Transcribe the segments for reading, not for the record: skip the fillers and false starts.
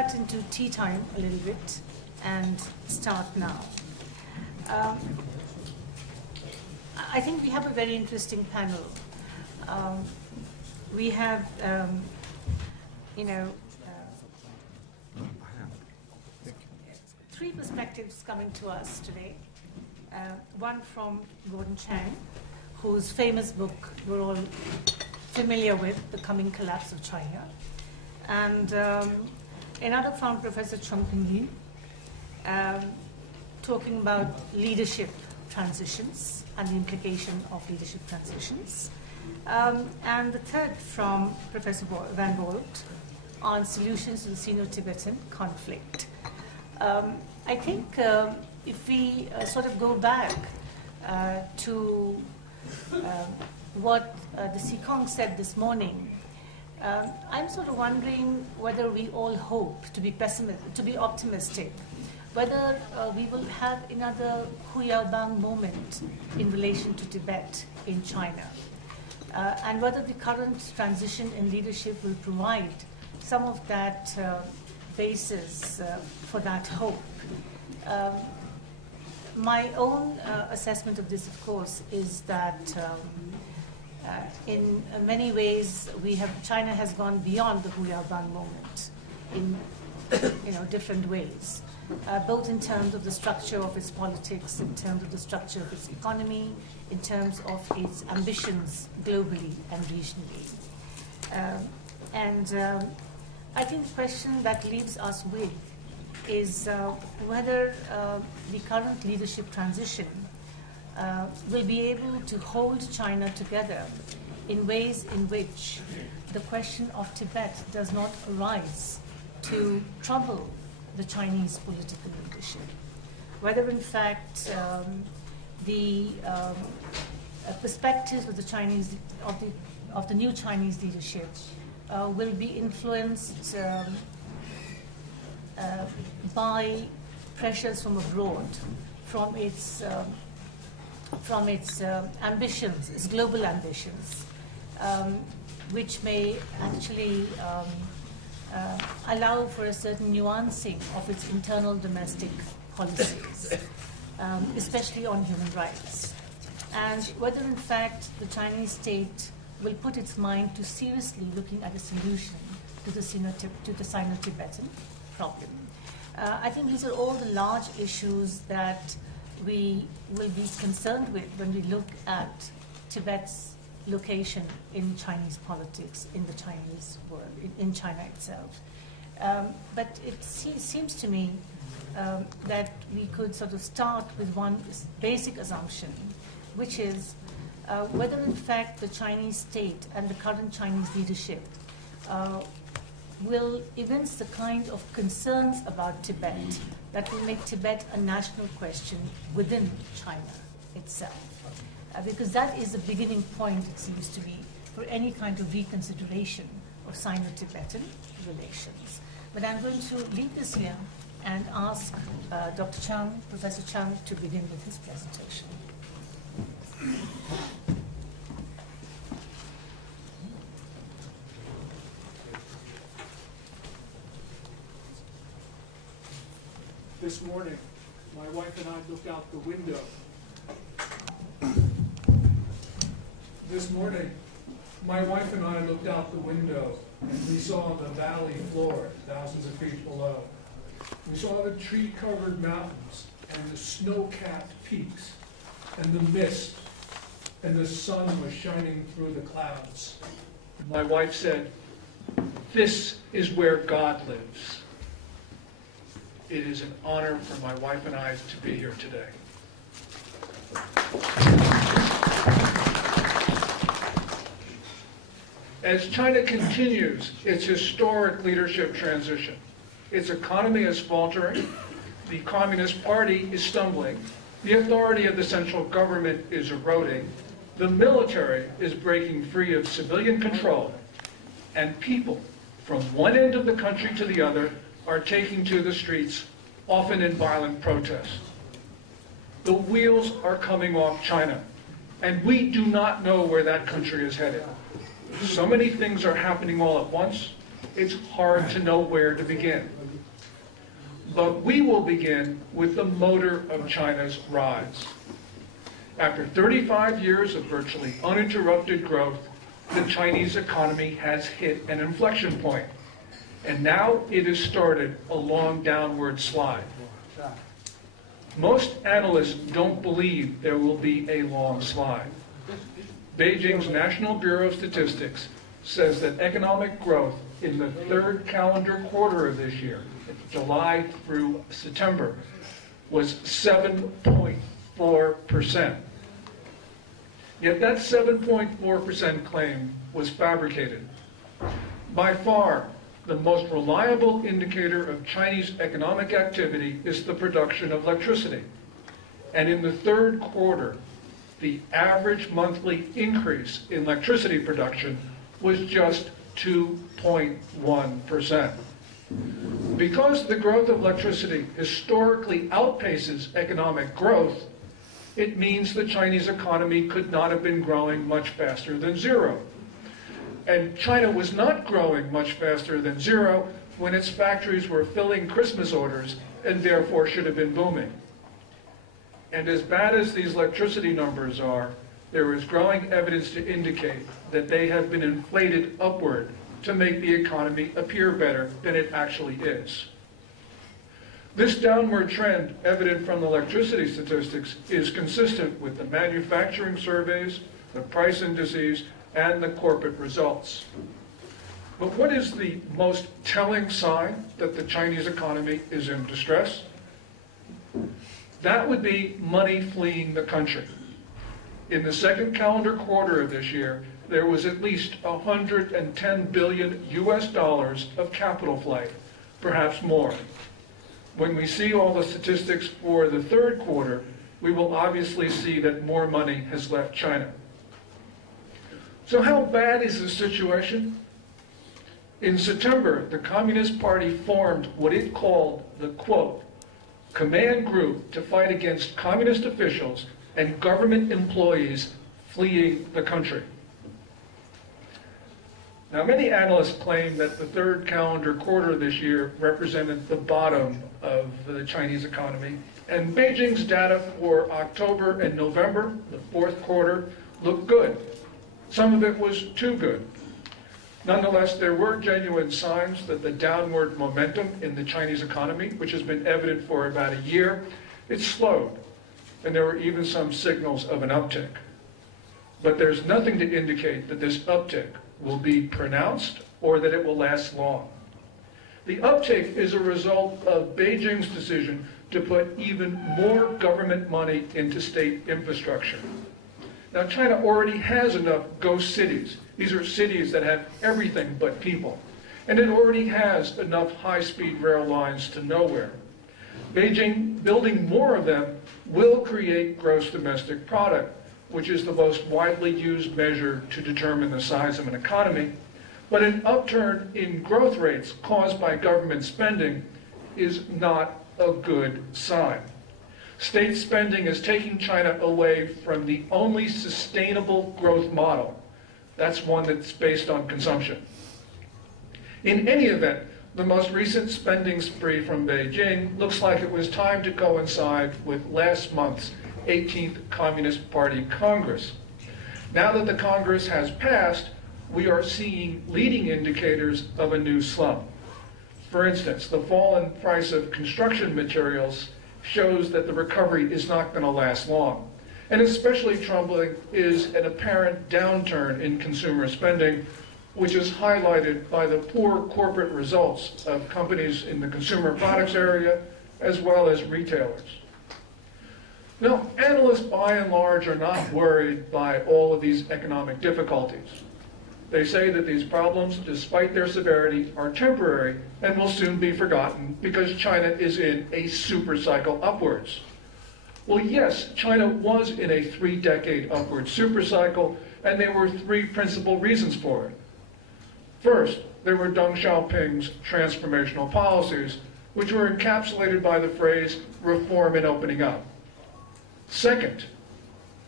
Cut into tea time a little bit and start now. I think we have a very interesting panel. We have, three perspectives coming to us today. One from Chang, whose famous book we're all familiar with, The Coming Collapse of China. And another from Professor Chong, talking about leadership transitions and the implication of leadership transitions. And the third from Professor Van Walt on solutions to the Sino-Tibetan conflict. I think if we sort of go back to what the Sikong said this morning, I'm sort of wondering whether we all hope to be optimistic, whether we will have another Huyaobang moment in relation to Tibet in China, and whether the current transition in leadership will provide some of that basis for that hope. My own assessment of this, of course, is that in many ways China has gone beyond the Huyaobang moment in different ways, both in terms of the structure of its politics, in terms of the structure of its economy, in terms of its ambitions globally and regionally. I think the question that leaves us with is whether the current leadership transition will be able to hold China together in ways in which the question of Tibet does not arise to trouble the Chinese political leadership. Whether, in fact, the perspectives of the new Chinese leadership will be influenced by pressures from abroad, from its ambitions, its global ambitions, which may actually allow for a certain nuancing of its internal domestic policies, especially on human rights. And whether, in fact, the Chinese state will put its mind to seriously looking at a solution to the Sino-Tibetan problem. I think these are all the large issues that we will be concerned with when we look at Tibet's location in Chinese politics, in the Chinese world, in China itself. But it seems to me that we could sort of start with one basic assumption, which is whether in fact the Chinese state and the current Chinese leadership will evince the kind of concerns about Tibet that will make Tibet a national question within China itself. Because that is the beginning point, it seems to me, for any kind of reconsideration of Sino-Tibetan relations. But I'm going to leave this here and ask Dr. Chang, Professor Chang, to begin with his presentation. This morning, my wife and I looked out the window. This morning, my wife and I looked out the window and we saw the valley floor thousands of feet below. We saw the tree-covered mountains and the snow-capped peaks and the mist, and the sun was shining through the clouds. My wife said, "This is where God lives." It is an honor for my wife and I to be here today. As China continues its historic leadership transition, its economy is faltering, the Communist Party is stumbling, the authority of the central government is eroding, the military is breaking free of civilian control, and people from one end of the country to the other are taking to the streets, often in violent protest. The wheels are coming off China, and we do not know where that country is headed. So many things are happening all at once, it's hard to know where to begin. But we will begin with the motor of China's rise. After 35 years of virtually uninterrupted growth, the Chinese economy has hit an inflection point, and now it has started a long downward slide. Most analysts don't believe there will be a long slide. Beijing's National Bureau of Statistics says that economic growth in the third calendar quarter of this year, July through September, was 7.4%. Yet that 7.4% claim was fabricated. By far, the most reliable indicator of Chinese economic activity is the production of electricity. And in the third quarter, the average monthly increase in electricity production was just 2.1%. Because the growth of electricity historically outpaces economic growth, it means the Chinese economy could not have been growing much faster than zero. And China was not growing much faster than zero when its factories were filling Christmas orders and therefore should have been booming. And as bad as these electricity numbers are, there is growing evidence to indicate that they have been inflated upward to make the economy appear better than it actually is. This downward trend, evident from the electricity statistics, is consistent with the manufacturing surveys, the price indices, and the corporate results. But what is the most telling sign that the Chinese economy is in distress? That would be money fleeing the country. In the second calendar quarter of this year, there was at least 110 billion US dollars of capital flight, perhaps more. When we see all the statistics for the third quarter, we will obviously see that more money has left China. So how bad is the situation? In September, the Communist Party formed what it called the, quote, command group to fight against communist officials and government employees fleeing the country. Now, many analysts claim that the third calendar quarter this year represented the bottom of the Chinese economy, and Beijing's data for October and November, the fourth quarter, looked good. Some of it was too good. Nonetheless, there were genuine signs that the downward momentum in the Chinese economy, which has been evident for about a year, it slowed, and there were even some signals of an uptick. But there's nothing to indicate that this uptick will be pronounced or that it will last long. The uptick is a result of Beijing's decision to put even more government money into state infrastructure. Now, China already has enough ghost cities. These are cities that have everything but people. And it already has enough high-speed rail lines to nowhere. Beijing, building more of them, will create gross domestic product, which is the most widely used measure to determine the size of an economy. But an upturn in growth rates caused by government spending is not a good sign. State spending is taking China away from the only sustainable growth model. That's one that's based on consumption. In any event, the most recent spending spree from Beijing looks like it was timed to coincide with last month's 18th Communist Party Congress. Now that the Congress has passed, we are seeing leading indicators of a new slump. For instance, the fall in price of construction materials shows that the recovery is not going to last long. And especially troubling is an apparent downturn in consumer spending, which is highlighted by the poor corporate results of companies in the consumer products area, as well as retailers. Now, analysts by and large are not worried by all of these economic difficulties. They say that these problems, despite their severity, are temporary and will soon be forgotten because China is in a super cycle upwards. Well, yes, China was in a 3-decade upward super cycle, and there were 3 principal reasons for it. First, there were Deng Xiaoping's transformational policies, which were encapsulated by the phrase reform and opening up. Second,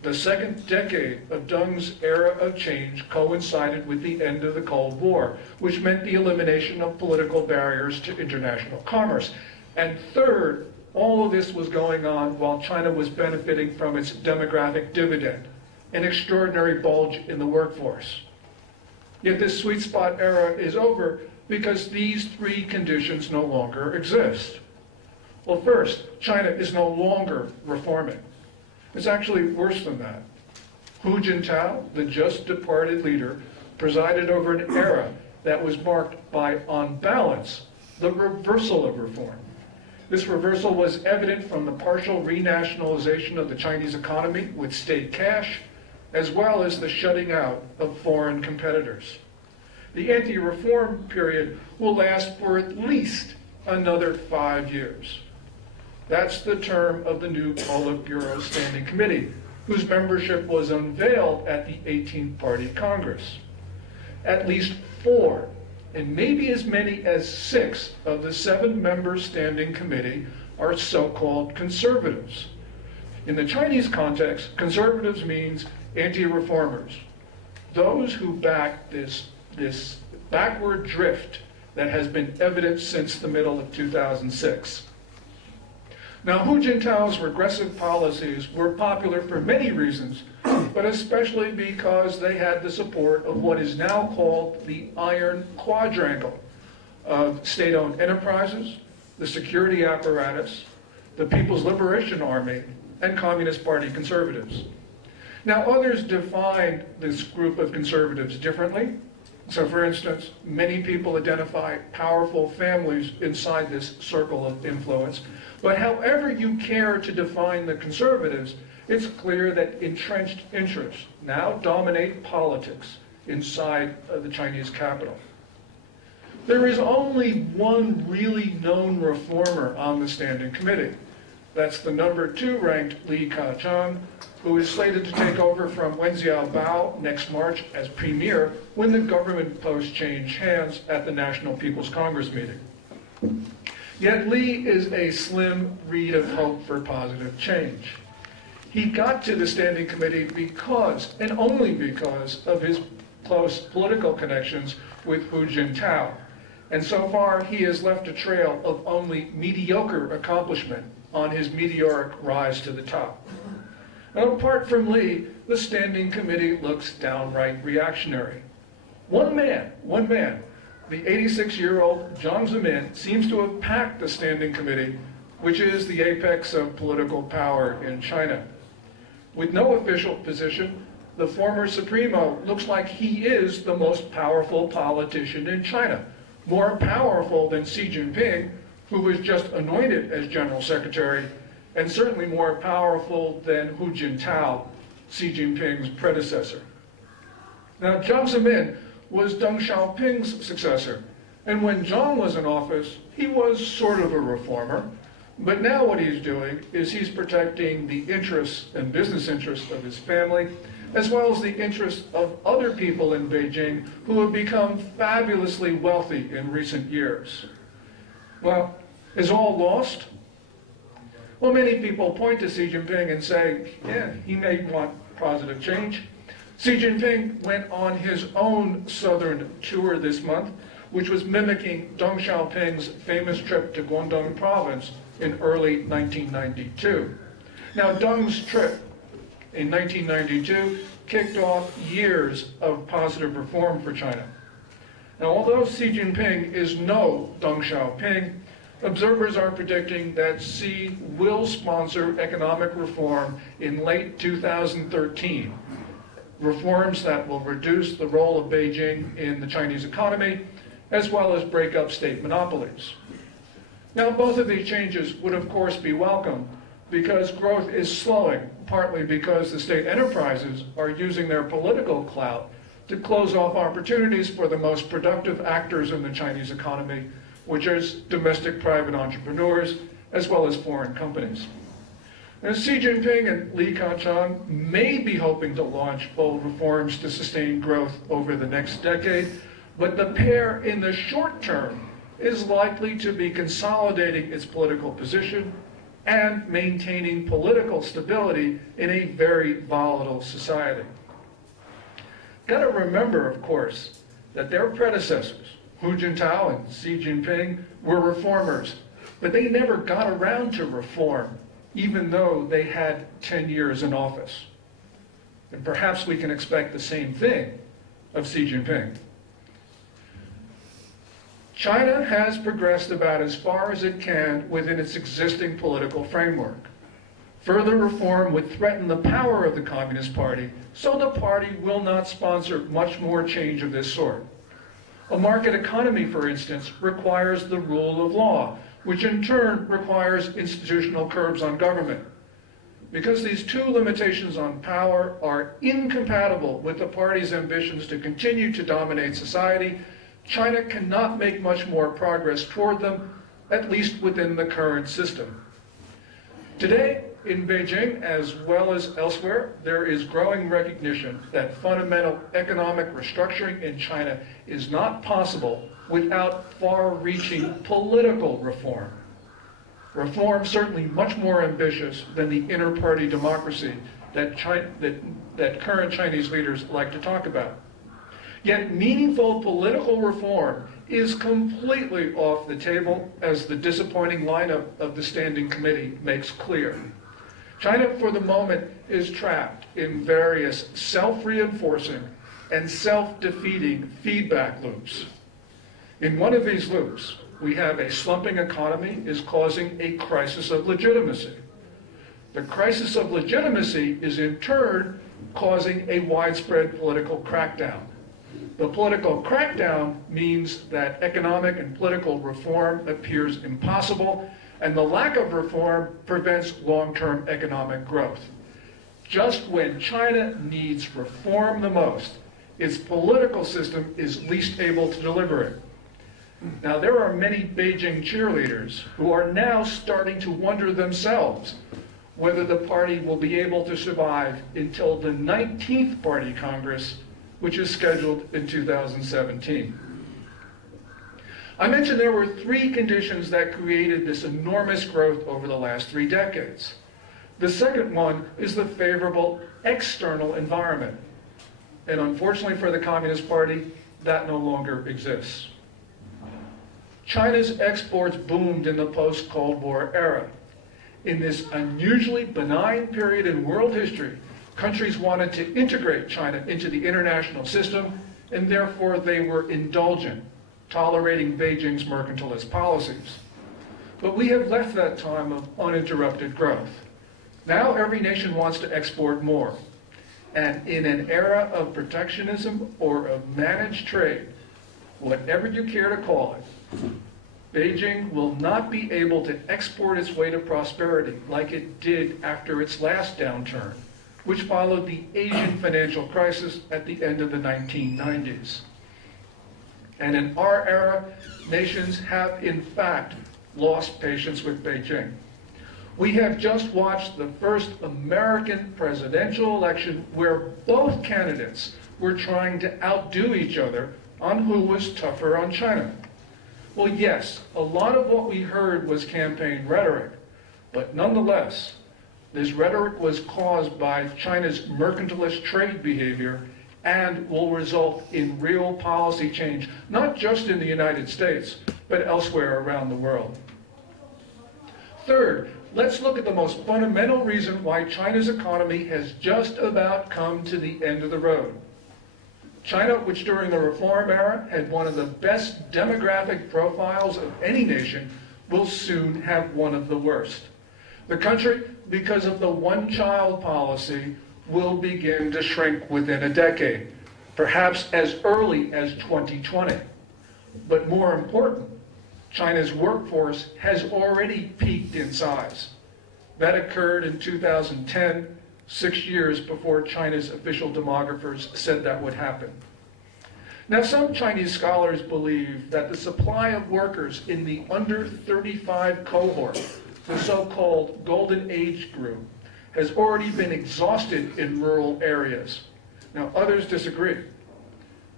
The second decade of Deng's era of change coincided with the end of the Cold War, which meant the elimination of political barriers to international commerce. And third, all of this was going on while China was benefiting from its demographic dividend, an extraordinary bulge in the workforce. Yet this sweet spot era is over because these three conditions no longer exist. Well, first, China is no longer reforming. It's actually worse than that. Hu Jintao, the just departed leader, presided over an era that was marked by, on balance, the reversal of reform. This reversal was evident from the partial renationalization of the Chinese economy with state cash, as well as the shutting out of foreign competitors. The anti-reform period will last for at least another 5 years. That's the term of the new Politburo Standing Committee, whose membership was unveiled at the 18th Party Congress. At least 4, and maybe as many as 6 of the 7-member Standing Committee are so-called conservatives. In the Chinese context, conservatives means anti-reformers, those who back this backward drift that has been evident since the middle of 2006. Now, Hu Jintao's regressive policies were popular for many reasons, but especially because they had the support of what is now called the Iron Quadrangle of state-owned enterprises, the security apparatus, the People's Liberation Army, and Communist Party conservatives. Now, others define this group of conservatives differently. So, for instance, many people identify powerful families inside this circle of influence. But however you care to define the conservatives, it's clear that entrenched interests now dominate politics inside the Chinese capital. There is only one really known reformer on the Standing Committee. That's the number 2 ranked Li Ka-chang, who is slated to take over from Wen Xiaobao next March as premier when the government posts change hands at the National People's Congress meeting. Yet Li is a slim reed of hope for positive change. He got to the Standing Committee because, and only because, of his close political connections with Hu Jintao. And so far, he has left a trail of only mediocre accomplishment on his meteoric rise to the top. Now, apart from Li, the Standing Committee looks downright reactionary. One man, the 86-year-old Jiang Zemin, seems to have packed the Standing Committee, which is the apex of political power in China. With no official position, the former Supremo looks like he is the most powerful politician in China, more powerful than Xi Jinping, who was just anointed as General Secretary, and certainly more powerful than Hu Jintao, Xi Jinping's predecessor. Now, Jiang Zemin was Deng Xiaoping's successor, and when Chong was in office, he was sort of a reformer, but now what he's doing is he's protecting the interests and business interests of his family, as well as the interests of other people in Beijing who have become fabulously wealthy in recent years. Well, is all lost? Well, many people point to Xi Jinping and say, yeah, he may want positive change. Xi Jinping went on his own southern tour this month, which was mimicking Deng Xiaoping's famous trip to Guangdong province in early 1992. Now, Deng's trip in 1992 kicked off years of positive reform for China. Now, although Xi Jinping is no Deng Xiaoping, observers are predicting that Xi will sponsor economic reform in late 2013, reforms that will reduce the role of Beijing in the Chinese economy, as well as break up state monopolies. Now, both of these changes would, of course, be welcome because growth is slowing, partly because the state enterprises are using their political clout to close off opportunities for the most productive actors in the Chinese economy, which is domestic private entrepreneurs, as well as foreign companies. Now, Xi Jinping and Li Ka-chang may be hoping to launch bold reforms to sustain growth over the next decade, but the pair in the short term is likely to be consolidating its political position and maintaining political stability in a very volatile society. Got to remember, of course, that their predecessors, Hu Jintao and Xi Jinping, were reformers, but they never got around to reform, even though they had 10 years in office. And perhaps we can expect the same thing of Xi Jinping. China has progressed about as far as it can within its existing political framework. Further reform would threaten the power of the Communist Party, so the party will not sponsor much more change of this sort. A market economy, for instance, requires the rule of law, which in turn requires institutional curbs on government. Because these two limitations on power are incompatible with the party's ambitions to continue to dominate society, China cannot make much more progress toward them, at least within the current system. Today, in Beijing, as well as elsewhere, there is growing recognition that fundamental economic restructuring in China is not possible without far-reaching political reform. Reform certainly much more ambitious than the inter-party democracy that current Chinese leaders like to talk about. Yet meaningful political reform is completely off the table, as the disappointing lineup of the Standing Committee makes clear. China, for the moment, is trapped in various self-reinforcing and self-defeating feedback loops. In one of these loops, we have a slumping economy is causing a crisis of legitimacy. The crisis of legitimacy is in turn causing a widespread political crackdown. The political crackdown means that economic and political reform appears impossible, and the lack of reform prevents long-term economic growth. Just when China needs reform the most, its political system is least able to deliver it. Now, there are many Beijing cheerleaders who are now starting to wonder themselves whether the party will be able to survive until the 19th Party Congress, which is scheduled in 2017. I mentioned there were three conditions that created this enormous growth over the last 3 decades. The second one is the favorable external environment. And unfortunately for the Communist Party, that no longer exists. China's exports boomed in the post-Cold War era. In this unusually benign period in world history, countries wanted to integrate China into the international system, and therefore they were indulgent, tolerating Beijing's mercantilist policies. But we have left that time of uninterrupted growth. Now every nation wants to export more. And in an era of protectionism or of managed trade, whatever you care to call it, Beijing will not be able to export its way to prosperity like it did after its last downturn, which followed the Asian financial crisis at the end of the 1990s. And in our era, nations have in fact lost patience with Beijing. We have just watched the first American presidential election where both candidates were trying to outdo each other on who was tougher on China. Well, yes, a lot of what we heard was campaign rhetoric, but nonetheless, this rhetoric was caused by China's mercantilist trade behavior and will result in real policy change, not just in the United States, but elsewhere around the world. Third, let's look at the most fundamental reason why China's economy has just about come to the end of the road. China, which during the reform era had one of the best demographic profiles of any nation, will soon have one of the worst. The country, because of the one-child policy, will begin to shrink within a decade, perhaps as early as 2020. But more important, China's workforce has already peaked in size. That occurred in 2010, 6 years before China's official demographers said that would happen. Now, some Chinese scholars believe that the supply of workers in the under 35 cohort, the so-called Golden Age group, has already been exhausted in rural areas. Now, others disagree.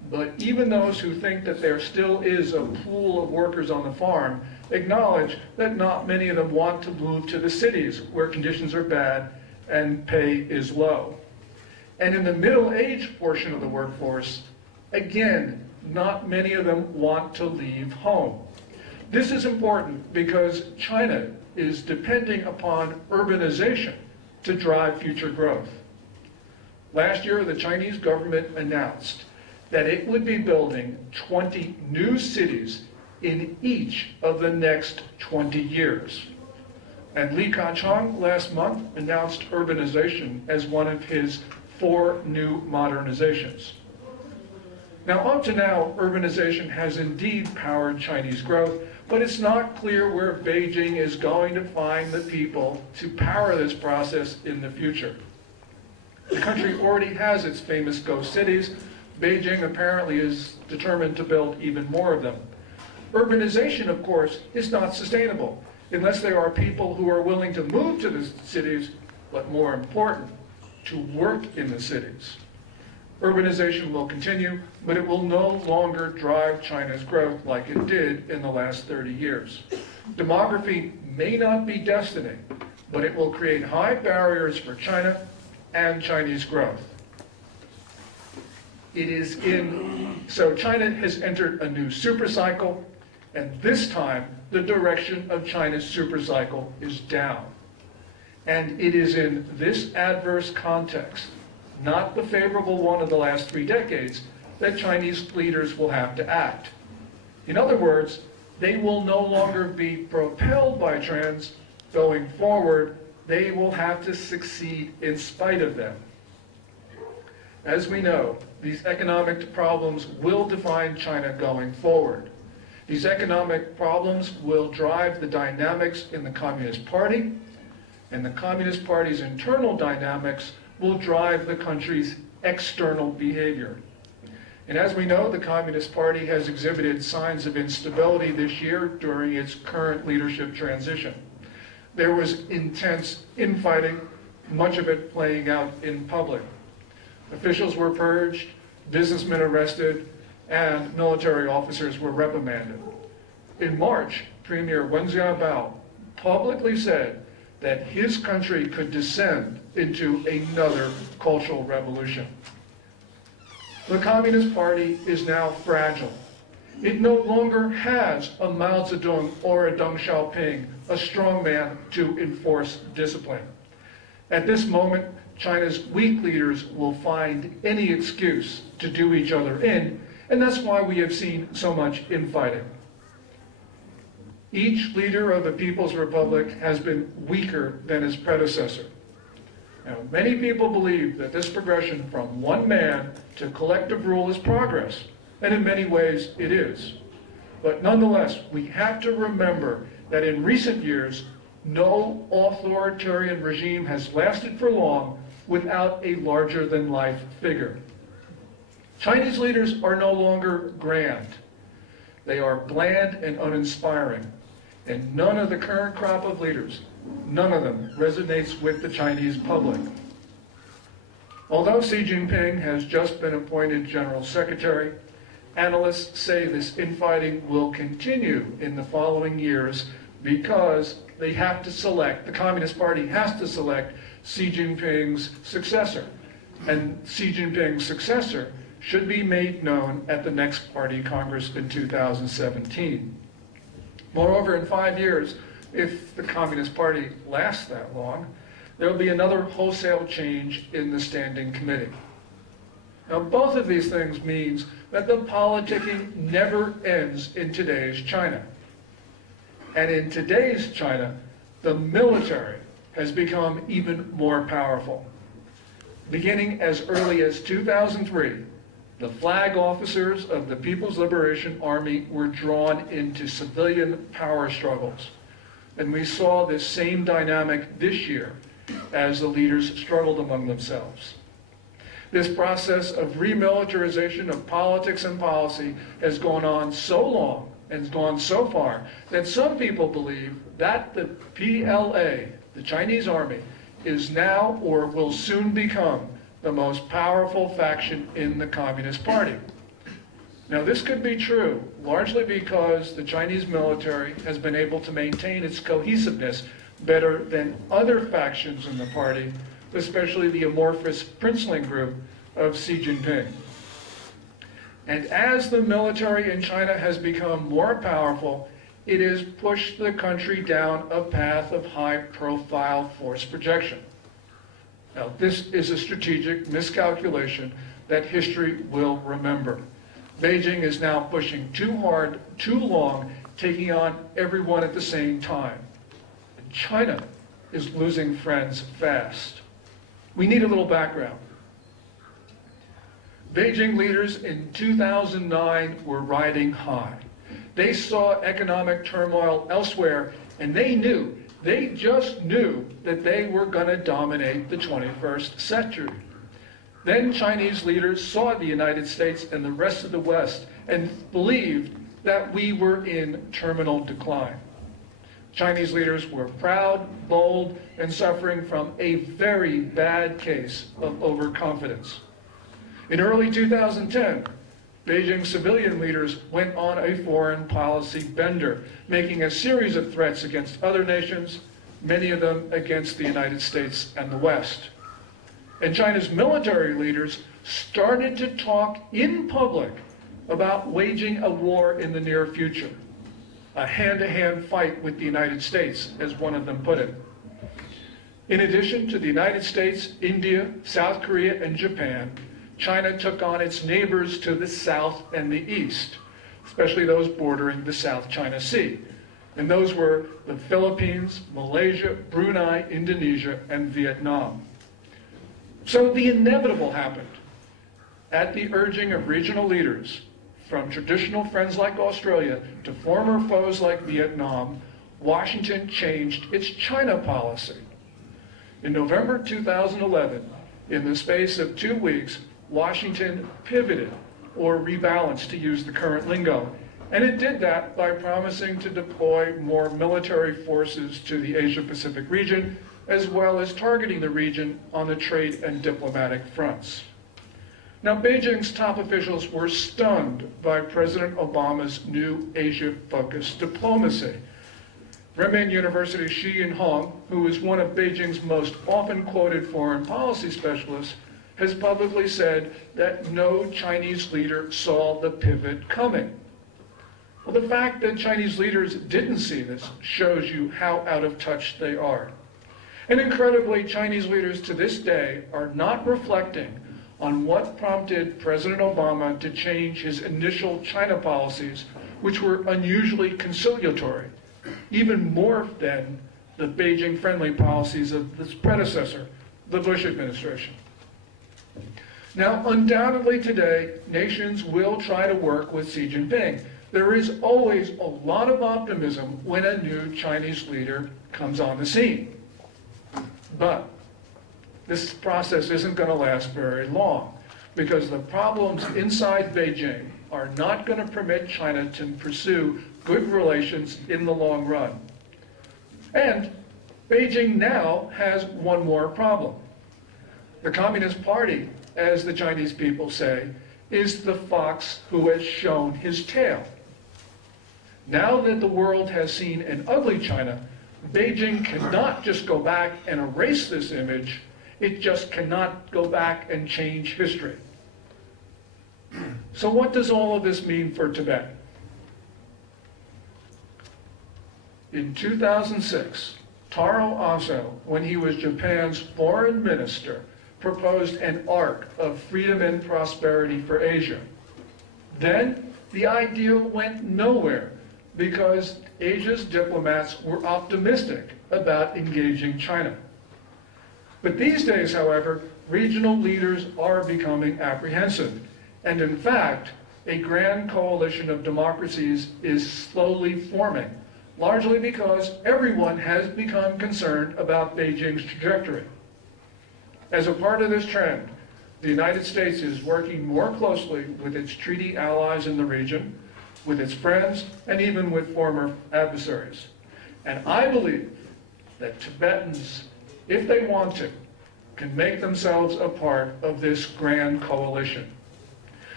But even those who think that there still is a pool of workers on the farm acknowledge that not many of them want to move to the cities where conditions are bad and pay is low. And in the middle-aged portion of the workforce, again, not many of them want to leave home. This is important because China is depending upon urbanization to drive future growth. Last year, the Chinese government announced that it would be building 20 new cities in each of the next 20 years. And Chang last month announced urbanization as one of his 4 new modernizations. Now, up to now, urbanization has indeed powered Chinese growth, but it's not clear where Beijing is going to find the people to power this process in the future. The country already has its famous ghost cities. Beijing apparently is determined to build even more of them. Urbanization, of course, is not sustainable unless there are people who are willing to move to the cities, but more important, to work in the cities. Urbanization will continue, but it will no longer drive China's growth like it did in the last 30 years. Demography may not be destiny, but it will create high barriers for China and Chinese growth. So China has entered a new supercycle, and this time the direction of China's supercycle is down. And it is in this adverse context, not the favorable one of the last 3 decades, that Chinese leaders will have to act. In other words, they will no longer be propelled by trends. Going forward, they will have to succeed in spite of them. As we know, these economic problems will define China going forward. These economic problems will drive the dynamics in the Communist Party, and the Communist Party's internal dynamics will drive the country's external behavior. And as we know, the Communist Party has exhibited signs of instability this year during its current leadership transition. There was intense infighting, much of it playing out in public. Officials were purged, businessmen arrested, and military officers were reprimanded. In March, Premier Wen Jiabao publicly said that his country could descend into another cultural revolution. The Communist Party is now fragile. It no longer has a Mao Zedong or a Deng Xiaoping, a strongman to enforce discipline. At this moment, China's weak leaders will find any excuse to do each other in, and that's why we have seen so much infighting. Each leader of the People's Republic has been weaker than his predecessor. Now, many people believe that this progression from one man to collective rule is progress, and in many ways it is. But nonetheless, we have to remember that in recent years, no authoritarian regime has lasted for long without a larger-than-life figure. Chinese leaders are no longer grand. They are bland and uninspiring. And none of the current crop of leaders, none of them resonates with the Chinese public. Although Xi Jinping has just been appointed General Secretary, analysts say this infighting will continue in the following years because they have to select, the Communist Party has to select Xi Jinping's successor. And Xi Jinping's successor should be made known at the next Party Congress in 2017. Moreover, in 5 years, if the Communist Party lasts that long, there will be another wholesale change in the Standing Committee. Now, both of these things means that the politicking never ends in today's China. And in today's China, the military has become even more powerful. Beginning as early as 2003, the flag officers of the People's Liberation Army were drawn into civilian power struggles. And we saw this same dynamic this year as the leaders struggled among themselves. This process of remilitarization of politics and policy has gone on so long and has gone so far that some people believe that the PLA, the Chinese army, is now or will soon become the most powerful faction in the Communist Party. Now, this could be true largely because the Chinese military has been able to maintain its cohesiveness better than other factions in the party, especially the amorphous princeling group of Xi Jinping. And as the military in China has become more powerful, it has pushed the country down a path of high-profile force projection. Now, this is a strategic miscalculation that history will remember. Beijing is now pushing too hard, too long, taking on everyone at the same time. And China is losing friends fast. We need a little background. Beijing leaders in 2009 were riding high. They saw economic turmoil elsewhere, and they just knew that they were going to dominate the 21st century. Then Chinese leaders saw the United States and the rest of the West and believed that we were in terminal decline. Chinese leaders were proud, bold, and suffering from a very bad case of overconfidence. In early 2010, Beijing civilian leaders went on a foreign policy bender, making a series of threats against other nations, many of them against the United States and the West. And China's military leaders started to talk in public about waging a war in the near future, a hand-to-hand fight with the United States, as one of them put it. In addition to the United States, India, South Korea, and Japan, China took on its neighbors to the south and the east, especially those bordering the South China Sea. And those were the Philippines, Malaysia, Brunei, Indonesia, and Vietnam. So the inevitable happened. At the urging of regional leaders, from traditional friends like Australia to former foes like Vietnam, Washington changed its China policy. In November 2011, in the space of 2 weeks, Washington pivoted, or rebalanced to use the current lingo, and it did that by promising to deploy more military forces to the Asia-Pacific region, as well as targeting the region on the trade and diplomatic fronts. Now, Beijing's top officials were stunned by President Obama's new Asia-focused diplomacy. Renmin University's Shi Yinhong, who is one of Beijing's most often quoted foreign policy specialists, has publicly said that no Chinese leader saw the pivot coming. Well, the fact that Chinese leaders didn't see this shows you how out of touch they are. And incredibly, Chinese leaders to this day are not reflecting on what prompted President Obama to change his initial China policies, which were unusually conciliatory, even more than the Beijing-friendly policies of his predecessor, the Bush administration. Now, undoubtedly today, nations will try to work with Xi Jinping. There is always a lot of optimism when a new Chinese leader comes on the scene. But this process isn't going to last very long, because the problems inside Beijing are not going to permit China to pursue good relations in the long run. And Beijing now has one more problem. The Communist Party, as the Chinese people say, is the fox who has shown his tail. Now that the world has seen an ugly China, Beijing cannot just go back and erase this image. It just cannot go back and change history. So what does all of this mean for Tibet? In 2006, Taro Aso, when he was Japan's foreign minister, proposed an arc of freedom and prosperity for Asia. Then the idea went nowhere because Asia's diplomats were optimistic about engaging China. But these days, however, regional leaders are becoming apprehensive. And in fact, a grand coalition of democracies is slowly forming, largely because everyone has become concerned about Beijing's trajectory. As a part of this trend, the United States is working more closely with its treaty allies in the region, with its friends, and even with former adversaries. And I believe that Tibetans, if they want to, can make themselves a part of this grand coalition.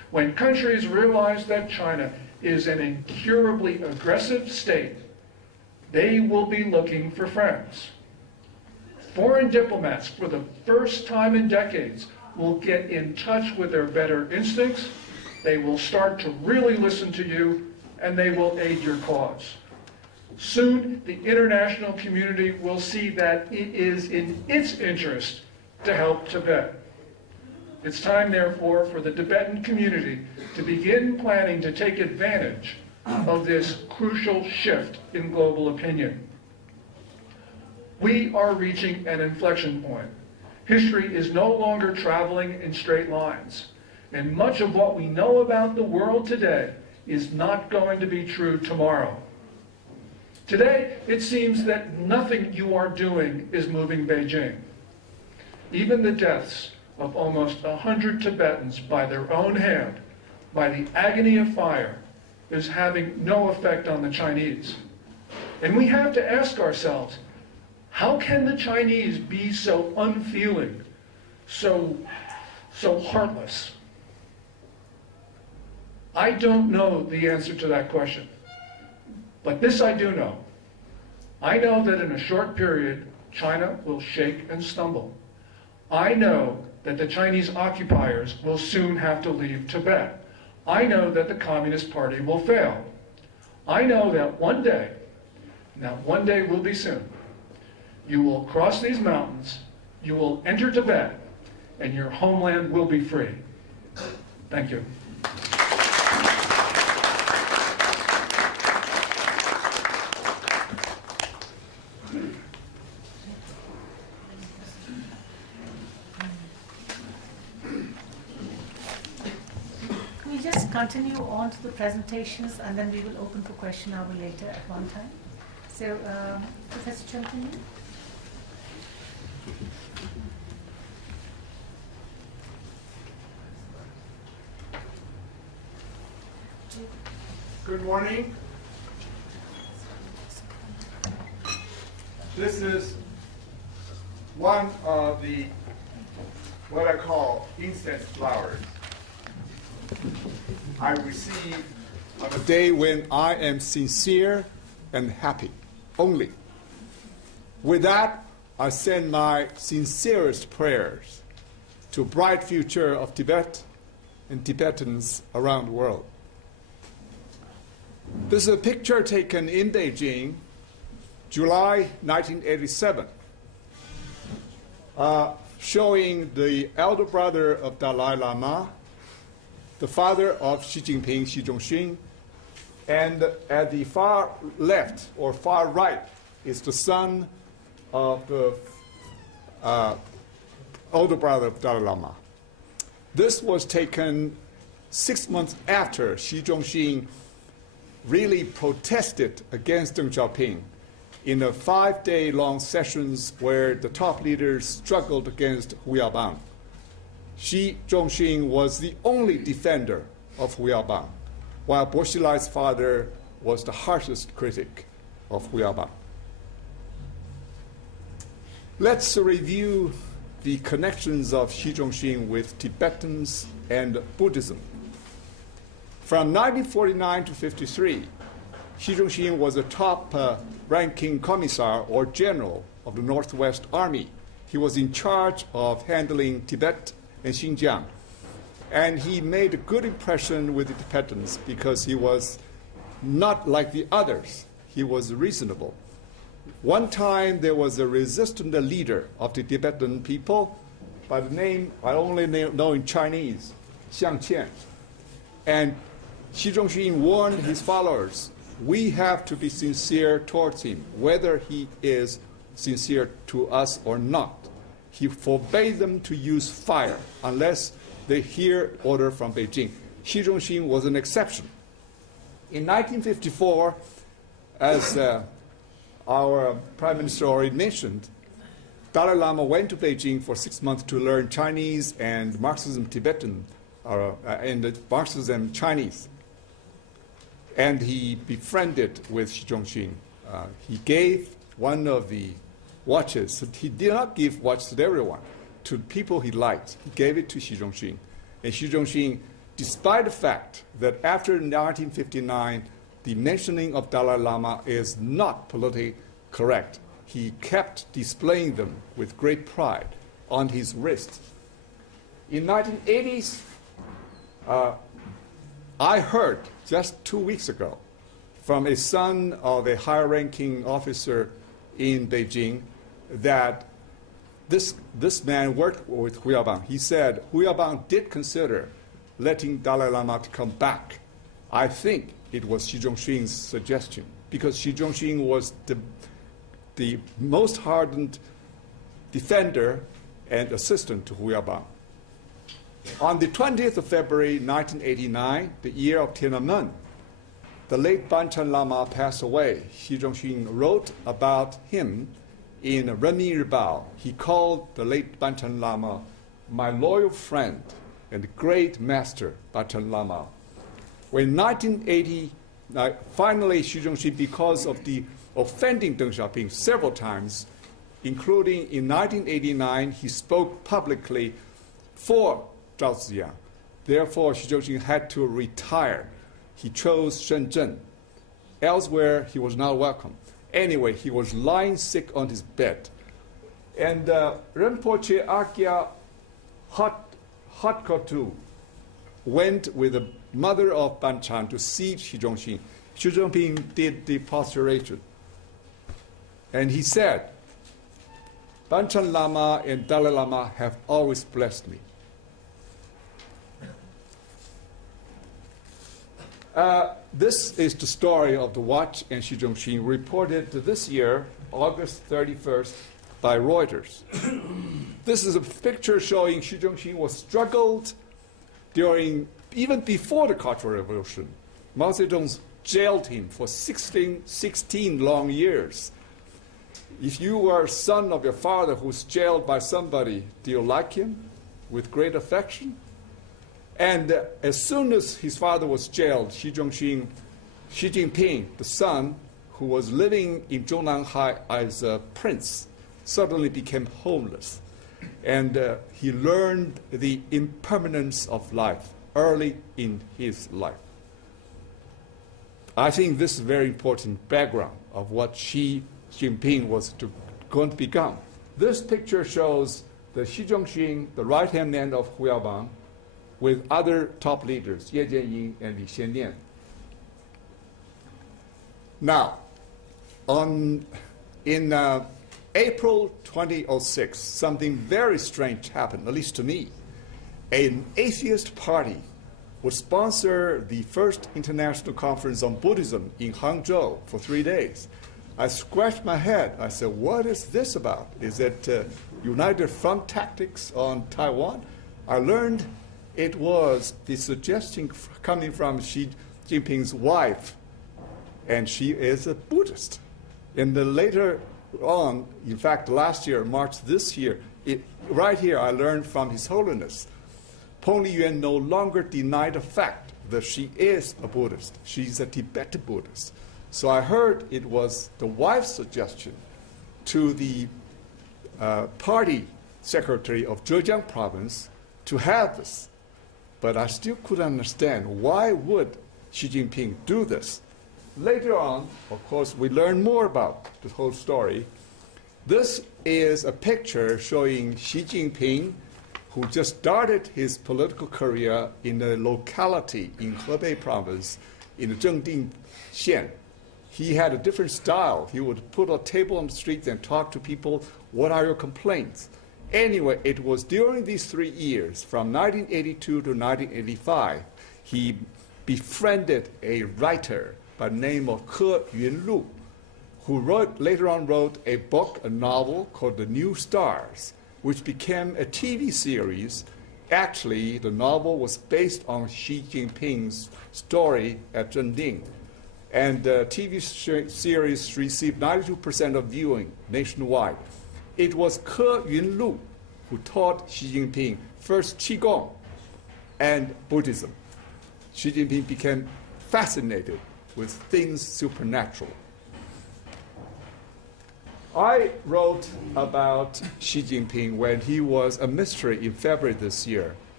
When countries realize that China is an incurably aggressive state, they will be looking for friends. Foreign diplomats, for the first time in decades, will get in touch with their better instincts, they will start to really listen to you, and they will aid your cause. Soon, the international community will see that it is in its interest to help Tibet. It's time, therefore, for the Tibetan community to begin planning to take advantage of this crucial shift in global opinion. We are reaching an inflection point. History is no longer traveling in straight lines, and much of what we know about the world today is not going to be true tomorrow. Today, it seems that nothing you are doing is moving Beijing. Even the deaths of almost 100 Tibetans by their own hand, by the agony of fire, is having no effect on the Chinese. And we have to ask ourselves, how can the Chinese be so unfeeling, so heartless? I don't know the answer to that question. But this I do know. I know that in a short period, China will shake and stumble. I know that the Chinese occupiers will soon have to leave Tibet. I know that the Communist Party will fail. I know that one day, now one day will be soon, you will cross these mountains, you will enter Tibet, and your homeland will be free. Thank you. Continue on to the presentations, and then we will open for question hour later at one time. So, Professor Chong, can you? Good morning. This is one of the, what I call incense flowers I receive on a day when I am sincere and happy, only. With that, I send my sincerest prayers to a bright future of Tibet and Tibetans around the world. This is a picture taken in Beijing, July 1987, showing the elder brother of Dalai Lama, the father of Xi Jinping, Xi Zhongxun, and at the far left or far right is the son of the older brother of Dalai Lama. This was taken 6 months after Xi Zhongxun really protested against Deng Xiaoping in a 5-day-long sessions where the top leaders struggled against Hu Yaobang. Xi Zhongxun was the only defender of Hu Yaobang, while Bo Xilai's father was the harshest critic of Hu Yaobang. Let's review the connections of Xi Zhongxun with Tibetans and Buddhism. From 1949 to 1953, Xi Zhongxun was a top-ranking commissar or general of the Northwest Army. He was in charge of handling Tibet and Xinjiang. And he made a good impression with the Tibetans because he was not like the others. He was reasonable. One time there was a resistant leader of the Tibetan people by the name I only know in Chinese, Xiang Qian. And Xi Zhongxun warned his followers, we have to be sincere towards him, whether he is sincere to us or not. He forbade them to use fire unless they hear order from Beijing. Xi Zhongxun was an exception. In 1954, as our Prime Minister already mentioned, Dalai Lama went to Beijing for 6 months to learn Chinese and Marxism Tibetan, and Marxism Chinese. And he befriended with Xi Zhongxun. He gave one of the watches. He did not give watches to everyone, to people he liked. He gave it to Xi Zhongxun. And Xi Zhongxun despite the fact that after 1959, the mentioning of Dalai Lama is not politically correct. He kept displaying them with great pride on his wrist. In 1980s, I heard just 2 weeks ago from a son of a high-ranking officer in Beijing that this man worked with Hu Yaobang. He said Hu Yaobang did consider letting Dalai Lama to come back. I think it was Xi Zhongxing's suggestion, because Xi Zhongxing was the most hardened defender and assistant to Hu Yaobang. On the 20th of February 1989, the year of Tiananmen, the late Banchan Lama passed away. Xi Zhongxing wrote about him in Renmin Ribao. He called the late Banchan Lama my loyal friend and great master, Banchan Lama. When 1980, finally Xi Zhongxing, because of the offending Deng Xiaoping several times, including in 1989, he spoke publicly for Zhao Ziyang. Therefore, Xi Zhongxing had to retire. He chose Shenzhen. Elsewhere, he was not welcome. Anyway, he was lying sick on his bed. And Rinpoche Akya Hatkotu went with the mother of Banchan to see Xi Zhongxing. Xi Zhongxing did the posturation. And he said, Banchan Lama and Dalai Lama have always blessed me. This is the story of the watch and Xi Zhongxing, reported this year, August 31st, by Reuters. This is a picture showing Xi Zhongxing was struggled during, even before the Cultural Revolution. Mao Zedong jailed him for 16 long years. If you were a son of your father who's jailed by somebody, do you like him with great affection? And as soon as his father was jailed, Xi Jinping, the son, who was living in Zhongnanhai as a prince, suddenly became homeless. And he learned the impermanence of life early in his life. I think this is a very important background of what Xi Jinping was going to become. This picture shows the Xi Zhongxing, the right-hand man of Hu Yaobang, with other top leaders, Ye Jianying and Li Xiannian. Now, in April 2006, something very strange happened, at least to me. An atheist party would sponsor the first international conference on Buddhism in Hangzhou for 3 days. I scratched my head. I said, what is this about? Is it United Front tactics on Taiwan? I learned it was the suggestion coming from Xi Jinping's wife, and she is a Buddhist. And then later on, in fact, last year, March this year, right here I learned from His Holiness, Peng Liyuan no longer denied the fact that she is a Buddhist. She's a Tibetan Buddhist. So I heard it was the wife's suggestion to the party secretary of Zhejiang province to have this. But I still couldn't understand why would Xi Jinping do this. Later on, of course, we learn more about the whole story. This is a picture showing Xi Jinping, who just started his political career in a locality in Hebei province, in Zhengding Xian. He had a different style. He would put a table on the street and talk to people, what are your complaints? Anyway, it was during these 3 years, from 1982 to 1985, he befriended a writer by the name of He Yunlu, who later on wrote a book, a novel called The New Stars, which became a TV series. Actually, the novel was based on Xi Jinping's story at Zhengding. And the TV series received 92% of viewing nationwide. It was He Yunlu who taught Xi Jinping first Qigong and Buddhism. Xi Jinping became fascinated with things supernatural. I wrote about Xi Jinping when he was a mystery in February this year,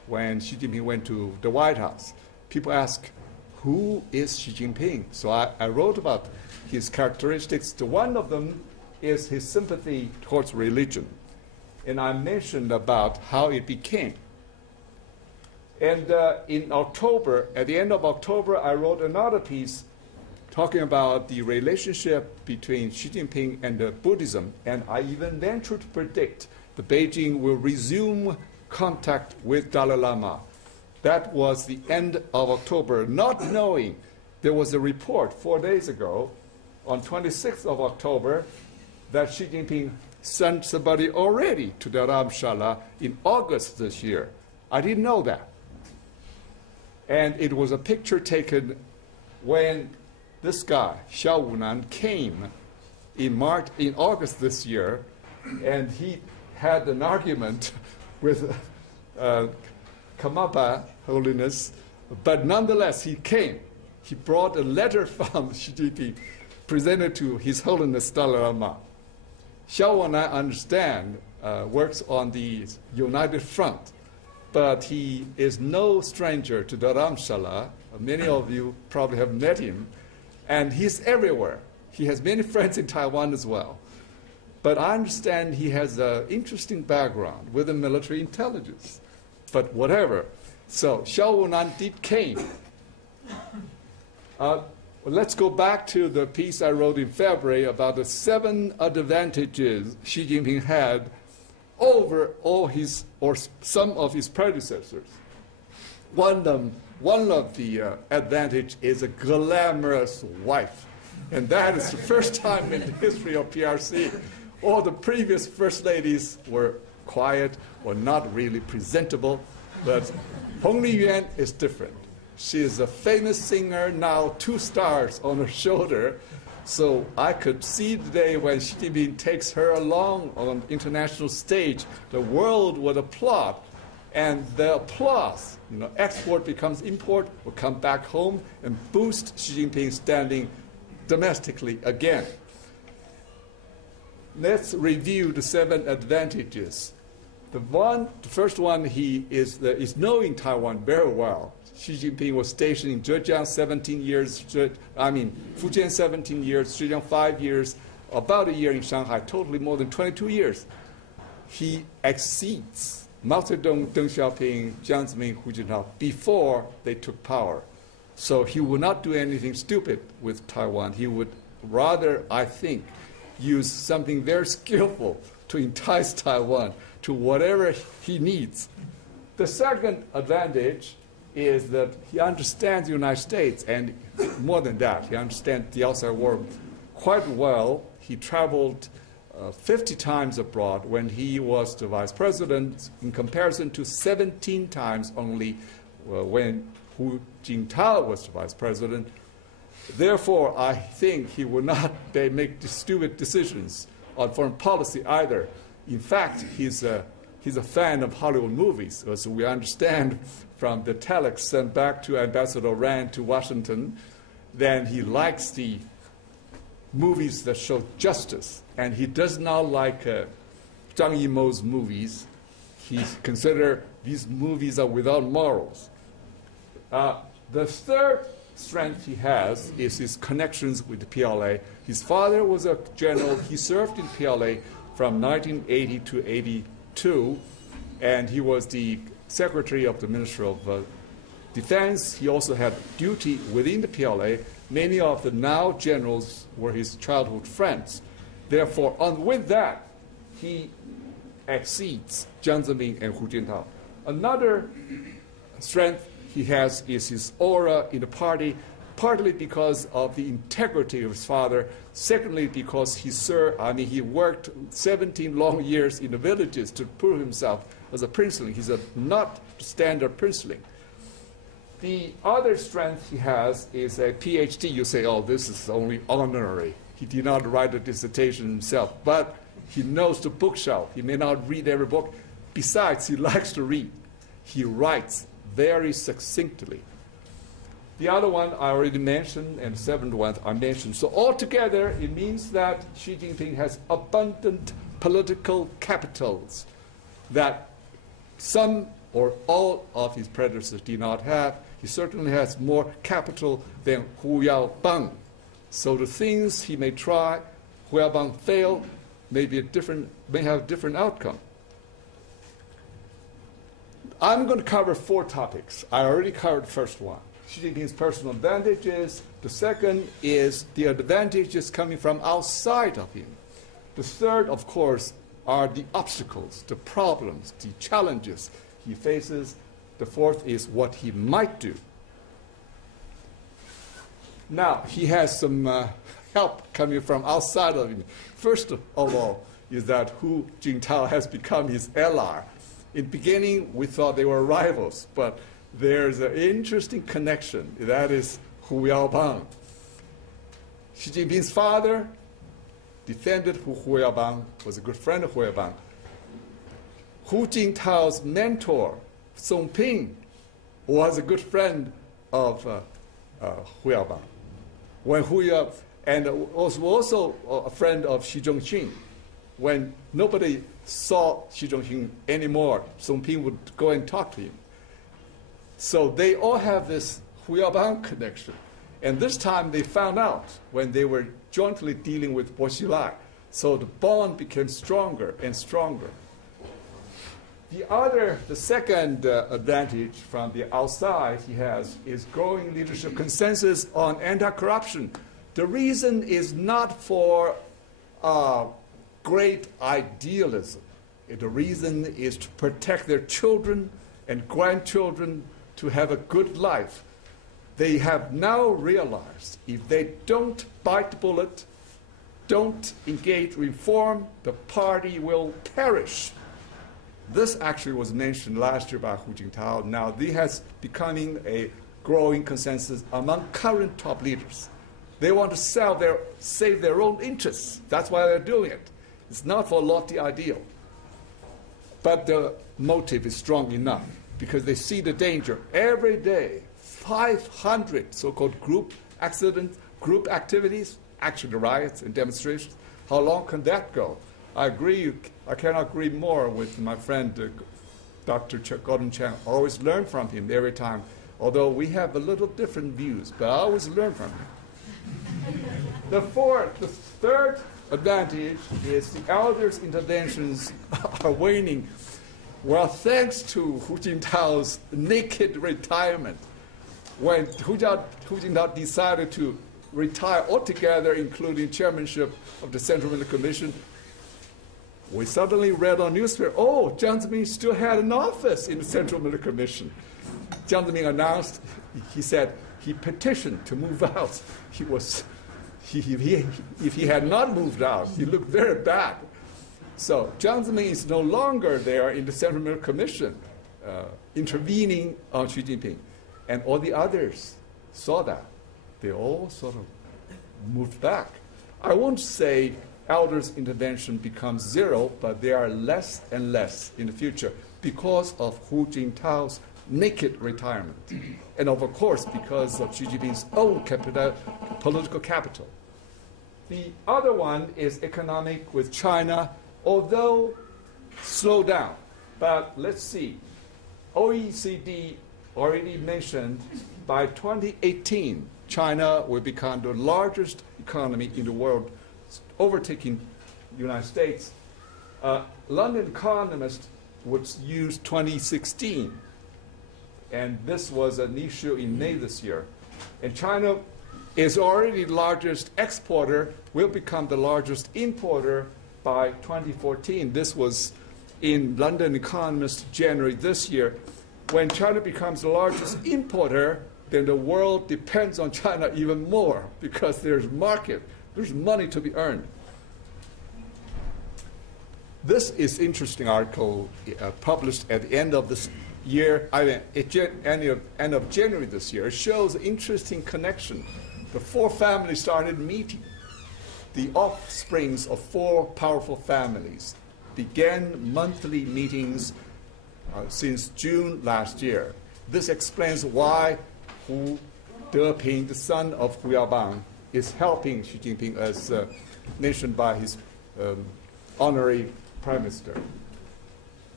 when Xi Jinping went to the White House. People ask, who is Xi Jinping? So I wrote about his characteristics. One of them is his sympathy towards religion. And I mentioned about how it became. And in October, at the end of October, I wrote another piece talking about the relationship between Xi Jinping and Buddhism. And I even ventured to predict that Beijing will resume contact with Dalai Lama. That was the end of October, not knowing there was a report 4 days ago, on 26th of October, that Xi Jinping sent somebody already to the Dharamshala in August this year. I didn't know that. And it was a picture taken when this guy, Xiao Wunan, came in August this year, and he had an argument with Karmapa, Holiness, but nonetheless he came. He brought a letter from Xi Jinping presented to His Holiness Dalai Lama. Xiao Wunan, I understand, works on the United Front, but he is no stranger to Dharamshala. Many of you probably have met him, and he's everywhere. He has many friends in Taiwan as well. But I understand he has an interesting background with the military intelligence. But whatever. So Xiao Wunan did came. Let's go back to the piece I wrote in February about the 7 advantages Xi Jinping had over all his or some of his predecessors. One of the advantage is a glamorous wife, and that is the first time in the history of PRC. All the previous first ladies were quiet or not really presentable, but Peng Liyuan is different. She is a famous singer, now 2 stars on her shoulder. So I could see the day when Xi Jinping takes her along on the international stage, the world would applaud. And the applause, export becomes import, will come back home and boost Xi Jinping's standing domestically again. Let's review the 7 advantages. The first one, he is knowing Taiwan very well. Xi Jinping was stationed in Zhejiang 17 years, Fujian 17 years, Zhejiang 5 years, about a year in Shanghai, totally more than 22 years. He exceeds Mao Zedong, Deng Xiaoping, Jiang Zemin, Hu Jintao before they took power. So he would not do anything stupid with Taiwan. He would rather, I think, use something very skillful to entice Taiwan to whatever he needs. The second advantage is that he understands the United States, and more than that, he understands the outside world quite well. He traveled 50 times abroad when he was the vice president, in comparison to 17 times only when Hu Jintao was the vice president. Therefore, I think he will not make stupid decisions on foreign policy either. In fact, he's a fan of Hollywood movies, as we understand from the telex sent back to Ambassador Rand to Washington. Then he likes the movies that show justice, and he does not like Zhang Yimou's movies. He considers these movies are without morals. The third strength he has is his connections with the PLA. His father was a general. He served in PLA from 1980 to 82, and he was the secretary of the Ministry of Defense. He also had duty within the PLA. Many of the now generals were his childhood friends. Therefore, with that, he exceeds Jiang Zemin and Hu Jintao. Another strength he has is his aura in the party, partly because of the integrity of his father. Secondly, because he worked 17 long years in the villages to prove himself as a princeling. He's not standard princeling. The other strength he has is a PhD. You say, oh, this is only honorary. He did not write a dissertation himself, but he knows the bookshelf. He may not read every book. Besides, he likes to read. He writes very succinctly. The other one I already mentioned, and the 7th one I mentioned. So altogether, it means that Xi Jinping has abundant political capitals that some or all of his predecessors did not have. He certainly has more capital than Hu Yaobang. So the things he may try, Hu Yaobang fail, may have a different outcome. I'm going to cover 4 topics. I already covered the first one. Xi Jinping's personal advantages. The second is the advantages coming from outside of him. The third, of course, are the obstacles, the problems, the challenges he faces. The fourth is what he might do. Now, he has some help coming from outside of him. First of all, is that Hu Jintao has become his ally. In the beginning, we thought they were rivals, but there's an interesting connection. That is Hu Yaobang. Xi Jinping's father defended Hu Yaobang, was a good friend of Hu Yaobang. Hu Jintao's mentor, Song Ping, was a good friend of Hu Yaobang. When and was also a friend of Xi Zhongxun. When nobody saw Xi Zhongxun anymore, Song Ping would go and talk to him. So they all have this Hu Yaobang connection. And this time they found out when they were jointly dealing with Bo Xilai. So the bond became stronger and stronger. The second advantage from the outside he has is growing leadership consensus on anti-corruption. The reason is not for great idealism. The reason is to protect their children and grandchildren to have a good life. They have now realized if they don't bite the bullet, don't engage reform, the party will perish. This actually was mentioned last year by Hu Jintao. Now, this has becoming a growing consensus among current top leaders. They want to save their own interests. That's why they're doing it. It's not for a lofty ideal. But the motive is strong enough because they see the danger. Every day, 500 so-called group accidents, group activities, actually riots and demonstrations. How long can that go? I agree. I cannot agree more with my friend, Dr. Gordon Chang. I always learn from him every time, although we have a little different views, but I always learn from him. The third advantage is the elders' interventions are waning. Well, thanks to Hu Jintao's naked retirement, when Hu Jintao decided to retire altogether, including chairmanship of the Central Military Commission, we suddenly read on newspaper, oh, Jiang Zemin still had an office in the Central Military Commission. Jiang Zemin announced, he said, he petitioned to move out. If he had not moved out, he looked very bad. So Jiang Zemin is no longer there in the Central Military Commission, intervening on Xi Jinping. And all the others saw that. They all sort of moved back. I won't say elders' intervention becomes zero, but they are less and less in the future because of Hu Jintao's naked retirement. And of course, because of Xi Jinping's own political capital. The other one is economic with China, although slowed down. But let's see. OECD already mentioned by 2018, China will become the largest economy in the world, overtaking the United States. London Economist would use 2016, and this was an issue in May this year. And China is already the largest exporter, will become the largest importer by 2014. This was in London Economist January this year. When China becomes the largest importer, then the world depends on China even more because there's market, there's money to be earned. This is interesting article published at the end of this year, end of January this year. It shows an interesting connection. The 4 families started meeting. The offsprings of 4 powerful families began monthly meetings since June last year. This explains why Hu Deping, the son of Hu Yaobang, is helping Xi Jinping as mentioned by his honorary prime minister.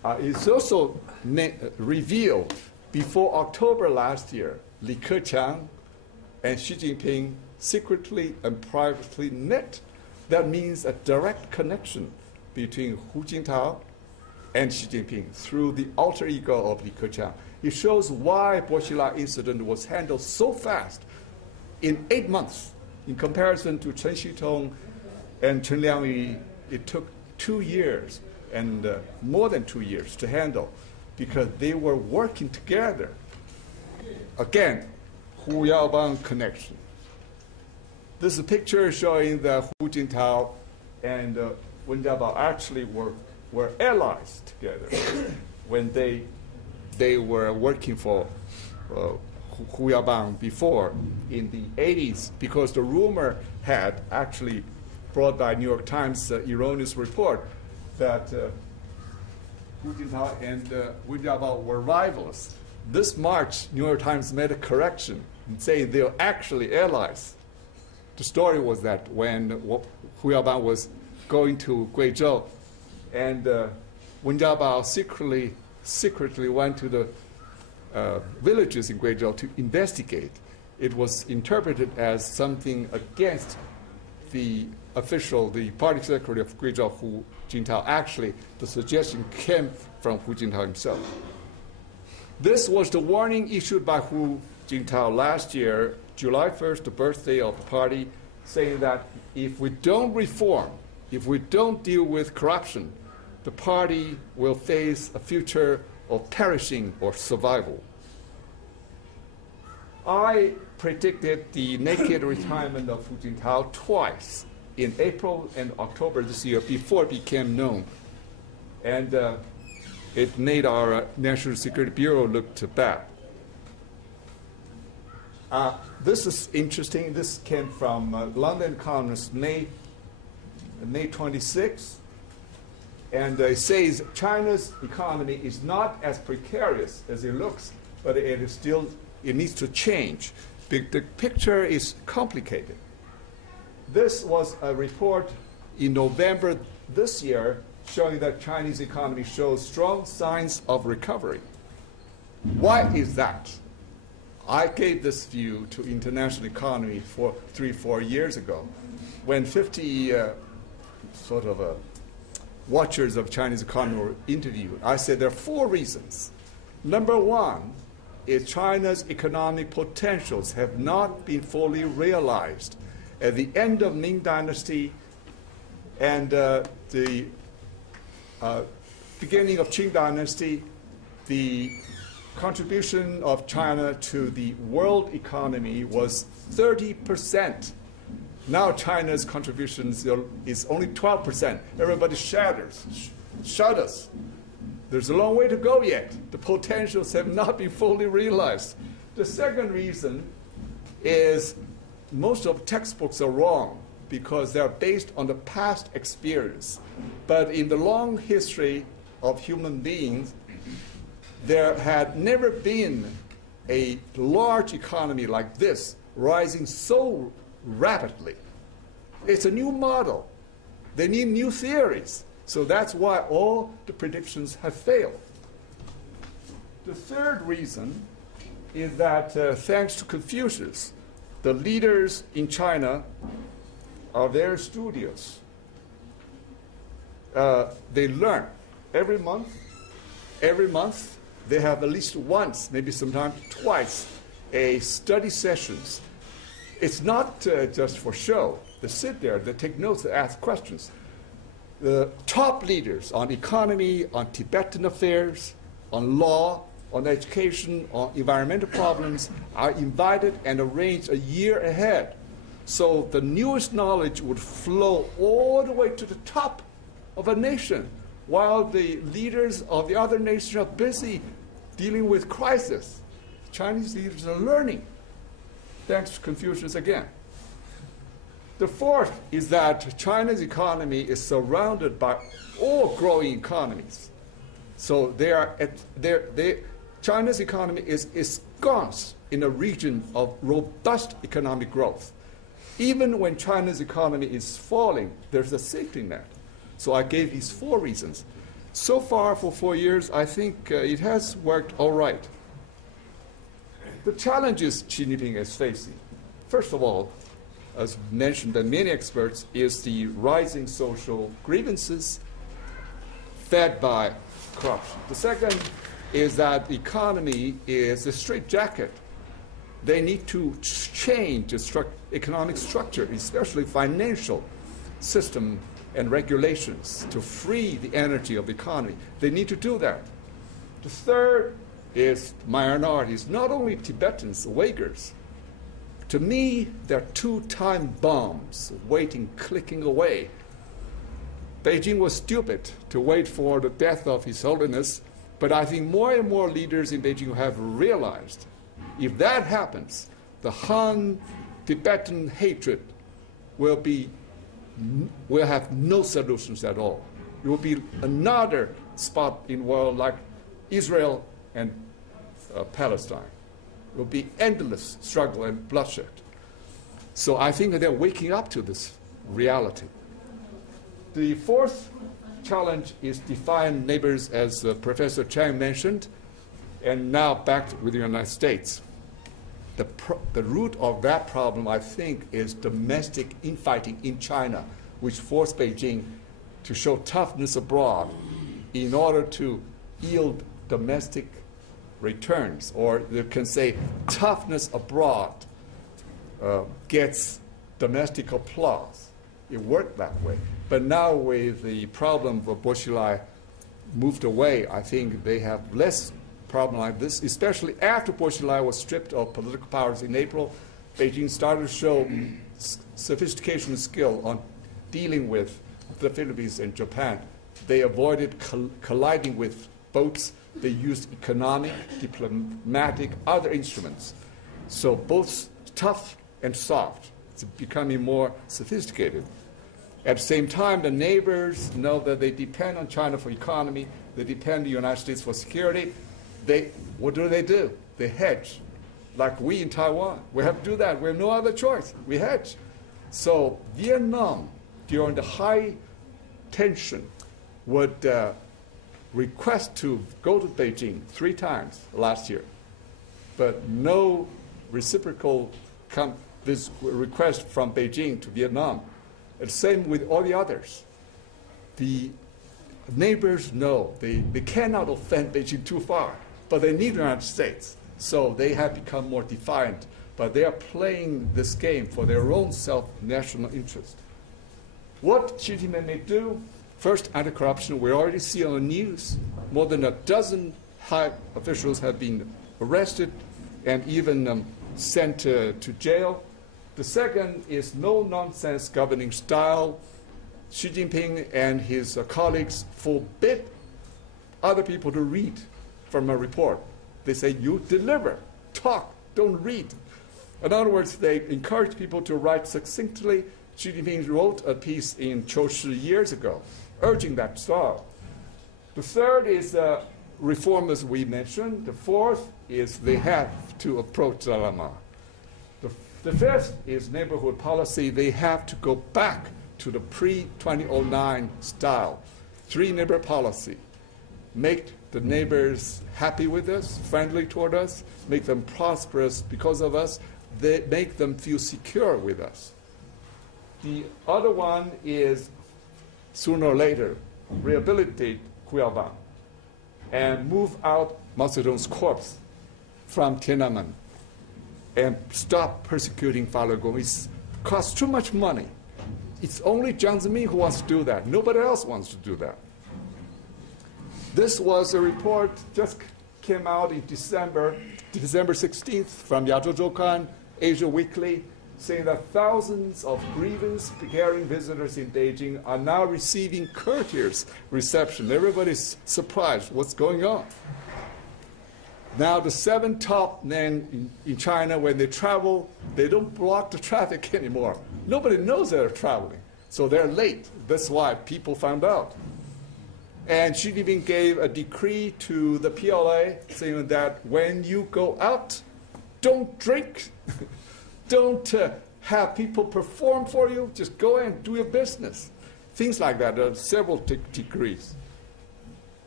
It's also revealed before October last year, Li Keqiang and Xi Jinping secretly and privately met. That means a direct connection between Hu Jintao and Xi Jinping through the alter ego of Li Keqiang. It shows why Boxila incident was handled so fast in 8 months. In comparison to Chen Xitong and Chen Liangyu, it took 2 years and more than 2 years to handle because they were working together. Again, Hu Yaobang connection. This is a picture showing that Hu Jintao and Wen Jiabao actually were allies together when they were working for Hu Yaobang before in the 80s, because the rumor had actually brought by New York Times erroneous report that Hu Jintao and Wen Jiabao were rivals. This March, New York Times made a correction and saying they were actually allies. The story was that when Hu Yaobang was going to Guizhou, and Wen Jiabao secretly went to the villages in Guizhou to investigate. It was interpreted as something against the official, the party secretary of Guizhou, Hu Jintao. Actually, the suggestion came from Hu Jintao himself. This was the warning issued by Hu Jintao last year, July 1st, the birthday of the party, saying that if we don't reform, if we don't deal with corruption, the party will face a future of perishing or survival. I predicted the naked retirement of Hu Jintao twice, in April and October this year, before it became known. And it made our National Security Bureau look bad. This is interesting. This came from London Economist, May 26. And it says China's economy is not as precarious as it looks, but it needs to change. The picture is complicated. This was a report in November this year showing that Chinese economy shows strong signs of recovery. Why is that? I gave this view to international economy for 3-4 years ago, when 50 watchers of Chinese economy were interviewed. I said there are 4 reasons. Number 1 is China's economic potentials have not been fully realized. At the end of Ming Dynasty and the beginning of Qing Dynasty, the contribution of China to the world economy was 30%. Now China's contribution is only 12%. Everybody shudders. There's a long way to go yet. The potentials have not been fully realized. The second reason is most of textbooks are wrong because they're based on the past experience. But in the long history of human beings, there had never been a large economy like this rising so rapidly. It's a new model. They need new theories. So that's why all the predictions have failed. The third reason is that thanks to Confucius, the leaders in China are very studious. They learn every month. Every month, they have at least once, maybe sometimes twice, a study sessions. It's not just for show. They sit there, they take notes, they ask questions. The top leaders on economy, on Tibetan affairs, on law, on education, on environmental problems are invited and arranged a year ahead. So the newest knowledge would flow all the way to the top of a nation, while the leaders of the other nations are busy dealing with crisis. Chinese leaders are learning, thanks to Confucius again. The fourth is that China's economy is surrounded by all growing economies. So China's economy is ensconced in a region of robust economic growth. Even when China's economy is falling, there's a safety net. So I gave these 4 reasons. So far, for 4 years, I think it has worked all right. The challenges Xi Jinping is facing, first of all, as mentioned by many experts, is the rising social grievances fed by corruption. The second is that the economy is a straitjacket. They need to change the economic structure, especially financial system and regulations, to free the energy of the economy. They need to do that. The third is minorities, not only Tibetans, Uyghurs. To me, they're two time bombs waiting, clicking away. Beijing was stupid to wait for the death of His Holiness, but I think more and more leaders in Beijing have realized if that happens, the Han-Tibetan hatred will have no solutions at all. It will be another spot in the world like Israel and Palestine. It will be endless struggle and bloodshed. So I think that they're waking up to this reality. The fourth challenge is defiant neighbors, as Professor Chang mentioned, and now back with the United States. The root of that problem, I think, is domestic infighting in China, which forced Beijing to show toughness abroad in order to yield domestic returns, or you can say toughness abroad gets domestic applause. It worked that way. But now with the problem of Bo Xilai moved away, I think they have less problem like this, especially after Bo Xilai was stripped of political powers in April. Beijing started to show sophistication and skill on dealing with the Philippines and Japan. They avoided colliding with boats. They used economic, diplomatic, other instruments. So both tough and soft. It's becoming more sophisticated. At the same time, the neighbors know that they depend on China for economy. They depend on the United States for security. What do? They hedge, like we in Taiwan. We have to do that. We have no other choice. We hedge. So Vietnam, during the high tension, would request to go to Beijing 3 times last year, but no reciprocal request from Beijing to Vietnam. And same with all the others. The neighbors know they cannot offend Beijing too far, but they need the United States. So they have become more defiant, but they are playing this game for their own self-national interest. What Xi Jinping may do, first, anti-corruption. We already see on the news more than a dozen high officials have been arrested and even sent to jail. The second is no-nonsense governing style. Xi Jinping and his colleagues forbid other people to read from a report. They say, you deliver, talk, don't read. In other words, they encourage people to write succinctly. Xi Jinping wrote a piece in Choushi years ago, urging that style. The third is reform, as we mentioned. The fourth is they have to approach Dalai Lama. The fifth is neighborhood policy. They have to go back to the pre-2009 style. 3 neighbor policy. Make the neighbors happy with us, friendly toward us, make them prosperous because of us, they make them feel secure with us. The other one is, sooner or later, rehabilitate FullEvent and move out Mao Zedong's corpse from Tiananmen and stop persecuting Falun Gong. It costs too much money. It's only Jiang Zemin who wants to do that. Nobody else wants to do that. This was a report just came out in December 16th from Yazhou Zhoukan, Asia Weekly, saying that thousands of grievance-bearing visitors in Beijing are now receiving courteous reception. Everybody's surprised what's going on. Now, the 7 top men in China, when they travel, they don't block the traffic anymore. Nobody knows they're traveling, so they're late. That's why people found out. And Xi Jinping gave a decree to the PLA saying that when you go out, don't drink, don't have people perform for you, just go and do your business. Things like that. There are several decrees.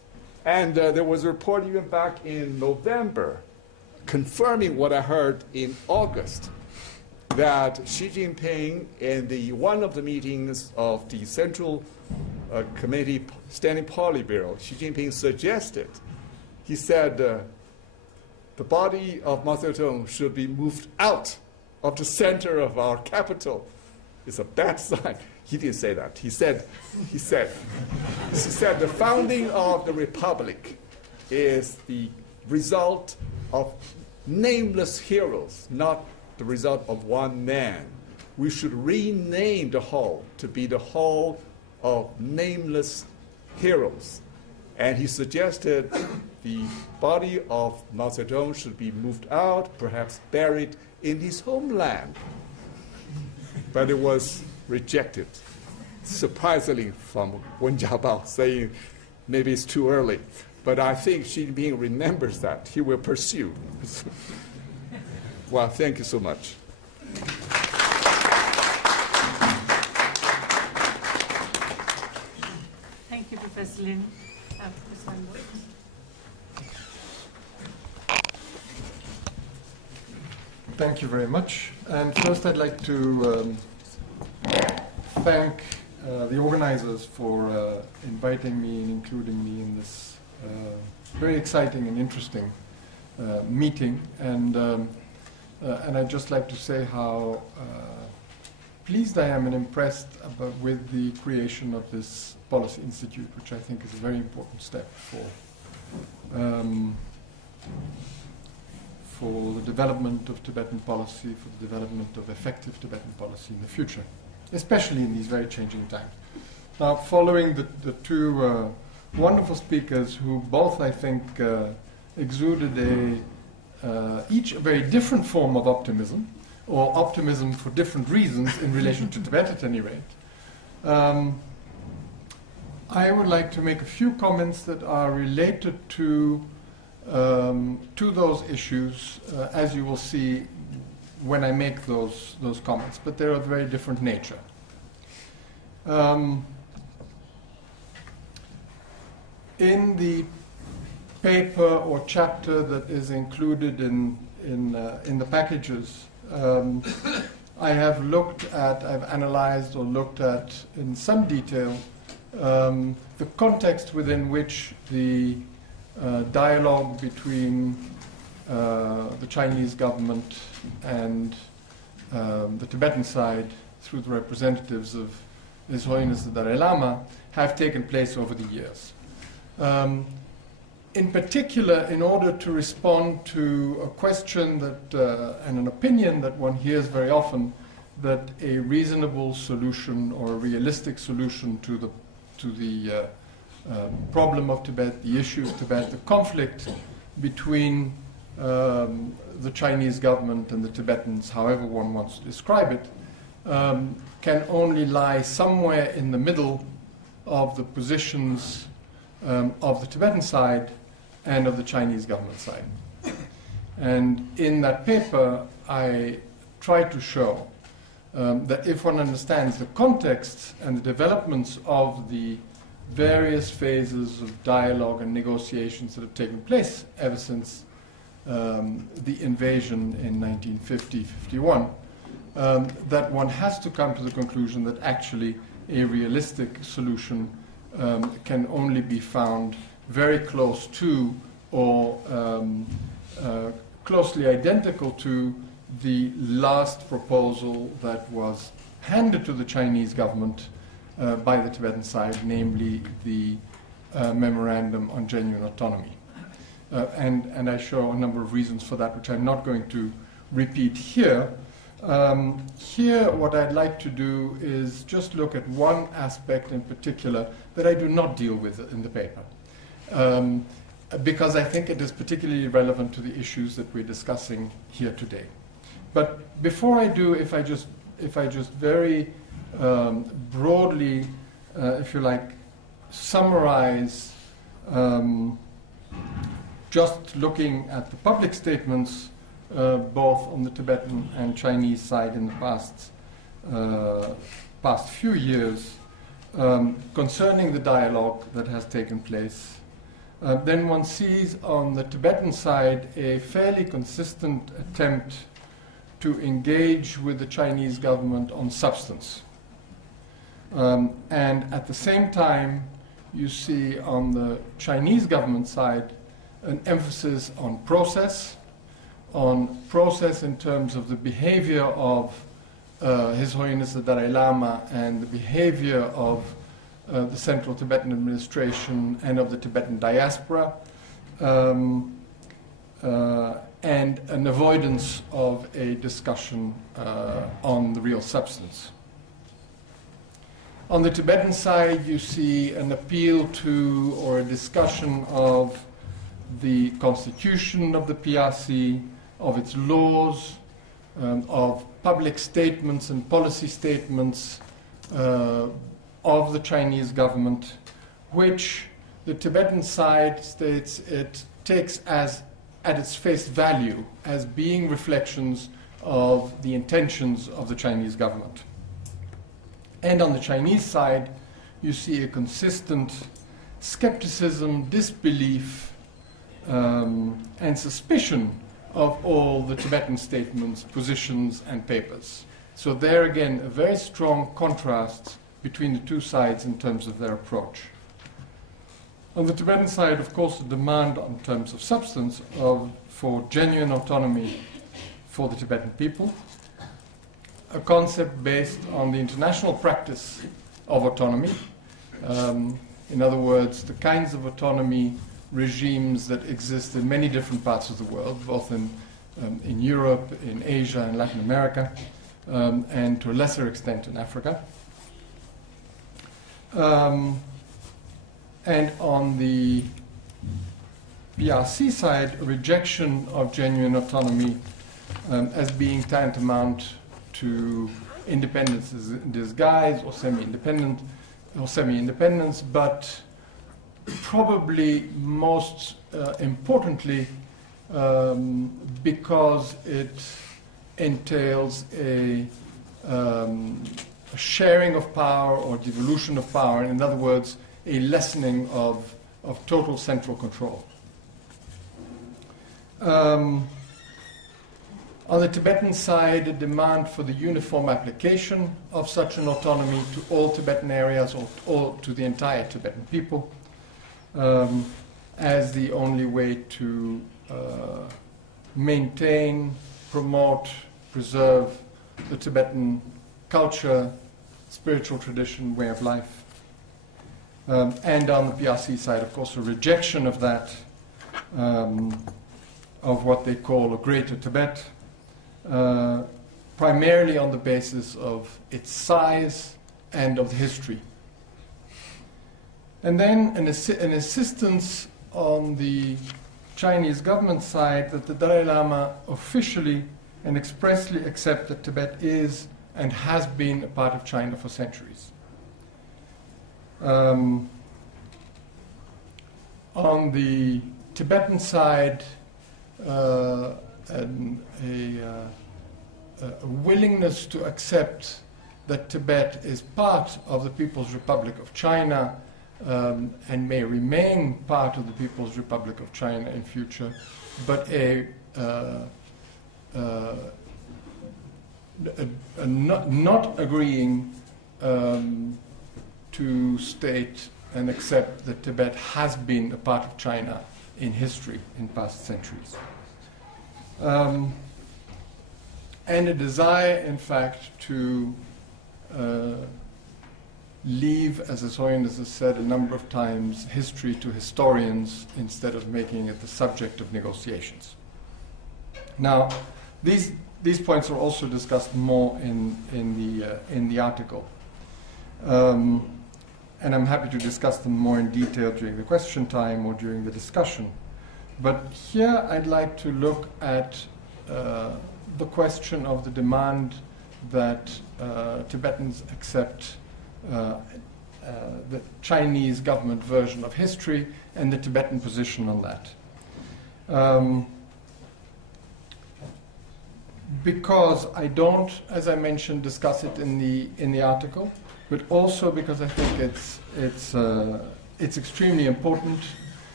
And there was a report even back in November confirming what I heard in August, that Xi Jinping, in one of the meetings of the Central Committee Standing Politburo, Xi Jinping suggested, he said, the body of Mao Zedong should be moved out of the center of our capital. It's a bad sign. He didn't say that. He said the founding of the republic is the result of nameless heroes, not the result of one man. We should rename the hall to be the hall of nameless heroes. And he suggested the body of Mao Zedong should be moved out, perhaps buried in his homeland. But it was rejected, surprisingly, from Wen Jiabao, saying maybe it's too early. But I think Xi Jinping remembers that. He will pursue. Well, thank you so much. Thank you, Professor Lin. Professor Van Bolt. Thank you very much. And first I'd like to thank the organizers for inviting me and including me in this very exciting and interesting meeting. And I'd just like to say how pleased I am and impressed with the creation of this Policy Institute, which I think is a very important step for the development of Tibetan policy, for the development of effective Tibetan policy in the future, especially in these very changing times. Now, following the two wonderful speakers who both, I think, exuded each a very different form of optimism, or optimism for different reasons in relation to Tibet at any rate, I would like to make a few comments that are related to those issues, as you will see when I make those comments, but they're of a very different nature. In the paper or chapter that is included in the packages, I've analyzed or looked at in some detail the context within which the dialogue between the Chinese government and the Tibetan side through the representatives of His Holiness the Dalai Lama have taken place over the years. In particular, in order to respond to a question that, and an opinion that one hears very often, that a reasonable solution or a realistic solution to the problem of Tibet, the issue of Tibet, the conflict between the Chinese government and the Tibetans, however one wants to describe it, can only lie somewhere in the middle of the positions of the Tibetan side and of the Chinese government side. And in that paper, I try to show that if one understands the context and the developments of the various phases of dialogue and negotiations that have taken place ever since the invasion in 1950-51, that one has to come to the conclusion that actually a realistic solution can only be found very close to or closely identical to the last proposal that was handed to the Chinese government by the Tibetan side, namely the Memorandum on Genuine Autonomy. And I show a number of reasons for that, which I'm not going to repeat here. Here, what I'd like to do is just look at one aspect in particular that I do not deal with in the paper, because I think it is particularly relevant to the issues that we're discussing here today. But before I do, if I just very broadly, if you like, summarize, just looking at the public statements, both on the Tibetan and Chinese side in the past few years, concerning the dialogue that has taken place, then one sees on the Tibetan side a fairly consistent attempt to engage with the Chinese government on substance. And at the same time, you see on the Chinese government side an emphasis on process in terms of the behavior of His Holiness the Dalai Lama and the behavior of the Central Tibetan Administration and of the Tibetan diaspora, and an avoidance of a discussion on the real substance. On the Tibetan side, you see an appeal to or a discussion of the constitution of the PRC, of its laws, of public statements and policy statements of the Chinese government, which the Tibetan side states it takes as at its face value as being reflections of the intentions of the Chinese government. And on the Chinese side, you see a consistent skepticism, disbelief, and suspicion of all the Tibetan statements, positions, and papers. So there again, a very strong contrast between the two sides in terms of their approach. On the Tibetan side, of course, the demand in terms of substance for genuine autonomy for the Tibetan people, a concept based on the international practice of autonomy. In other words, the kinds of autonomy regimes that exist in many different parts of the world, both in Europe, in Asia, and Latin America, and to a lesser extent in Africa. And on the PRC side, a rejection of genuine autonomy as being tantamount to independence in disguise or semi-independence, but probably most importantly because it entails a sharing of power or devolution of power, in other words, a lessening of total central control. On the Tibetan side, a demand for the uniform application of such an autonomy to all Tibetan areas or to the entire Tibetan people as the only way to maintain, promote, preserve the Tibetan culture, spiritual tradition, way of life. And on the PRC side, of course, a rejection of that, of what they call a Greater Tibet, primarily on the basis of its size and of the history. And then an insistence on the Chinese government side that the Dalai Lama officially and expressly accept that Tibet is and has been a part of China for centuries. On the Tibetan side, a willingness to accept that Tibet is part of the People's Republic of China and may remain part of the People's Republic of China in future, but not agreeing to state and accept that Tibet has been a part of China in history in past centuries. And a desire, in fact, to leave, as His Holiness has said a number of times, history to historians instead of making it the subject of negotiations. Now, these points are also discussed more in the article. And I'm happy to discuss them more in detail during the question time or during the discussion. But here I'd like to look at the question of the demand that Tibetans accept the Chinese government version of history and the Tibetan position on that. Because I don't, as I mentioned, discuss it in the article, but also because I think it's extremely important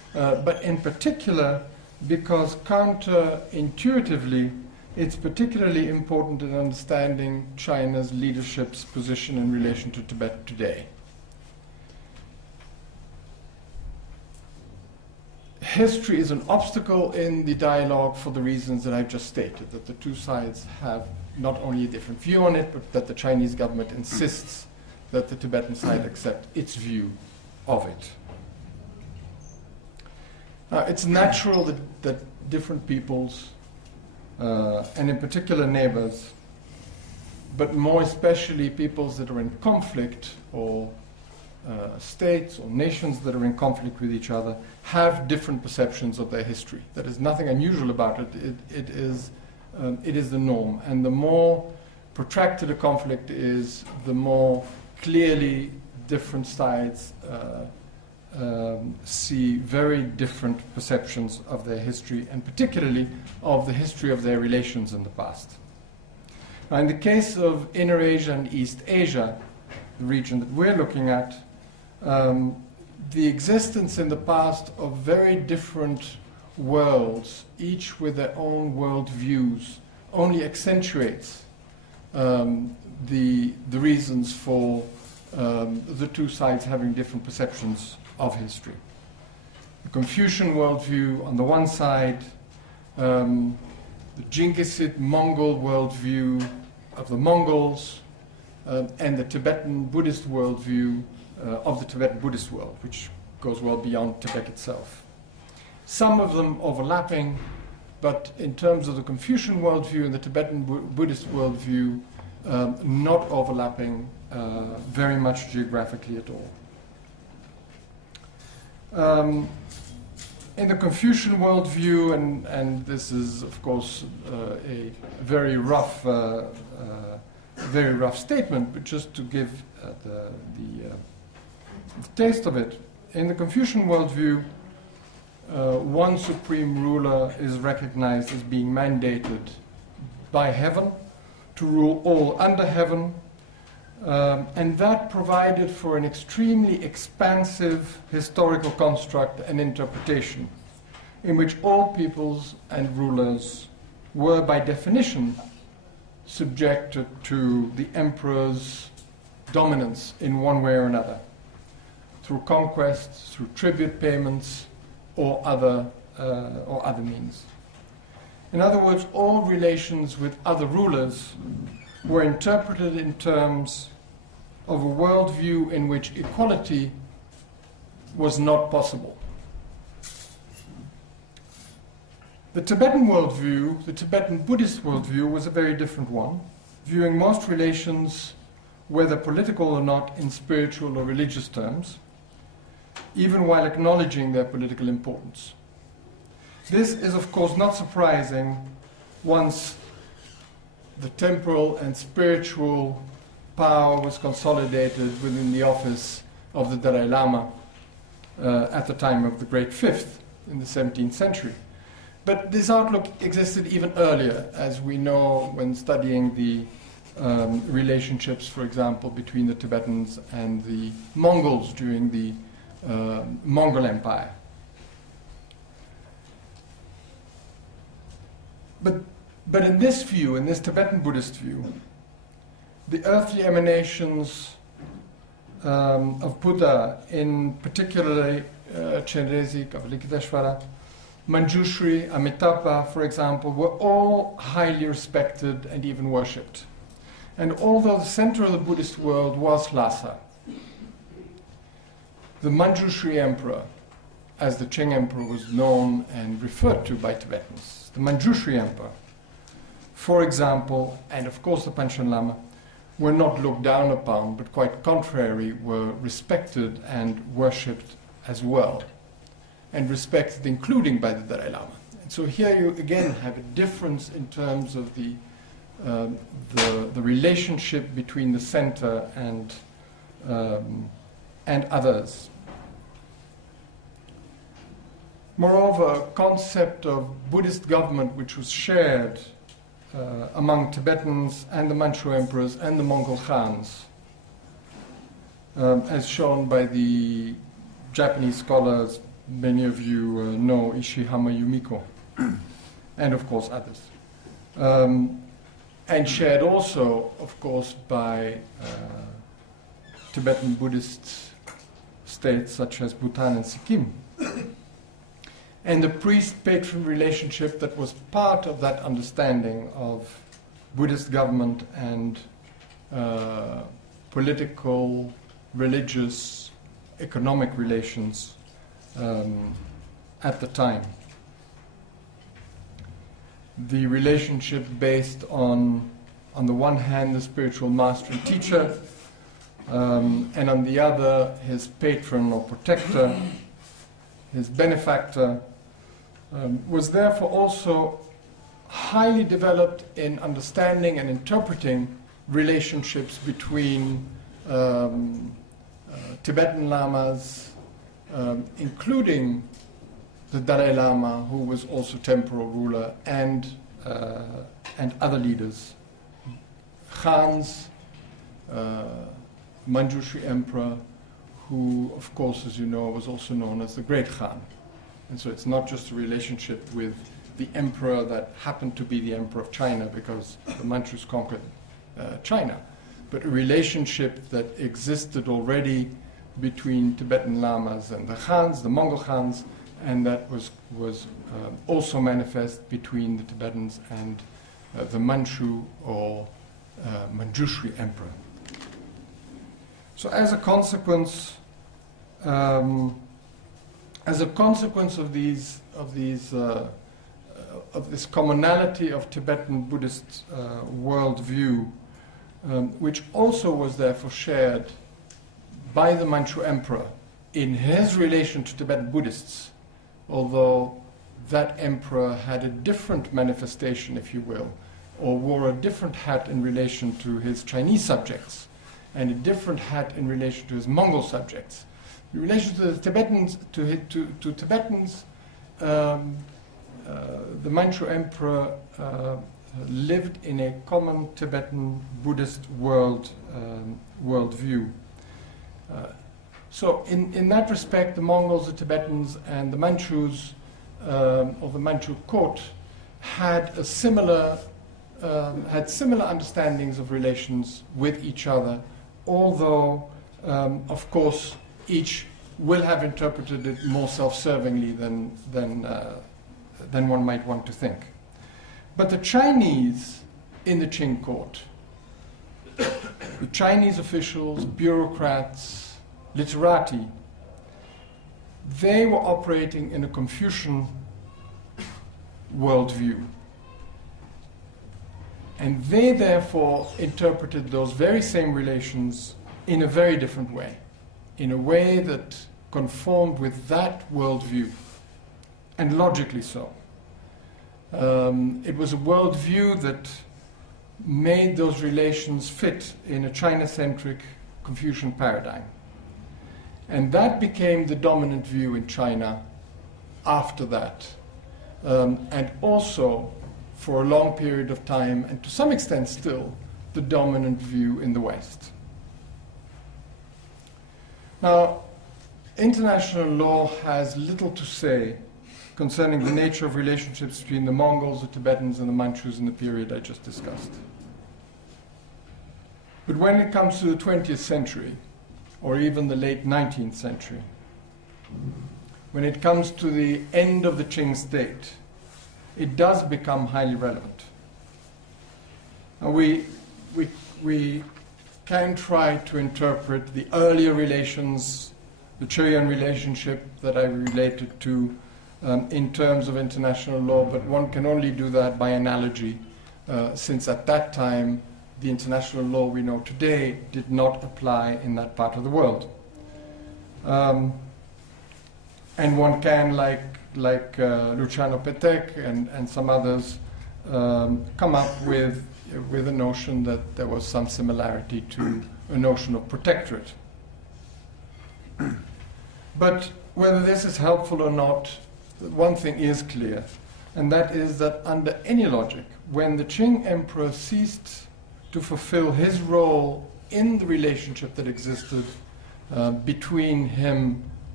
but in particular because counterintuitively, it's particularly important in understanding China's leadership's position in relation to Tibet today. History is an obstacle in the dialogue for the reasons that I've just stated, that the two sides have not only a different view on it, but that the Chinese government insists that the Tibetan side accept its view of it. It's natural that different peoples, and in particular neighbors, but more especially peoples that are in conflict, or states or nations that are in conflict with each other, have different perceptions of their history. There is nothing unusual about it. It is the norm. And the more protracted a conflict is, the more clearly different sides see very different perceptions of their history, and particularly of the history of their relations in the past. Now, in the case of Inner Asia and East Asia, the region that we're looking at, the existence in the past of very different worlds, each with their own world views, only accentuates the reasons for the two sides having different perceptions of history. The Confucian worldview on the one side, the Jinggisid Mongol worldview of the Mongols, and the Tibetan Buddhist worldview of the Tibetan Buddhist world, which goes well beyond Tibet itself. Some of them overlapping, but in terms of the Confucian worldview and the Tibetan Buddhist worldview, not overlapping very much geographically at all. In the Confucian worldview, and this is of course a very rough statement, but just to give the taste of it, in the Confucian worldview, one supreme ruler is recognized as being mandated by heaven to rule all under heaven, and that provided for an extremely expansive historical construct and interpretation in which all peoples and rulers were by definition subjected to the emperor's dominance in one way or another, through conquests, through tribute payments, or other means. In other words, all relations with other rulers were interpreted in terms of a worldview in which equality was not possible. The Tibetan worldview, the Tibetan Buddhist worldview, was a very different one, viewing most relations, whether political or not, in spiritual or religious terms, even while acknowledging their political importance. This is, of course, not surprising once the temporal and spiritual power was consolidated within the office of the Dalai Lama at the time of the Great Fifth in the 17th century. But this outlook existed even earlier, as we know when studying the relationships, for example, between the Tibetans and the Mongols during the Mongol Empire. But in this view, in this Tibetan Buddhist view, the earthly emanations of Buddha, in particularly Chenrezig, Avalokiteshvara, Manjushri, Amitabha, for example, were all highly respected and even worshipped. And although the center of the Buddhist world was Lhasa, the Manjushri emperor, as the Chang emperor was known and referred to by Tibetans, the Manjushri emperor, for example, and of course the Panchen Lama, were not looked down upon, but quite contrary, were respected and worshipped as well, and respected including by the Dalai Lama. And so here you again have a difference in terms of the relationship between the center and others. Moreover, a concept of Buddhist government which was shared among Tibetans and the Manchu emperors and the Mongol Khans, as shown by the Japanese scholars many of you know Ishihama Yumiko, and of course others. And shared also, of course, by Tibetan Buddhist states such as Bhutan and Sikkim. And the priest-patron relationship that was part of that understanding of Buddhist government and political, religious, economic relations at the time. The relationship based on the one hand, the spiritual master and teacher, and on the other, his patron or protector, his benefactor, was therefore also highly developed in understanding and interpreting relationships between Tibetan lamas, including the Dalai Lama, who was also temporal ruler, and other leaders, Khans, Manjushri Emperor, who, of course, as you know, was also known as the Great Khan. And so it's not just a relationship with the emperor that happened to be the emperor of China because the Manchus conquered China, but a relationship that existed already between Tibetan lamas and the Khans, the Mongol Khans, and that was also manifest between the Tibetans and the Manchu or Manjushri Emperor. So as a consequence of this commonality of Tibetan Buddhist worldview, which also was therefore shared by the Manchu Emperor in his relation to Tibetan Buddhists, although that emperor had a different manifestation, if you will, or wore a different hat in relation to his Chinese subjects, and a different hat in relation to his Mongol subjects. In relation to the Tibetans, to Tibetans, the Manchu Emperor lived in a common Tibetan Buddhist worldview. So in that respect, the Mongols, the Tibetans, and the Manchus, or the Manchu court, had similar understandings of relations with each other, although, of course, each will have interpreted it more self-servingly than one might want to think. But the Chinese in the Qing court, the Chinese officials, bureaucrats, literati, they were operating in a Confucian worldview. And they therefore interpreted those very same relations in a very different way, in a way that conformed with that worldview, and logically so. It was a worldview that made those relations fit in a China-centric Confucian paradigm. And that became the dominant view in China after that, and also for a long period of time, and to some extent still, the dominant view in the West. Now, international law has little to say concerning the nature of relationships between the Mongols, the Tibetans, and the Manchus in the period I just discussed. But when it comes to the 20th century, or even the late 19th century, when it comes to the end of the Qing state, it does become highly relevant. And we can try to interpret the earlier relations, the Choyuan relationship that I related to, in terms of international law, but one can only do that by analogy, since at that time the international law we know today did not apply in that part of the world. And one can, like Luciano Petek and some others, come up with a notion that there was some similarity to a notion of protectorate. But whether this is helpful or not, one thing is clear, and that is that under any logic, when the Qing emperor ceased to fulfill his role in the relationship that existed between him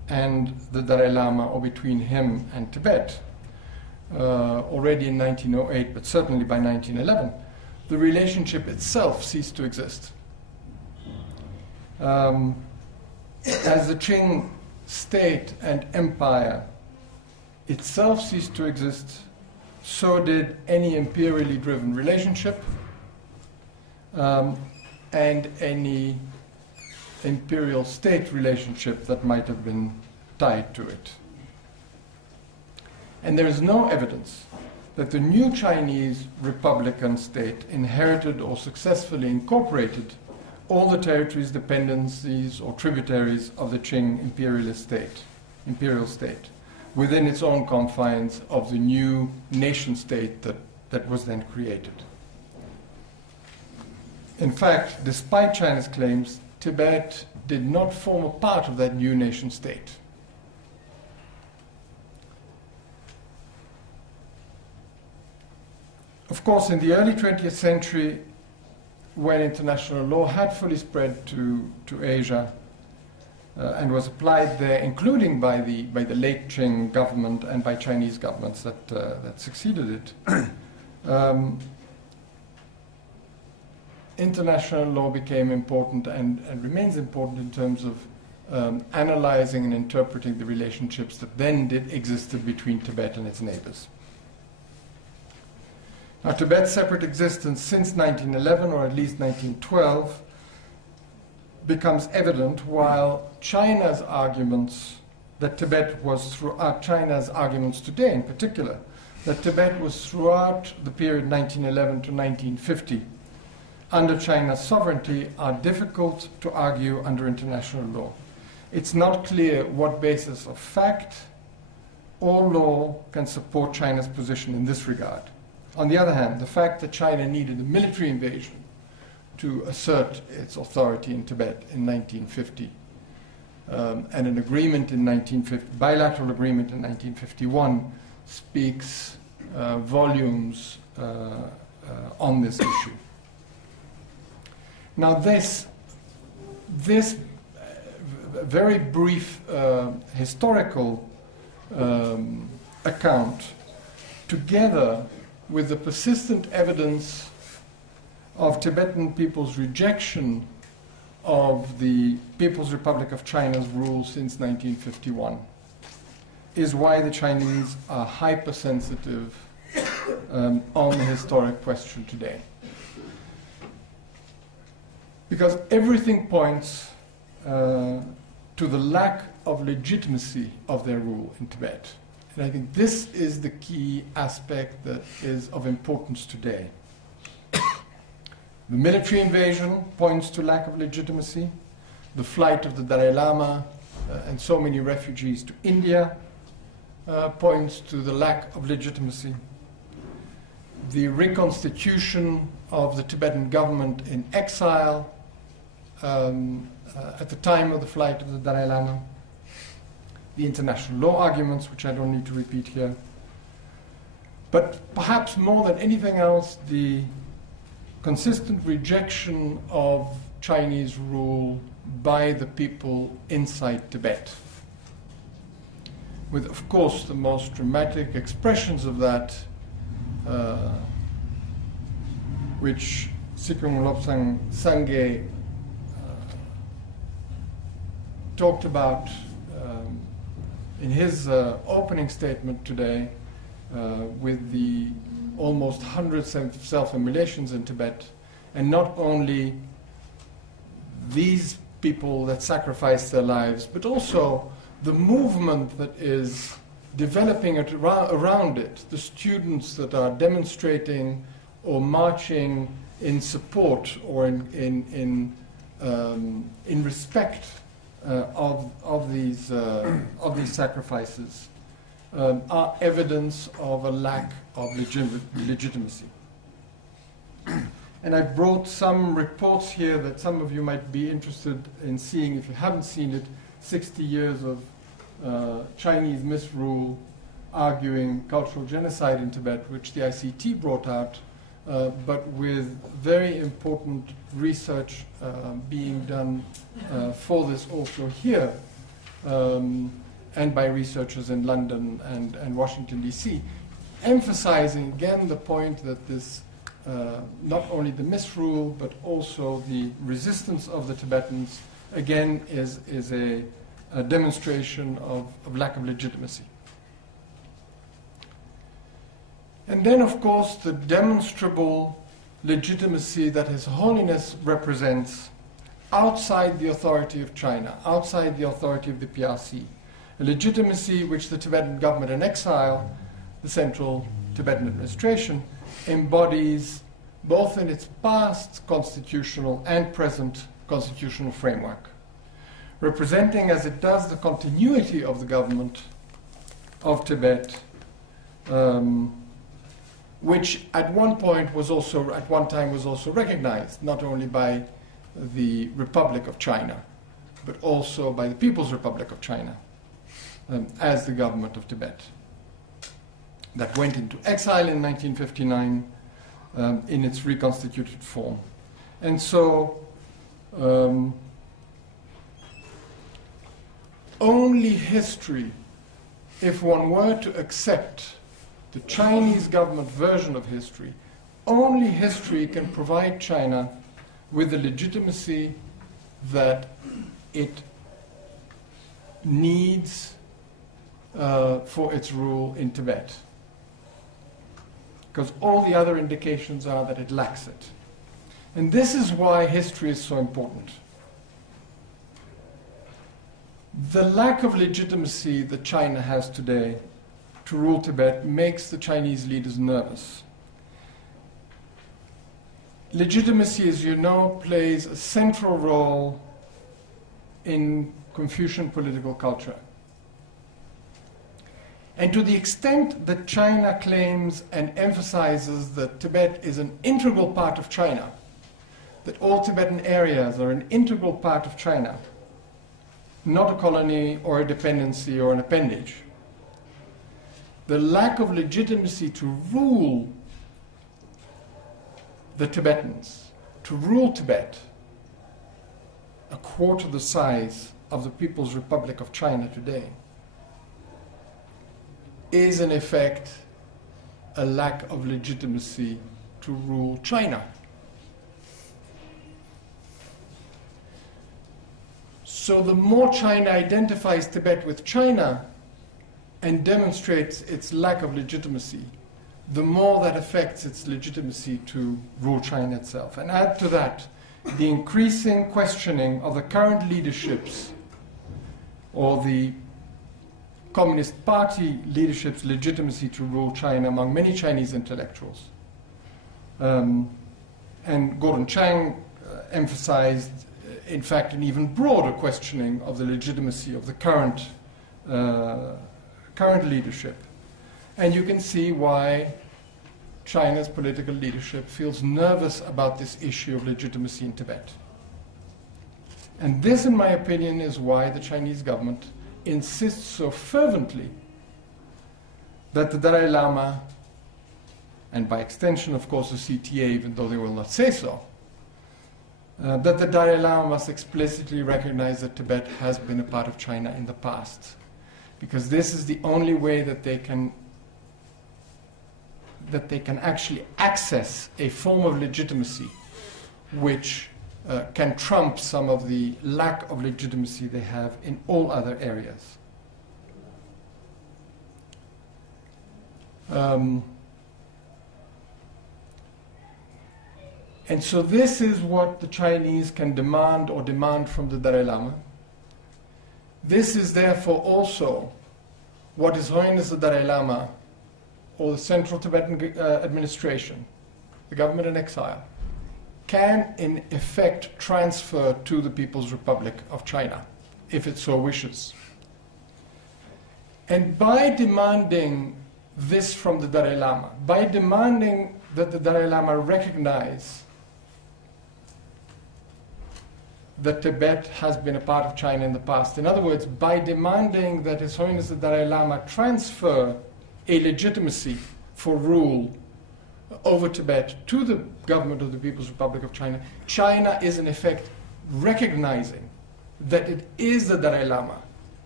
and the Dalai Lama, or between him and Tibet, already in 1908, but certainly by 1911, the relationship itself ceased to exist. As the Qing state and empire itself ceased to exist, so did any imperially driven relationship and any imperial state relationship that might have been tied to it. And there is no evidence that the new Chinese republican state inherited or successfully incorporated all the territories, dependencies, or tributaries of the Qing imperial state within its own confines of the new nation state that was then created. In fact, despite China's claims, Tibet did not form a part of that new nation state. Of course, in the early 20th century, when international law had fully spread to Asia and was applied there, including by the late Qing government and by Chinese governments that succeeded it, international law became important and remains important in terms of analyzing and interpreting the relationships that then existed between Tibet and its neighbors. Now, Tibet's separate existence since 1911, or at least 1912, becomes evident while China's arguments that Tibet was throughout, China's arguments today in particular, that Tibet was throughout the period 1911 to 1950 under China's sovereignty are difficult to argue under international law. It's not clear what basis of fact or law can support China's position in this regard. On the other hand, the fact that China needed a military invasion to assert its authority in Tibet in 1950 and an agreement in 1950, bilateral agreement in 1951, speaks volumes on this issue. Now, this very brief historical account, together with the persistent evidence of Tibetan people's rejection of the People's Republic of China's rule since 1951, is why the Chinese are hypersensitive on the historic question today. Because everything points to the lack of legitimacy of their rule in Tibet. And I think this is the key aspect that is of importance today. The military invasion points to lack of legitimacy. The flight of the Dalai Lama and so many refugees to India points to the lack of legitimacy. The reconstitution of the Tibetan government in exile at the time of the flight of the Dalai Lama. The international law arguments, which I don't need to repeat here. But perhaps more than anything else, the consistent rejection of Chinese rule by the people inside Tibet. With, of course, the most dramatic expressions of that, which Sikung Lobsang Sangye talked about in his opening statement today, with the almost 100 self-immolations in Tibet, and not only these people that sacrifice their lives, but also the movement that is developing around it, the students that are demonstrating or marching in support or in respect of these sacrifices, are evidence of a lack of legitimacy. And I brought some reports here that some of you might be interested in seeing if you haven't seen it. 60 years of Chinese misrule arguing cultural genocide in Tibet, which the ICT brought out, but with very important research being done for this also here, and by researchers in London and Washington, D.C., emphasizing again the point that this not only the misrule but also the resistance of the Tibetans again is a demonstration of lack of legitimacy. And then, of course, the demonstrable legitimacy that His Holiness represents outside the authority of China, outside the authority of the PRC, a legitimacy which the Tibetan government in exile, the Central Tibetan Administration, embodies both in its past constitutional and present constitutional framework, representing as it does the continuity of the government of Tibet, which at one time was also recognized not only by the Republic of China, but also by the People's Republic of China as the government of Tibet. That went into exile in 1959 in its reconstituted form. And so only history, if one were to accept the Chinese government version of history, only history can provide China with the legitimacy that it needs for its rule in Tibet. Because all the other indications are that it lacks it. And this is why history is so important. The lack of legitimacy that China has today to rule Tibet makes the Chinese leaders nervous. Legitimacy, as you know, plays a central role in Confucian political culture. And to the extent that China claims and emphasizes that Tibet is an integral part of China, that all Tibetan areas are an integral part of China, not a colony or a dependency or an appendage, the lack of legitimacy to rule the Tibetans, to rule Tibet, a quarter the size of the People's Republic of China today, is in effect a lack of legitimacy to rule China. So the more China identifies Tibet with China and demonstrates its lack of legitimacy, the more that affects its legitimacy to rule China itself. And add to that the increasing questioning of the current leaderships or the Communist Party leadership's legitimacy to rule China among many Chinese intellectuals. And Gordon Chang emphasized, in fact, an even broader questioning of the legitimacy of the current leadership. And you can see why China's political leadership feels nervous about this issue of legitimacy in Tibet. And this, in my opinion, is why the Chinese government insists so fervently that the Dalai Lama, and by extension, of course, the CTA, even though they will not say so, that the Dalai Lama must explicitly recognize that Tibet has been a part of China in the past, because this is the only way that they can actually access a form of legitimacy which can trump some of the lack of legitimacy they have in all other areas. And so this is what the Chinese can demand from the Dalai Lama. This is therefore also what His Holiness the Dalai Lama or the Central Tibetan Administration, the government in exile, can in effect transfer to the People's Republic of China, if it so wishes. And by demanding this from the Dalai Lama, by demanding that the Dalai Lama recognize that Tibet has been a part of China in the past, in other words, by demanding that His Holiness the Dalai Lama transfer a legitimacy for rule over Tibet to the government of the People's Republic of China, China is in effect recognizing that it is the Dalai Lama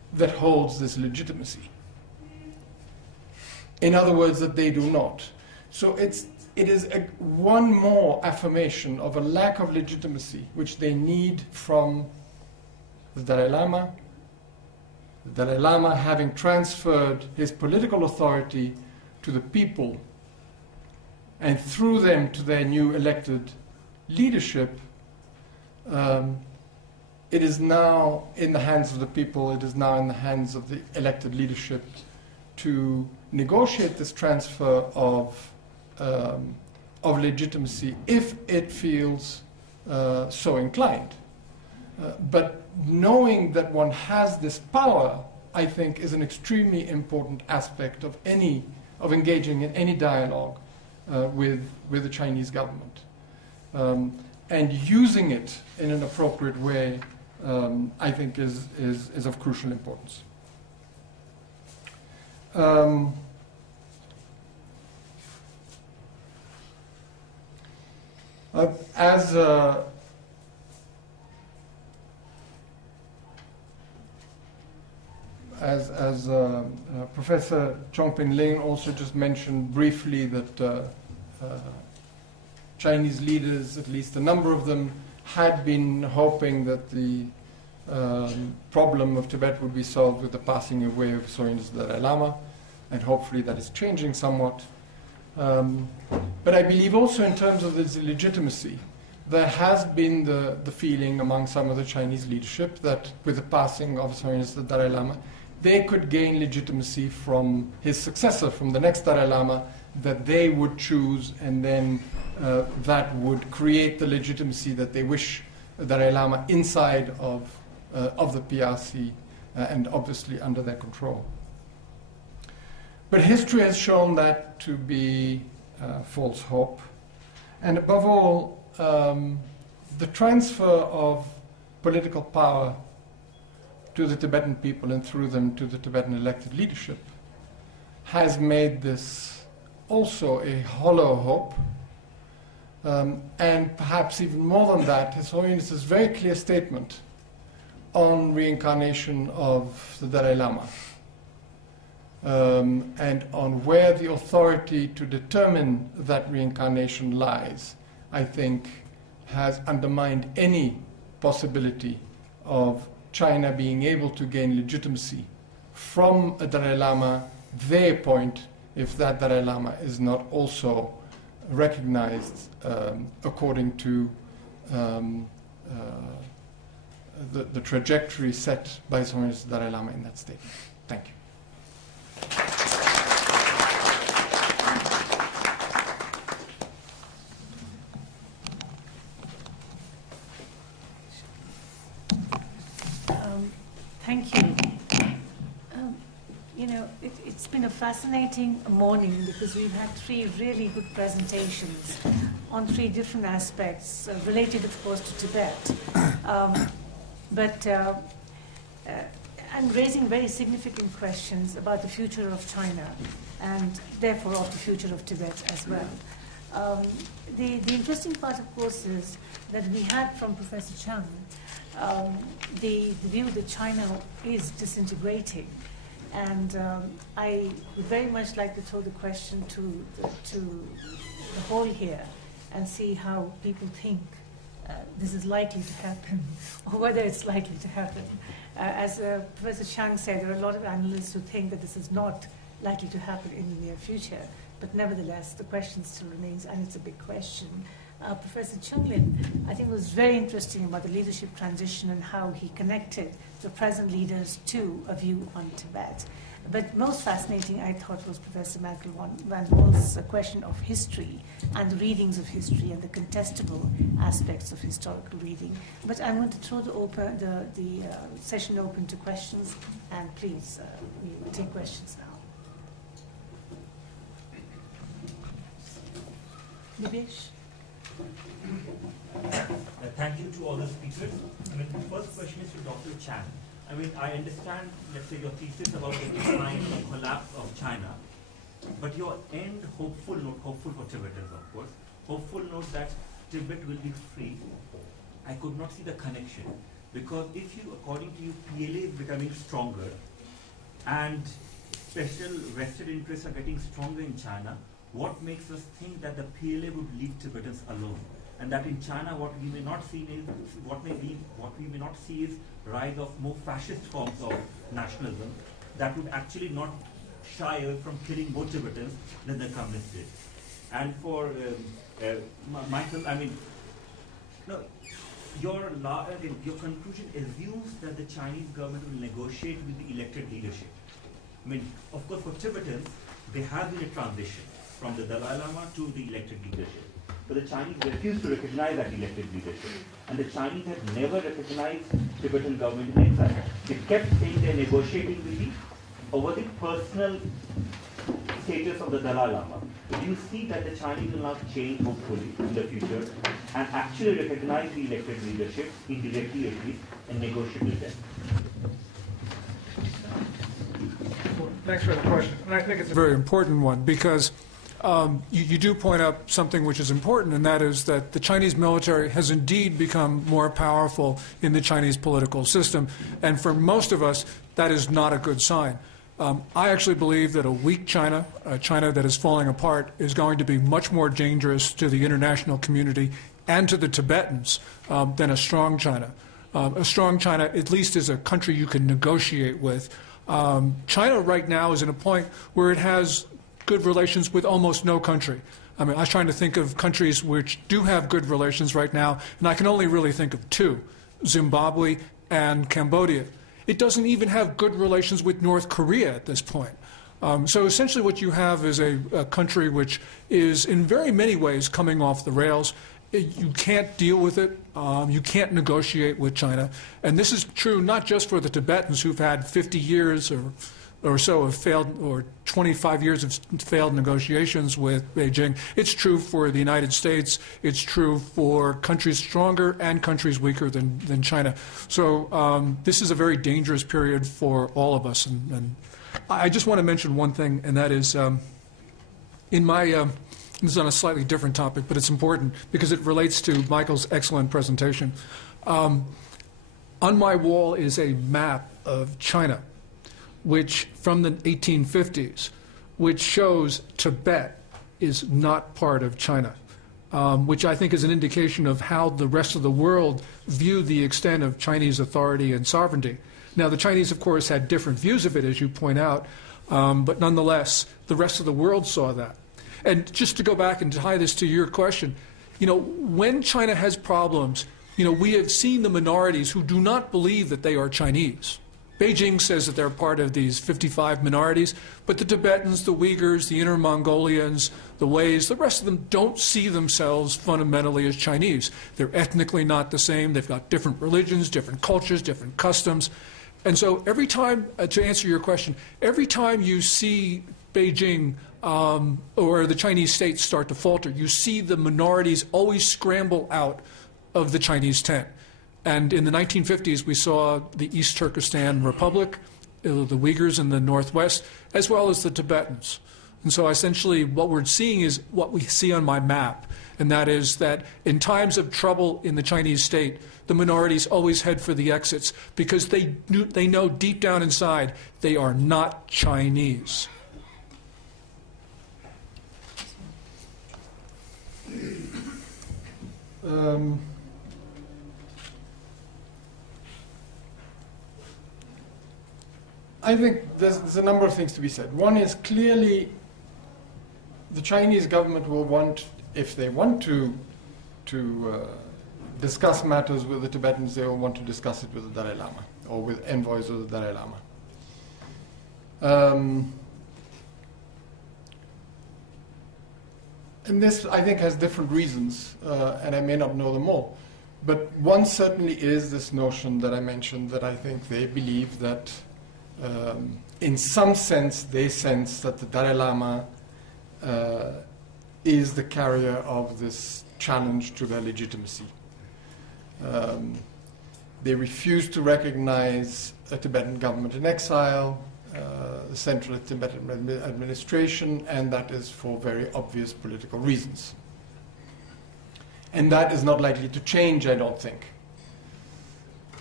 that holds this legitimacy. In other words, that they do not. So it is one more affirmation of a lack of legitimacy which they need from the Dalai Lama. The Dalai Lama having transferred his political authority to the people and through them to their new elected leadership, it is now in the hands of the people, it is now in the hands of the elected leadership to negotiate this transfer of legitimacy if it feels so inclined. But knowing that one has this power, I think, is an extremely important aspect of engaging in any dialogue with the Chinese government. And using it in an appropriate way, I think, is of crucial importance. As Professor Chong Ling also just mentioned briefly that Chinese leaders, at least a number of them, had been hoping that the problem of Tibet would be solved with the passing away of His Holiness the Dalai Lama, and hopefully that is changing somewhat. But I believe also in terms of this legitimacy, there has been the feeling among some of the Chinese leadership that with the passing of His Holiness the Dalai Lama, they could gain legitimacy from his successor, from the next Dalai Lama, that they would choose, and then that would create the legitimacy that they wish the Dalai Lama inside of the PRC and obviously under their control. But history has shown that to be false hope. And above all, the transfer of political power to the Tibetan people and through them to the Tibetan elected leadership has made this also a hollow hope. And perhaps even more than that, His Holiness's very clear statement on reincarnation of the Dalai Lama and on where the authority to determine that reincarnation lies, I think has undermined any possibility of China being able to gain legitimacy from a Dalai Lama, their point, if that Dalai Lama is not also recognized according to the trajectory set by His Holiness the Dalai Lama in that statement. Thank you. Thank you. It's been a fascinating morning because we've had three really good presentations on three different aspects related, of course, to Tibet, and raising very significant questions about the future of China and therefore of the future of Tibet as well. The interesting part, of course, is that we had from Professor Chang the view that China is disintegrating. And I would very much like to throw the question to the whole here and see how people think this is likely to happen or whether it's likely to happen. As Professor Chang said, there are a lot of analysts who think that this is not likely to happen in the near future. But nevertheless, the question still remains, and it's a big question. Professor Chung-Lin, I think, was very interesting about the leadership transition and how he connected the present leaders to a view on Tibet. But most fascinating, I thought, was Professor Van Wolf's question of history and the readings of history and the contestable aspects of historical reading. But I'm going to throw the session open to questions, and please, we will take questions now. Nibesh? Thank you to all the speakers. The first question is to Dr. Chang. I understand, let's say, your thesis about the decline or collapse of China, but your end hopeful note, hopeful for Tibetans, of course, hopeful note that Tibet will be free. I could not see the connection. Because if you, according to you, PLA is becoming stronger and special vested interests are getting stronger in China, what makes us think that the PLA would leave Tibetans alone? And that in China, what we may not see is rise of more fascist forms of nationalism that would actually not shy away from killing more Tibetans than the communists did. And for Michael, I mean, no, your conclusion assumes that the Chinese government will negotiate with the elected leadership. I mean, of course, for Tibetans, there has been a transition from the Dalai Lama to the elected leadership. But the Chinese refused to recognize that elected leadership. And the Chinese have never recognized Tibetan government in exile. They kept saying they're negotiating with over the personal status of the Dalai Lama. But you see that the Chinese will now change, hopefully, in the future, and actually recognize the elected leadership, indirectly at least, and negotiate with them. Thanks for the question. And I think it's a very important one, because you do point out something which is important, and that is that the Chinese military has indeed become more powerful in the Chinese political system. And for most of us, that is not a good sign. I actually believe that a weak China, a China that is falling apart, is going to be much more dangerous to the international community and to the Tibetans than a strong China. A strong China, at least, is a country you can negotiate with. China right now is at a point where it has good relations with almost no country. I mean, I was trying to think of countries which do have good relations right now, and I can only really think of two, Zimbabwe and Cambodia. It doesn't even have good relations with North Korea at this point. So essentially what you have is a country which is in very many ways coming off the rails. You can't deal with it. You can't negotiate with China. And this is true not just for the Tibetans who've had 50 years or so of failed, or 25 years of failed negotiations with Beijing. It's true for the United States. It's true for countries stronger and countries weaker than China. So this is a very dangerous period for all of us. And I just want to mention one thing, and that is in my this is on a slightly different topic, but it's important because it relates to Michael's excellent presentation. On my wall is a map of China, which from the 1850s, which shows Tibet is not part of China, which I think is an indication of how the rest of the world viewed the extent of Chinese authority and sovereignty. Now, the Chinese, of course, had different views of it, as you point out, but nonetheless, the rest of the world saw that. And just to go back and tie this to your question, you know, when China has problems, you know, we have seen the minorities who do not believe that they are Chinese. Beijing says that they're part of these 55 minorities, but the Tibetans, the Uyghurs, the Inner Mongolians, the Huays, the rest of them don't see themselves fundamentally as Chinese. They're ethnically not the same. They've got different religions, different cultures, different customs. And so every time, to answer your question, every time you see Beijing or the Chinese state start to falter, you see the minorities always scramble out of the Chinese tent. And in the 1950s, we saw the East Turkestan Republic, the Uyghurs in the northwest, as well as the Tibetans. And so essentially what we're seeing is what we see on my map, and that is that in times of trouble in the Chinese state, the minorities always head for the exits because they know deep down inside they are not Chinese. I think there's a number of things to be said. One is clearly the Chinese government will want, if they want to discuss matters with the Tibetans, they will want to discuss it with the Dalai Lama or with envoys of the Dalai Lama. And this, I think, has different reasons, and I may not know them all. But one certainly is this notion that I mentioned, that I think they believe that in some sense, they sense that the Dalai Lama is the carrier of this challenge to their legitimacy. They refuse to recognize a Tibetan government in exile, the central Tibetan administration, and that is for very obvious political reasons. And that is not likely to change, I don't think.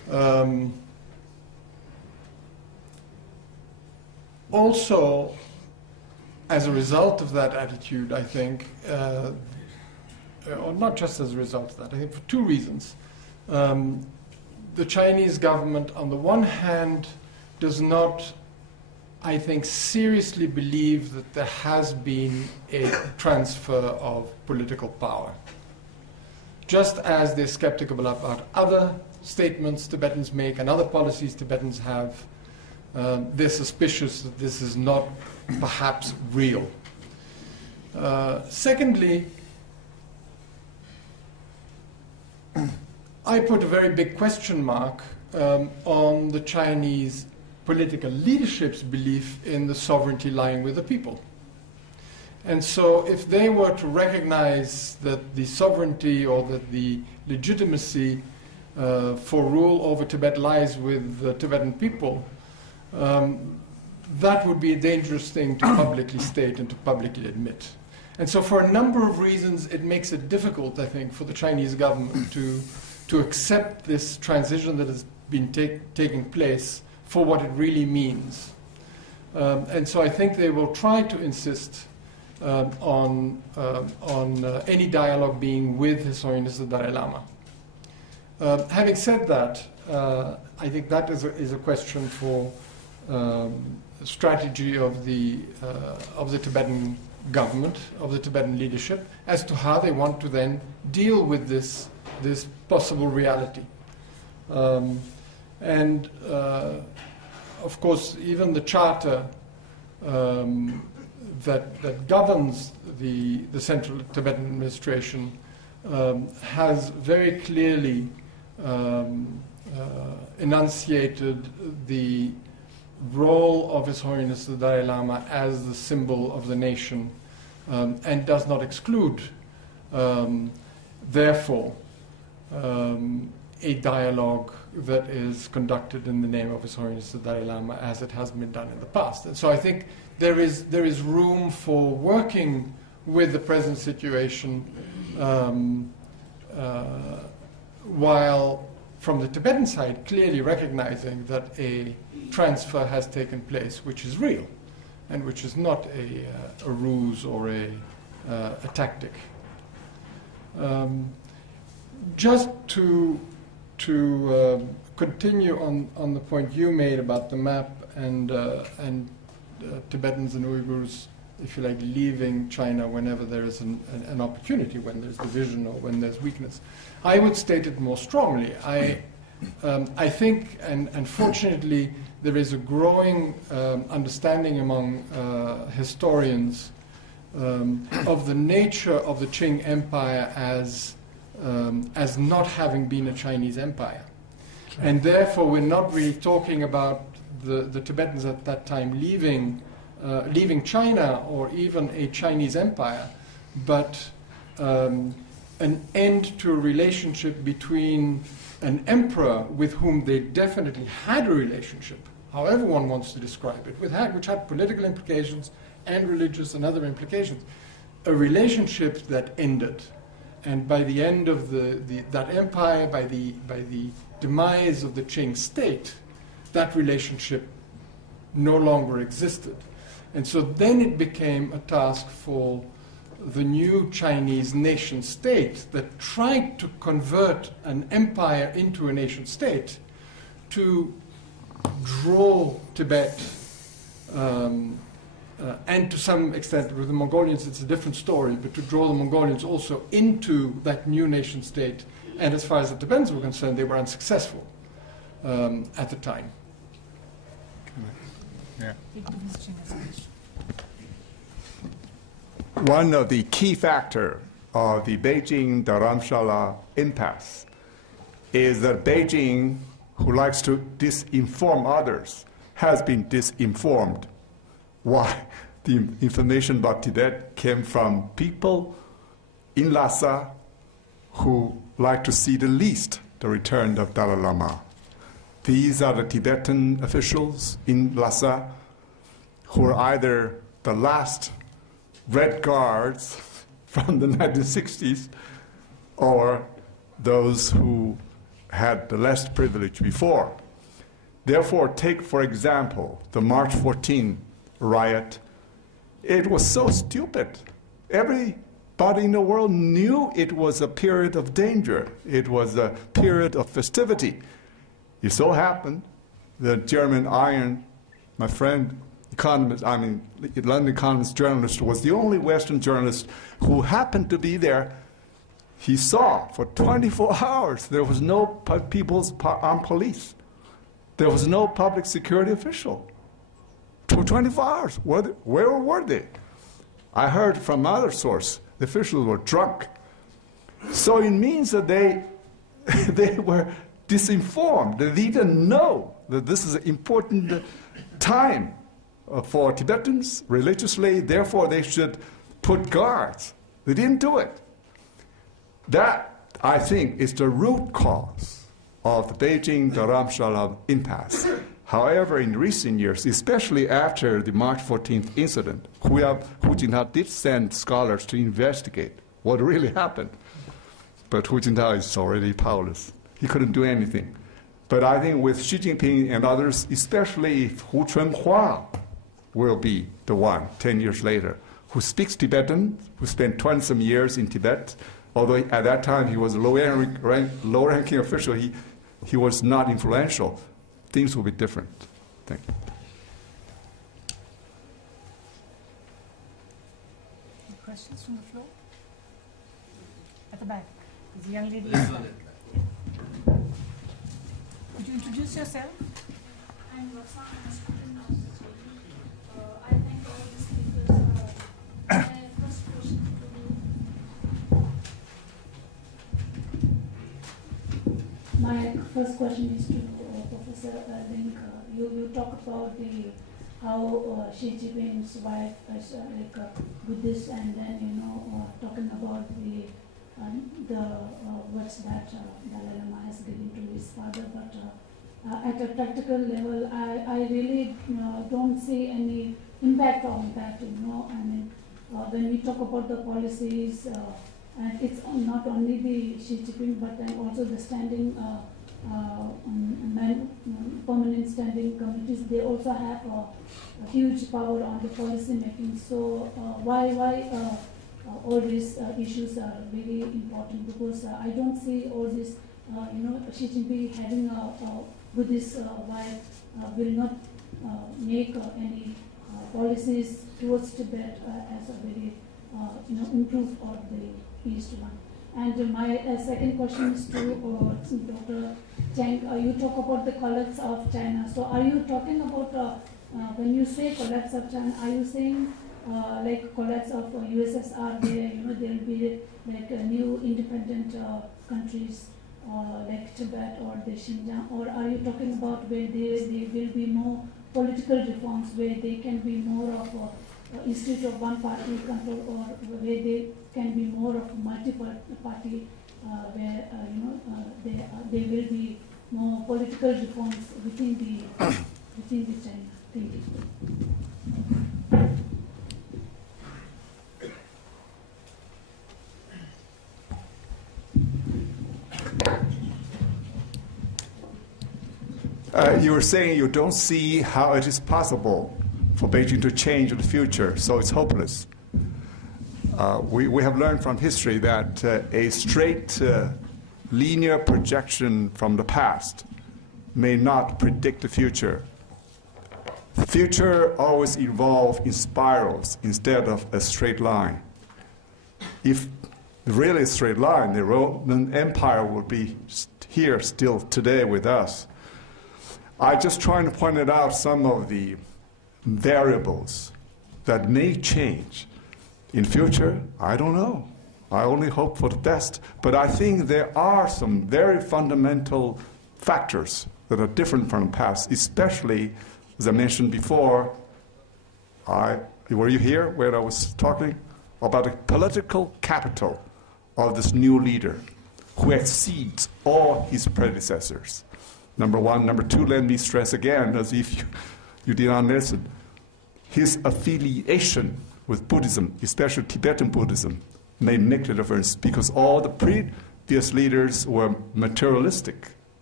Also, as a result of that attitude, I think, or not just as a result of that, I think for two reasons. The Chinese government, on the one hand, does not, I think, seriously believe that there has been a transfer of political power. Just as they're skeptical about other statements Tibetans make and other policies Tibetans have, they're suspicious that this is not perhaps real. Secondly, I put a very big question mark on the Chinese political leadership's belief in the sovereignty lying with the people. And so if they were to recognize that the sovereignty or that the legitimacy for rule over Tibet lies with the Tibetan people, that would be a dangerous thing to publicly state and to publicly admit. And so for a number of reasons, it makes it difficult, I think, for the Chinese government to accept this transition that has been taking place for what it really means. And so I think they will try to insist on any dialogue being with His Holiness the Dalai Lama. Having said that, I think that is a question for strategy of the Tibetan government, of the Tibetan leadership, as to how they want to then deal with this possible reality. And of course, even the charter that governs the Central Tibetan Administration has very clearly enunciated the role of His Holiness the Dalai Lama as the symbol of the nation, and does not exclude, therefore, a dialogue that is conducted in the name of His Holiness the Dalai Lama, as it has been done in the past. And so I think there is room for working with the present situation, while from the Tibetan side clearly recognizing that a transfer has taken place, which is real, and which is not a ruse or a tactic. Just to continue on the point you made about the map and Tibetans and Uyghurs, if you like, leaving China whenever there is an opportunity, when there's division or when there's weakness, I would state it more strongly. I think, and fortunately, there is a growing understanding among historians of the nature of the Qing Empire as not having been a Chinese empire. And therefore, we're not really talking about the Tibetans at that time leaving China or even a Chinese empire, but an end to a relationship between an emperor with whom they definitely had a relationship, however one wants to describe it, which had political implications and religious and other implications, a relationship that ended. And by the end of that empire, by the demise of the Qing state, that relationship no longer existed. And so then it became a task for the new Chinese nation state that tried to convert an empire into a nation state to draw Tibet, and to some extent with the Mongolians it's a different story, but to draw the Mongolians also into that new nation state. And as far as the Tibetans were concerned, they were unsuccessful at the time. Yeah. One of the key factors of the Beijing Dharamshala impasse is that Beijing, who likes to disinform others, has been disinformed. Why? The information about Tibet came from people in Lhasa who like to see the least the return of Dalai Lama. These are the Tibetan officials in Lhasa who are either the last Red Guards from the 1960s or those who had the less privilege before. Therefore, take, for example, the March 14 riot. It was so stupid. Everybody in the world knew it was a period of danger. It was a period of festivity. It so happened that German Iron, my friend, London Economist journalist, was the only Western journalist who happened to be there. He saw for 24 hours there was no People's Armed Police. There was no public security official. For 24 hours. Where were they? I heard from other source, the officials were drunk. So it means that they were disinformed. They didn't know that this is an important time for Tibetans religiously, therefore they should put guards. They didn't do it. That, I think, is the root cause of the Beijing-Dharamshala impasse. However, in recent years, especially after the March 14th incident, Hu Jintao did send scholars to investigate what really happened. But Hu Jintao is already powerless. He couldn't do anything. But I think with Xi Jinping and others, especially if Hu Chunhua will be the one 10 years later, who speaks Tibetan, who spent 20-some years in Tibet, although at that time he was a low-ranking official, he was not influential. Things will be different. Thank you. Any questions from the floor? At the back. There's a young lady. Could you introduce yourself? I'm Roxanne, I'm a student of Sociology. I thank all the speakers. My first question to you. My first question is to Professor Link. You talk about how Xi Jinping's wife is Buddhist, and then talking about the words that Dalai Lama has given to his father. But at a practical level, I really don't see any impact on that. I mean, when we talk about the policies, and it's not only the Xi Jinping, but then also the standing permanent standing committees. They also have a huge power on the policy making. So why all these issues are very important? Because I don't see all this. Xi Jinping having a Buddhist wife will not make any policies towards Tibet as a very improved or the East one. And my second question is to Dr. Chang. You talk about the collapse of China. So are you talking about, when you say collapse of China, are you saying like collapse of USSR, there will be like new independent countries like Tibet or the Xinjiang, or are you talking about where there will be more political reforms, where they can be more of instead of one party control, or where they can be more of multi-party, where there will be more political reforms within the China? Thank you. You were saying you don't see how it is possible for Beijing to change in the future, so it's hopeless. We have learned from history that a straight linear projection from the past may not predict the future. The future always evolves in spirals instead of a straight line. If really a straight line, the Roman Empire would be here still today with us. I'm just trying to point out some of the variables that may change. In future, I don't know. I only hope for the best. But I think there are some very fundamental factors that are different from the past, especially, as I mentioned before, were you here when I was talking about the political capital of this new leader who exceeds all his predecessors? Number one. Number two, let me stress again, as if you did not listen, his affiliation with Buddhism, especially Tibetan Buddhism, may make the difference, because all the previous leaders were materialistic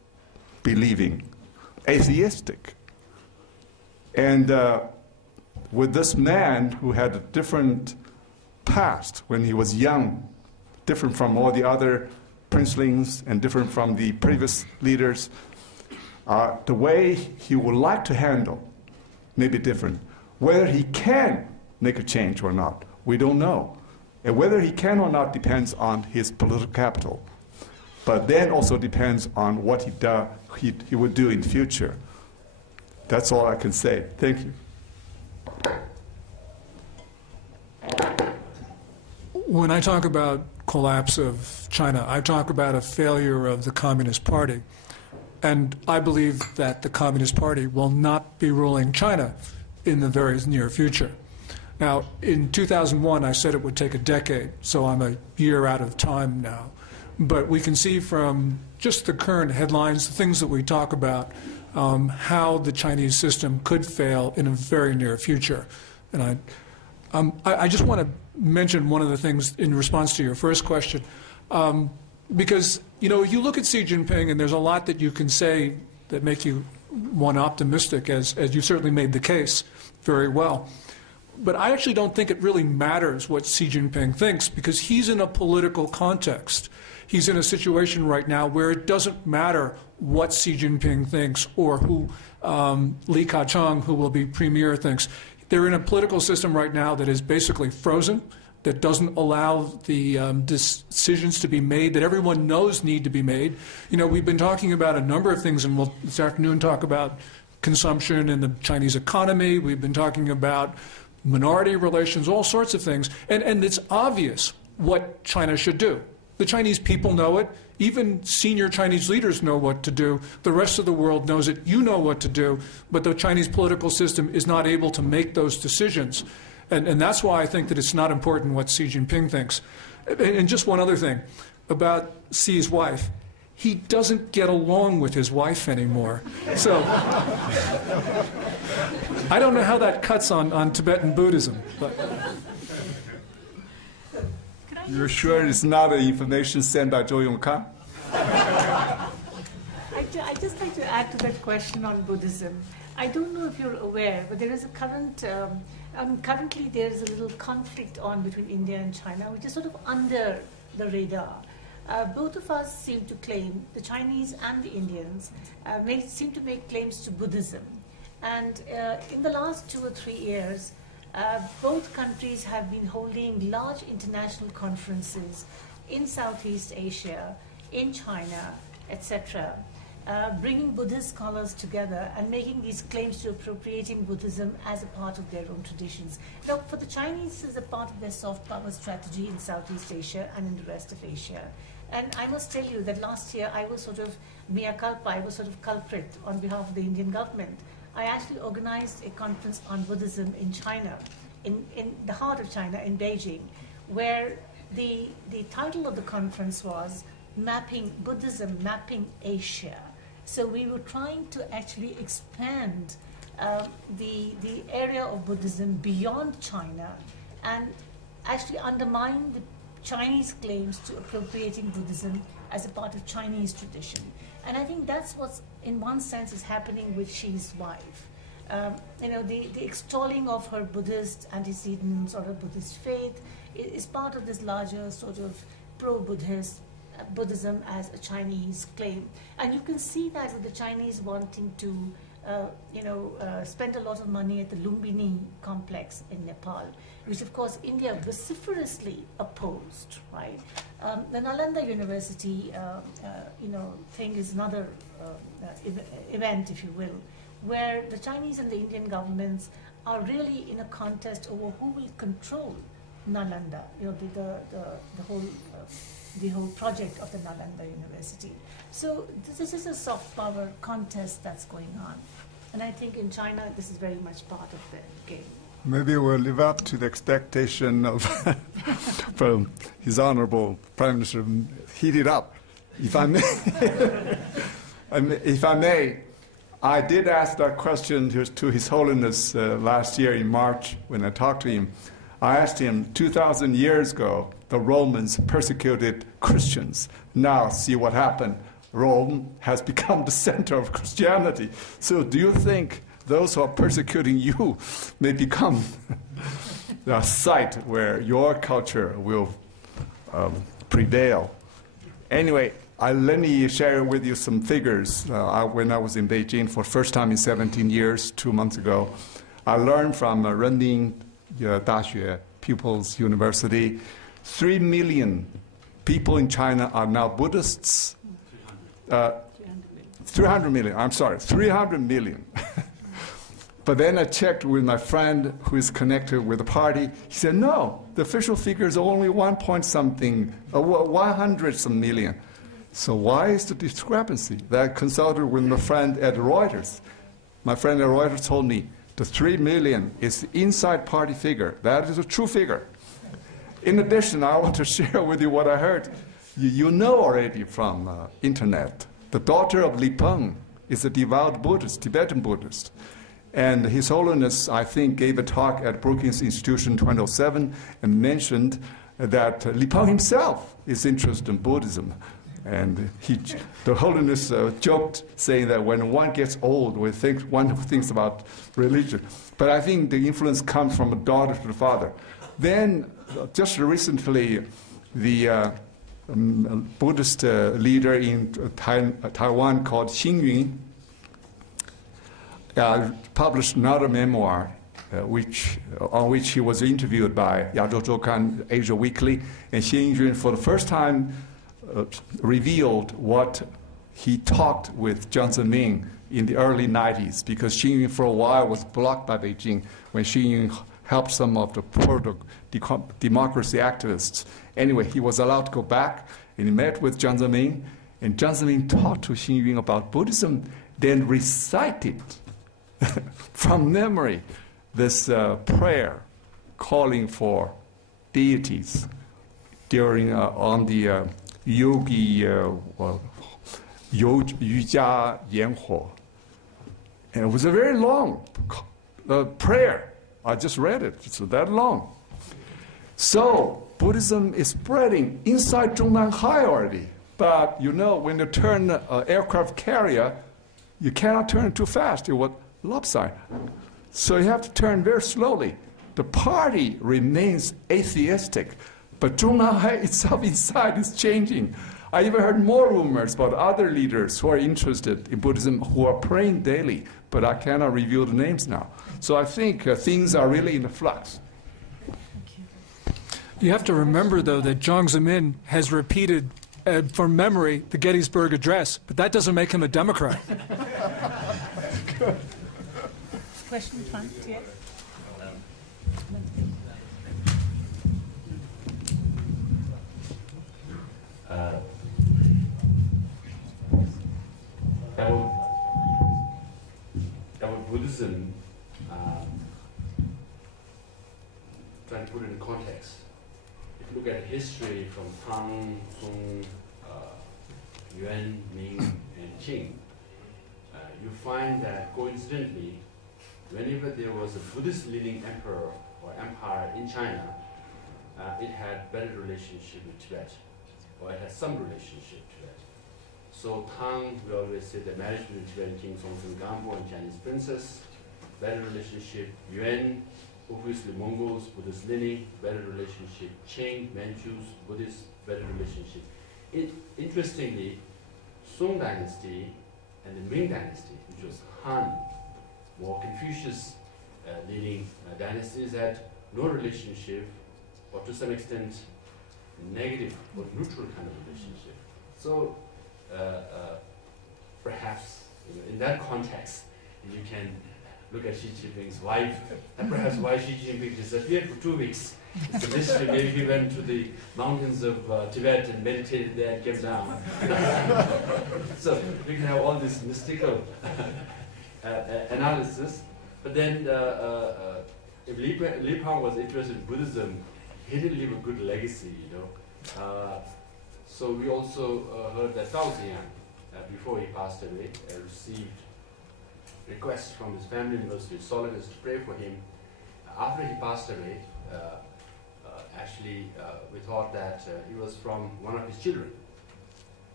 believing, atheistic. And with this man who had a different past when he was young, different from all the other princelings and different from the previous leaders, the way he would like to handle may be different. Whether he can make a change or not, we don't know. And whether he can or not depends on his political capital. But then also depends on what he would do in the future. That's all I can say. Thank you. When I talk about collapse of China, I talk about a failure of the Communist Party. And I believe that the Communist Party will not be ruling China in the very near future. Now, in 2001, I said it would take a decade, so I'm a year out of time now. But we can see from just the current headlines, the things that we talk about, how the Chinese system could fail in a very near future. And I just want to mention one of the things in response to your first question, because, you know, you look at Xi Jinping, and there's a lot that you can say that make you one optimistic, as you certainly made the case very well. But I actually don't think it really matters what Xi Jinping thinks, because he's in a political context. He's in a situation right now where it doesn't matter what Xi Jinping thinks or who Li Ka-chang, who will be premier, thinks. They're in a political system right now that is basically frozen, that doesn't allow the decisions to be made that everyone knows need to be made. You know, we've been talking about a number of things, and we'll this afternoon talk about consumption in the Chinese economy. We've been talking about minority relations, all sorts of things. And it's obvious what China should do. The Chinese people know it. Even senior Chinese leaders know what to do. The rest of the world knows it. You know what to do. But the Chinese political system is not able to make those decisions. And that's why I think that it's not important what Xi Jinping thinks. And just one other thing about Xi's wife. He doesn't get along with his wife anymore. So I don't know how that cuts on Tibetan Buddhism. But. You're sure it's not an information sent by Zhou Yongkang? I'd just like to add to that question on Buddhism. I don't know if you're aware, but there is a currently there is a little conflict on between India and China, which is sort of under the radar. Both of us seem to claim, the Chinese and the Indians, seem to make claims to Buddhism. And in the last 2 or 3 years, both countries have been holding large international conferences in Southeast Asia, in China, etc., bringing Buddhist scholars together and making these claims to appropriating Buddhism as a part of their own traditions. Now, for the Chinese, this is a part of their soft power strategy in Southeast Asia and in the rest of Asia. And I must tell you that last year I was sort of mea culpa, I was sort of culprit on behalf of the Indian government. I actually organized a conference on Buddhism in China, in the heart of China, in Beijing, where the title of the conference was Buddhism Mapping Asia. So we were trying to actually expand the area of Buddhism beyond China and actually undermine the Chinese claims to appropriating Buddhism as a part of Chinese tradition. And I think that's what's, in one sense, is happening with Xi's wife. You know, the extolling of her Buddhist antecedents or her Buddhist faith is part of this larger sort of pro-Buddhist Buddhism as a Chinese claim. And you can see that with the Chinese wanting to, spend a lot of money at the Lumbini complex in Nepal, which of course India vociferously opposed, right? The Nalanda University, thing is another event, if you will, where the Chinese and the Indian governments are really in a contest over who will control Nalanda, you know, the whole project of the Nalanda University. So this is a soft power contest that's going on. And I think in China, this is very much part of the game. Maybe we'll live up to the expectation of from His Honorable Prime Minister, heat it up. If I may, I did ask that question to His Holiness last year in March when I talked to him. I asked him, 2,000 years ago, the Romans persecuted Christians. Now see what happened. Rome has become the center of Christianity. So do you think those who are persecuting you may become a site where your culture will prevail? Anyway, let me share with you some figures. When I was in Beijing for the first time in 17 years, 2 months ago, I learned from Renmin Daxue People's University, 3 million people in China are now Buddhists. 300 million, I'm sorry, 300 million. But then I checked with my friend who is connected with the party. He said, no, the official figure is only 100 some million. So why is the discrepancy? I consulted with my friend at Reuters. My friend at Reuters told me the 3 million is the inside party figure. That is a true figure. In addition, I want to share with you what I heard. You know already from internet. The daughter of Li Peng is a devout Buddhist, Tibetan Buddhist. And His Holiness, I think, gave a talk at Brookings Institution 2007 and mentioned that Li Peng himself is interested in Buddhism. And the Holiness joked, saying that when one gets old, one thinks about religion. But I think the influence comes from a daughter to the father. Then, just recently, the Buddhist leader in Taiwan called Xing Yun published another memoir on which he was interviewed by Yazhou Zhoukan, Asia Weekly, and Xing Yun for the first time revealed what he talked with Jiang Zemin in the early 90s, because Xing Yun for a while was blocked by Beijing when Xing Yun helped some of the pro-democracy activists. Anyway, he was allowed to go back, and he met with Jiang Zemin, and Jiang Zemin talked to Xing Yun about Buddhism, then recited from memory this prayer calling for deities during on the Yogi Yujia Yanhuo. And it was a very long prayer. I just read it. It's that long. So Buddhism is spreading inside Zhongnanhai already. But you know, when you turn an aircraft carrier, you cannot turn it too fast. It will lopside. So you have to turn very slowly. The party remains atheistic, but Zhongnanhai itself inside is changing. I even heard more rumors about other leaders who are interested in Buddhism who are praying daily, but I cannot reveal the names now. So I think things are really in the flux. You have to remember, though, that Jiang Zemin has repeated from memory the Gettysburg Address, but that doesn't make him a Democrat. Question front, yes. About Buddhism, trying to put it in context. If you look at history from Tang, Song, Yuan, Ming, and Qing, you find that coincidentally, whenever there was a Buddhist leading emperor or empire in China, it had better relationship with Tibet, or it had some relationship to Tibet. So Tang, we always say the marriage between Tibetan king Song Gambo and Chinese princess, better relationship. Yuan, obviously Mongols, Buddhist lineage, better relationship. Chang, Manchus, Buddhist, better relationship. Interestingly, Song dynasty and the Ming dynasty, which was Han, more Confucius leading dynasties, had no relationship, or to some extent negative or neutral kind of relationship. So perhaps in that context, you can look at Xi Jinping's wife, and perhaps why Xi Jinping disappeared for 2 weeks. So this year maybe he went to the mountains of Tibet and meditated there and came down. So we can have all this mystical analysis, but then if Li Peng was interested in Buddhism, he didn't leave a good legacy, So we also heard that Dao Ziyang, before he passed away, received requests from his family members, his Solomons, to pray for him. After he passed away, we thought that he was from one of his children.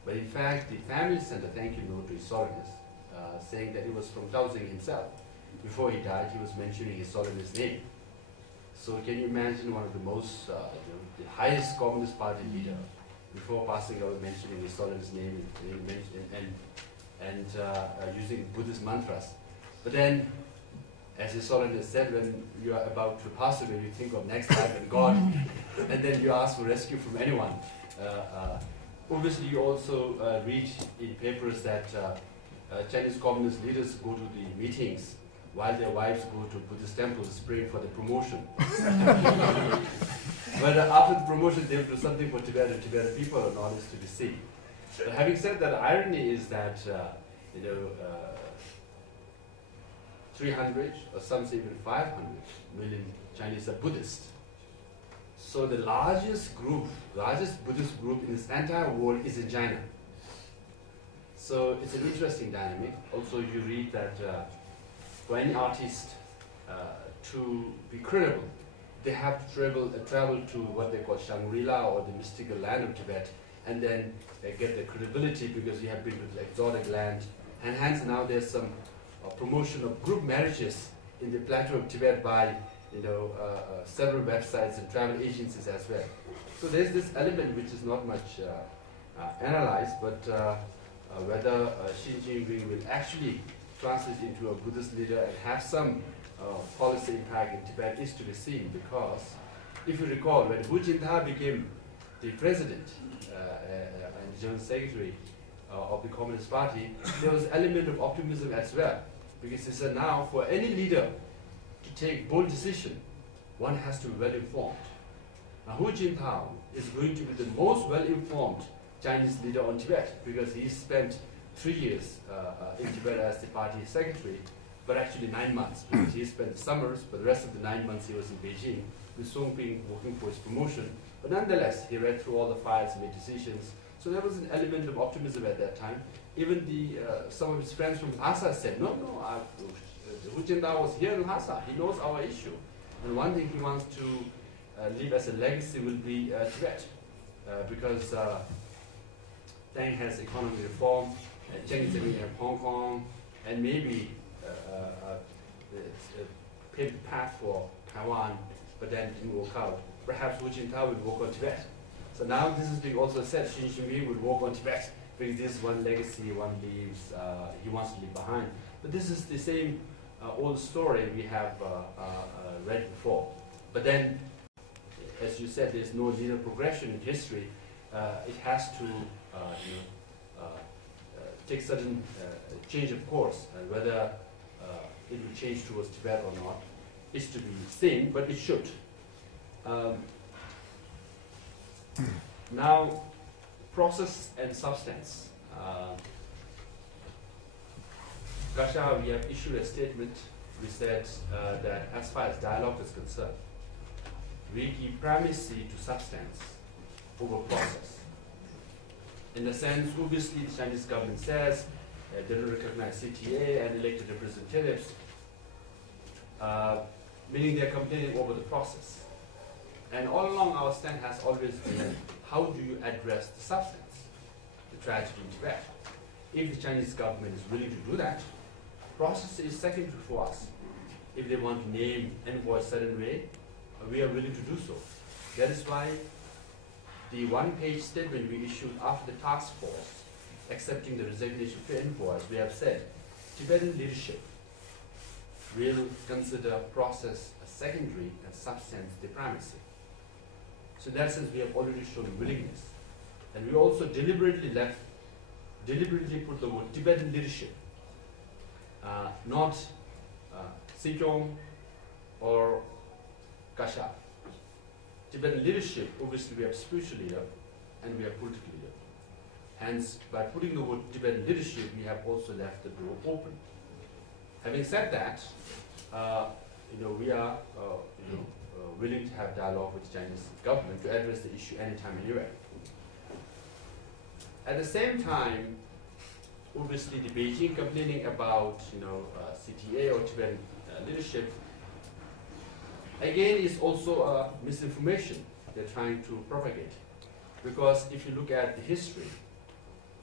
But in fact, the family sent a thank you note to His Holiness, saying that it was from Taozeng himself. Before he died, he was mentioning His Holiness' name. So can you imagine one of the most, the highest Communist Party leader, before passing away, mentioning His Holiness' name and using Buddhist mantras. But then, as His Holiness said, when you are about to pass away, you think of next life and God, and then you ask for rescue from anyone. Obviously, you also read in papers that Chinese communist leaders go to the meetings while their wives go to Buddhist temples praying for the promotion. Whether after the promotion they will do something for Tibetan people or not is to be seen. But having said that, the irony is that 300 or some say even 500 million Chinese are Buddhist. So the largest Buddhist group in this entire world is in China. So it's an interesting dynamic. Also, you read that for any artist to be credible, they have to travel to what they call Shangri-La or the mystical land of Tibet, and then get the credibility because you have been to the exotic land. And hence now there's some promotion of group marriages in the plateau of Tibet by several websites and travel agencies as well. So there's this element which is not much analyzed, but whether Xi Jinping will actually translate into a Buddhist leader and have some policy impact in Tibet is to be seen, because if you recall, when Hu Jintao became the president and general secretary of the Communist Party, there was an element of optimism as well, because he said now for any leader to take bold decision, one has to be well informed. Now Hu Jintao is going to be the most well informed Chinese leader on Tibet, because he spent 3 years in Tibet as the party secretary, but actually 9 months, because he spent summers, but the rest of the 9 months he was in Beijing with Song Ping working for his promotion. But nonetheless, he read through all the files, made decisions. So there was an element of optimism at that time. Even some of his friends from Lhasa said, no, Hu Jintao was here in Lhasa. He knows our issue. And one thing he wants to leave as a legacy will be Tibet, because Tang has economic reform, Chang is going to have Hong Kong, and maybe paved the path for Taiwan, but then it didn't work out. Perhaps Hu Jintao will work on Tibet. So now this is being also said, Xi Jinping will work on Tibet, because this is one legacy one leaves, he wants to leave behind. But this is the same old story we have read before. But then, as you said, there's no linear progression in history. It has to take certain change of course, and whether it will change towards Tibet or not is to be seen, but it should. Now, process and substance. Kasha, we have issued a statement which said that as far as dialogue is concerned, we give primacy to substance over process. In the sense, obviously, the Chinese government says they don't recognize CTA and elected representatives, meaning they're complaining over the process. And all along, our stand has always been, how do you address the substance, the tragedy in Tibet? If the Chinese government is willing to do that, process is secondary for us. If they want to name envoy a certain way, we are willing to do so. That is why the one-page statement we issued after the task force accepting the resignation of envoys, we have said Tibetan leadership will consider process as secondary and substance the primacy. So in that sense, we have already shown willingness. And we also deliberately put the word Tibetan leadership, not Chong or Kasha. Tibetan leadership, obviously we have spiritual leader and we have political leader. Hence, by putting the word Tibetan leadership, we have also left the door open. Having said that, we are willing to have dialogue with the Chinese government to address the issue anytime, anywhere. At the same time, obviously the Beijing complaining about CTA or Tibetan leadership, again, is also misinformation they're trying to propagate. Because if you look at the history,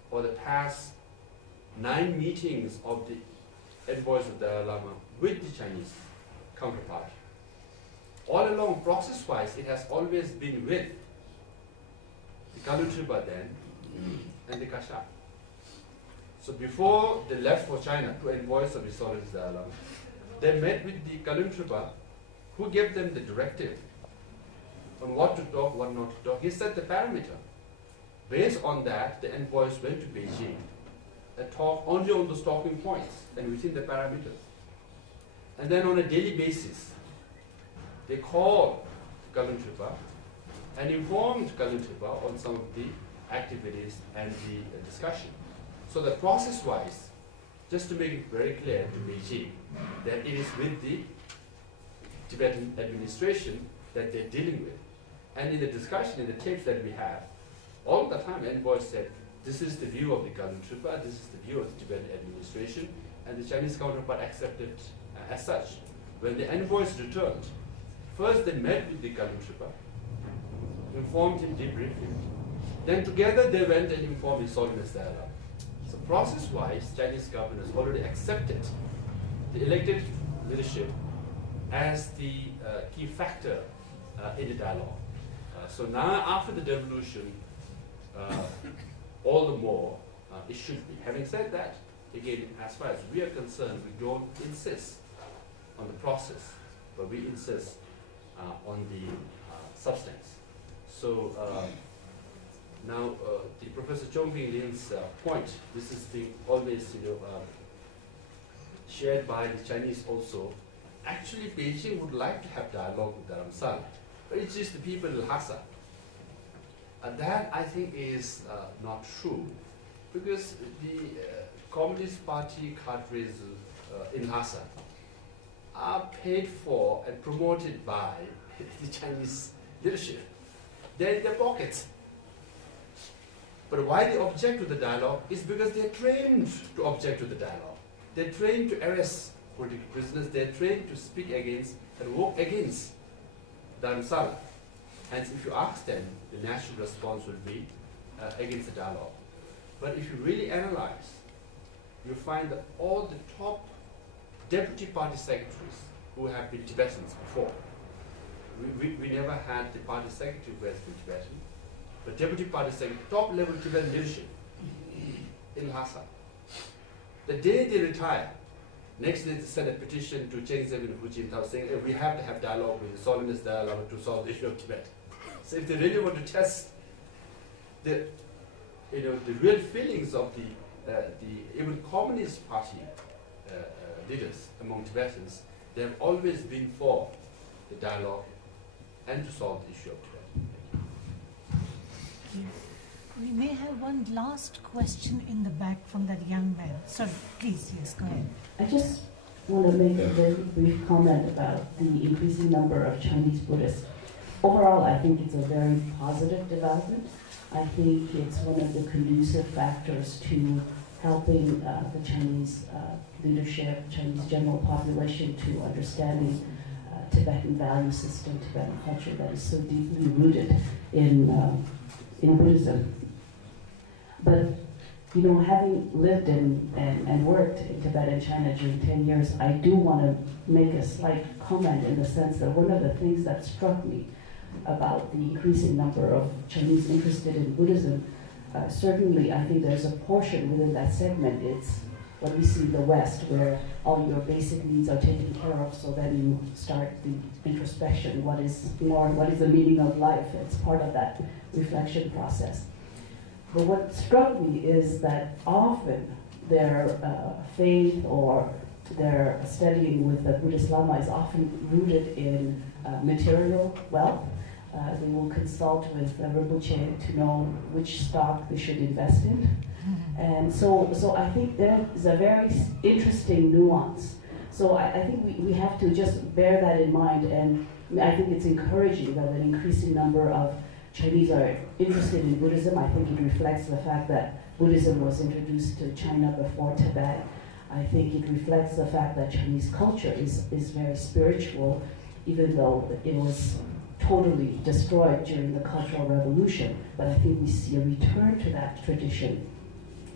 or the past 9 meetings of the envoys of the Dalai Lama with the Chinese counterpart. All along, process-wise, it has always been with the Kaluntripa then and the Kasha. So before they left for China, two envoys of the Sociology Dalai Lama, they met with the Kaluntripa, who gave them the directive on what to talk, what not to talk. He set the parameter. Based on that, the envoys went to Beijing and talked only on those talking points and within the parameters. And then on a daily basis, they called Kaluntripa and informed Kaluntripa on some of the activities and the discussion. So that process-wise, just to make it very clear to Beijing, that it is with the Tibetan administration that they're dealing with. And in the discussion, in the tapes that we have, all the time envoys said, this is the view of the Kaluntripa, this is the view of the Tibetan administration, and the Chinese counterpart accepted as such. When the envoys returned, first they met with the Kaluntripa, informed him, debriefed him. Then together they went and informed His Holiness Dalai Lama. So process-wise, Chinese government has already accepted the elected leadership as the key factor in the dialogue. So now, after the devolution, all the more it should be. Having said that, again, as far as we are concerned, we don't insist on the process, but we insist on the substance. So now, the Professor Chong Lin's point, this is the always shared by the Chinese also. Actually, Beijing would like to have dialogue with Dharamsala, but it's just the people in Lhasa. That, I think, is not true, because the Communist Party cadres in Lhasa are paid for and promoted by the Chinese leadership. They're in their pockets. But why they object to the dialogue is because they're trained to object to the dialogue. They're trained to arrest political prisoners. They're trained to speak against and work against Dharamsala. And if you ask them, the natural response will be against the dialogue. But if you really analyze, you find that all the top deputy party secretaries who have been Tibetans before, we never had the party secretary who has been Tibetan, but deputy party secretary, top level Tibetan leadership in Lhasa. The day they retire, next day they send a petition to Chang and Hu Jintao saying, we have to have dialogue with the Holiness Dalai Lama to solve the issue of Tibet. So if they really want to test the real feelings of the even Communist Party leaders among Tibetans, they have always been for the dialogue and to solve the issue of Tibet. We may have one last question in the back from that young man. Sorry, please, yes, go ahead. I just want to make a very brief comment about the increasing number of Chinese Buddhists. Overall, I think it's a very positive development. I think it's one of the conducive factors to helping the Chinese leadership, Chinese general population to understanding Tibetan value system, Tibetan culture that is so deeply rooted in Buddhism. But having lived and worked in Tibet and China during 10 years, I do want to make a slight comment in the sense that one of the things that struck me about the increasing number of Chinese interested in Buddhism, certainly I think there's a portion within that segment. It's what we see in the West, where all your basic needs are taken care of, so then you start the introspection. What is the meaning of life? It's part of that reflection process. But what struck me is that often their faith or their studying with the Buddhist Lama is often rooted in material wealth. They will consult with Rinpoche to know which stock they should invest in. And so I think there is a very interesting nuance. So I think we have to just bear that in mind, and I think it's encouraging that an increasing number of Chinese are interested in Buddhism. I think it reflects the fact that Buddhism was introduced to China before Tibet. I think it reflects the fact that Chinese culture is very spiritual, even though it was totally destroyed during the Cultural Revolution. But I think we see a return to that tradition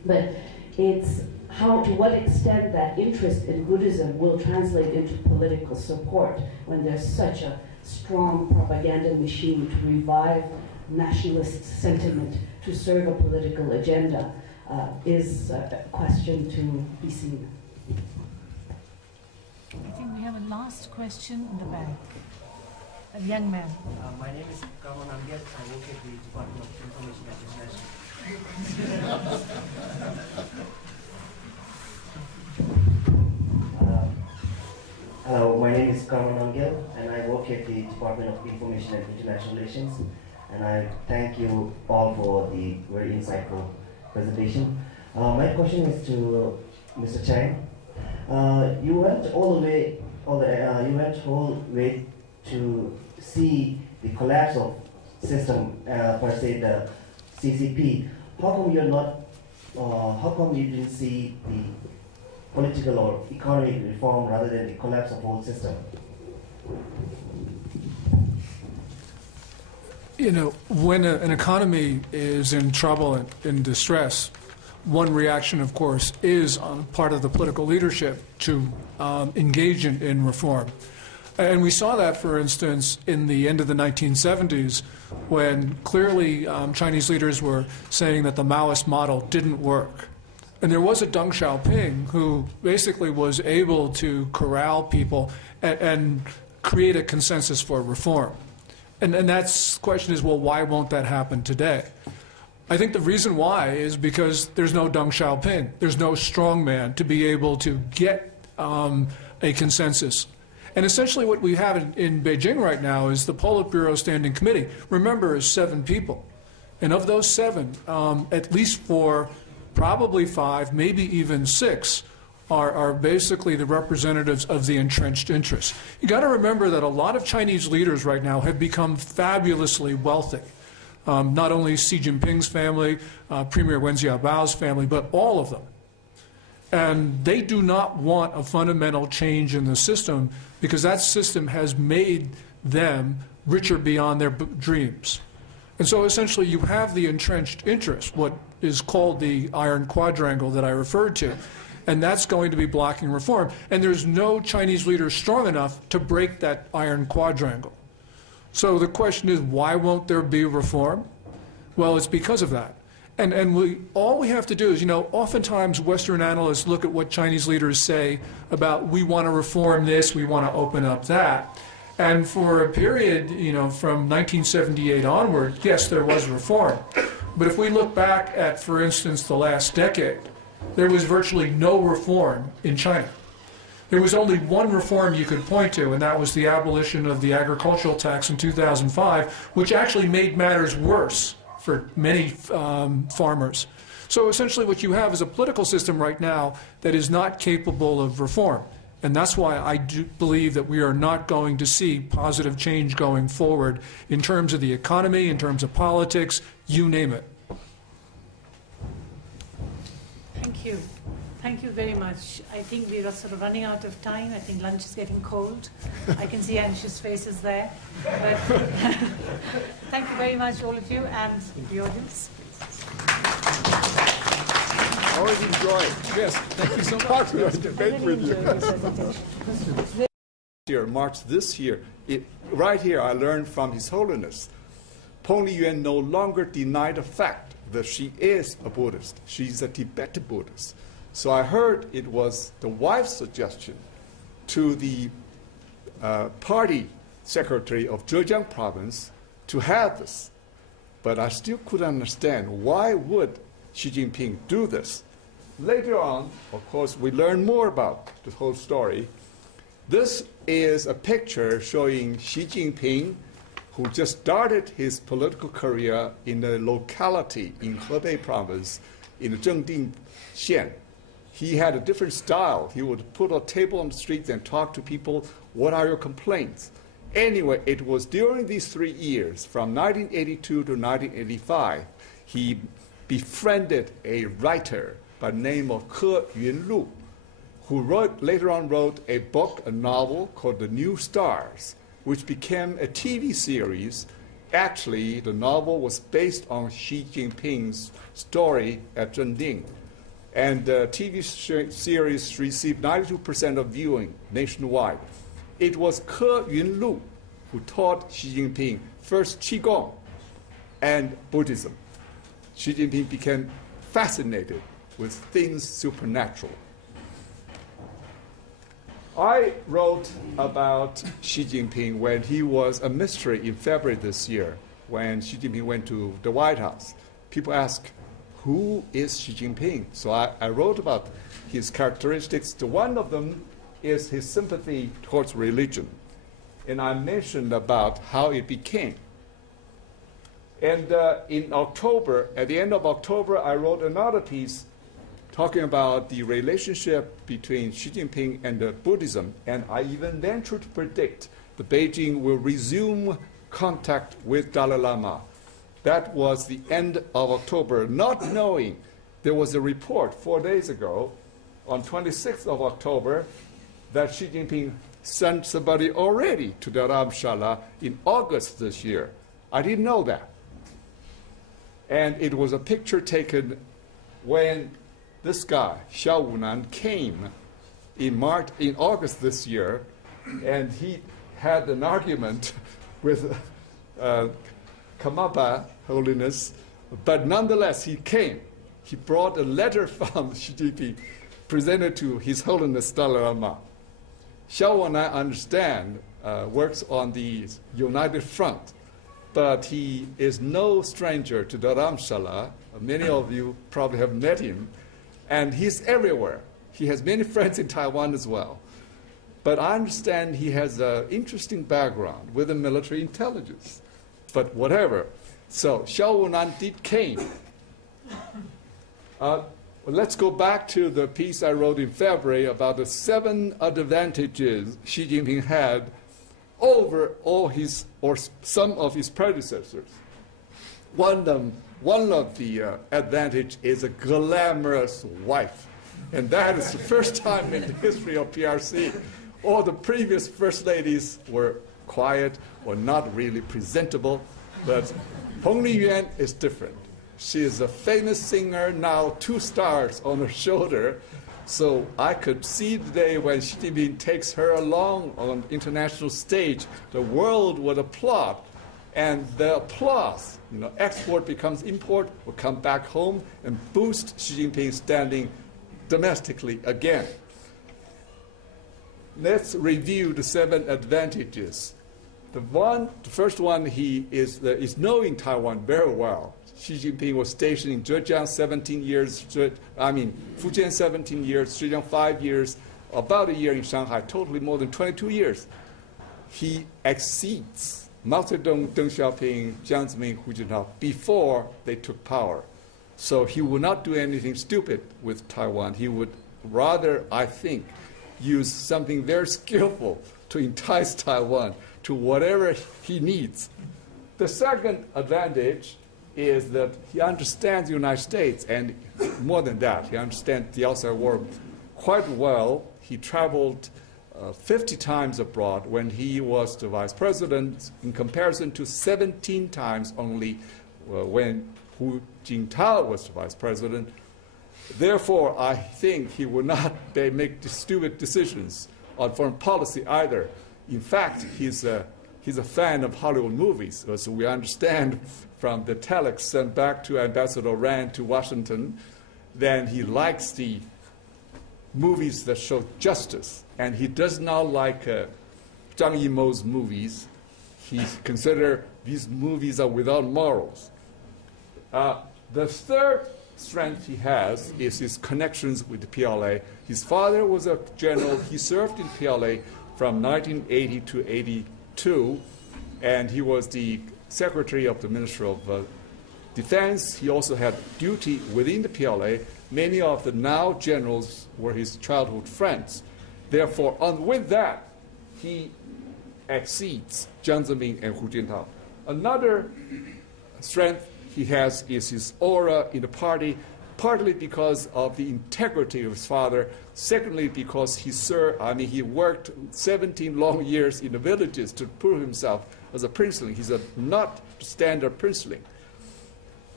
But it's how, to what extent that interest in Buddhism will translate into political support when there's such a strong propaganda machine to revive nationalist sentiment to serve a political agenda is a question to be seen. I think we have a last question in the back. A young man. My name is Kamal Angel. I work at the Department of Information and International. Hello, my name is Kamal Angel, and I work at the Department of Information and International Relations. And I thank you all for the very insightful presentation. My question is to Mr. Chang. You went all the way to see the collapse of system, per se the CCP. How come you're not? How come you didn't see the political or economic reform rather than the collapse of whole system? You know, when an economy is in trouble and in distress, one reaction, of course, is on part of the political leadership to engage in reform. And we saw that, for instance, in the end of the 1970s, when clearly Chinese leaders were saying that the Maoist model didn't work. And there was a Deng Xiaoping who basically was able to corral people and create a consensus for reform. And that's the question is, well, why won't that happen today? I think the reason why is because there's no Deng Xiaoping. There's no strong man to be able to get a consensus. And essentially what we have in Beijing right now is the Politburo Standing Committee. Remember, is 7 people. And of those 7, at least for probably 5, maybe even 6, are basically the representatives of the entrenched interests. You got to remember that a lot of Chinese leaders right now have become fabulously wealthy. Not only Xi Jinping's family, Premier Wen Jiabao's family, but all of them. And they do not want a fundamental change in the system because that system has made them richer beyond their dreams. And so essentially you have the entrenched interest, what is called the iron quadrangle that I referred to, and that's going to be blocking reform. And there's no Chinese leader strong enough to break that iron quadrangle. So the question is, why won't there be reform? Well, it's because of that. And all we have to do is, you know, oftentimes Western analysts look at what Chinese leaders say about we want to reform this, we want to open up that. And for a period, you know, from 1978 onward, yes, there was reform. But if we look back at, for instance, the last decade, there was virtually no reform in China. There was only one reform you could point to, and that was the abolition of the agricultural tax in 2005, which actually made matters worse for many farmers. So essentially what you have is a political system right now that is not capable of reform. And that's why I do believe that we are not going to see positive change going forward in terms of the economy, in terms of politics, you name it. Thank you. Thank you very much. I think we are sort of running out of time. I think lunch is getting cold. I can see anxious faces there. But thank you very much, all of you, and the audience. Always enjoy it. Yes, thank you so much. To debate with you. Presentation. This year, right here I learned from His Holiness, Pony Yuan no longer denied the fact that she is a Buddhist. She's a Tibetan Buddhist. So I heard it was the wife's suggestion to the party secretary of Zhejiang province to have this. But I still couldn't understand why would Xi Jinping do this. Later on, of course, we learn more about the whole story. This is a picture showing Xi Jinping, who just started his political career in a locality in Hebei province, in Zhengding Xian. He had a different style. He would put a table on the streets and talk to people, what are your complaints? Anyway, it was during these 3 years, from 1982 to 1985, he befriended a writer by the name of He Yunlu, who later on wrote a book, a novel called The New Stars, which became a TV series. Actually, the novel was based on Xi Jinping's story at Zhengding. And the TV series received 92% of viewing nationwide. It was Ke Yunlu who taught Xi Jinping first Qigong and Buddhism. Xi Jinping became fascinated with things supernatural. I wrote about Xi Jinping when he was a mystery in February this year, when Xi Jinping went to the White House. People ask, who is Xi Jinping? So I wrote about his characteristics. One of them is his sympathy towards religion. And I mentioned about how it became. And in October, at the end of October, I wrote another piece talking about the relationship between Xi Jinping and Buddhism. And I even ventured to predict that Beijing will resume contact with Dalai Lama. That was the end of October, not knowing there was a report 4 days ago, on 26th of October, that Xi Jinping sent somebody already to Dharamshala in August this year. I didn't know that. And it was a picture taken when this guy, Xiao Wunan, came in August this year, and he had an argument with Karmapa, Holiness, but nonetheless he came. He brought a letter from Xi Jinping presented to His Holiness Dalai Lama. Xiao Wunan, I understand, works on the United Front, but he is no stranger to Dharamshala. Many of you probably have met him, and he's everywhere. He has many friends in Taiwan as well. But I understand he has an interesting background with the military intelligence. But whatever. So Xiao Wunan came. Let's go back to the piece I wrote in February about the 7 advantages Xi Jinping had over all his or some of his predecessors. One of the advantage is a glamorous wife, and that is the first time in the history of PRC. All the previous first ladies were quiet or not really presentable, but Hong Liyuan is different. She is a famous singer, now 2 stars on her shoulder. So I could see the day when Xi Jinping takes her along on the international stage, the world would applaud. And the applause, export becomes import, will come back home and boost Xi Jinping's standing domestically again. Let's review the 7 advantages. The first one, he is knowing Taiwan very well. Xi Jinping was stationed in Zhejiang 17 years, Fujian 17 years, Zhejiang 5 years, about a year in Shanghai, totally more than 22 years. He exceeds Mao Zedong, Deng Xiaoping, Jiang Zemin, Hu Jintao before they took power. So he would not do anything stupid with Taiwan. He would rather, I think, use something very skillful to entice Taiwan to whatever he needs. The second advantage is that he understands the United States, and more than that, he understands the outside world quite well. He traveled 50 times abroad when he was the vice president, in comparison to 17 times only when Hu Jintao was the vice president. Therefore, I think he will not make stupid decisions on foreign policy either. In fact, he's a fan of Hollywood movies, as we understand from the telex sent back to Ambassador Rand to Washington. Then he likes the movies that show justice, and he does not like Zhang Yimou's movies. He considers these movies are without morals. The third strength he has is his connections with the PLA. His father was a general. He served in PLA from 1980 to 82, and he was the secretary of the Ministry of Defense. He also had duty within the PLA. Many of the now generals were his childhood friends. Therefore, with that, he exceeds Jiang Zemin and Hu Jintao. Another strength he has is his aura in the party, partly because of the integrity of his father, secondly because he worked 17 long years in the villages to prove himself as a princeling. He's not standard princeling.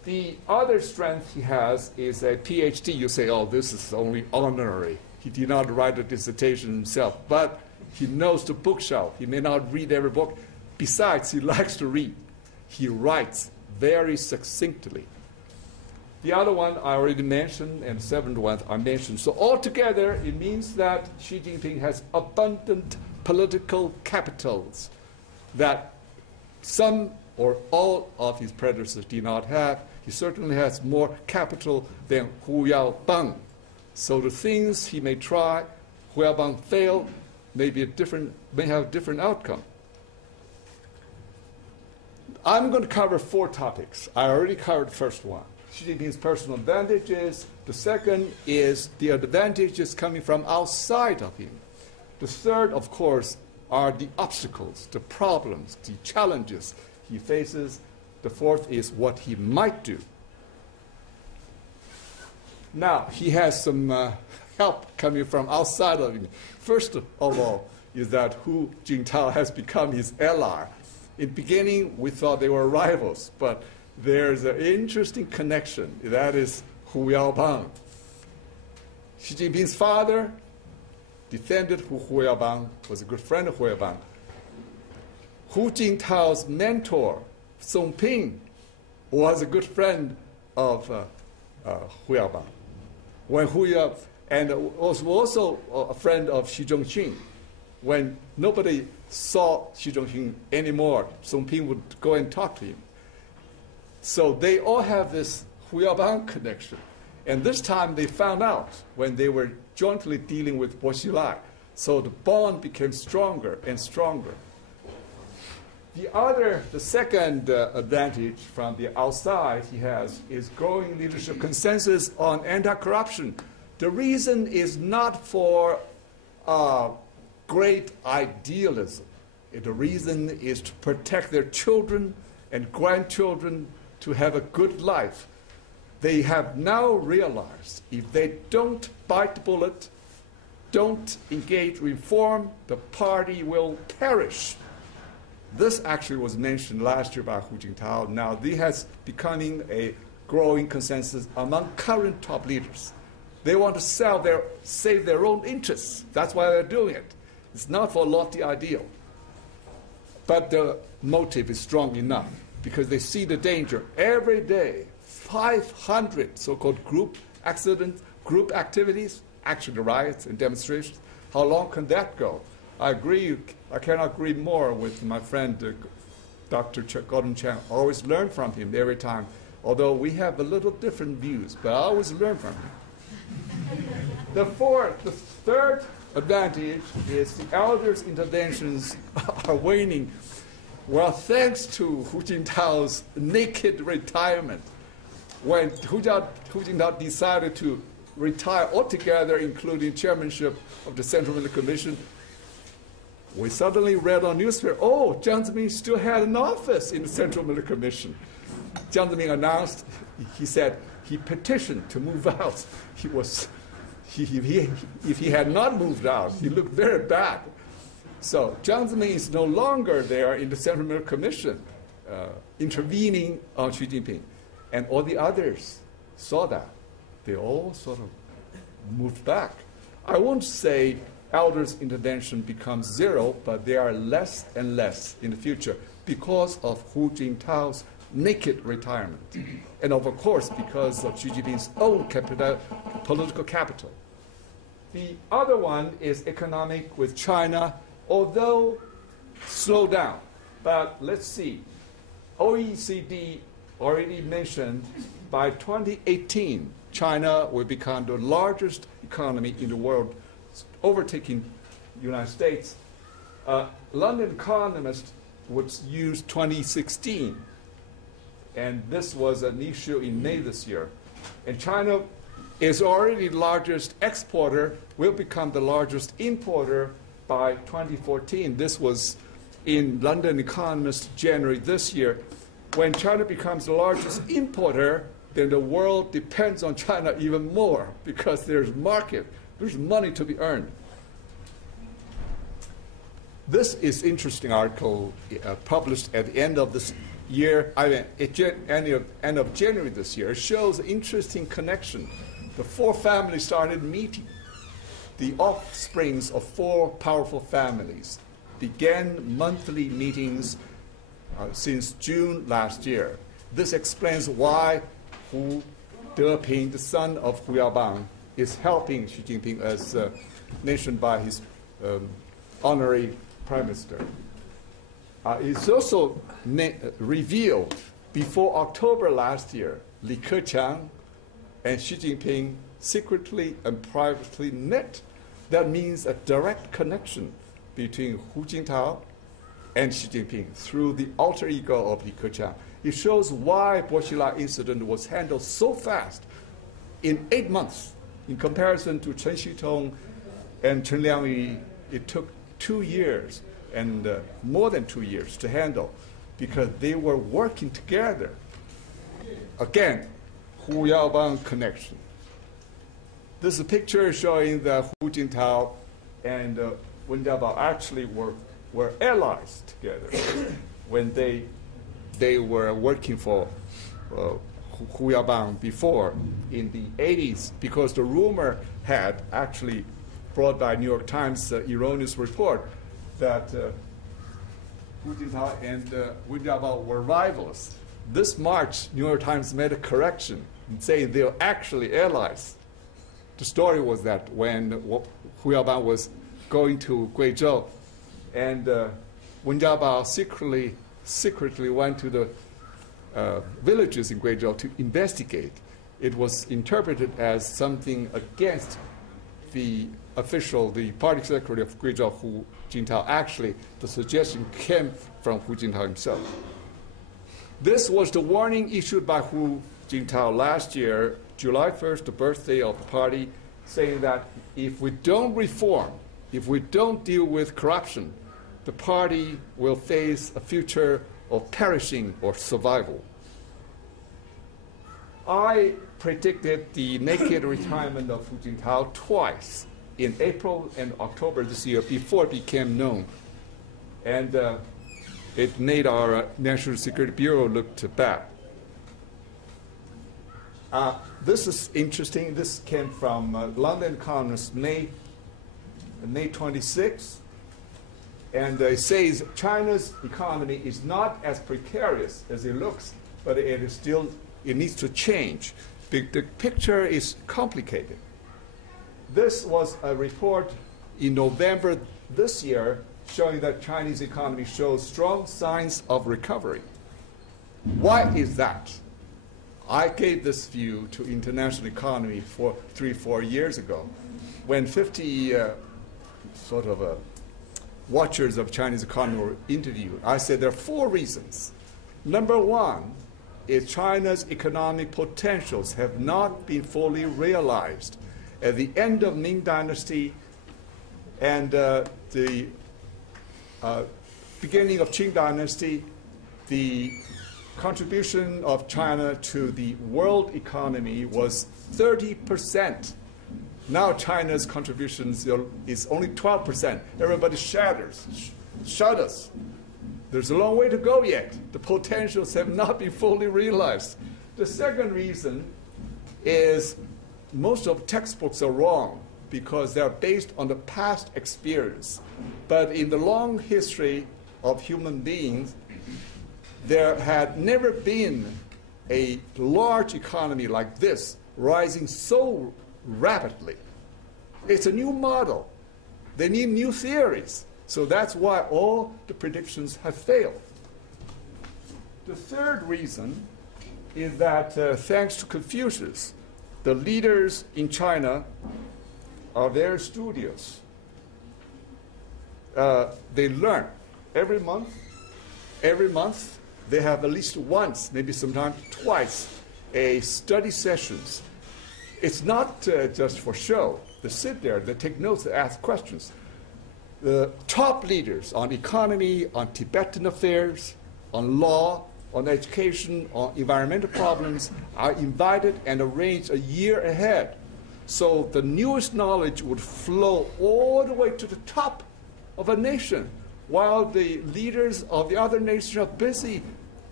The other strength he has is a PhD. You say, oh, this is only honorary. He did not write a dissertation himself, but he knows the bookshelf. He may not read every book. Besides, he likes to read. He writes very succinctly. The other one I already mentioned, and the seventh one I mentioned. So altogether, it means that Xi Jinping has abundant political capitals that some or all of his predecessors did not have. He certainly has more capital than Hu Yaobang. So the things he may try, Hu Yaobang fail, may have a different outcome. I'm going to cover 4 topics. I already covered the first one. Xi Jinping's personal advantages. The second is the advantages coming from outside of him. The third, of course, are the obstacles, the problems, the challenges he faces. The fourth is what he might do. Now, he has some help coming from outside of him. First of all, is that Hu Jintao has become his ally. In the beginning, we thought they were rivals, but there's an interesting connection. That is Hu Yaobang. Xi Jinping's father defended Hu Yaobang, was a good friend of Hu Yaobang. Hu Jintao's mentor, Song Ping, was a good friend of Hu Yaobang. When and was also a friend of Xi Zhongxun. When nobody saw Xi Zhongxun anymore, Song Ping would go and talk to him. So they all have this Hu Yaobang connection. And this time they found out when they were jointly dealing with Bo Xilai. So the bond became stronger and stronger. The second advantage from the outside he has is growing leadership consensus on anti-corruption. The reason is not for great idealism. The reason is to protect their children and grandchildren to have a good life. They have now realized if they don't bite the bullet, don't engage reform, the party will perish. This actually was mentioned last year by Hu Jintao. Now, this has becoming a growing consensus among current top leaders. They want to save their own interests. That's why they're doing it. It's not for a lofty ideal. But the motive is strong enough because they see the danger. Every day, 500 so-called group accidents, group activities, actually riots and demonstrations. How long can that go? I agree. I cannot agree more with my friend, Dr. Gordon Chang. I always learn from him every time, although we have a little different views, but I always learn from him. The third advantage is the elders' interventions are waning. Well, thanks to Hu Jintao's naked retirement, when Hu Jintao decided to retire altogether, including chairmanship of the Central Military Commission, we suddenly read on newspaper, oh, Jiang Zemin still had an office in the Central Military Commission. Jiang Zemin announced, he said, he petitioned to move out. If he had not moved out, he looked very bad. So Jiang Zemin is no longer there in the Central Military Commission, intervening on Xi Jinping. And all the others saw that. They all sort of moved back. I won't say elders' intervention becomes zero, but they are less and less in the future because of Hu Jintao's naked retirement. And of course, because of Xi Jinping's own political capital. The other one is economic with China, although slowed down. But let's see. OECD already mentioned by 2018, China will become the largest economy in the world, overtaking the United States. London Economist would use 2016, and this was an issue in May this year. And China is already the largest exporter, will become the largest importer by 2014. This was in London Economist January this year. When China becomes the largest importer, then the world depends on China even more because there's market, there's money to be earned. This is interesting article published at the end of this year, end of January this year, shows an interesting connection. The four families started meeting. The offsprings of four powerful families began monthly meetings since June last year. This explains why Hu Deping, the son of Hu Yaobang, is helping Xi Jinping as mentioned by his honorary prime minister. It's also revealed before October last year, Li Keqiang and Xi Jinping secretly and privately met. That means a direct connection between Hu Jintao and Xi Jinping through the alter ego of Li Keqiang. It shows why Boxila incident was handled so fast in 8 months. In comparison to Chen Xitong and Chen Liangyu, it took 2 years and more than 2 years to handle because they were working together. Again, Hu Yaobang connection. This is a picture showing that Hu Jintao and Wen Jiabao actually were allies together when they were working for Hu Yaobang before in the 80s, because the rumor had actually brought by New York Times erroneous report that Hu Jintao and Wen Jiabao were rivals. This March, New York Times made a correction and saying they were actually allies. The story was that when Hu Yaobang was going to Guizhou and Wen Jiabao secretly went to the villages in Guizhou to investigate, it was interpreted as something against the official, the party secretary of Guizhou, Hu Jintao. Actually, the suggestion came from Hu Jintao himself. This was the warning issued by Hu Jintao last year, July 1st, the birthday of the party, saying that if we don't reform, if we don't deal with corruption, the party will face a future of perishing or survival. I predicted the naked retirement of Hu Jintao twice, in April and October this year, before it became known. And it made our National Security Bureau look bad. This is interesting. This came from London Economist, May 26. And it says China's economy is not as precarious as it looks, but it needs to change. The picture is complicated. This was a report in November this year showing that Chinese economy shows strong signs of recovery. Why is that? I gave this view to international economy 3-4 years ago when 50 watchers of Chinese economy were interviewed. I said there are 4 reasons. Number 1 is China's economic potentials have not been fully realized. At the end of Ming Dynasty and the beginning of Qing Dynasty, the contribution of China to the world economy was 30%. Now China's contribution is only 12%. Everybody shudders. There's a long way to go yet. The potentials have not been fully realized. The second reason is most of textbooks are wrong because they are based on the past experience. But in the long history of human beings, there had never been a large economy like this rising so rapidly. It's a new model. They need new theories. So that's why all the predictions have failed. The third reason is that thanks to Confucius, the leaders in China are very studious. They learn every month. Every month, they have at least once, maybe sometimes twice, a study sessions. It's not just for show. They sit there, they take notes, they ask questions. The top leaders on economy, on Tibetan affairs, on law, on education, on environmental problems are invited and arranged a year ahead. So the newest knowledge would flow all the way to the top of a nation, while the leaders of the other nations are busy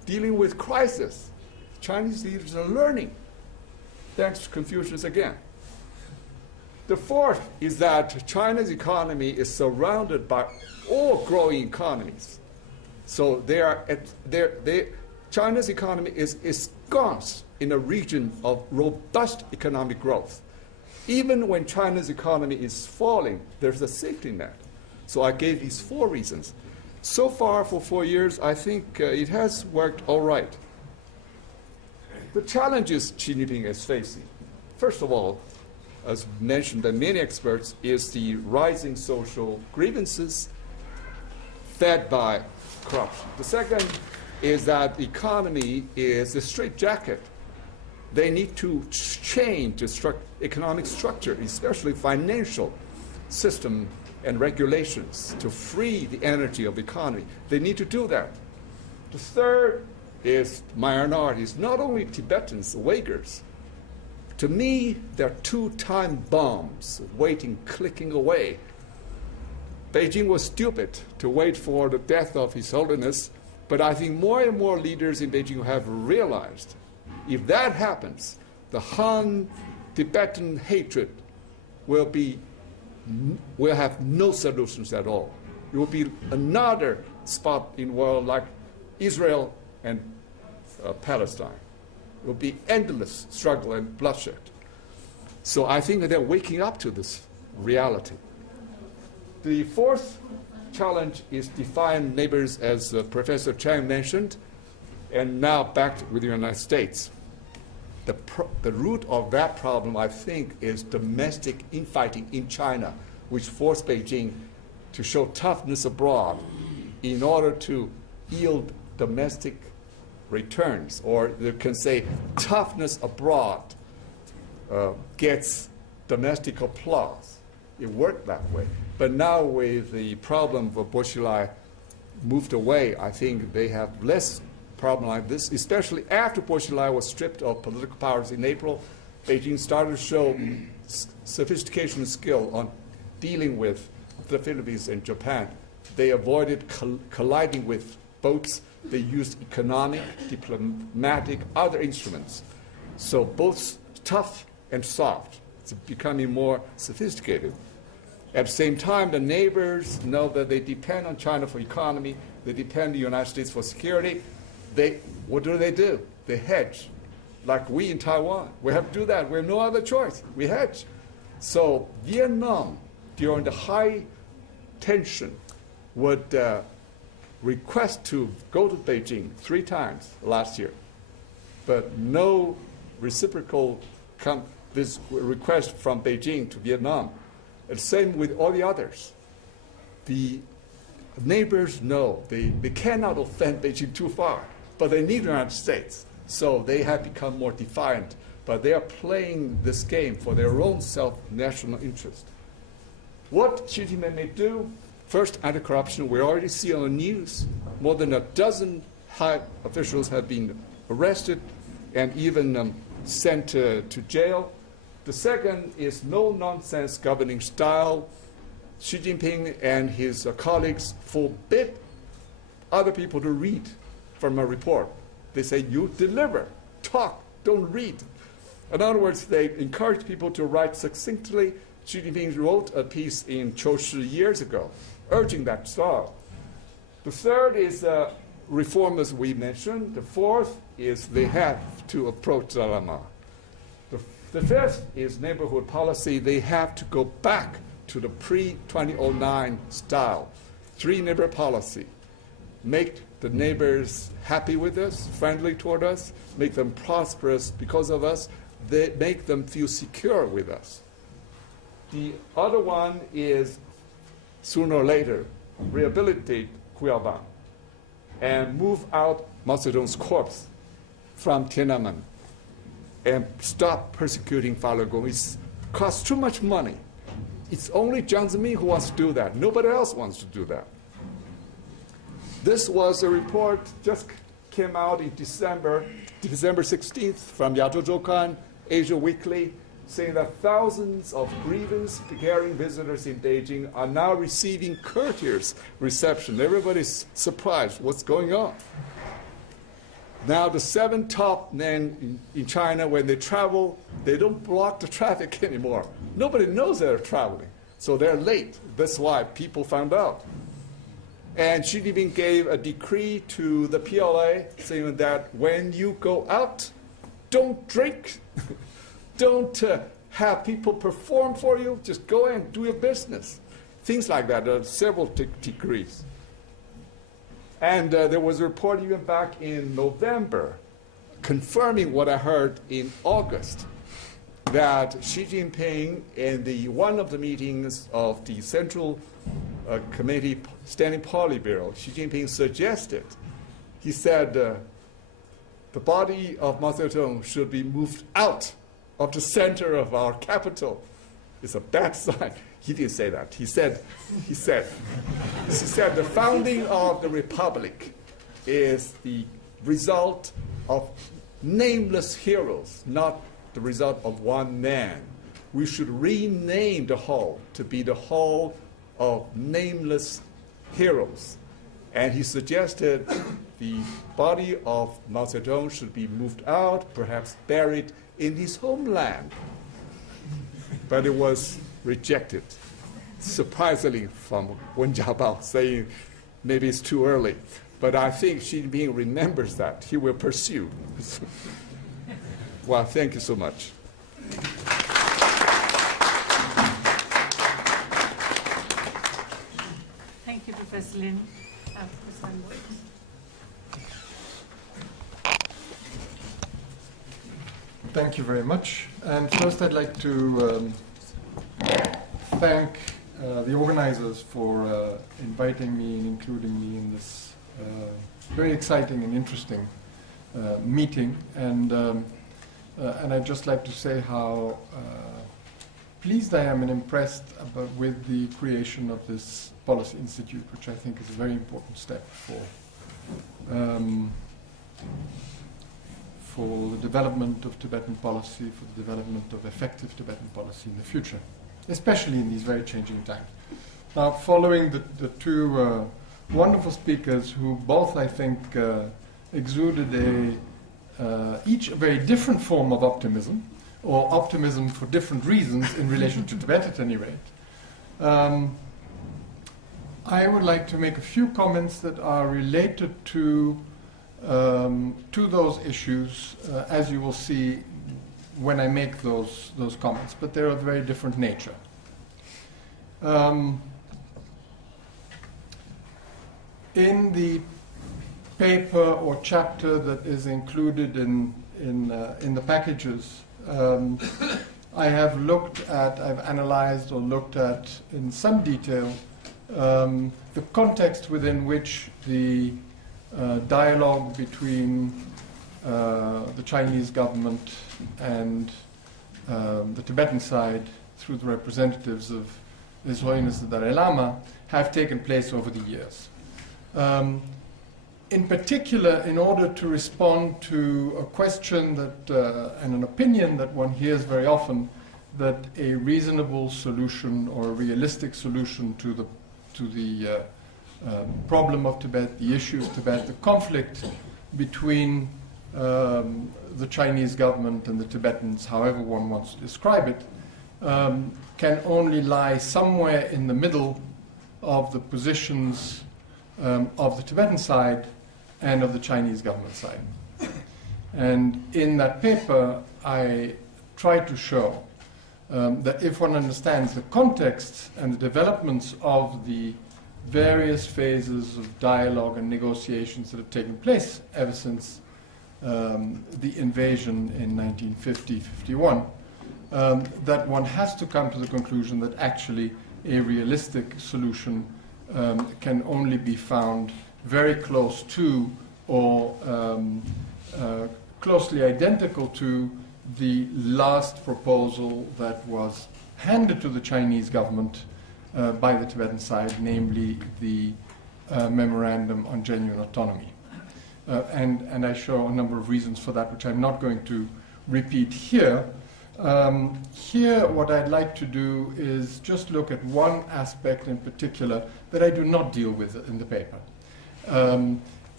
dealing with crisis. Chinese leaders are learning, thanks to Confucius again. The fourth is that China's economy is surrounded by all growing economies. So China's economy is ensconced in a region of robust economic growth. Even when China's economy is falling, there's a safety net. So I gave these 4 reasons. So far, for 4 years, I think it has worked all right. The challenges Xi Jinping is facing, first of all, as mentioned by many experts, is the rising social grievances fed by corruption. The second is that the economy is a straitjacket. They need to change the economic structure, especially financial system and regulations, to free the energy of the economy. They need to do that. The third is minorities, not only Tibetans, Uyghurs. To me, they're 2 time bombs waiting, clicking away. Beijing was stupid to wait for the death of His Holiness, but I think more and more leaders in Beijing have realized if that happens, the Han-Tibetan hatred will have no solutions at all. It will be another spot in the world like Israel and Palestine. It will be endless struggle and bloodshed. So I think that they're waking up to this reality. The fourth challenge is define neighbors, as Professor Chang mentioned, and now back with the United States. The root of that problem, I think, is domestic infighting in China, which forced Beijing to show toughness abroad in order to yield domestic returns, or you can say toughness abroad gets domestic applause. It worked that way. But now with the problem of Boxilai moved away, I think they have less problem like this, especially after Boxilai was stripped of political powers in April. Beijing started to show sophistication and skill on dealing with the Philippines and Japan. They avoided colliding with boats. They used economic, diplomatic, other instruments. So both tough and soft. It's becoming more sophisticated. At the same time, the neighbors know that they depend on China for economy. They depend on the United States for security. What do? They hedge. Like we in Taiwan. We have to do that. We have no other choice. We hedge. So Vietnam, during the high tension, would request to go to Beijing 3 times last year, but no reciprocal request from Beijing to Vietnam. And same with all the others. The neighbors know they cannot offend Beijing too far, but they need the United States. So they have become more defiant, but they are playing this game for their own self-national interest. What Xi Jinping may do, first, anti-corruption. We already see on the news more than a dozen high officials have been arrested and even sent to jail. The second is no-nonsense governing style. Xi Jinping and his colleagues forbid other people to read from a report. They say, you deliver, talk, don't read. In other words, they encourage people to write succinctly. Xi Jinping wrote a piece in Choushi years ago, urging that style. The third is reform, as we mentioned. The fourth is they have to approach Dalai Lama. The fifth is neighborhood policy. They have to go back to the pre-2009 style. 3 neighbor policy. Make the neighbors happy with us, friendly toward us, make them prosperous because of us, they make them feel secure with us. The other one is, sooner or later, rehabilitate Huyaobang and move out Mao Zedong's corpse from Tiananmen and stop persecuting Falun Gong. It costs too much money. It's only Jiang Zemin who wants to do that. Nobody else wants to do that. This was a report just came out in December 16th from Yadou Asia Weekly, saying that thousands of grievance-carrying visitors in Beijing are now receiving courteous reception. Everybody's surprised what's going on. Now the 7 top men in China, when they travel, they don't block the traffic anymore. Nobody knows they're traveling, so they're late. That's why people found out. And Xi Jinping gave a decree to the PLA saying that when you go out, don't drink, don't have people perform for you, just go and do your business. Things like that. There are several decrees. And there was a report even back in November confirming what I heard in August, that Xi Jinping in one of the meetings of the Central Committee Standing Politburo, Xi Jinping suggested, he said, the body of Mao Zedong should be moved out of the center of our capital. It's a bad sign. He didn't say that. He said, the founding of the republic is the result of nameless heroes, not the result of one man. We should rename the hall to be the hall of nameless heroes. And he suggested the body of Mao Zedong should be moved out, perhaps buried in his homeland. But it was rejected, surprisingly, from Wen Jiabao, saying maybe it's too early. But I think Xi Jinping remembers that. He will pursue. Well, thank you so much. Thank you, Professor Lin. Professor Walt. Thank you very much. And first I'd like to thank the organizers for inviting me and including me in this very exciting and interesting meeting. And I'd just like to say how pleased I am and impressed with the creation of this policy institute, which I think is a very important step for the development of Tibetan policy, for the development of effective Tibetan policy in the future, especially in these very changing times. Now, following the two wonderful speakers who both, I think, exuded each a very different form of optimism, or optimism for different reasons in relation to Tibet at any rate, I would like to make a few comments that are related to those issues, as you will see when I make those comments, but they're of a very different nature. In the paper or chapter that is included in the packages, I've analyzed or looked at in some detail the context within which the dialogue between the Chinese government and the Tibetan side through the representatives of His Holiness the Dalai Lama have taken place over the years. In particular, in order to respond to a question that, and an opinion that one hears very often, that a reasonable solution or a realistic solution to the problem of Tibet, the issues of Tibet, the conflict between the Chinese government and the Tibetans, however one wants to describe it, can only lie somewhere in the middle of the positions of the Tibetan side and of the Chinese government side. And in that paper, I try to show that if one understands the context and the developments of the various phases of dialogue and negotiations that have taken place ever since the invasion in 1950-51, that one has to come to the conclusion that actually a realistic solution can only be found very close to or closely identical to the last proposal that was handed to the Chinese government by the Tibetan side, namely the Memorandum on Genuine Autonomy. And I show a number of reasons for that, which I'm not going to repeat here. Here, what I'd like to do is just look at one aspect in particular that I do not deal with in the paper.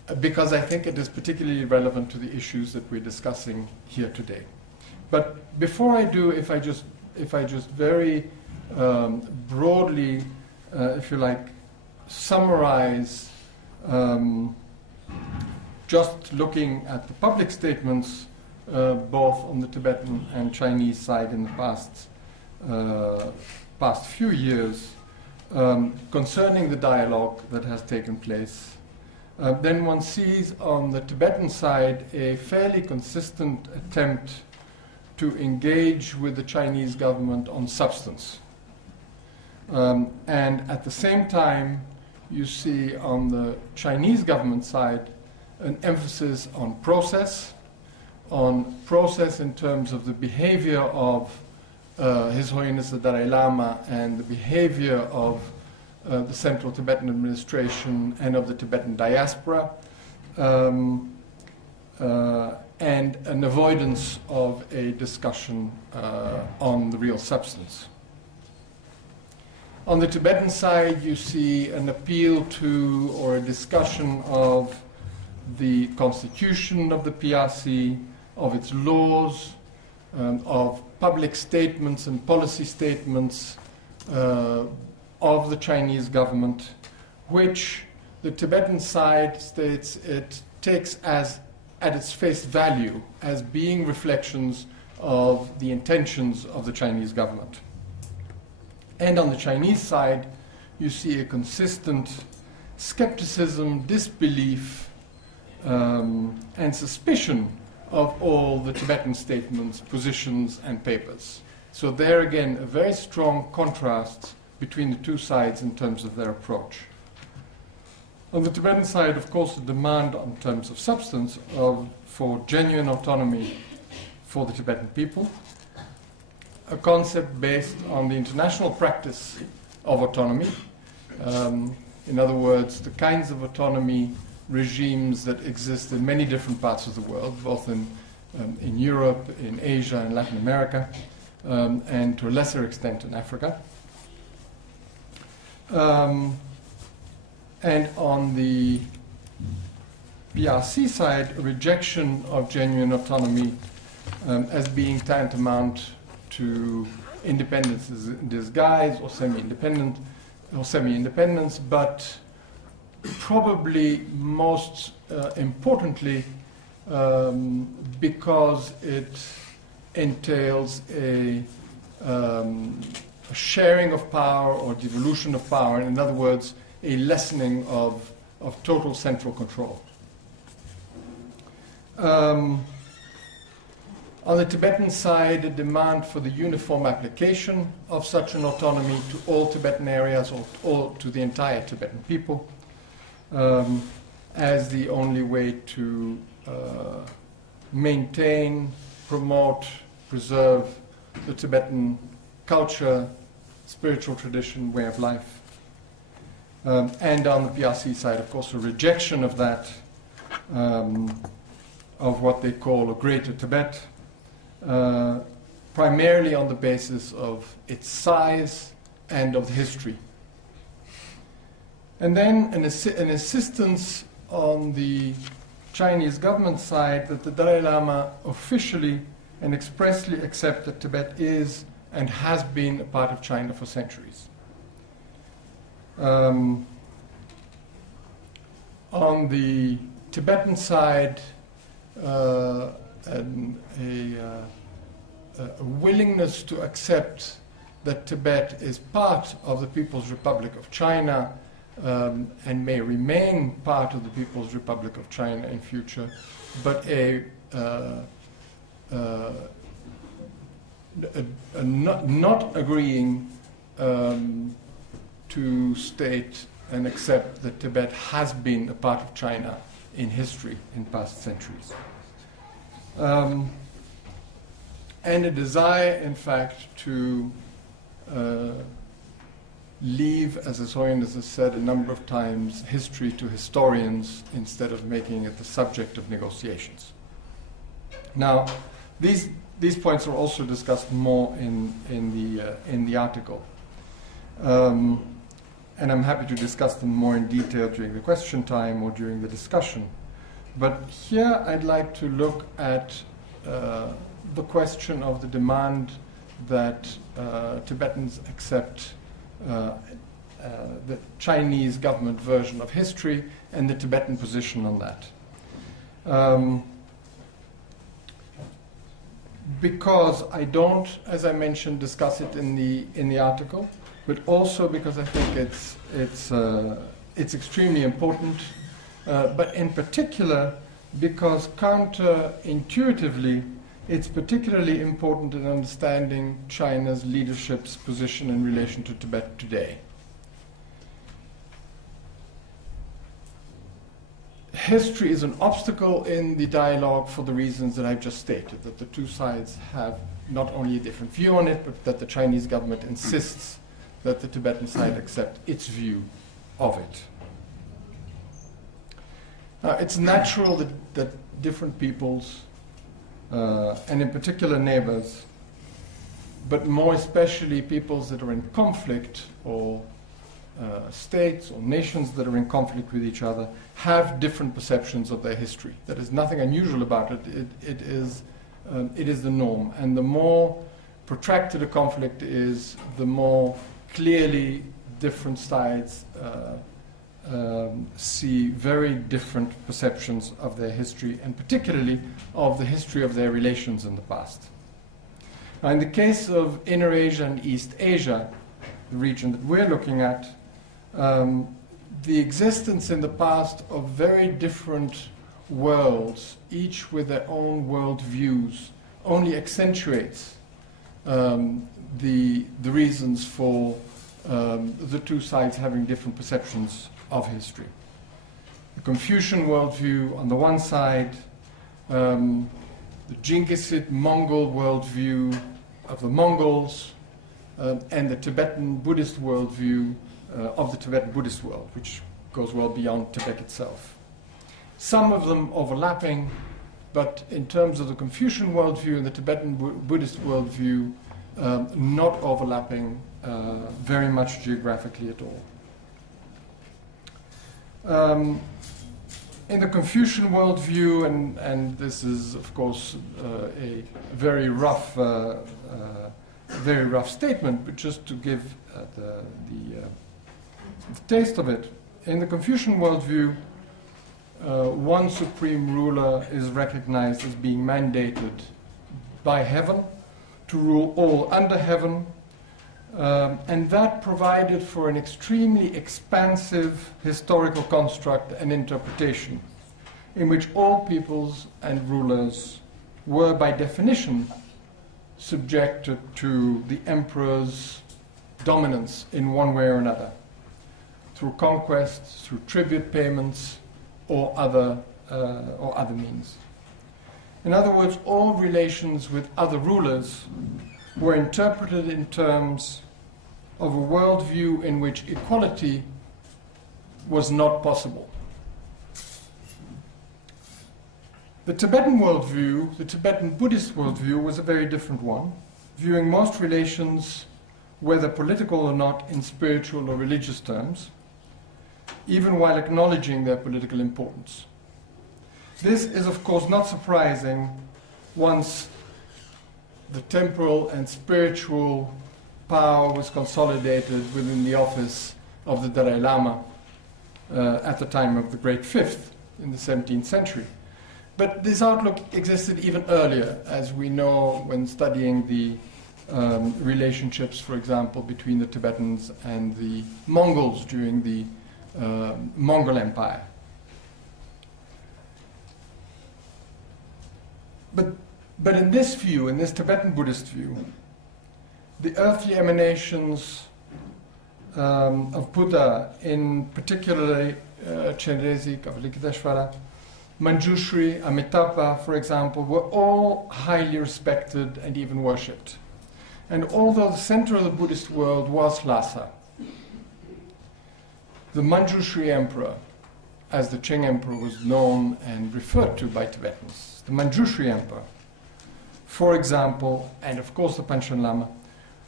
because I think it is particularly relevant to the issues that we're discussing here today. But before I do, if I just very broadly, if you like, summarize, just looking at the public statements, both on the Tibetan and Chinese side in the past few years, concerning the dialogue that has taken place, then one sees on the Tibetan side a fairly consistent attempt to engage with the Chinese government on substance. And at the same time, you see on the Chinese government side an emphasis on process in terms of the behavior of His Holiness the Dalai Lama and the behavior of the Central Tibetan Administration and of the Tibetan diaspora, and an avoidance of a discussion on the real substance. On the Tibetan side, you see an appeal to or a discussion of the constitution of the PRC, of its laws, of public statements and policy statements of the Chinese government, which the Tibetan side states it takes as at its face value as being reflections of the intentions of the Chinese government. And on the Chinese side, you see a consistent skepticism, disbelief, and suspicion of all the Tibetan statements, positions, and papers. So there again, a very strong contrast between the two sides in terms of their approach. On the Tibetan side, of course, the demand in terms of substance for genuine autonomy for the Tibetan people, a concept based on the international practice of autonomy. In other words, the kinds of autonomy regimes that exist in many different parts of the world, both in Europe, in Asia, and Latin America, and to a lesser extent in Africa. And on the PRC side, a rejection of genuine autonomy as being tantamount to independence in disguise or semi-independence, but probably most importantly because it entails a sharing of power or devolution of power, in other words, a lessening of total central control. On the Tibetan side, a demand for the uniform application of such an autonomy to all Tibetan areas or to the entire Tibetan people as the only way to maintain, promote, preserve the Tibetan culture, spiritual tradition, way of life. And on the PRC side, of course, a rejection of that, of what they call a Greater Tibet, primarily on the basis of its size and of the history. And then an insistence on the Chinese government side that the Dalai Lama officially and expressly accept that Tibet is and has been a part of China for centuries. On the Tibetan side, a willingness to accept that Tibet is part of the People's Republic of China and may remain part of the People's Republic of China in future, but not agreeing to state and accept that Tibet has been a part of China in history in past centuries. And a desire, in fact, to leave, as His Holiness has said a number of times, history to historians instead of making it the subject of negotiations. Now, these points are also discussed more in the article. and I'm happy to discuss them more in detail during the question time or during the discussion. But here I'd like to look at the question of the demand that Tibetans accept the Chinese government version of history and the Tibetan position on that. Because I don't, as I mentioned, discuss it in the article, but also because I think it's extremely important, but in particular because counterintuitively it's particularly important in understanding China's leadership's position in relation to Tibet today. History is an obstacle in the dialogue for the reasons that I've just stated, that the two sides have not only a different view on it, but that the Chinese government insists that the Tibetan side accept its view of it. Now, it's natural that different peoples, and in particular neighbors, but more especially peoples that are in conflict, or states or nations that are in conflict with each other, have different perceptions of their history. There is nothing unusual about it. It is the norm. And the more protracted a conflict is, the more clearly different sides see very different perceptions of their history, and particularly of the history of their relations in the past. Now, in the case of Inner Asia and East Asia, the region that we're looking at, the existence in the past of very different worlds, each with their own world views, only accentuates the reasons for the two sides having different perceptions of history. The Confucian worldview on the one side, the Jinggisid Mongol worldview of the Mongols, and the Tibetan Buddhist worldview of the Tibetan Buddhist world, which goes well beyond Tibet itself. Some of them overlapping, but in terms of the Confucian worldview and the Tibetan Buddhist worldview, not overlapping very much geographically at all. In the Confucian worldview, and this is of course a very rough statement, but just to give the taste of it. In the Confucian worldview, one supreme ruler is recognized as being mandated by heaven to rule all under heaven, and that provided for an extremely expansive historical construct and interpretation in which all peoples and rulers were by definition subjected to the emperor's dominance in one way or another, through conquests, through tribute payments, or other means. In other words, all relations with other rulers were interpreted in terms of a worldview in which equality was not possible. The Tibetan worldview, the Tibetan Buddhist worldview, was a very different one, viewing most relations, whether political or not, in spiritual or religious terms, even while acknowledging their political importance. This is, of course, not surprising once the temporal and spiritual power was consolidated within the office of the Dalai Lama at the time of the Great Fifth in the 17th century. But this outlook existed even earlier, as we know when studying the relationships, for example, between the Tibetans and the Mongols during the Mongol Empire. But in this view, in this Tibetan Buddhist view, the earthly emanations of Buddha, in particularly Chenrezig, Avalokiteshvara, Manjushri, Amitabha, for example, were all highly respected and even worshipped. And although the center of the Buddhist world was Lhasa, the Manjushri emperor, as the Chang emperor was known and referred to by Tibetans, the Manjushri emperor, for example, and of course the Panchen Lama,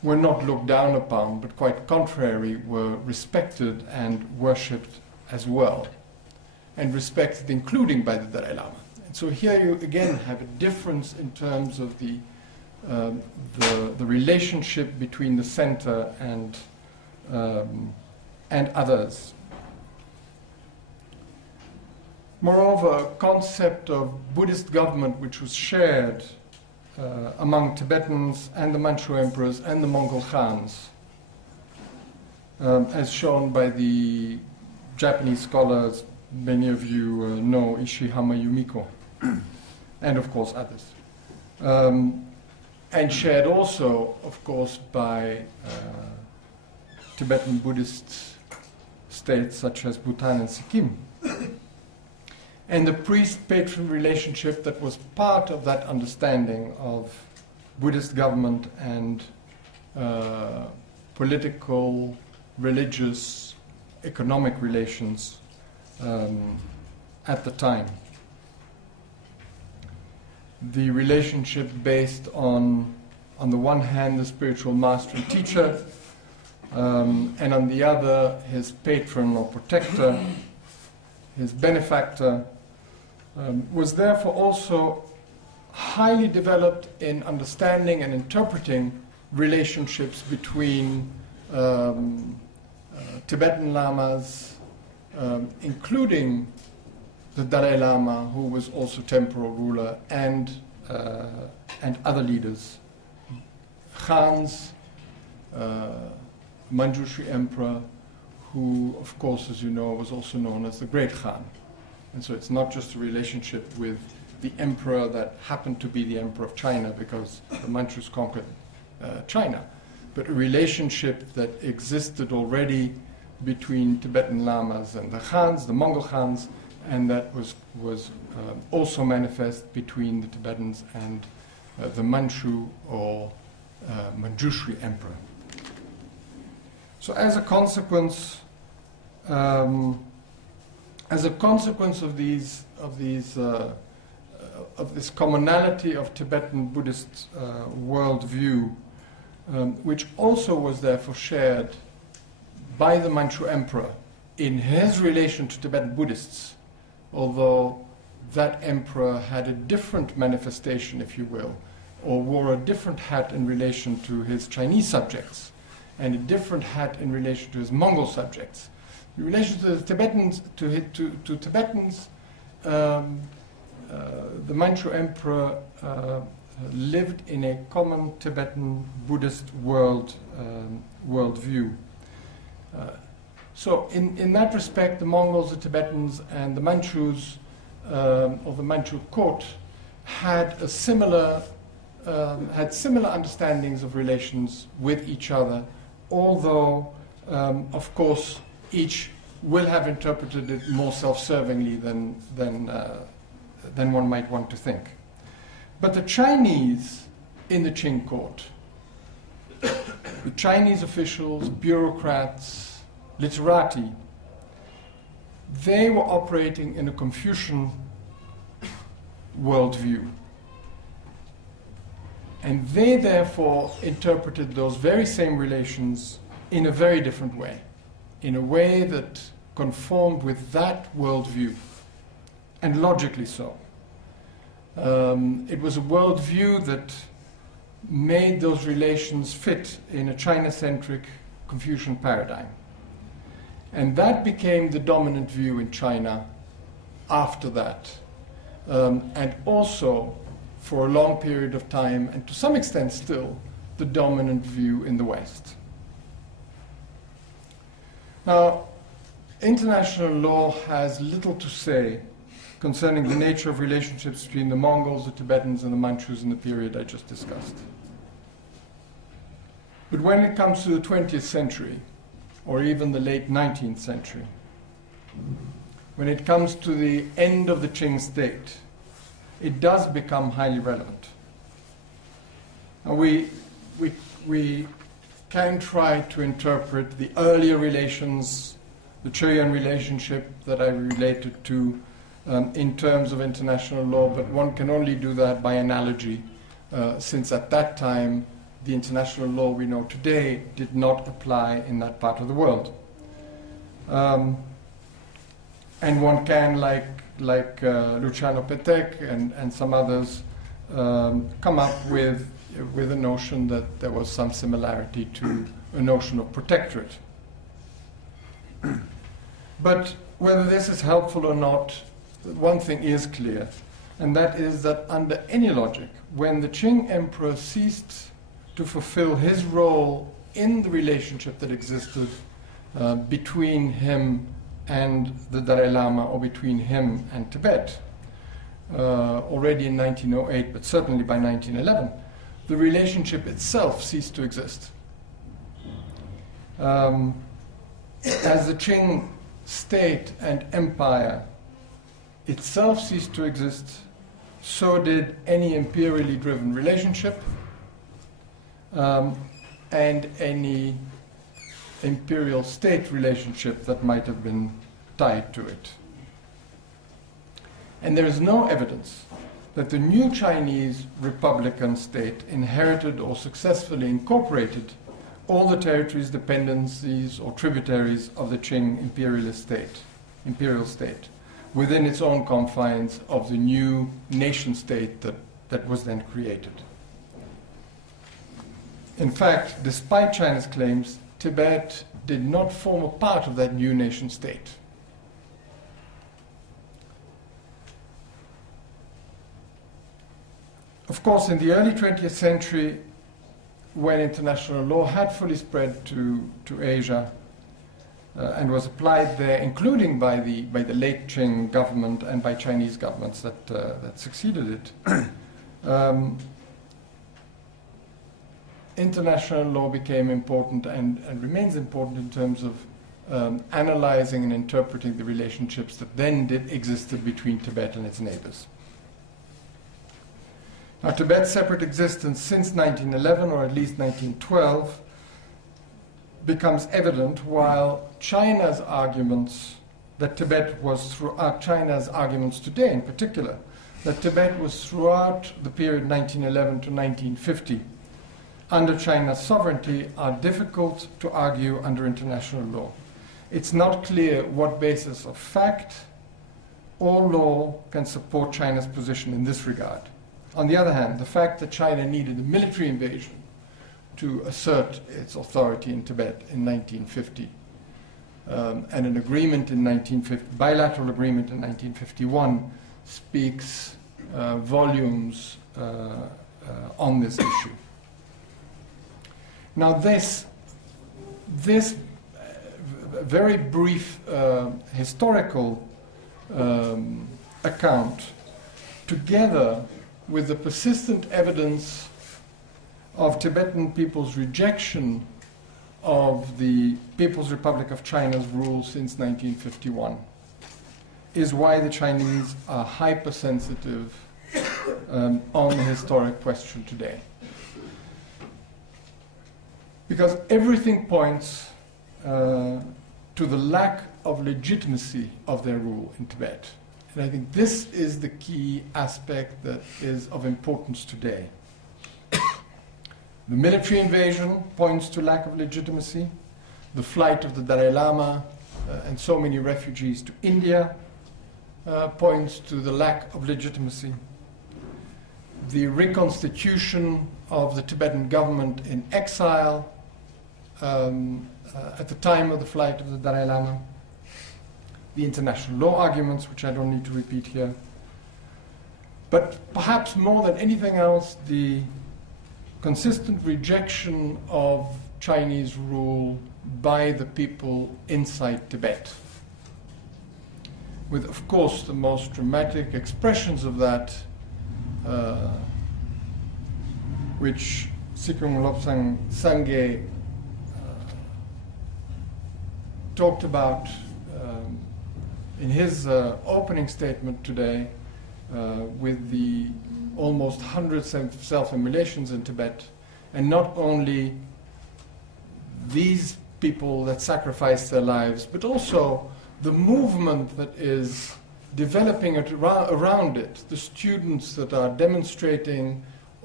were not looked down upon, but quite contrary, were respected and worshipped as well, and respected including by the Dalai Lama. And so here you again have a difference in terms of the relationship between the center and others. Moreover, a concept of Buddhist government which was shared among Tibetans and the Manchu emperors and the Mongol Khans, as shown by the Japanese scholars many of you know, Ishihama Yumiko, and of course others. And shared also, of course, by Tibetan Buddhist states such as Bhutan and Sikkim. And the priest-patron relationship that was part of that understanding of Buddhist government and political, religious, economic relations at the time. The relationship based on the one hand, the spiritual master and teacher, and on the other, his patron or protector, his benefactor, was therefore also highly developed in understanding and interpreting relationships between Tibetan lamas, including the Dalai Lama, who was also temporal ruler, and other leaders, Khans, Manjushri Emperor, who, of course, as you know, was also known as the Great Khan. And so it's not just a relationship with the emperor that happened to be the emperor of China because the Manchus conquered China, but a relationship that existed already between Tibetan lamas and the Khans, the Mongol Khans, and that was also manifest between the Tibetans and the Manchu or Manjushri Emperor. So as a consequence of this commonality of Tibetan Buddhist worldview, which also was therefore shared by the Manchu Emperor in his relation to Tibetan Buddhists, although that emperor had a different manifestation, if you will, or wore a different hat in relation to his Chinese subjects, and a different hat in relation to his Mongol subjects. In relation to the Tibetans, to Tibetans, the Manchu Emperor lived in a common Tibetan Buddhist worldview. So in that respect, the Mongols, the Tibetans, and the Manchus, or the Manchu court, had similar understandings of relations with each other, although, of course, each will have interpreted it more self-servingly than one might want to think. But the Chinese in the Qing court, the Chinese officials, bureaucrats, literati, they were operating in a Confucian worldview. And they therefore interpreted those very same relations in a very different way, in a way that conformed with that worldview, and logically so. It was a worldview that made those relations fit in a China-centric Confucian paradigm. And that became the dominant view in China after that. And also, for a long period of time, and to some extent still, the dominant view in the West. Now, international law has little to say concerning the nature of relationships between the Mongols, the Tibetans, and the Manchus in the period I just discussed. But when it comes to the 20th century, or even the late 19th century, when it comes to the end of the Qing state, it does become highly relevant. Now we can try to interpret the earlier relations, the Choyuan relationship that I related to, in terms of international law, but one can only do that by analogy, since at that time the international law we know today did not apply in that part of the world. And one can, like Luciano Petek and some others, come up with a notion that there was some similarity to a notion of protectorate. But whether this is helpful or not, one thing is clear, and that is that under any logic, when the Qing emperor ceased to fulfill his role in the relationship that existed between him and the Dalai Lama, or between him and Tibet, already in 1908, but certainly by 1911, the relationship itself ceased to exist. As the Qing state and empire itself ceased to exist, so did any imperially driven relationship and any imperial state relationship that might have been tied to it. And there is no evidence that the new Chinese republican state inherited or successfully incorporated all the territories, dependencies, or tributaries of the Qing imperial state within its own confines of the new nation state that was then created. In fact, despite China's claims, Tibet did not form a part of that new nation state. Of course, in the early 20th century, when international law had fully spread to Asia and was applied there, including by the late Qing government and by Chinese governments that succeeded it, international law became important and remains important in terms of analyzing and interpreting the relationships that then existed between Tibet and its neighbors. Now, Tibet's separate existence since 1911, or at least 1912, becomes evident while China's arguments that Tibet was throughout, China's arguments today in particular, that Tibet was throughout the period 1911 to 1950 under China's sovereignty are difficult to argue under international law. It's not clear what basis of fact or law can support China's position in this regard. On the other hand, the fact that China needed a military invasion to assert its authority in Tibet in 1950 and an agreement in 1950, bilateral agreement in 1951, speaks volumes on this issue. Now, this very brief historical account, together with the persistent evidence of Tibetan people's rejection of the People's Republic of China's rule since 1951, is why the Chinese are hypersensitive on the historic question today. Because everything points to the lack of legitimacy of their rule in Tibet. And I think this is the key aspect that is of importance today. The military invasion points to lack of legitimacy. The flight of the Dalai Lama and so many refugees to India points to the lack of legitimacy. The reconstitution of the Tibetan government in exile at the time of the flight of the Dalai Lama. The international law arguments, which I don't need to repeat here. But perhaps more than anything else, the consistent rejection of Chinese rule by the people inside Tibet. With, of course, the most dramatic expressions of that, which Sikung Lobsang Sangye talked about in his opening statement today, with the almost 100 self-immolations in Tibet, and not only these people that sacrificed their lives, but also the movement that is developing around it, the students that are demonstrating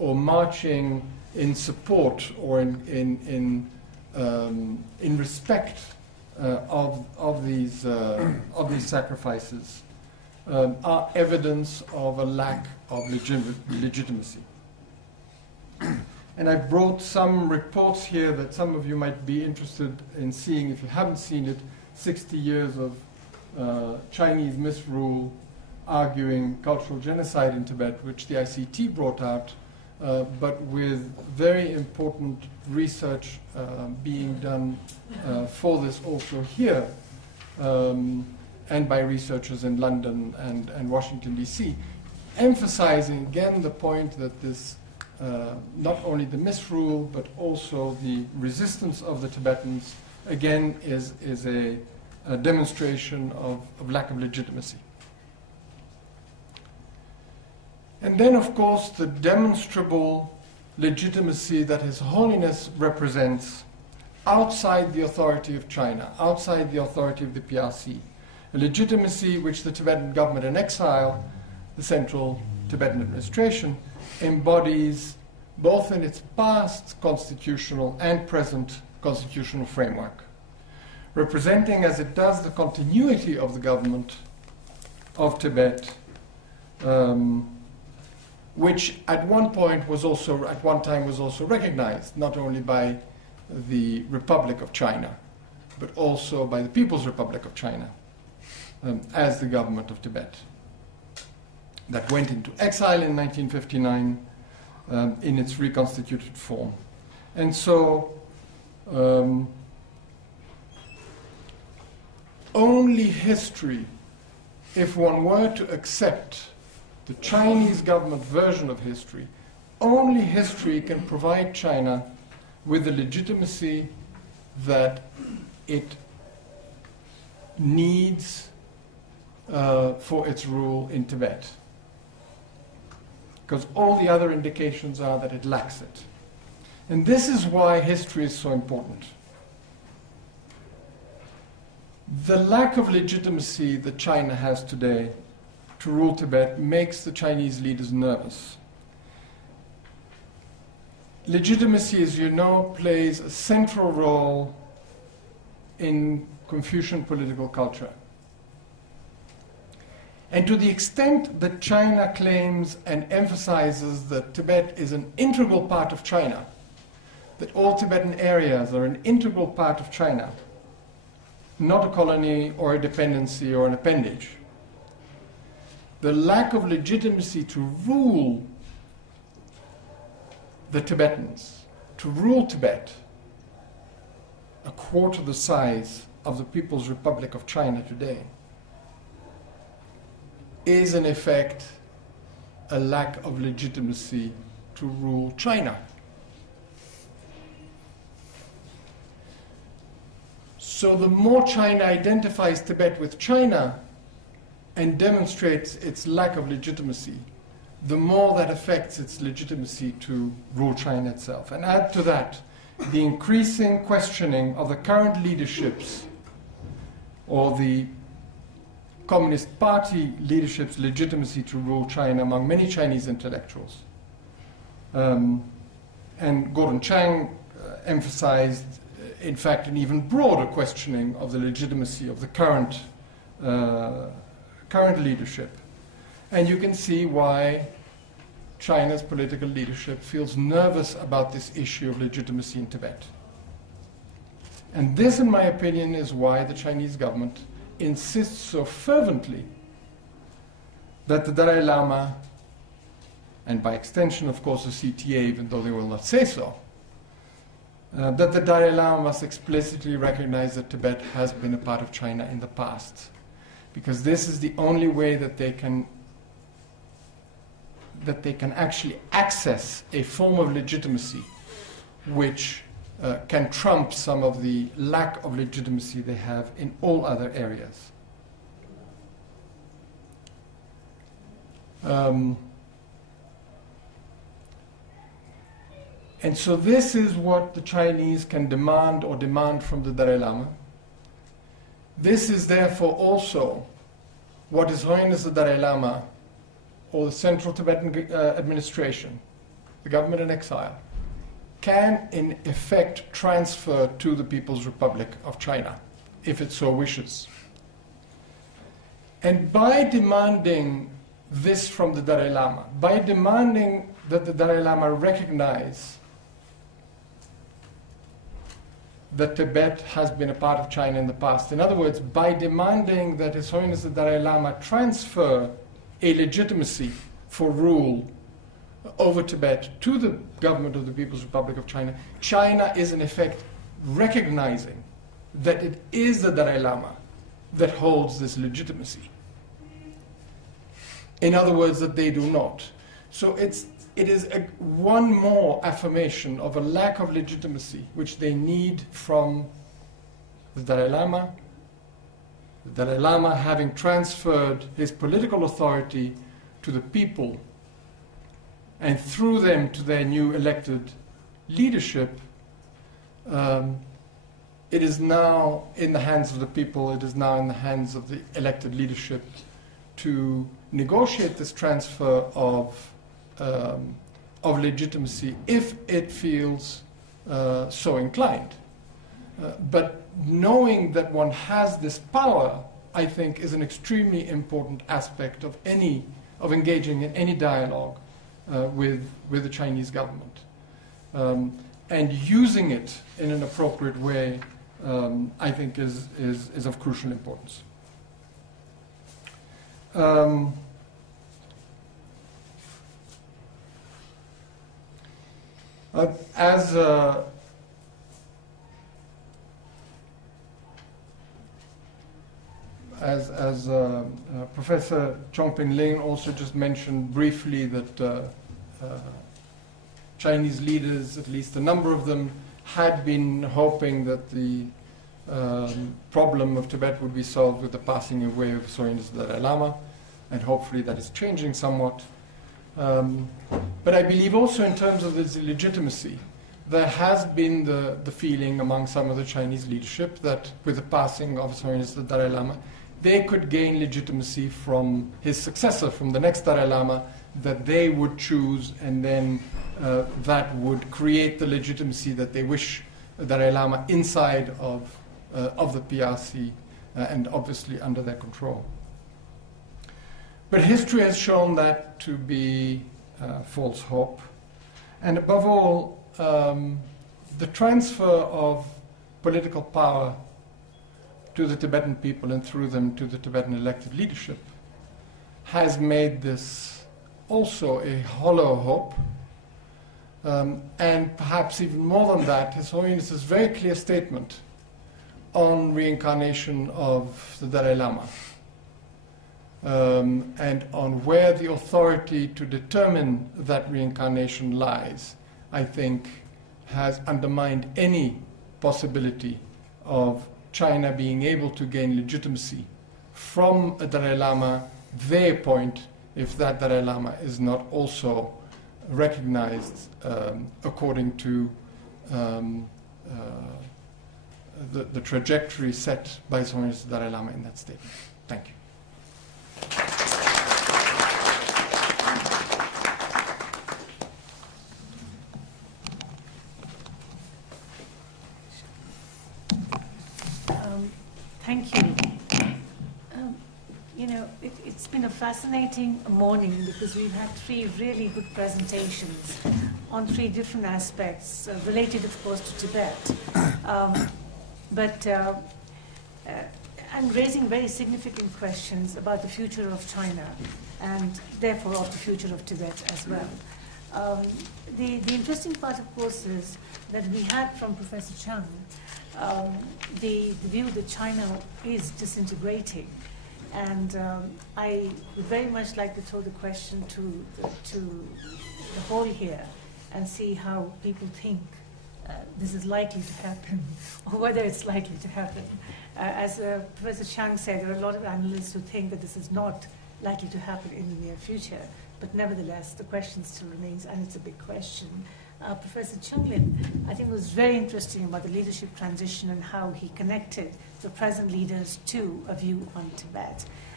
or marching in support or in respect of these sacrifices are evidence of a lack of legitimacy. And I brought some reports here that some of you might be interested in seeing if you haven't seen it. 60 years of Chinese misrule arguing cultural genocide in Tibet, which the ICT brought out, but with very important research being done for this also here, and by researchers in London and Washington, D.C., emphasizing again the point that this not only the misrule, but also the resistance of the Tibetans, again, is a demonstration of lack of legitimacy. And then, of course, the demonstrable legitimacy that His Holiness represents outside the authority of China, outside the authority of the PRC, a legitimacy which the Tibetan government in exile, the Central Tibetan Administration, embodies both in its past constitutional and present constitutional framework, representing as it does the continuity of the government of Tibet, which at one time was also recognized not only by the Republic of China, but also by the People's Republic of China as the government of Tibet, that went into exile in 1959 in its reconstituted form. And so only history, if one were to accept the Chinese government version of history, only history can provide China with the legitimacy that it needs for its rule in Tibet. Because all the other indications are that it lacks it. And this is why history is so important. The lack of legitimacy that China has today to rule Tibet makes the Chinese leaders nervous. Legitimacy, as you know, plays a central role in Confucian political culture. And to the extent that China claims and emphasizes that Tibet is an integral part of China, that all Tibetan areas are an integral part of China, not a colony or a dependency or an appendage, the lack of legitimacy to rule the Tibetans, to rule Tibet, a quarter the size of the People's Republic of China today, is in effect a lack of legitimacy to rule China. So the more China identifies Tibet with China and demonstrates its lack of legitimacy, the more that affects its legitimacy to rule China itself. And add to that the increasing questioning of the current leaderships or the Communist Party leadership's legitimacy to rule China among many Chinese intellectuals. And Gordon Chang emphasized, in fact, an even broader questioning of the legitimacy of the current leadership. And you can see why China's political leadership feels nervous about this issue of legitimacy in Tibet. And this, in my opinion, is why the Chinese government insists so fervently that the Dalai Lama, and by extension, of course, the CTA, even though they will not say so, that the Dalai Lama must explicitly recognize that Tibet has been a part of China in the past, because this is the only way that they can actually access a form of legitimacy which can trump some of the lack of legitimacy they have in all other areas. And so this is what the Chinese can demand from the Dalai Lama. This is therefore also what His Holiness the Dalai Lama or the Central Tibetan Administration the government in exile, can in effect transfer to the People's Republic of China, if it so wishes. And by demanding this from the Dalai Lama, by demanding that the Dalai Lama recognize that Tibet has been a part of China in the past. In other words, by demanding that His Holiness the Dalai Lama transfer a legitimacy for rule over Tibet to the government of the People's Republic of China, China is in effect recognizing that it is the Dalai Lama that holds this legitimacy. In other words, that they do not. So it is one more affirmation of a lack of legitimacy which they need from the Dalai Lama. The Dalai Lama having transferred his political authority to the people and through them to their new elected leadership, it is now in the hands of the people, it is now in the hands of the elected leadership to negotiate this transfer of legitimacy if it feels so inclined. But knowing that one has this power, I think, is an extremely important aspect of engaging in any dialogue with the Chinese government. And using it in an appropriate way, I think, is of crucial importance. As Professor Chong Ling also just mentioned briefly that Chinese leaders, at least a number of them, had been hoping that the problem of Tibet would be solved with the passing away of His Holiness the Dalai Lama, and hopefully that is changing somewhat. But I believe also in terms of this legitimacy, there has been the feeling among some of the Chinese leadership that with the passing of His Holiness the Dalai Lama, they could gain legitimacy from his successor, from the next Dalai Lama, that they would choose, and then that would create the legitimacy that they wish the Dalai Lama inside of the PRC and obviously under their control. But history has shown that to be false hope. And above all, the transfer of political power to the Tibetan people and through them to the Tibetan elected leadership has made this also a hollow hope. And perhaps even more than that, His Holiness's very clear statement on reincarnation of the Dalai Lama. And on where the authority to determine that reincarnation lies, I think has undermined any possibility of China being able to gain legitimacy from a Dalai Lama, their point, if that Dalai Lama is not also recognized according to the trajectory set by His Holiness the Dalai Lama in that statement. Thank you. Thank you. It's been a fascinating morning because we've had three really good presentations on three different aspects, related, of course, to Tibet, and raising very significant questions about the future of China and therefore of the future of Tibet as well. The interesting part, of course, is that we had from Professor Chang the view that China is disintegrating. And I would very much like to throw the question to the whole here and see how people think this is likely to happen, or whether it's likely to happen. As Professor Chang said, there are a lot of analysts who think that this is not likely to happen in the near future, but nevertheless, the question still remains, and it's a big question. Professor Chung-Lin, I think, was very interesting about the leadership transition and how he connected the present leaders to a view on Tibet.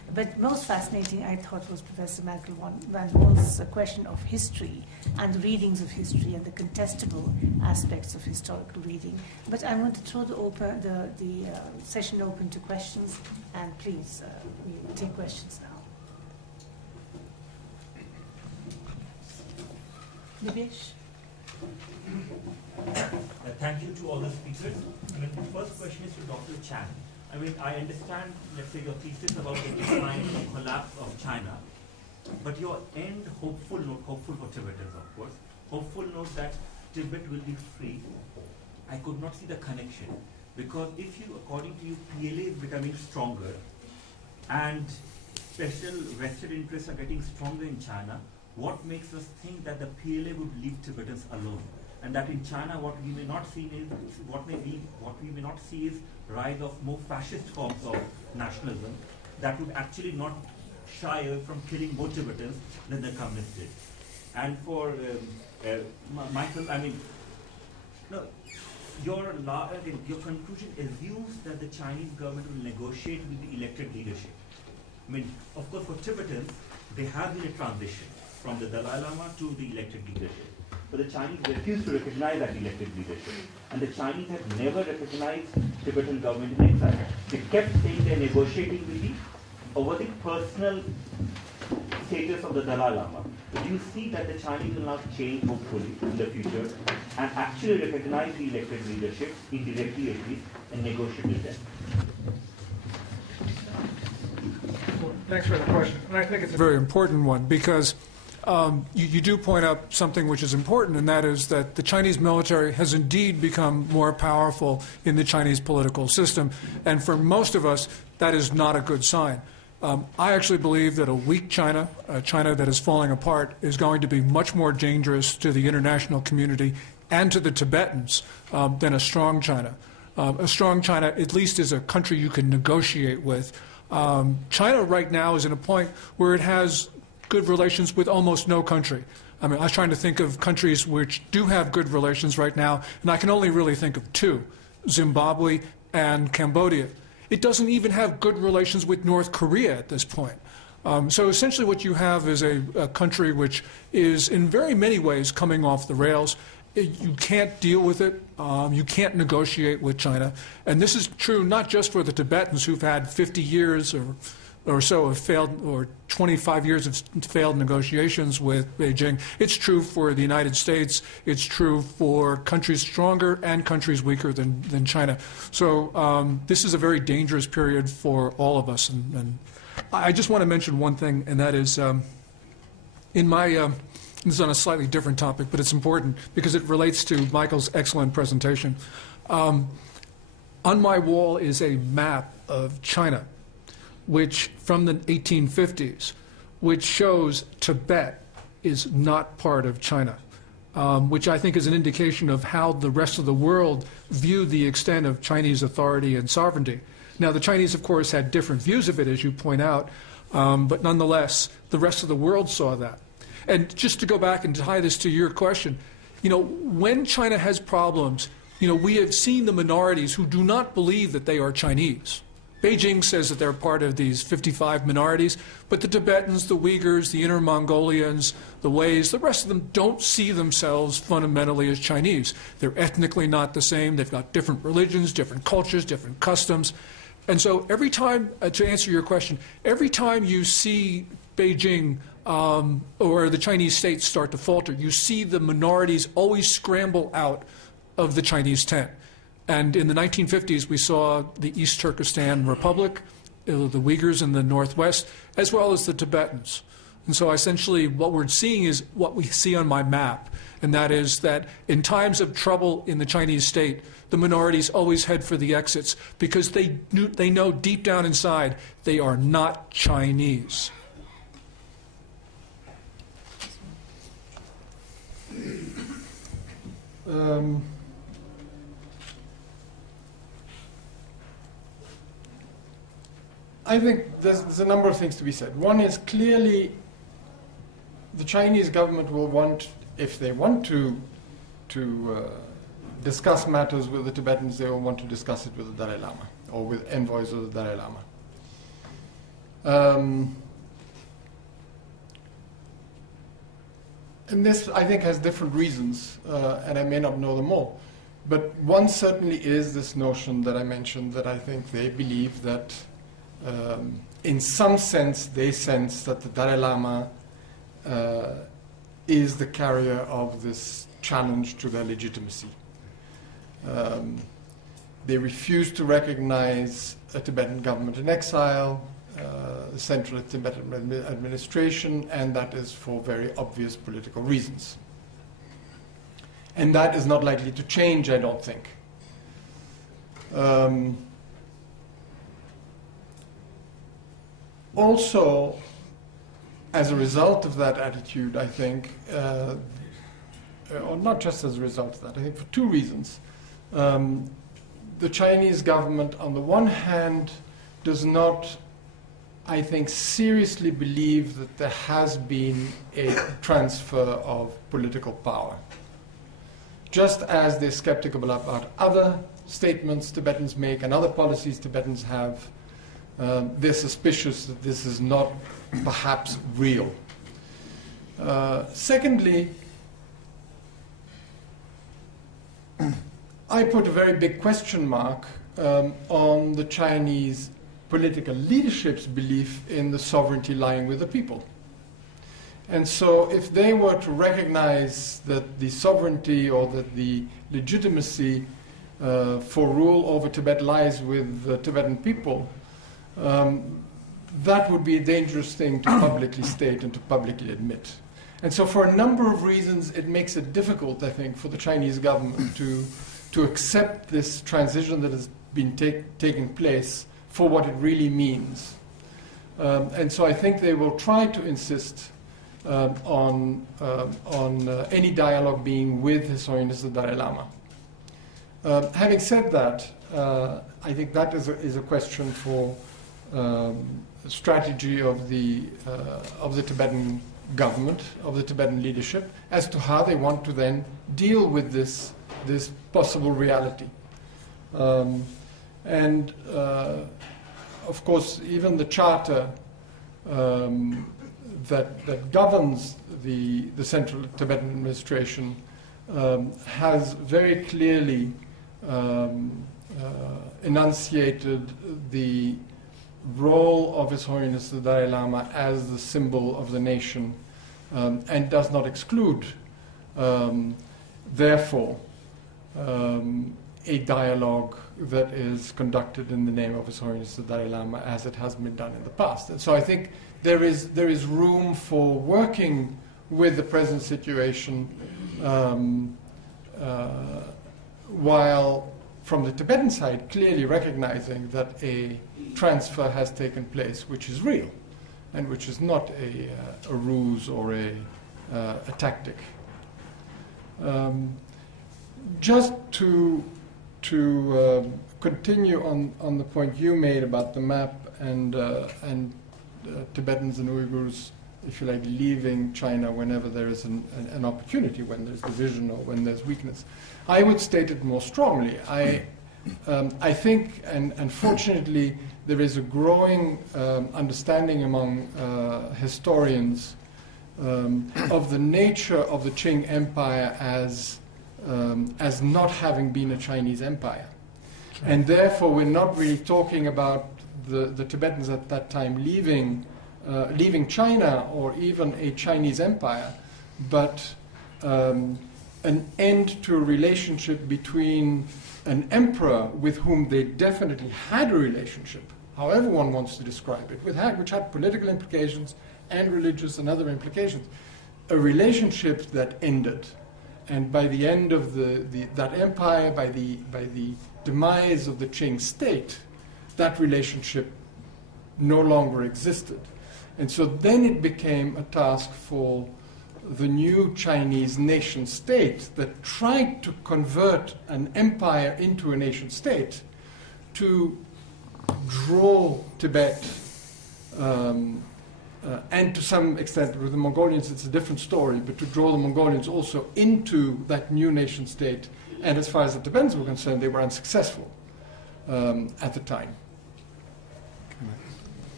But most fascinating, I thought, was Professor Van Wolf's question of history and the readings of history and the contestable aspects of historical reading. But I'm going to throw the session open to questions, and please, we'll take questions now. Nivesh? Thank you to all the speakers. The first question is to Dr. Chang. I understand, let's say, your thesis about the decline and collapse of China, but your end hopeful note, hopeful for Tibetans, of course, hopeful note that Tibet will be free. I could not see the connection, because if you, according to you, PLA is becoming stronger, and special vested interests are getting stronger in China, what makes us think that the PLA would leave Tibetans alone? And that in China, what we may not see is rise of more fascist forms of nationalism that would actually not shy away from killing more Tibetans than the communists did. And for Michael, your conclusion assumes that the Chinese government will negotiate with the elected leadership. Of course, for Tibetans, there has been a transition from the Dalai Lama to the elected leadership. But the Chinese refused to recognize that elected leadership. And the Chinese have never recognized Tibetan government in exile. They kept saying they're negotiating with over the personal status of the Dalai Lama. But you see that the Chinese will now change, hopefully, in the future, and actually recognize the elected leadership, indirectly at least, and negotiate with them. Thanks for the question. And I think it's a very important one, because you do point out something which is important, and that is that the Chinese military has indeed become more powerful in the Chinese political system. And for most of us, that is not a good sign. I actually believe that a weak China, a China that is falling apart, is going to be much more dangerous to the international community and to the Tibetans than a strong China. A strong China, at least, is a country you can negotiate with. China right now is at a point where it has good relations with almost no country. I was trying to think of countries which do have good relations right now, and I can only really think of two, Zimbabwe and Cambodia. It doesn't even have good relations with North Korea at this point. So essentially what you have is a country which is in very many ways coming off the rails. You can't deal with it. You can't negotiate with China. And this is true not just for the Tibetans, who've had 50 years or so of failed, or 25 years of failed negotiations with Beijing. It's true for the United States. It's true for countries stronger and countries weaker than China. So this is a very dangerous period for all of us. And I just want to mention one thing, and that is in my this is on a slightly different topic, but it's important because it relates to Michael's excellent presentation. On my wall is a map of China, which from the 1850s, which shows Tibet is not part of China, which I think is an indication of how the rest of the world viewed the extent of Chinese authority and sovereignty. Now, the Chinese, of course, had different views of it, as you point out, but nonetheless, the rest of the world saw that. And just to go back and tie this to your question, when China has problems, we have seen the minorities who do not believe that they are Chinese. Beijing says that they're part of these 55 minorities, but the Tibetans, the Uyghurs, the Inner Mongolians, the Huays, the rest of them don't see themselves fundamentally as Chinese. They're ethnically not the same. They've got different religions, different cultures, different customs. And so every time, to answer your question, every time you see Beijing or the Chinese state start to falter, you see the minorities always scramble out of the Chinese tent. And in the 1950s, we saw the East Turkestan Republic, the Uyghurs in the northwest, as well as the Tibetans. And so essentially what we're seeing is what we see on my map, and that is that in times of trouble in the Chinese state, the minorities always head for the exits because they know deep down inside they are not Chinese. I think there's a number of things to be said. One is clearly the Chinese government will want, if they want to discuss matters with the Tibetans, they will want to discuss it with the Dalai Lama or with envoys of the Dalai Lama. And this, I think, has different reasons, and I may not know them all. But one certainly is this notion that I mentioned, that I think they believe that, in some sense, they sense that the Dalai Lama is the carrier of this challenge to their legitimacy. They refuse to recognize a Tibetan government in exile, the central Tibetan administration, and that is for very obvious political reasons. And that is not likely to change, I don't think. Also, as a result of that attitude, I think, or not just as a result of that, I think for two reasons. The Chinese government, on the one hand, does not, I think, seriously believe that there has been a transfer of political power. Just as they're skeptical about other statements Tibetans make and other policies Tibetans have, they're suspicious that this is not perhaps real. Secondly, I put a very big question mark on the Chinese political leadership's belief in the sovereignty lying with the people. And so if they were to recognize that the sovereignty or that the legitimacy for rule over Tibet lies with the Tibetan people, that would be a dangerous thing to publicly state and to publicly admit. And so for a number of reasons, it makes it difficult, I think, for the Chinese government to accept this transition that has been taking place for what it really means. And so I think they will try to insist on any dialogue being with His Holiness the Dalai Lama. Having said that, I think that is a question for strategy of the Tibetan government, of the Tibetan leadership, as to how they want to then deal with this possible reality. And of course, even the charter that governs the Central Tibetan Administration has very clearly enunciated the role of His Holiness the Dalai Lama as the symbol of the nation, and does not exclude, therefore, a dialogue that is conducted in the name of His Holiness the Dalai Lama, as it has been done in the past. And so I think there is room for working with the present situation, while from the Tibetan side clearly recognizing that a transfer has taken place which is real and which is not a ruse or a tactic. Just to continue on the point you made about the map and Tibetans and Uyghurs, if you like, leaving China whenever there is an opportunity, when there's division or when there's weakness, I would state it more strongly. I think, and fortunately, there is a growing understanding among historians of the nature of the Qing Empire as not having been a Chinese empire. And therefore, we're not really talking about the Tibetans at that time leaving China or even a Chinese empire, but an end to a relationship between an emperor with whom they definitely had a relationship, however one wants to describe it, which had political implications and religious and other implications, a relationship that ended. And by the end of that empire, by the demise of the Qing state, that relationship no longer existed. And so then it became a task for the new Chinese nation state that tried to convert an empire into a nation state to draw Tibet, and to some extent with the Mongolians it's a different story, but to draw the Mongolians also into that new nation state. And as far as the Tibetans were concerned, they were unsuccessful at the time.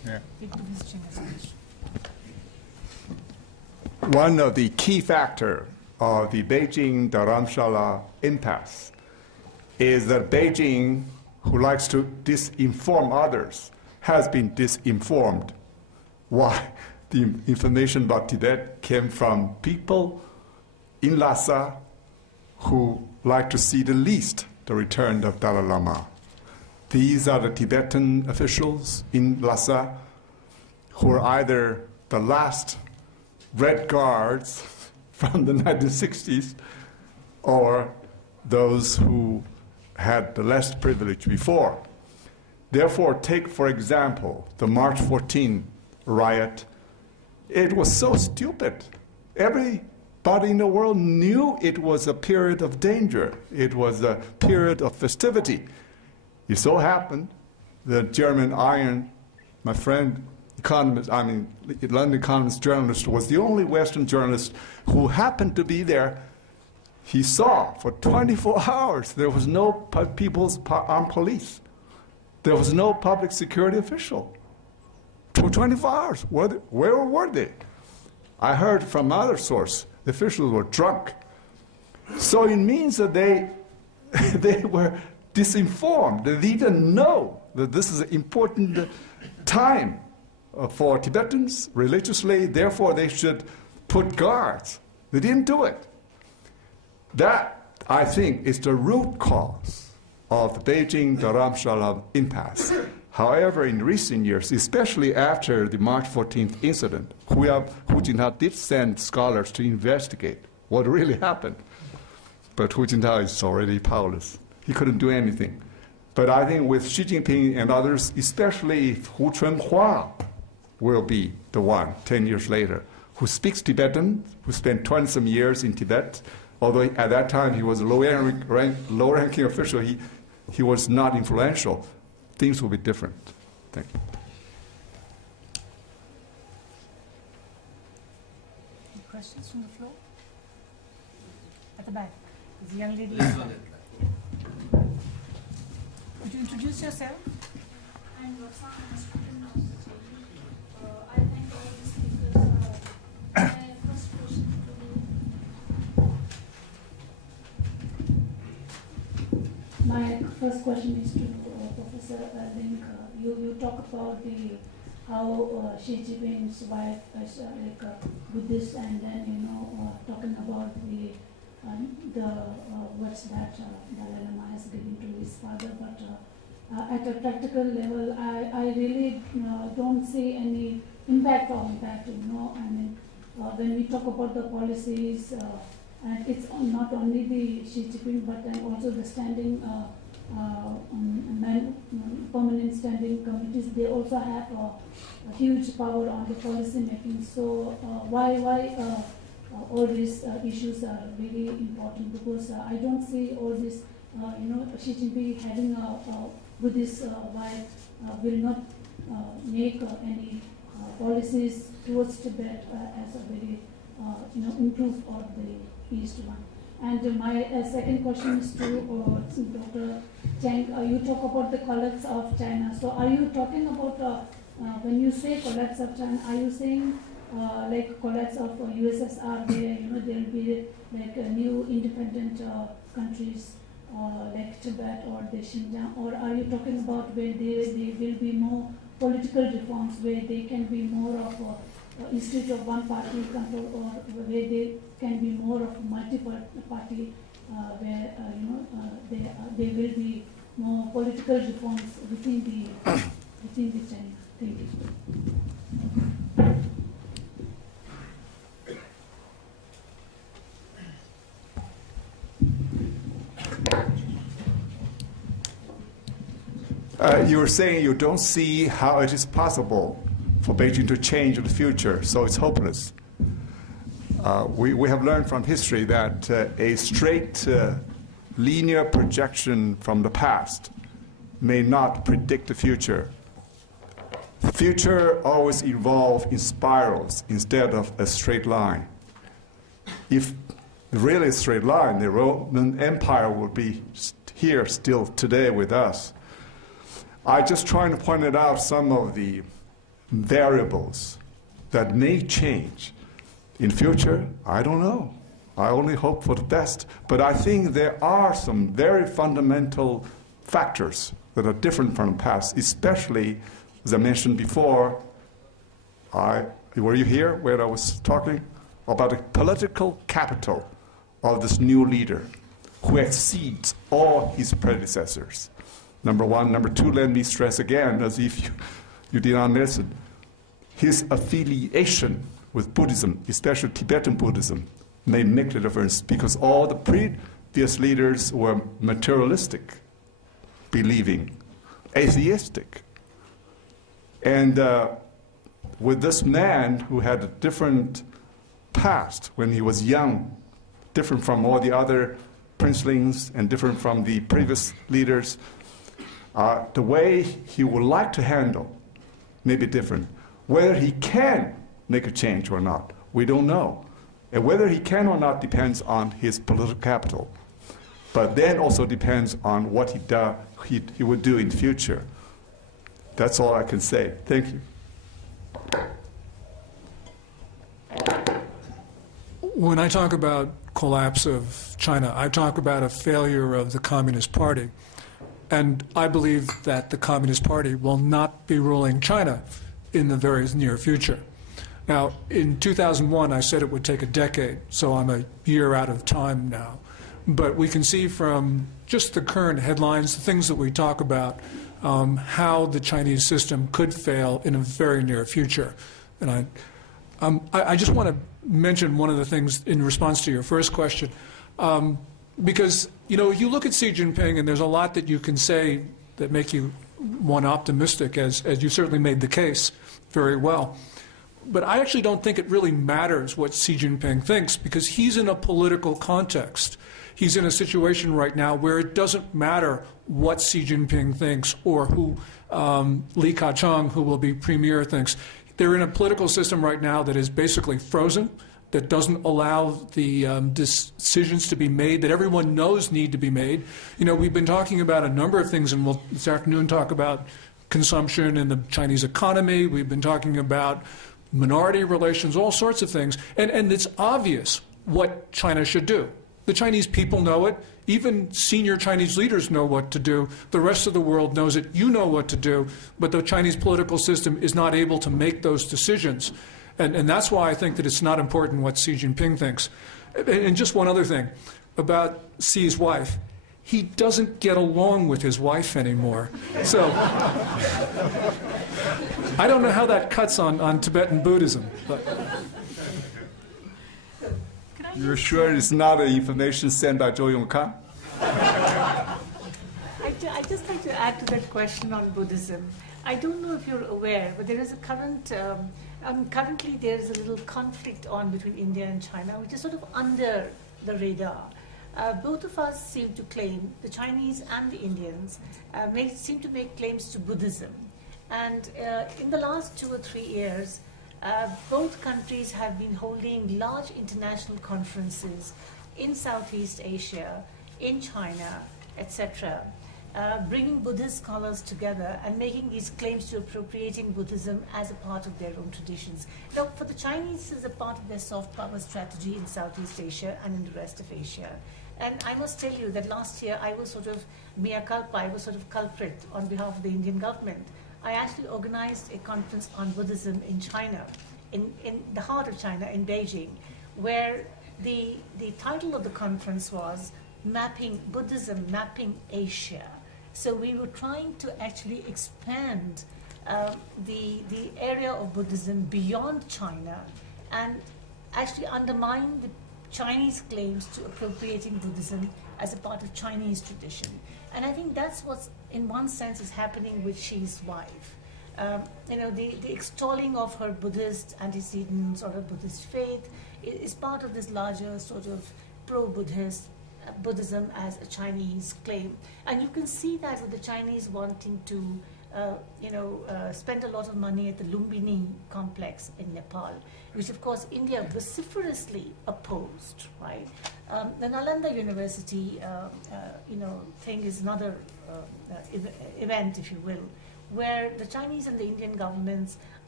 Yeah. People visiting as such. One of the key factors of the Beijing Dharamshala impasse is that Beijing, who likes to disinform others, has been disinformed. Why? The information about Tibet came from people in Lhasa who like to see the least the return of Dalai Lama. These are the Tibetan officials in Lhasa who are either the last Red Guards from the 1960s or those who had the less privilege before. Therefore, take, for example, the March 14 riot. It was so stupid. Everybody in the world knew it was a period of danger. It was a period of festivity. It so happened that German Iron, my friend, London Economist journalist, was the only Western journalist who happened to be there. He saw for 24 hours there was no People's Armed Police. There was no public security official. For 24 hours, where were they? I heard from other source, the officials were drunk. So it means that they were disinformed. They didn't know that this is an important time for Tibetans religiously, therefore they should put guards. They didn't do it. That, I think, is the root cause of the Beijing Dharamshala impasse. However, in recent years, especially after the March 14th incident, Hu Jintao did send scholars to investigate what really happened. But Hu Jintao is already powerless. He couldn't do anything. But I think with Xi Jinping and others, especially if Hu Chunhua will be the one 10 years later, who speaks Tibetan, who spent 20-some years in Tibet, although at that time he was a low-ranking official, he was not influential. Things will be different. Thank you. Any questions from the floor? At the back. There's a young lady. Could you introduce yourself? I'm Roxanne, I'm a student of Sociology. I thank all the speakers. My first question My first question is to Professor Link. You talk about how Xi Jinping's wife is Buddhist, and then talking about the words that Dalai Lama has given to his father. But at a practical level, I really don't see any impact on that. I mean, when we talk about the policies. And it's not only the Xi Jinping, but then also the standing permanent standing committees. They also have a huge power on the policy making. So why all these issues are really important? Because I don't see all this. Xi Jinping having a Buddhist wife will not make any policies towards Tibet as a very improve or the East one. And my second question is to Dr. Chang. You talk about the collapse of China. So are you talking about, when you say collapse of China, are you saying like collapse of USSR, where there will be like new independent countries like Tibet or the Xinjiang? Or are you talking about where there will be more political reforms, where they can be more of instead of one party control, or where they can be more of multi-party, where there will be more political reforms within the China. Thank you. You were saying you don't see how it is possible for Beijing to change in the future, so it's hopeless. We have learned from history that a straight linear projection from the past may not predict the future. The future always evolves in spirals instead of a straight line. If really a straight line, the Roman Empire would be here still today with us. I just trying to point out some of the variables that may change. In future, I don't know. I only hope for the best. But I think there are some very fundamental factors that are different from the past, especially, as I mentioned before, were you here when I was talking about the political capital of this new leader who exceeds all his predecessors? Number one. Number two, let me stress again, as if you did not listen, his affiliation with Buddhism, especially Tibetan Buddhism, may make the difference because all the previous leaders were materialistic, believing, atheistic. And with this man who had a different past when he was young, different from all the other princelings and different from the previous leaders, the way he would like to handle may be different. Whether he can make a change or not, we don't know. And whether he can or not depends on his political capital. But then also depends on what he would do in the future. That's all I can say. Thank you. When I talk about collapse of China, I talk about a failure of the Communist Party. And I believe that the Communist Party will not be ruling China in the very near future. Now, in 2001, I said it would take a decade, so I'm a year out of time now. But we can see from just the current headlines, the things that we talk about, how the Chinese system could fail in a very near future. And I just want to mention one of the things in response to your first question, because, you know, you look at Xi Jinping, and there's a lot that you can say that make you one optimistic, as you certainly made the case very well. But I actually don't think it really matters what Xi Jinping thinks, because he's in a political context. He's in a situation right now where it doesn't matter what Xi Jinping thinks or who Li Ka-chang, who will be premier, thinks. They're in a political system right now that is basically frozen, that doesn't allow the decisions to be made that everyone knows need to be made. You know, we've been talking about a number of things, and we'll this afternoon talk about consumption in the Chinese economy. We've been talking about minority relations, all sorts of things. And it's obvious what China should do. The Chinese people know it. Even senior Chinese leaders know what to do. The rest of the world knows it. You know what to do. But the Chinese political system is not able to make those decisions. And that's why I think that it's not important what Xi Jinping thinks. And just one other thing about Xi's wife. He doesn't get along with his wife anymore. So I don't know how that cuts on Tibetan Buddhism. But. You're sure it's not an information sent by Zhou Yongkang? I'd just like to add to that question on Buddhism. I don't know if you're aware, but there is a currently there is a little conflict on between India and China, which is sort of under the radar. Both of us seem to claim, the Chinese and the Indians, seem to make claims to Buddhism. And in the last 2 or 3 years, both countries have been holding large international conferences in Southeast Asia, in China, etc., bringing Buddhist scholars together and making these claims to appropriating Buddhism as a part of their own traditions. Now, for the Chinese, this is a part of their soft power strategy in Southeast Asia and in the rest of Asia. And I must tell you that last year I was sort of mea culpa, I was sort of culprit on behalf of the Indian government. I actually organized a conference on Buddhism in China, in the heart of China, in Beijing, where the title of the conference was Buddhism Mapping Asia. So we were trying to actually expand the area of Buddhism beyond China and actually undermine the Chinese claims to appropriating Buddhism as a part of Chinese tradition. And I think that's what's, in one sense, is happening with Xi's wife. The extolling of her Buddhist antecedents or her Buddhist faith is part of this larger sort of pro-Buddhist Buddhism as a Chinese claim. And you can see that with the Chinese wanting to spend a lot of money at the Lumbini complex in Nepal, which of course India vociferously opposed, right? The Nalanda University, thing is another event, if you will, where the Chinese and the Indian governments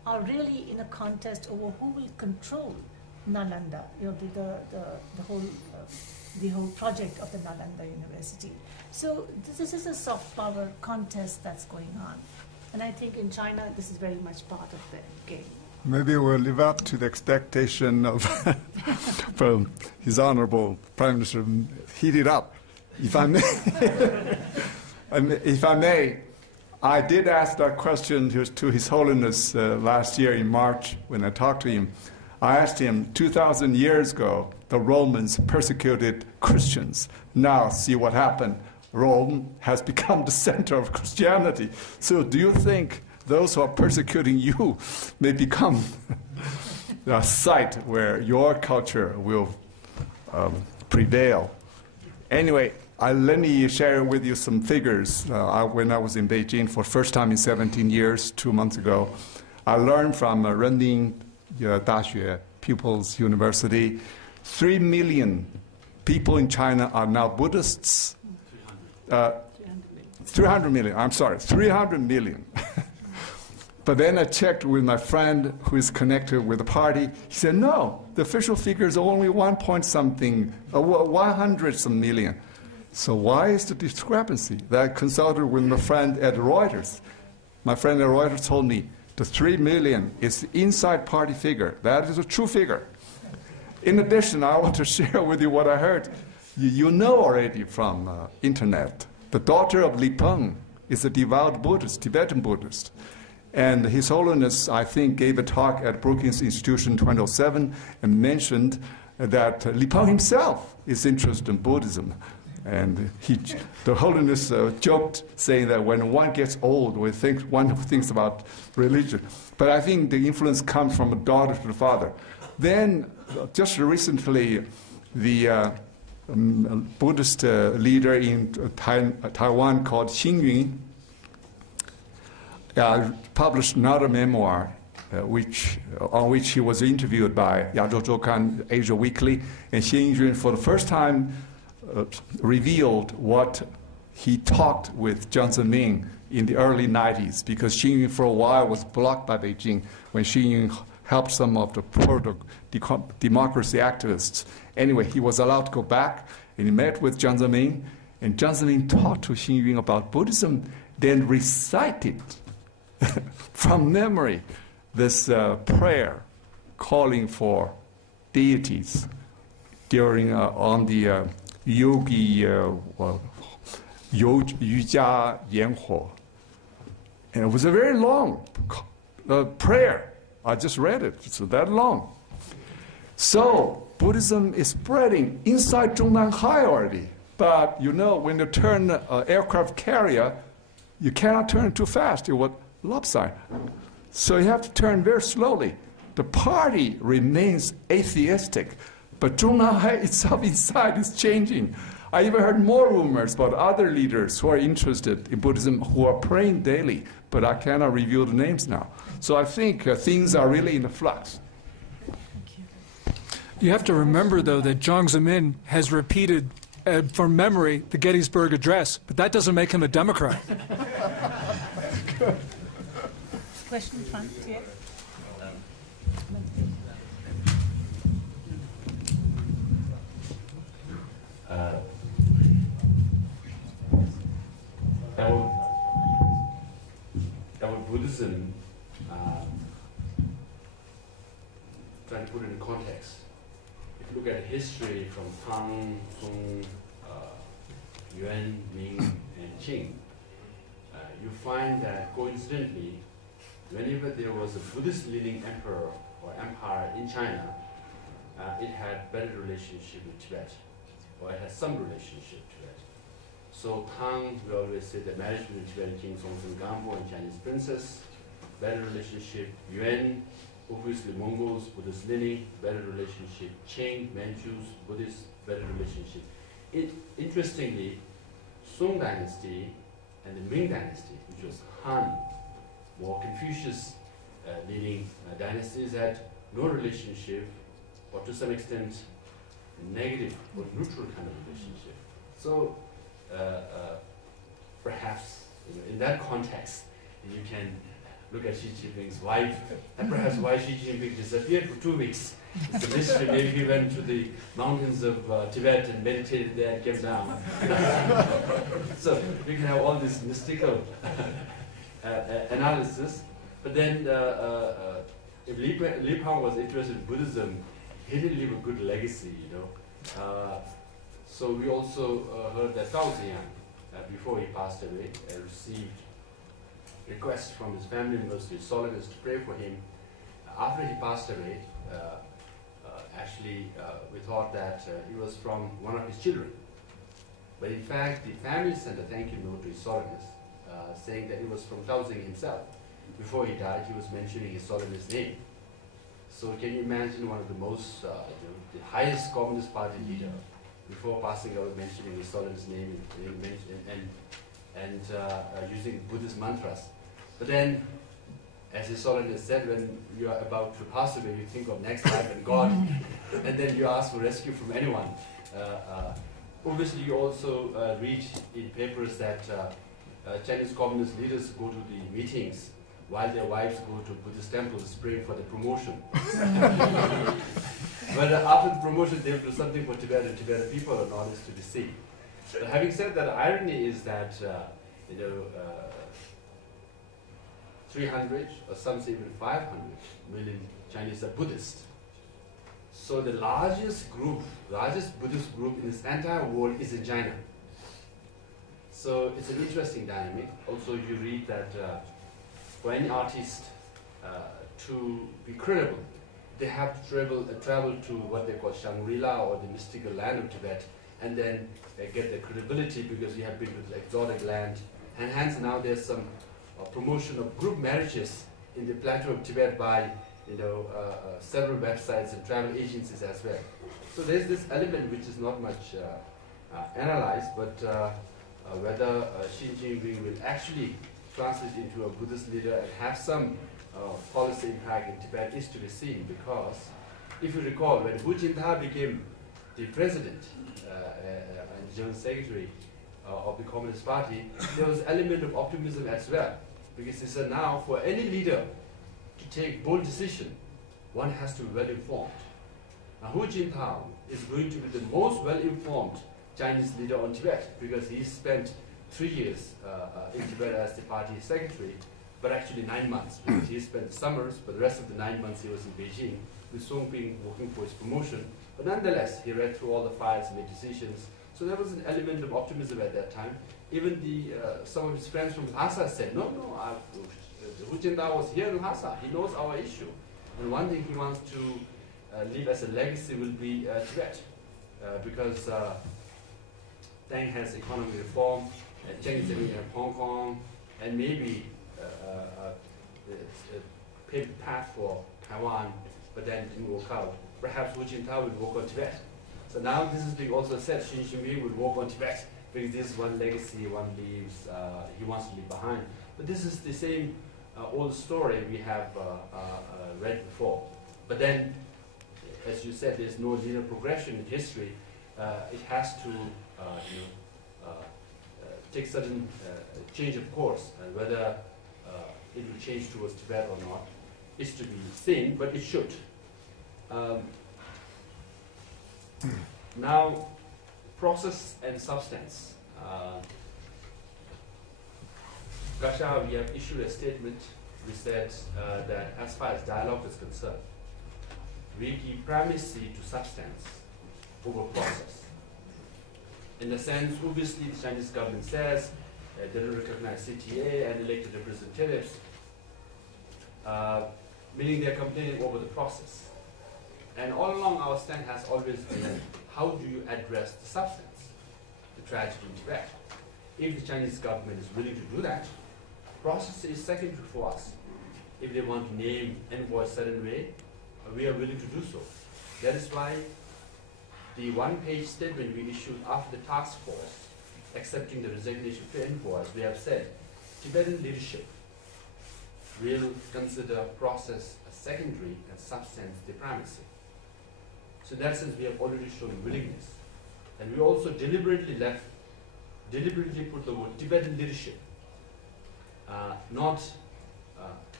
are really in a contest over who will control Nalanda, the whole project of the Nalanda University. So this is a soft power contest that's going on. And I think in China, this is very much part of the game. Maybe we'll live up to the expectation of from His Honorable Prime Minister. Heat it up, if I may. If I may, I did ask that question to His Holiness last year in March when I talked to him. I asked him, 2,000 years ago, the Romans persecuted Christians. Now see what happened. Rome has become the center of Christianity. So do you think those who are persecuting you may become a site where your culture will prevail? Anyway, let me share with you some figures. When I was in Beijing for the first time in 17 years, 2 months ago, I learned from Renmin Daxue People's University, 3 million people in China are now Buddhists. 300 million, I'm sorry, 300 million. But then I checked with my friend who is connected with the party. He said, no, the official figure is only 100 some million. So why is the discrepancy? That I consulted with my friend at Reuters. My friend at Reuters told me the 3 million is the inside party figure. That is a true figure. In addition, I want to share with you what I heard. You know already from internet. The daughter of Li Peng is a devout Buddhist, Tibetan Buddhist. And His Holiness, I think, gave a talk at Brookings Institution 2007 and mentioned that Li Peng himself is interested in Buddhism. And the Holiness joked, saying that when one gets old, one thinks about religion. But I think the influence comes from a daughter to the father. Then, just recently, the Buddhist leader in Taiwan called Xing Yun published another memoir on which he was interviewed by Yazhou Zhoukan, Asia Weekly, and Xing Yun for the first time revealed what he talked with Jiang Zemin in the early 90s, because Xing Yun for a while was blocked by Beijing when Xing Yun helped some of the pro-democracy activists. Anyway, he was allowed to go back, and he met with Jiang Zemin, and Jiang Zemin talked to Xing Yun about Buddhism, then recited from memory this prayer calling for deities during on the Yogi Yujia Yanhuo. And it was a very long prayer. I just read it. It's that long. So Buddhism is spreading inside Zhongnanhai already. But you know, when you turn an aircraft carrier, you cannot turn too fast. It would lopsided. So you have to turn very slowly. The party remains atheistic, but Zhongnanhai itself inside is changing. I even heard more rumors about other leaders who are interested in Buddhism who are praying daily, but I cannot reveal the names now. So I think things are really in the flux. You have to remember, though, that Jiang Zemin has repeated from memory the Gettysburg Address, but that doesn't make him a Democrat. Question in front, yeah. Our Buddhism, trying to put it in context, if you look at history from Tang, Song, Yuan, Ming, and Qing, you find that coincidentally, whenever there was a Buddhist leading emperor or empire in China, it had better relationship with Tibet, or it had some relationship to Tibet. So Tang, we always say the marriage between Tibetan King Songtsen Gampo and Chinese princess, better relationship. Yuan, obviously Mongols, Buddhist lineage, better relationship. Chang, Manchus, Buddhist, better relationship. Interestingly, Song dynasty and the Ming dynasty, which was Han, more Confucius leading dynasties, had no relationship, or to some extent negative or neutral kind of relationship. So perhaps in that context you can look at Xi Jinping's wife, and perhaps why Xi Jinping disappeared for 2 weeks. It's a mystery. Maybe he went to the mountains of Tibet and meditated there and came down. So we can have all this mystical analysis. But then, if Li Peng was interested in Buddhism, he didn't leave a good legacy, you know. So we also heard that Gao Ziyang, before he passed away, received requests from his family members, his soldiers, to pray for him. After he passed away, we thought that he was from one of his children. But in fact, the family sent a thank you note to his Holiness, saying that he was from Tao Zing himself. Before he died, he was mentioning his Holiness' name. So can you imagine one of the most, the highest Communist Party leader, before passing away, mentioning his Holiness' name and using Buddhist mantras. But then, as His Holiness said, when you are about to pass away, you think of next life and God, and then you ask for rescue from anyone. Obviously, you also read in papers that Chinese communist leaders go to the meetings while their wives go to Buddhist temples praying for the promotion. But after the promotion, they will do something for Tibet, and Tibetan people are not, is to be seen. But having said that, the irony is that 300 or some say even 500 million Chinese are Buddhist. So the largest Buddhist group in this entire world is in China. So it's an interesting dynamic. Also, you read that for any artist to be credible, they have to travel to what they call Shangri-La, or the mystical land of Tibet, and then get the credibility because you have been to the exotic land. And hence now there's some promotion of group marriages in the plateau of Tibet by several websites and travel agencies as well. So there's this element which is not much analyzed, but whether Xi Jinping will actually translate into a Buddhist leader and have some policy impact in Tibet is to be seen, because if you recall, when Hu Jintao became the president and general secretary of the Communist Party, there was an element of optimism as well, because he said now for any leader to take bold decision, one has to be well informed. Now Hu Jintao is going to be the most well informed Chinese leader on Tibet, because he spent 3 years in Tibet as the party secretary, but actually 9 months, because he spent summers, but the rest of the 9 months he was in Beijing with Song Ping working for his promotion. But nonetheless, he read through all the files, made decisions. So there was an element of optimism at that time. Even some of his friends from Lhasa said, no, Hu Jintao was here in Lhasa. He knows our issue. And one thing he wants to leave as a legacy will be Tibet, because Tang has economic reform, Chang is living in Hong Kong, and maybe paved the path for Taiwan, but then it didn't work out. Perhaps Hu Jintao will work on Tibet. So now this is being also said, Xi Jinping will work on Tibet, because this is one legacy one leaves, he wants to leave behind. But this is the same old story we have read before. But then, as you said, there's no linear progression in history. It has to take certain change of course, and whether it will change towards Tibet or not is to be seen, but it should. Now, process and substance. Gasha, we have issued a statement which says that as far as dialogue is concerned, we give primacy to substance over process. In the sense, obviously, the Chinese government says they don't recognize CTA and elected representatives, meaning they're complaining over the process. And all along, our stand has always been, how do you address the substance, the tragedy in Tibet? If the Chinese government is willing to do that, process is secondary for us. If they want to name envoy a certain way, we are willing to do so. That is why the one-page statement we issued after the task force accepting the resignation of envoys, we have said Tibetan leadership will consider process as secondary and substance the primacy. So in that sense, we have already shown willingness. And we also deliberately put the word Tibetan leadership, not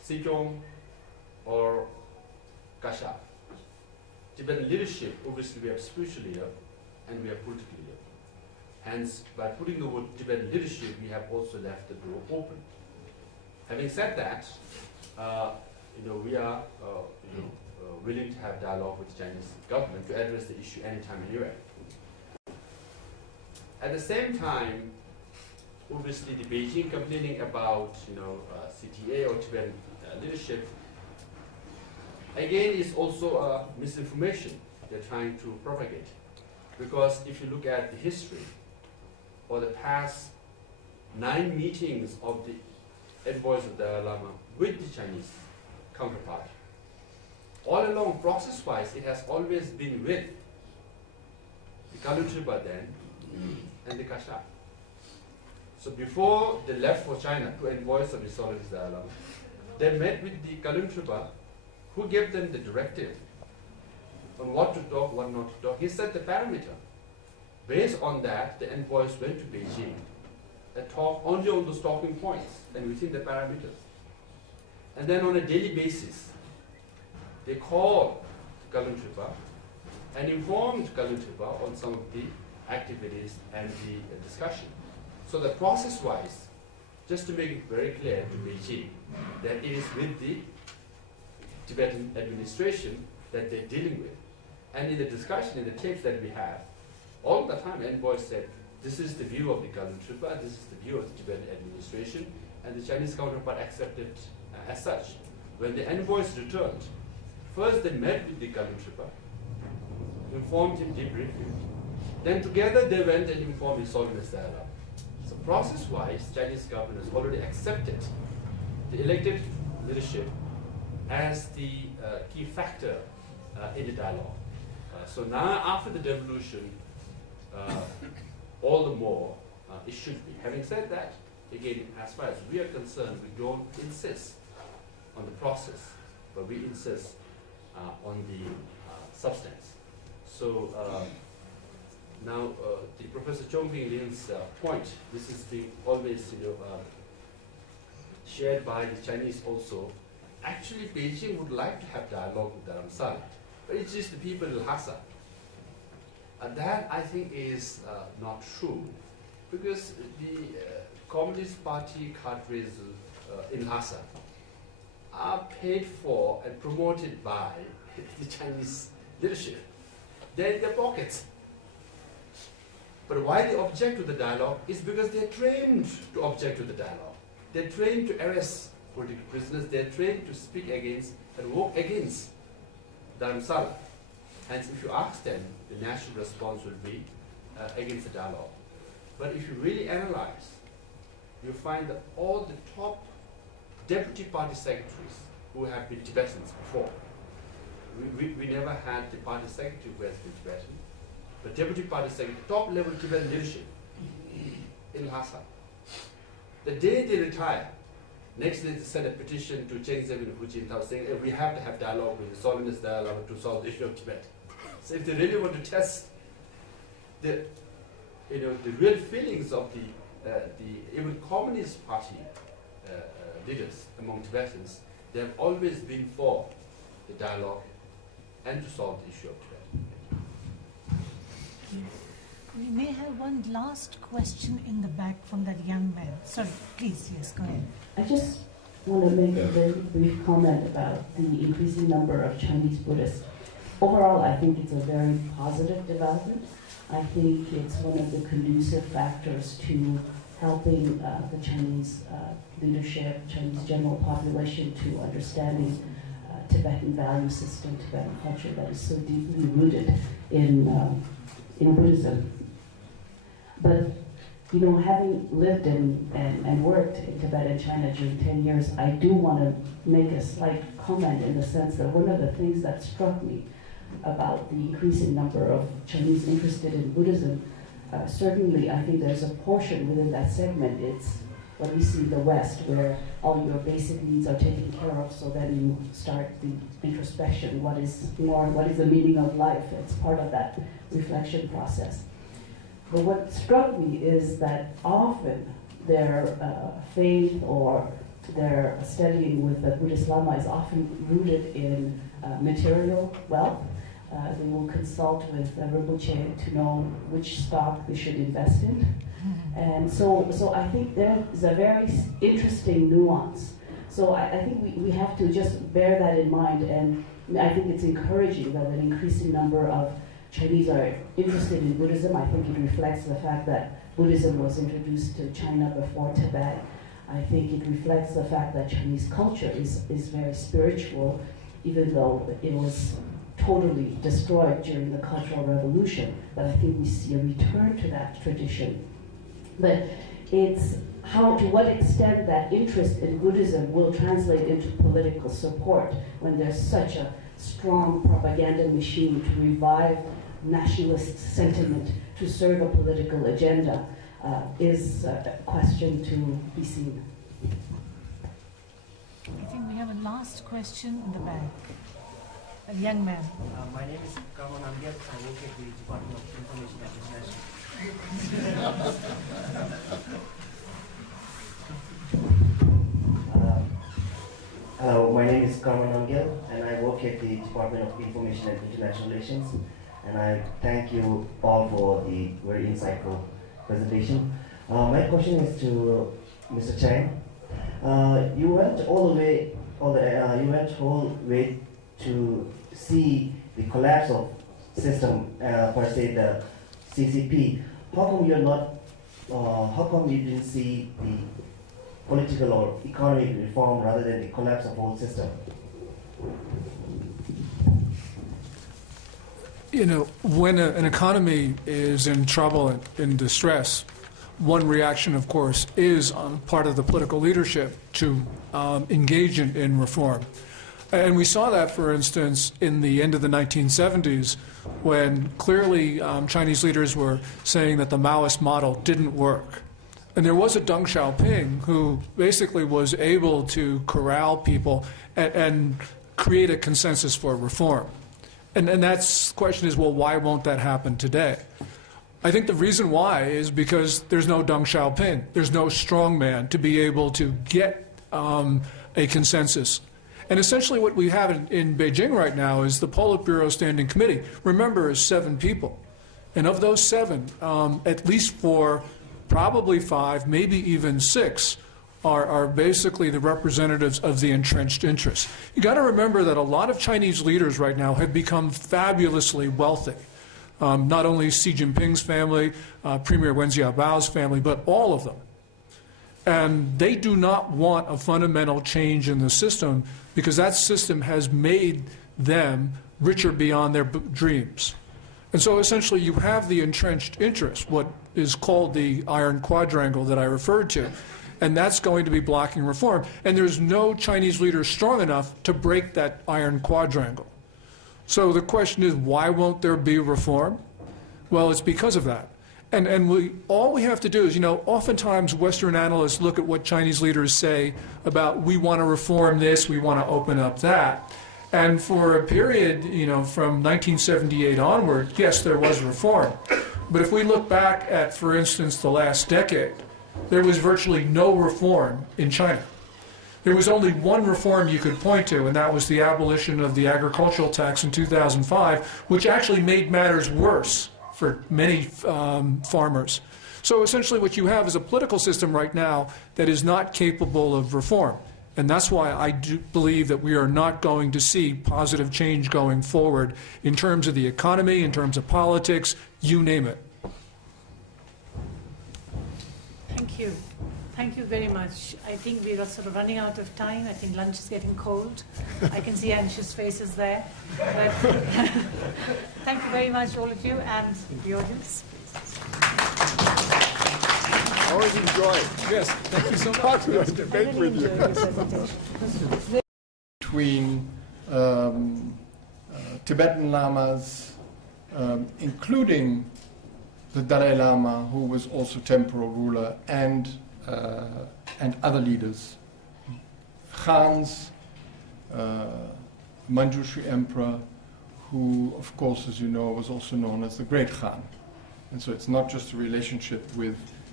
Chong or Kasha. Tibetan leadership, obviously we have spiritual leader and we have political leader. Hence, by putting the word Tibetan leadership, we have also left the door open. Having said that, we are willing to have dialogue with the Chinese government to address the issue anytime, anywhere. At the same time, obviously the Beijing complaining about CTA or Tibetan leadership, again, is also misinformation they're trying to propagate. Because if you look at the history or the past 9 meetings of the envoys of the Dalai Lama with the Chinese counterpart, all along process-wise, it has always been with the Kalu Tripa then and the Kasha. So before they left for China, to envoys of the Sociology Dalai Lama, they met with the Kalu Tripa, who gave them the directive on what to talk, what not to talk. He set the parameter. Based on that, the envoys went to Beijing and talked only on those talking points and within the parameters. And then on a daily basis, they called Kalu Tripa and informed Kalu Tripa on some of the activities and the discussion. So that process-wise, just to make it very clear to Beijing, that it is with the Tibetan administration that they're dealing with. And in the discussion, in the tapes that we have, all the time envoys said, this is the view of the Kalu Tripa, this is the view of the Tibetan administration, and the Chinese counterpart accepted as such. When the envoys returned, first they met with the Kalu Tripa, informed him, debriefed him. Then together they went and informed His Holiness Dalai Lama. So process-wise, Chinese government has already accepted the elected leadership as the key factor in the dialogue. So now after the devolution, all the more it should be. Having said that, again, as far as we are concerned, we don't insist on the process, but we insist on the substance. So now the Professor Chong Lin's point, this is being always shared by the Chinese also. Actually, Beijing would like to have dialogue with Dharamsala, but it's just the people in Lhasa. And that, I think, is not true, because the Communist Party cadres in Lhasa are paid for and promoted by the Chinese leadership. They're in their pockets. But why they object to the dialogue is because they're trained to object to the dialogue. They're trained to arrest political prisoners. They're trained to speak against and work against Dharamsala. Hence, if you ask them, the national response will be against the dialogue. But if you really analyze, you find that all the top deputy party secretaries who have been Tibetans before, we never had the party secretary who has been Tibetan, but deputy party secretary, top level Tibetan leadership in Lhasa. The day they retire, next day they send a petition to Chang and Hu Jintao saying, hey, we have to have dialogue with the Holiness Dalai Lama to solve the issue of Tibet. So if they really want to test the real feelings of the even Communist Party leaders among Tibetans, they have always been for the dialogue and to solve the issue of Tibet. We may have one last question in the back from that young man. Sorry, please, yes, go ahead. I just want to make a very brief comment about the increasing number of Chinese Buddhists. Overall, I think it's a very positive development. I think it's one of the conducive factors to helping the Chinese leadership, Chinese general population to understanding Tibetan value system, Tibetan culture that is so deeply rooted in Buddhism. But having lived and worked in Tibet and China during 10 years, I do want to make a slight comment in the sense that one of the things that struck me about the increasing number of Chinese interested in Buddhism, certainly I think there's a portion within that segment. It's what we see in the West, where all your basic needs are taken care of, so then you start the introspection. What is the meaning of life? It's part of that reflection process. But what struck me is that often their faith or their studying with the Buddhist Lama is often rooted in material wealth. They will consult with Rinpoche to know which stock they should invest in. And so I think there is a very interesting nuance. So I think we have to just bear that in mind, and I think it's encouraging that an increasing number of Chinese are interested in Buddhism. I think it reflects the fact that Buddhism was introduced to China before Tibet. I think it reflects the fact that Chinese culture is very spiritual, even though it was totally destroyed during the Cultural Revolution. But I think we see a return to that tradition. But it's to what extent that interest in Buddhism will translate into political support when there's such a strong propaganda machine to revive nationalist sentiment to serve a political agenda is a question to be seen. I think we have a last question in the back. A young man. My name is Kaman Amget. I work at the Department of Information and International. Hello, my name is Karman Amgel, and I work at the Department of Information and International Relations. And I thank you all for the very insightful presentation. My question is to Mr. Chang. You went all the way to see the collapse of system, per se the CCP. How come you didn't see the political or economic reform rather than the collapse of the whole system? You know, when an economy is in trouble and in distress, one reaction, of course, is on part of the political leadership to engage in reform. And we saw that, for instance, in the end of the 1970s, when clearly Chinese leaders were saying that the Maoist model didn't work. And there was a Deng Xiaoping who basically was able to corral people and create a consensus for reform. And that's the question is, well, why won't that happen today? I think the reason why is because there's no Deng Xiaoping. There's no strong man to be able to get a consensus. And essentially what we have in Beijing right now is the Politburo Standing Committee. Remember, is 7 people. And of those 7, at least for probably 5, maybe even 6, are basically the representatives of the entrenched interests. You got to remember that a lot of Chinese leaders right now have become fabulously wealthy. Not only Xi Jinping's family, Premier Wen Jiabao's family, but all of them. And they do not want a fundamental change in the system because that system has made them richer beyond their dreams. And so essentially you have the entrenched interest, what is called the iron quadrangle that I referred to, and that's going to be blocking reform. And there's no Chinese leader strong enough to break that iron quadrangle. So the question is, why won't there be reform? Well, it's because of that. And all we have to do is, you know, oftentimes Western analysts look at what Chinese leaders say about we want to reform this, we want to open up that. And for a period, you know, from 1978 onward, yes, there was reform. But if we look back at, for instance, the last decade, there was virtually no reform in China. There was only one reform you could point to, and that was the abolition of the agricultural tax in 2005, which actually made matters worse for many farmers. So essentially what you have is a political system right now that is not capable of reform. And that's why I do believe that we are not going to see positive change going forward in terms of the economy, in terms of politics, you name it. Thank you. Thank you very much. I think we are sort of running out of time. I think lunch is getting cold. I can see anxious faces there. But thank you very much, all of you, and the audience. I always enjoy it. Yes, thank you so much. To debate with you. Between Tibetan lamas, including the Dalai Lama, who was also temporal ruler, and other leaders, Khans, Manjushri Emperor, who, of course, as you know, was also known as the Great Khan. And so it's not just a relationship with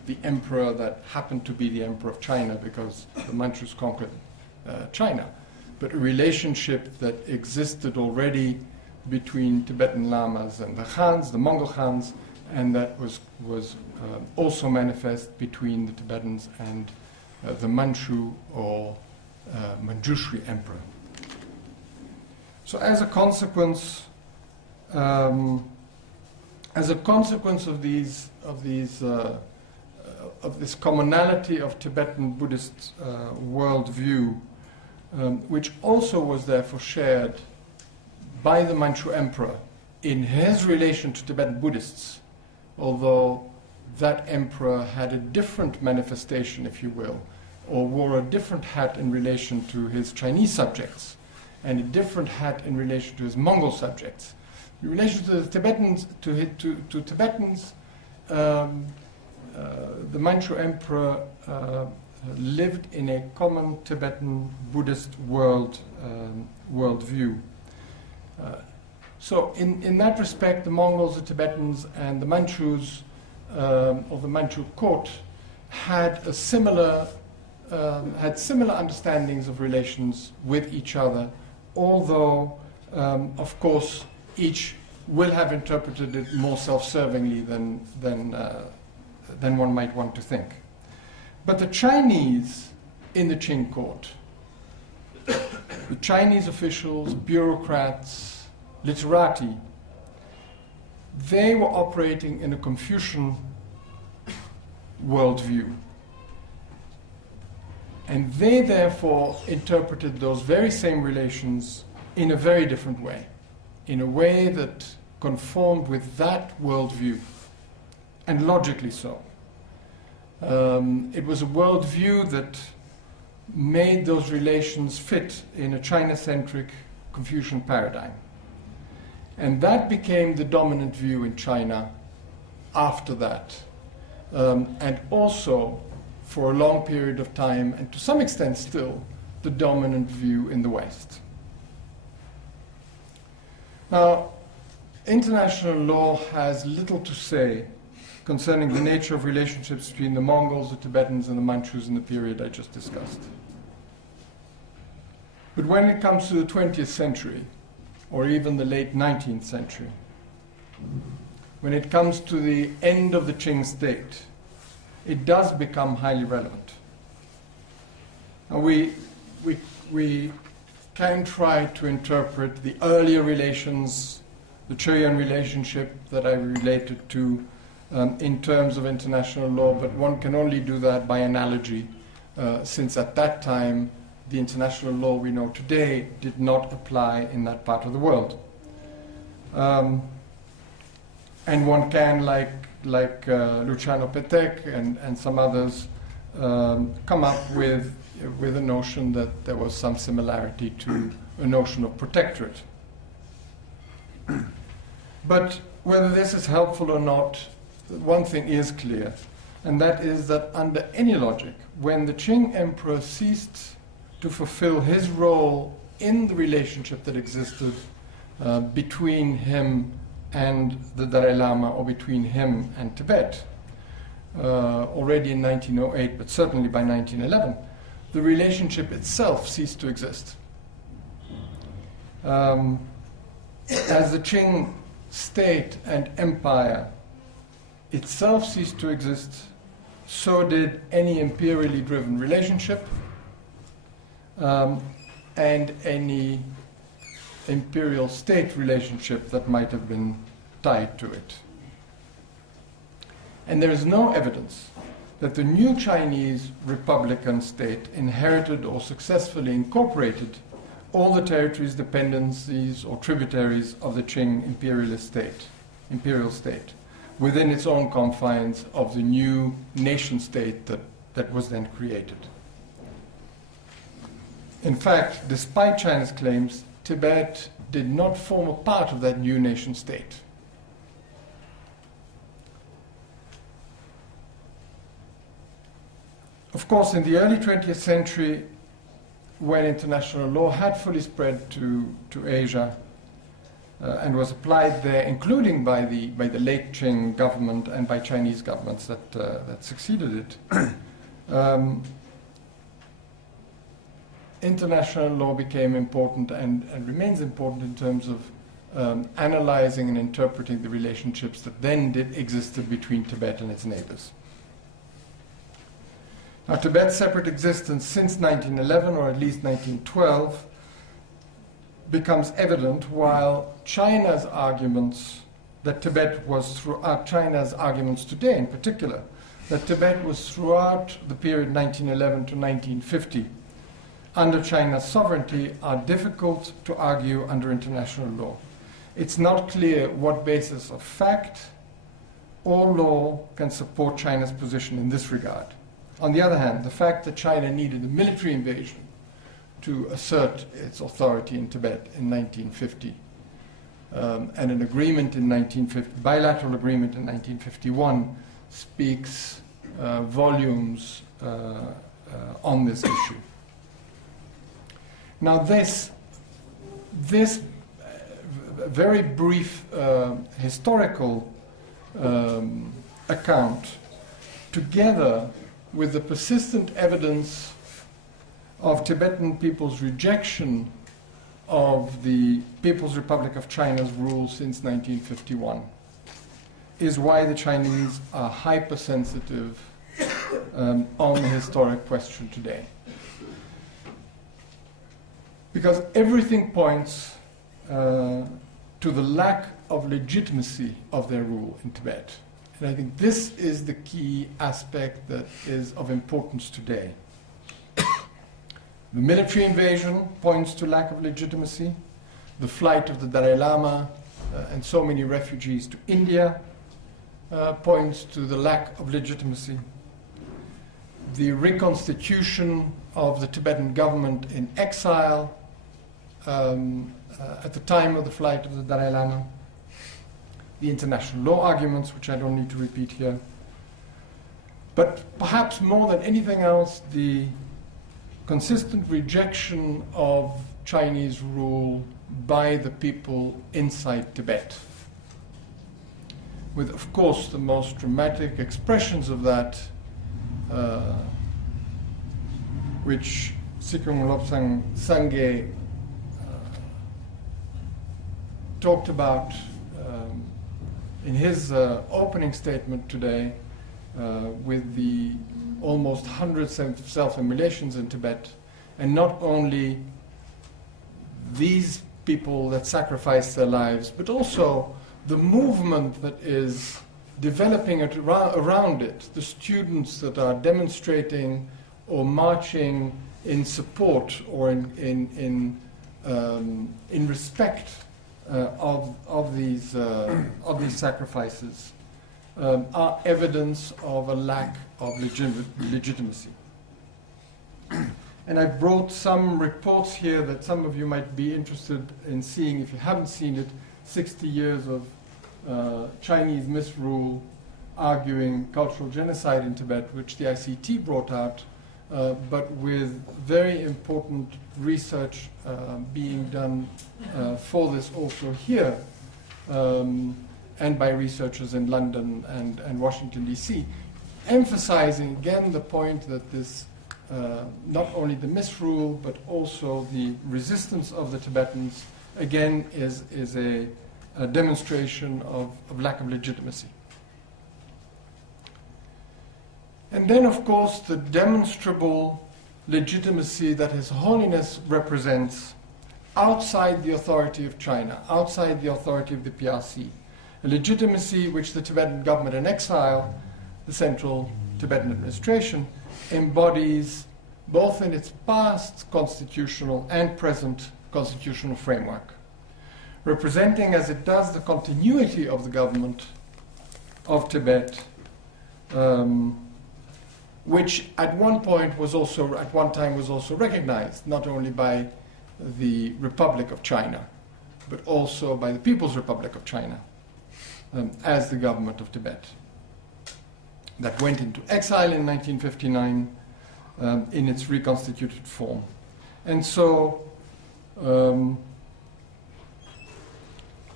the emperor that happened to be the emperor of China because the Manchus conquered China, but a relationship that existed already between Tibetan lamas and the Khans, the Mongol Khans, and that was also manifest between the Tibetans and the Manchu or Manjushri emperor. So as a consequence of this commonality of Tibetan Buddhist worldview, which also was therefore shared by the Manchu emperor in his relation to Tibetan Buddhists, although that emperor had a different manifestation, if you will, or wore a different hat in relation to his Chinese subjects and a different hat in relation to his Mongol subjects. In relation to the Tibetans, to Tibetans, the Manchu emperor lived in a common Tibetan Buddhist worldview. So in that respect, the Mongols, the Tibetans, and the Manchus of the Manchu court had similar understandings of relations with each other, although, of course, each will have interpreted it more self-servingly than one might want to think. But the Chinese in the Qing court, the Chinese officials, bureaucrats, literati, they were operating in a Confucian worldview. And they therefore interpreted those very same relations in a very different way, in a way that conformed with that worldview, and logically so. It was a worldview that made those relations fit in a China-centric Confucian paradigm. And that became the dominant view in China after that. And also, for a long period of time, and to some extent still, the dominant view in the West. Now, international law has little to say concerning the nature of relationships between the Mongols, the Tibetans, and the Manchus in the period I just discussed. But when it comes to the 20th century, or even the late 19th century, when it comes to the end of the Qing state, it does become highly relevant. Now we can try to interpret the earlier relations, the Choyuan relationship that I related to, in terms of international law, but one can only do that by analogy, since at that time the international law we know today did not apply in that part of the world. And one can, like Luciano Petek and some others, come up with a notion that there was some similarity to a notion of protectorate. But whether this is helpful or not, one thing is clear, and that is that under any logic, when the Qing emperor ceased to fulfill his role in the relationship that existed between him and the Dalai Lama, or between him and Tibet, already in 1908, but certainly by 1911, the relationship itself ceased to exist. As the Qing state and empire itself ceased to exist, so did any imperially driven relationship and any imperial state relationship that might have been tied to it. And there is no evidence that the new Chinese republican state inherited or successfully incorporated all the territories, dependencies, or tributaries of the Qing imperial state within its own confines of the new nation state that was then created. In fact, despite China's claims, Tibet did not form a part of that new nation state. Of course, in the early 20th century, when international law had fully spread to Asia, and was applied there, including by the late Chang government and by Chinese governments that succeeded it. International law became important and remains important in terms of analyzing and interpreting the relationships that then existed between Tibet and its neighbors. Now, Tibet's separate existence since 1911, or at least 1912, becomes evident while China's arguments that Tibet was throughout, China's arguments today in particular, that Tibet was throughout the period 1911 to 1950 under China's sovereignty are difficult to argue under international law. It's not clear what basis of fact or law can support China's position in this regard. On the other hand, the fact that China needed a military invasion to assert its authority in Tibet in 1950 and an agreement in 1950, bilateral agreement in 1951, speaks volumes on this issue. Now, this very brief historical account, together with the persistent evidence of Tibetan people's rejection of the People's Republic of China's rule since 1951, is why the Chinese are hypersensitive on the historic question today. Because everything points to the lack of legitimacy of their rule in Tibet. And I think this is the key aspect that is of importance today. The military invasion points to lack of legitimacy. The flight of the Dalai Lama and so many refugees to India points to the lack of legitimacy. The reconstitution of the Tibetan government in exile at the time of the flight of the Dalai Lama, the international law arguments, which I don't need to repeat here, but perhaps more than anything else, the consistent rejection of Chinese rule by the people inside Tibet, with, of course, the most dramatic expressions of that, which Sikung Lobsang Sangye talked about in his opening statement today, with the almost 100 self-immolations in Tibet, and not only these people that sacrifice their lives, but also the movement that is developing around it, the students that are demonstrating or marching in support or in respect of these sacrifices, are evidence of a lack of legitimacy. And I brought some reports here that some of you might be interested in seeing if you haven't seen it. 60 years of Chinese misrule arguing cultural genocide in Tibet, which the ICT brought out, but with very important research being done for this also here, and by researchers in London and Washington, D.C., emphasizing again the point that this, not only the misrule, but also the resistance of the Tibetans, again, is a demonstration of lack of legitimacy. And then, of course, the demonstrable legitimacy that His Holiness represents outside the authority of China, outside the authority of the PRC, a legitimacy which the Tibetan government in exile, the Central Tibetan Administration, embodies both in its past constitutional and present constitutional framework, representing as it does the continuity of the government of Tibet, which at one time was also recognized not only by the Republic of China, but also by the People's Republic of China as the government of Tibet, that went into exile in 1959 in its reconstituted form. And so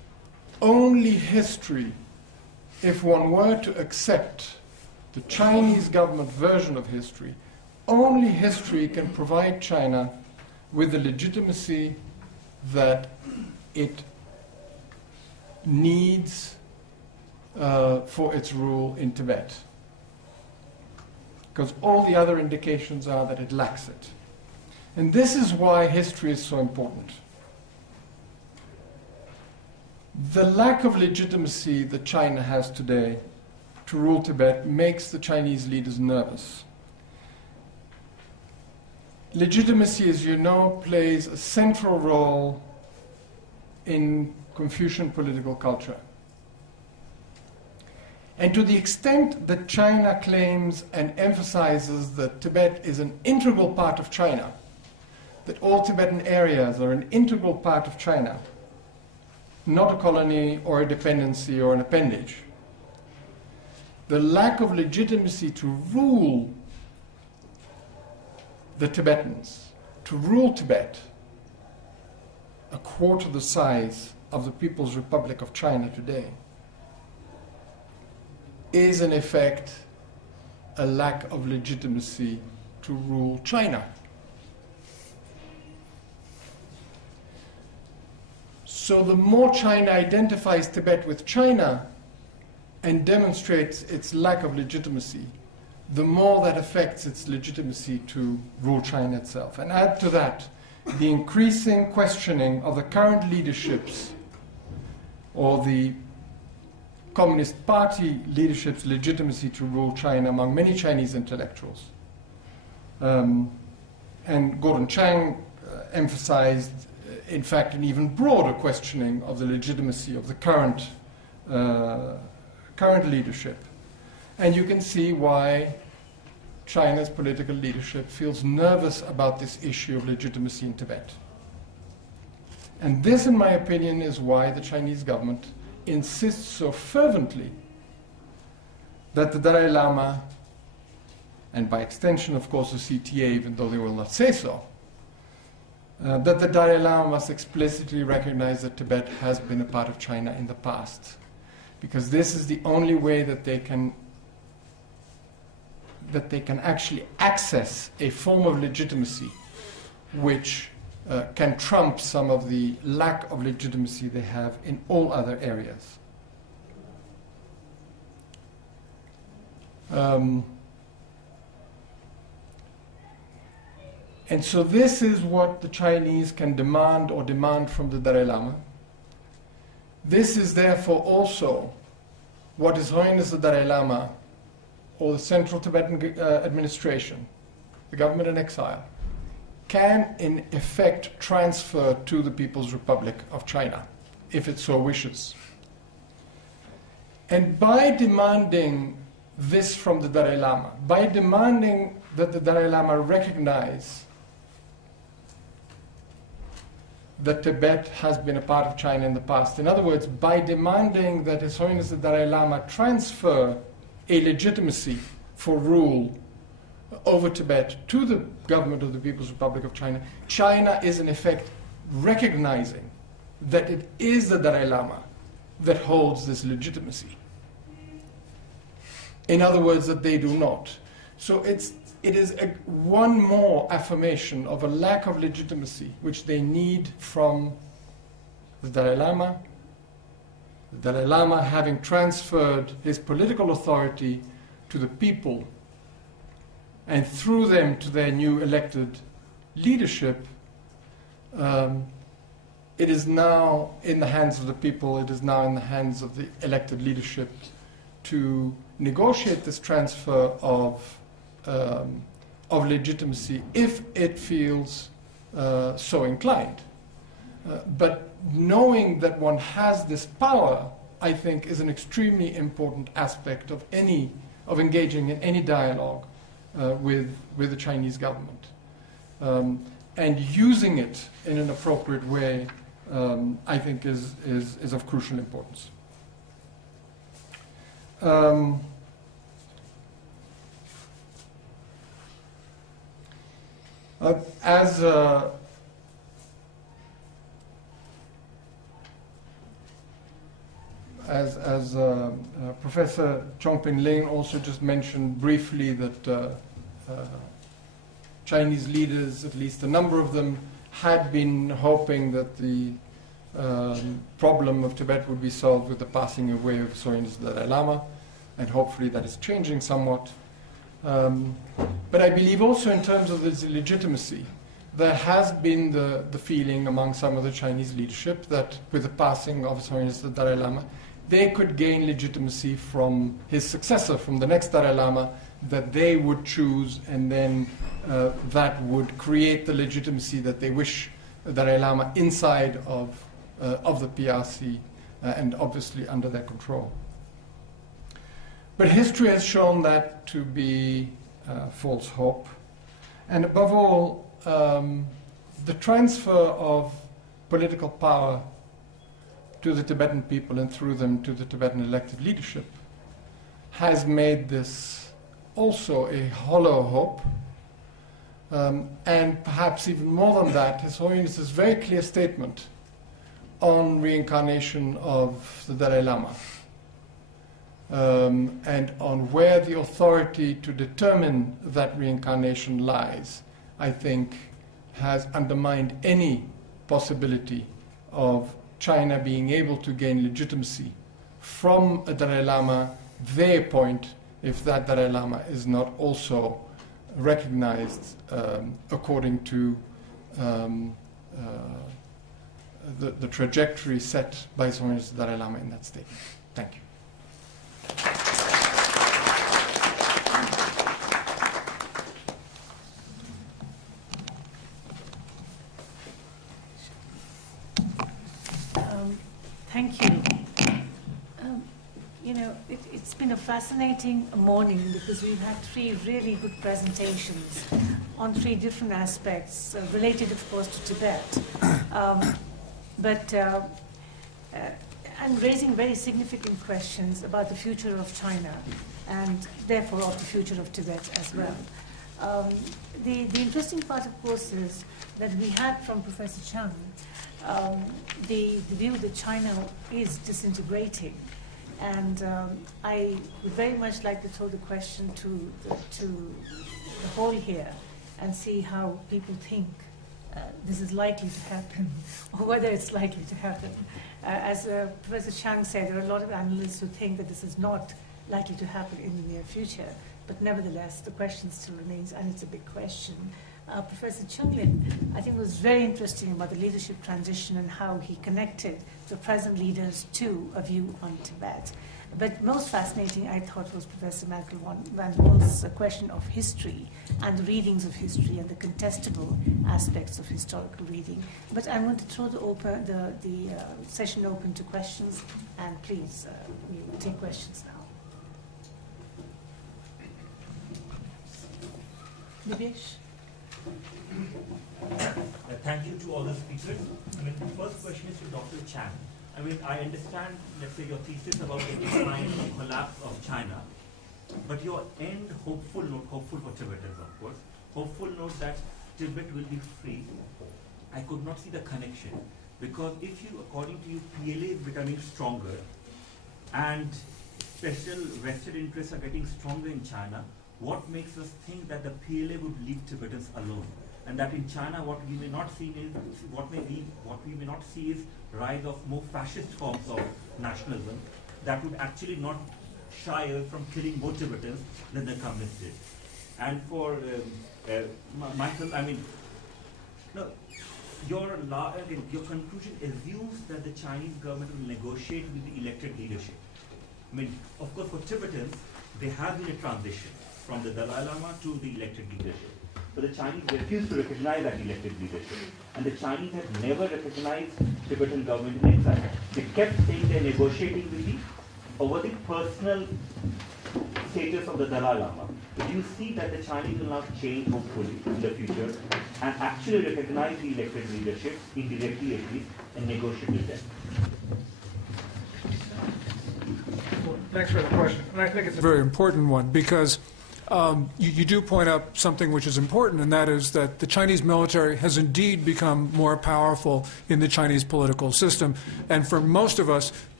only history, if one were to accept the Chinese government version of history, only history can provide China with the legitimacy that it needs for its rule in Tibet. Because all the other indications are that it lacks it. And this is why history is so important. The lack of legitimacy that China has today to rule Tibet makes the Chinese leaders nervous. Legitimacy, as you know, plays a central role in Confucian political culture. And to the extent that China claims and emphasizes that Tibet is an integral part of China, that all Tibetan areas are an integral part of China, not a colony or a dependency or an appendage, the lack of legitimacy to rule the Tibetans, to rule Tibet, a quarter the size of the People's Republic of China today, is in effect a lack of legitimacy to rule China. So the more China identifies Tibet with China and demonstrates its lack of legitimacy, the more that affects its legitimacy to rule China itself. And add to that the increasing questioning of the current leaderships or the Communist Party leadership's legitimacy to rule China among many Chinese intellectuals. And Gordon Chang emphasized, in fact, an even broader questioning of the legitimacy of the current leadership. And you can see why China's political leadership feels nervous about this issue of legitimacy in Tibet. And this, in my opinion, is why the Chinese government insists so fervently that the Dalai Lama, and by extension, of course, the CTA, even though they will not say so, that the Dalai Lama must explicitly recognize that Tibet has been a part of China in the past, because this is the only way that they can actually access a form of legitimacy which can trump some of the lack of legitimacy they have in all other areas. And so this is what the Chinese can demand from the Dalai Lama. This is therefore also what His Holiness the Dalai Lama or the Central Tibetan Administration, the government in exile, can in effect transfer to the People's Republic of China, if it so wishes. And by demanding this from the Dalai Lama, by demanding that the Dalai Lama recognize that Tibet has been a part of China in the past, in other words, by demanding that His Holiness the Dalai Lama transfer a legitimacy for rule over Tibet to the government of the People's Republic of China, China is in effect recognizing that it is the Dalai Lama that holds this legitimacy. In other words, that they do not. So it is one more affirmation of a lack of legitimacy which they need from the Dalai Lama. The Dalai Lama having transferred his political authority to the people and through them to their new elected leadership, it is now in the hands of the people, it is now in the hands of the elected leadership to negotiate this transfer of legitimacy if it feels so inclined. But knowing that one has this power, I think, is an extremely important aspect of engaging in any dialogue with the Chinese government. And using it in an appropriate way, I think, is of crucial importance. as Professor Chong also just mentioned briefly, that Chinese leaders, at least a number of them, had been hoping that the problem of Tibet would be solved with the passing away of His Holiness the Dalai Lama, and hopefully that is changing somewhat. But I believe also in terms of this legitimacy, there has been the feeling among some of the Chinese leadership that with the passing of His Holiness the Dalai Lama, they could gain legitimacy from his successor, from the next Dalai Lama, that they would choose, and then that would create the legitimacy that they wish the Dalai Lama inside of the PRC and obviously under their control. But history has shown that to be false hope. And above all, the transfer of political power to the Tibetan people and through them to the Tibetan elected leadership has made this also a hollow hope. And perhaps even more than that, His Holiness's very clear statement on reincarnation of the Dalai Lama, and on where the authority to determine that reincarnation lies, I think has undermined any possibility of China being able to gain legitimacy from a Dalai Lama, their point, if that Dalai Lama is not also recognized according to the trajectory set by His Holiness the Dalai Lama in that statement. Thank you. Thank you. It's been a fascinating morning because we've had three really good presentations on three different aspects related, of course, to Tibet, and raising very significant questions about the future of China and therefore of the future of Tibet as well. The interesting part, of course, is that we had from Professor Chang the view that China is disintegrating. And I would very much like to throw the question to the hall here and see how people think this is likely to happen, or whether it's likely to happen. As Professor Chang said, there are a lot of analysts who think that this is not likely to happen in the near future. But nevertheless, the question still remains, and it's a big question. Professor Chung-Lin, I think, was very interesting about the leadership transition and how he connected the present leaders to a view on Tibet. But most fascinating, I thought, was Professor Michael van Wolf's question of history and the readings of history and the contestable aspects of historical reading. But I'm going to throw the session open to questions, and please, we will take questions now. Nivesh? Thank you to all the speakers. The first question is to Dr. Chang. I understand, let's say, your thesis about the decline and collapse of China, but your end hopeful note, hopeful for Tibetans, of course, hopeful note that Tibet will be free. I could not see the connection, because if you, according to you, PLA is becoming stronger, and special vested interests are getting stronger in China, what makes us think that the PLA would leave Tibetans alone? And that in China, what we may not see is rise of more fascist forms of nationalism that would actually not shy away from killing more Tibetans than the communists did. And for Michael, your conclusion assumes that the Chinese government will negotiate with the elected leadership. Of course, for Tibetans, there has been a transition from the Dalai Lama to the elected leadership. But the Chinese refused to recognize that elected leadership. And the Chinese had never recognized Tibetan government in exile. They kept saying they're negotiating with over the personal status of the Dalai Lama. But you see that the Chinese will now change, hopefully, in the future, and actually recognize the elected leadership, indirectly at least, and negotiate with them. Thanks for the question. And I think it's a very important one, because you do point out something which is important, and that is that the Chinese military has indeed become more powerful in the Chinese political system. And for most of us,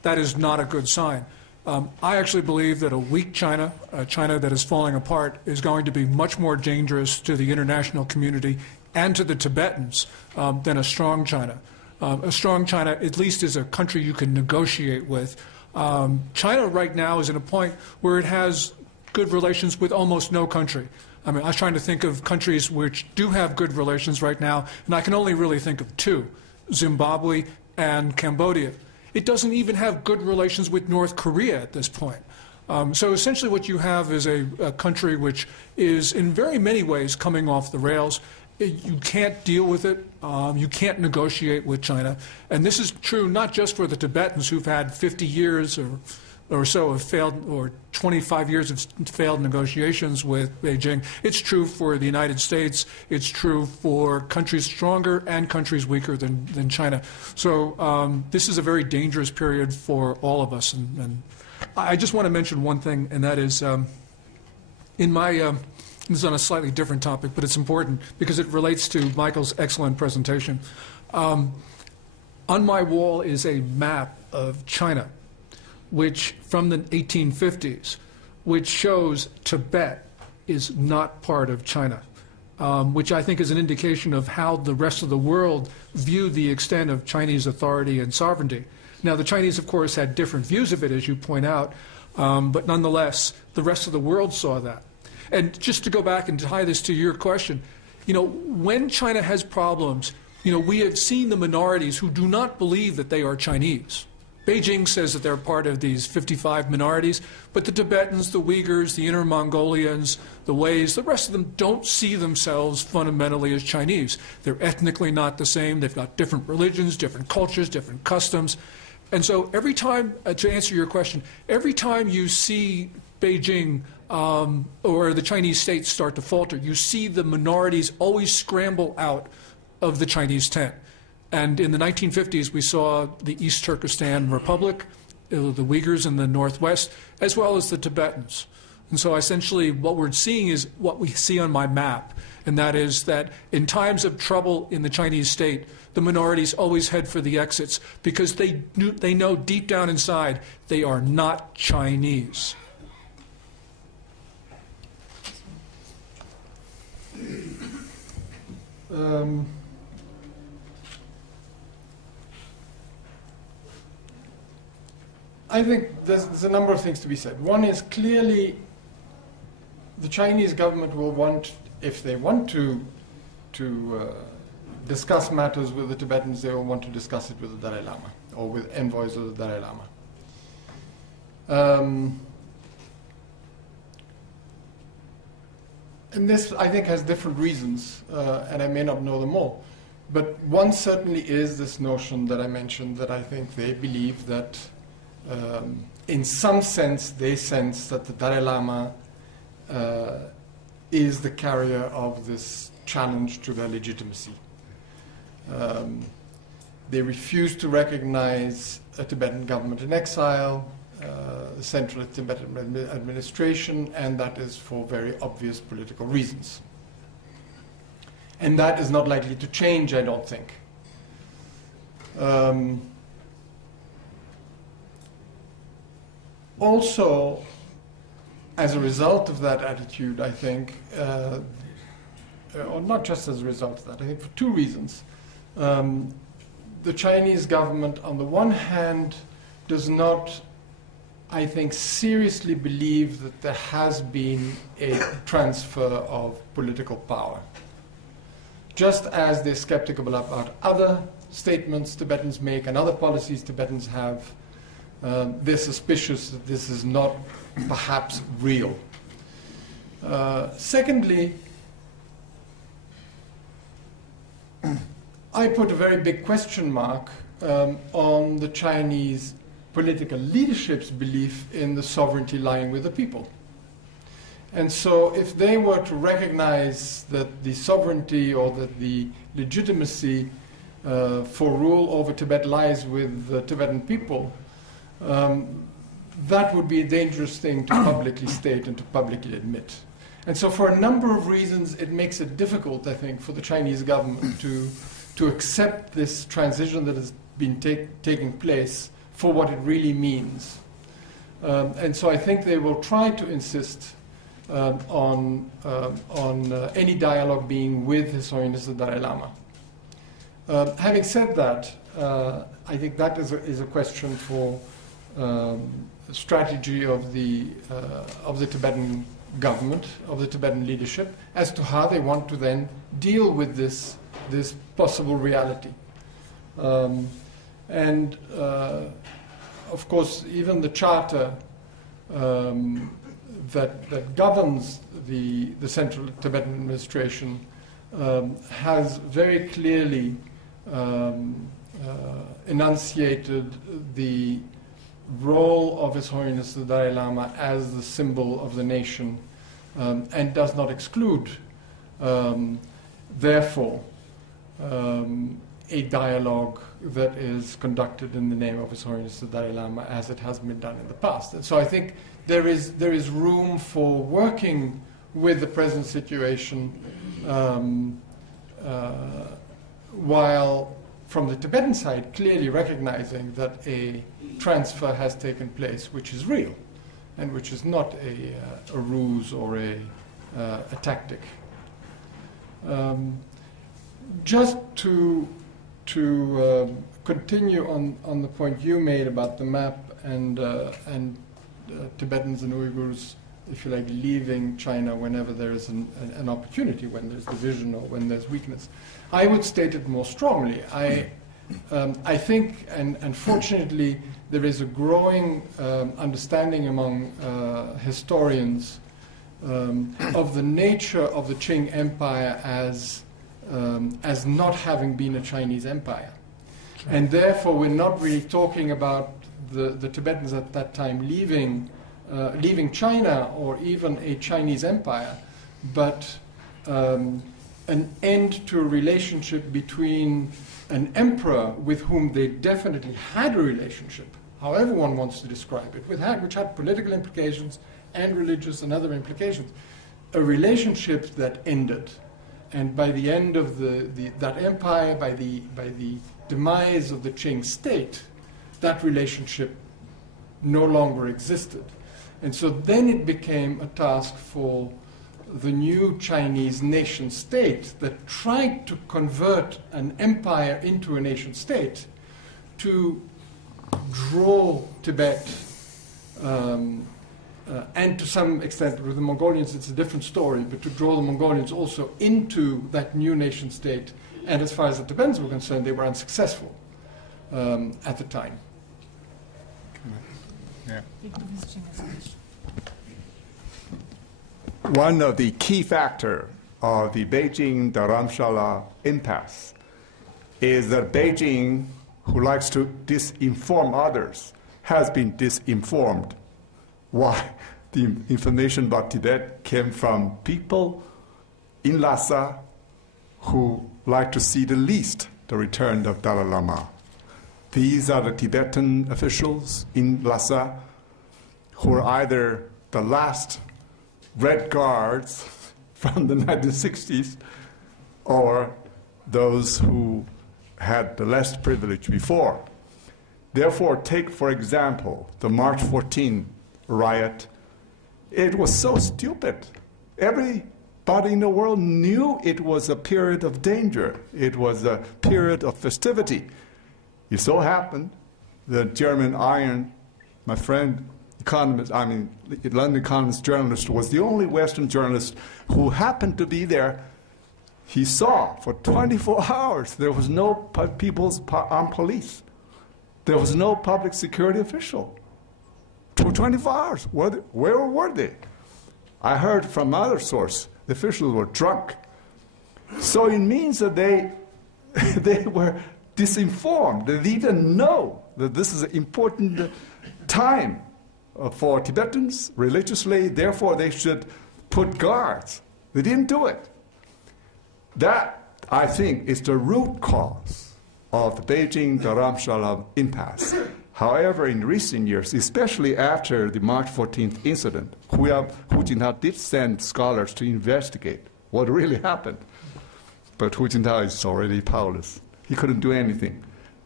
that is not a good sign. I actually believe that a weak China, a China that is falling apart, is going to be much more dangerous to the international community and to the Tibetans than a strong China. A strong China at least is a country you can negotiate with. China right now is at a point where it has good relations with almost no country. I mean, I was trying to think of countries which do have good relations right now, and I can only really think of two, Zimbabwe and Cambodia. It doesn't even have good relations with North Korea at this point. So essentially what you have is a country which is in very many ways coming off the rails. You can't deal with it. You can't negotiate with China. And this is true not just for the Tibetans who've had 50 years or so of failed, or 25 years of failed negotiations with Beijing. It's true for the United States. It's true for countries stronger and countries weaker than China. So this is a very dangerous period for all of us. And I just want to mention one thing, and that is in my this is on a slightly different topic, but it's important because it relates to Michael's excellent presentation. On my wall is a map of China, which from the 1850s, which shows Tibet is not part of China, which I think is an indication of how the rest of the world viewed the extent of Chinese authority and sovereignty. Now, the Chinese, of course, had different views of it, as you point out, but nonetheless, the rest of the world saw that. And just to go back and tie this to your question, you know, when China has problems, you know, we have seen the minorities who do not believe that they are Chinese. Beijing says that they're part of these 55 minorities, but the Tibetans, the Uyghurs, the Inner Mongolians, the Huays, the rest of them don't see themselves fundamentally as Chinese. They're ethnically not the same. They've got different religions, different cultures, different customs. And so every time, to answer your question, every time you see Beijing or the Chinese state start to falter, you see the minorities always scramble out of the Chinese tent. And in the 1950s, we saw the East Turkestan Republic, the Uyghurs in the northwest, as well as the Tibetans. And so essentially what we're seeing is what we see on my map, and that is that in times of trouble in the Chinese state, the minorities always head for the exits because they know deep down inside they are not Chinese. I think there's a number of things to be said. One is clearly the Chinese government will want, if they want to discuss matters with the Tibetans, they will want to discuss it with the Dalai Lama or with envoys of the Dalai Lama. And this, I think, has different reasons, and I may not know them all. But one certainly is this notion that I mentioned, that I think they believe that in some sense, they sense that the Dalai Lama is the carrier of this challenge to their legitimacy. They refuse to recognize a Tibetan government in exile, the central Tibetan administration, and that is for very obvious political reasons. And that is not likely to change, I don't think. Also, as a result of that attitude, I think, or not just as a result of that, I think for two reasons. The Chinese government, on the one hand, does not, I think, seriously believe that there has been a transfer of political power. Just as they're skeptical about other statements Tibetans make and other policies Tibetans have, they're suspicious that this is not perhaps real. Secondly, I put a very big question mark on the Chinese political leadership's belief in the sovereignty lying with the people. And so if they were to recognize that the sovereignty or that the legitimacy for rule over Tibet lies with the Tibetan people, that would be a dangerous thing to publicly state and to publicly admit. And so for a number of reasons, it makes it difficult, I think, for the Chinese government to accept this transition that has been taking place for what it really means. And so I think they will try to insist on any dialogue being with His Holiness the Dalai Lama. Having said that, I think that is a question for strategy of the Tibetan government, of the Tibetan leadership, as to how they want to then deal with this possible reality. And of course, even the charter that governs the Central Tibetan Administration has very clearly enunciated the role of His Holiness the Dalai Lama as the symbol of the nation, and does not exclude, therefore, a dialogue that is conducted in the name of His Holiness the Dalai Lama, as it has been done in the past. And so I think there is room for working with the present situation, while from the Tibetan side clearly recognizing that a transfer has taken place which is real and which is not a ruse or a tactic. Just to continue on the point you made about the map and Tibetans and Uyghurs, if you like, leaving China whenever there is an opportunity, when there's division or when there's weakness, I would state it more strongly. I think, and fortunately, there is a growing understanding among historians of the nature of the Qing Empire as not having been a Chinese empire. And therefore, we're not really talking about the Tibetans at that time leaving China or even a Chinese empire, but an end to a relationship between an emperor with whom they definitely had a relationship, however one wants to describe it, which had political implications and religious and other implications, a relationship that ended. And by the end of that empire, by the demise of the Qing state, that relationship no longer existed. And so then it became a task for the new Chinese nation state that tried to convert an empire into a nation state to draw Tibet, and to some extent with the Mongolians it's a different story, but to draw the Mongolians also into that new nation state. And as far as the Tibetans were concerned, they were unsuccessful at the time. Yeah. One of the key factors of the Beijing Dharamshala impasse is that Beijing, who likes to disinform others, has been disinformed. Why? The information about Tibet came from people in Lhasa who like to see the least the return of Dalai Lama. These are the Tibetan officials in Lhasa who are either the last Red Guards from the 1960s or those who had the less privilege before. Therefore, take, for example, the March 14 riot. It was so stupid. Everybody in the world knew it was a period of danger. It was a period of festivity. It so happened that German Iron, my friend, London economist journalist, was the only Western journalist who happened to be there. He saw for 24 hours there was no People's Armed Police. There was no public security official. For 24 hours. Where were they? I heard from other source, the officials were drunk. So it means that they were disinformed. They didn't know that this is an important time for Tibetans religiously, therefore they should put guards. They didn't do it. That, I think, is the root cause of the Beijing Dharamshala impasse. However, in recent years, especially after the March 14th incident, Hu Jintao did send scholars to investigate what really happened. But Hu Jintao is already powerless. He couldn't do anything.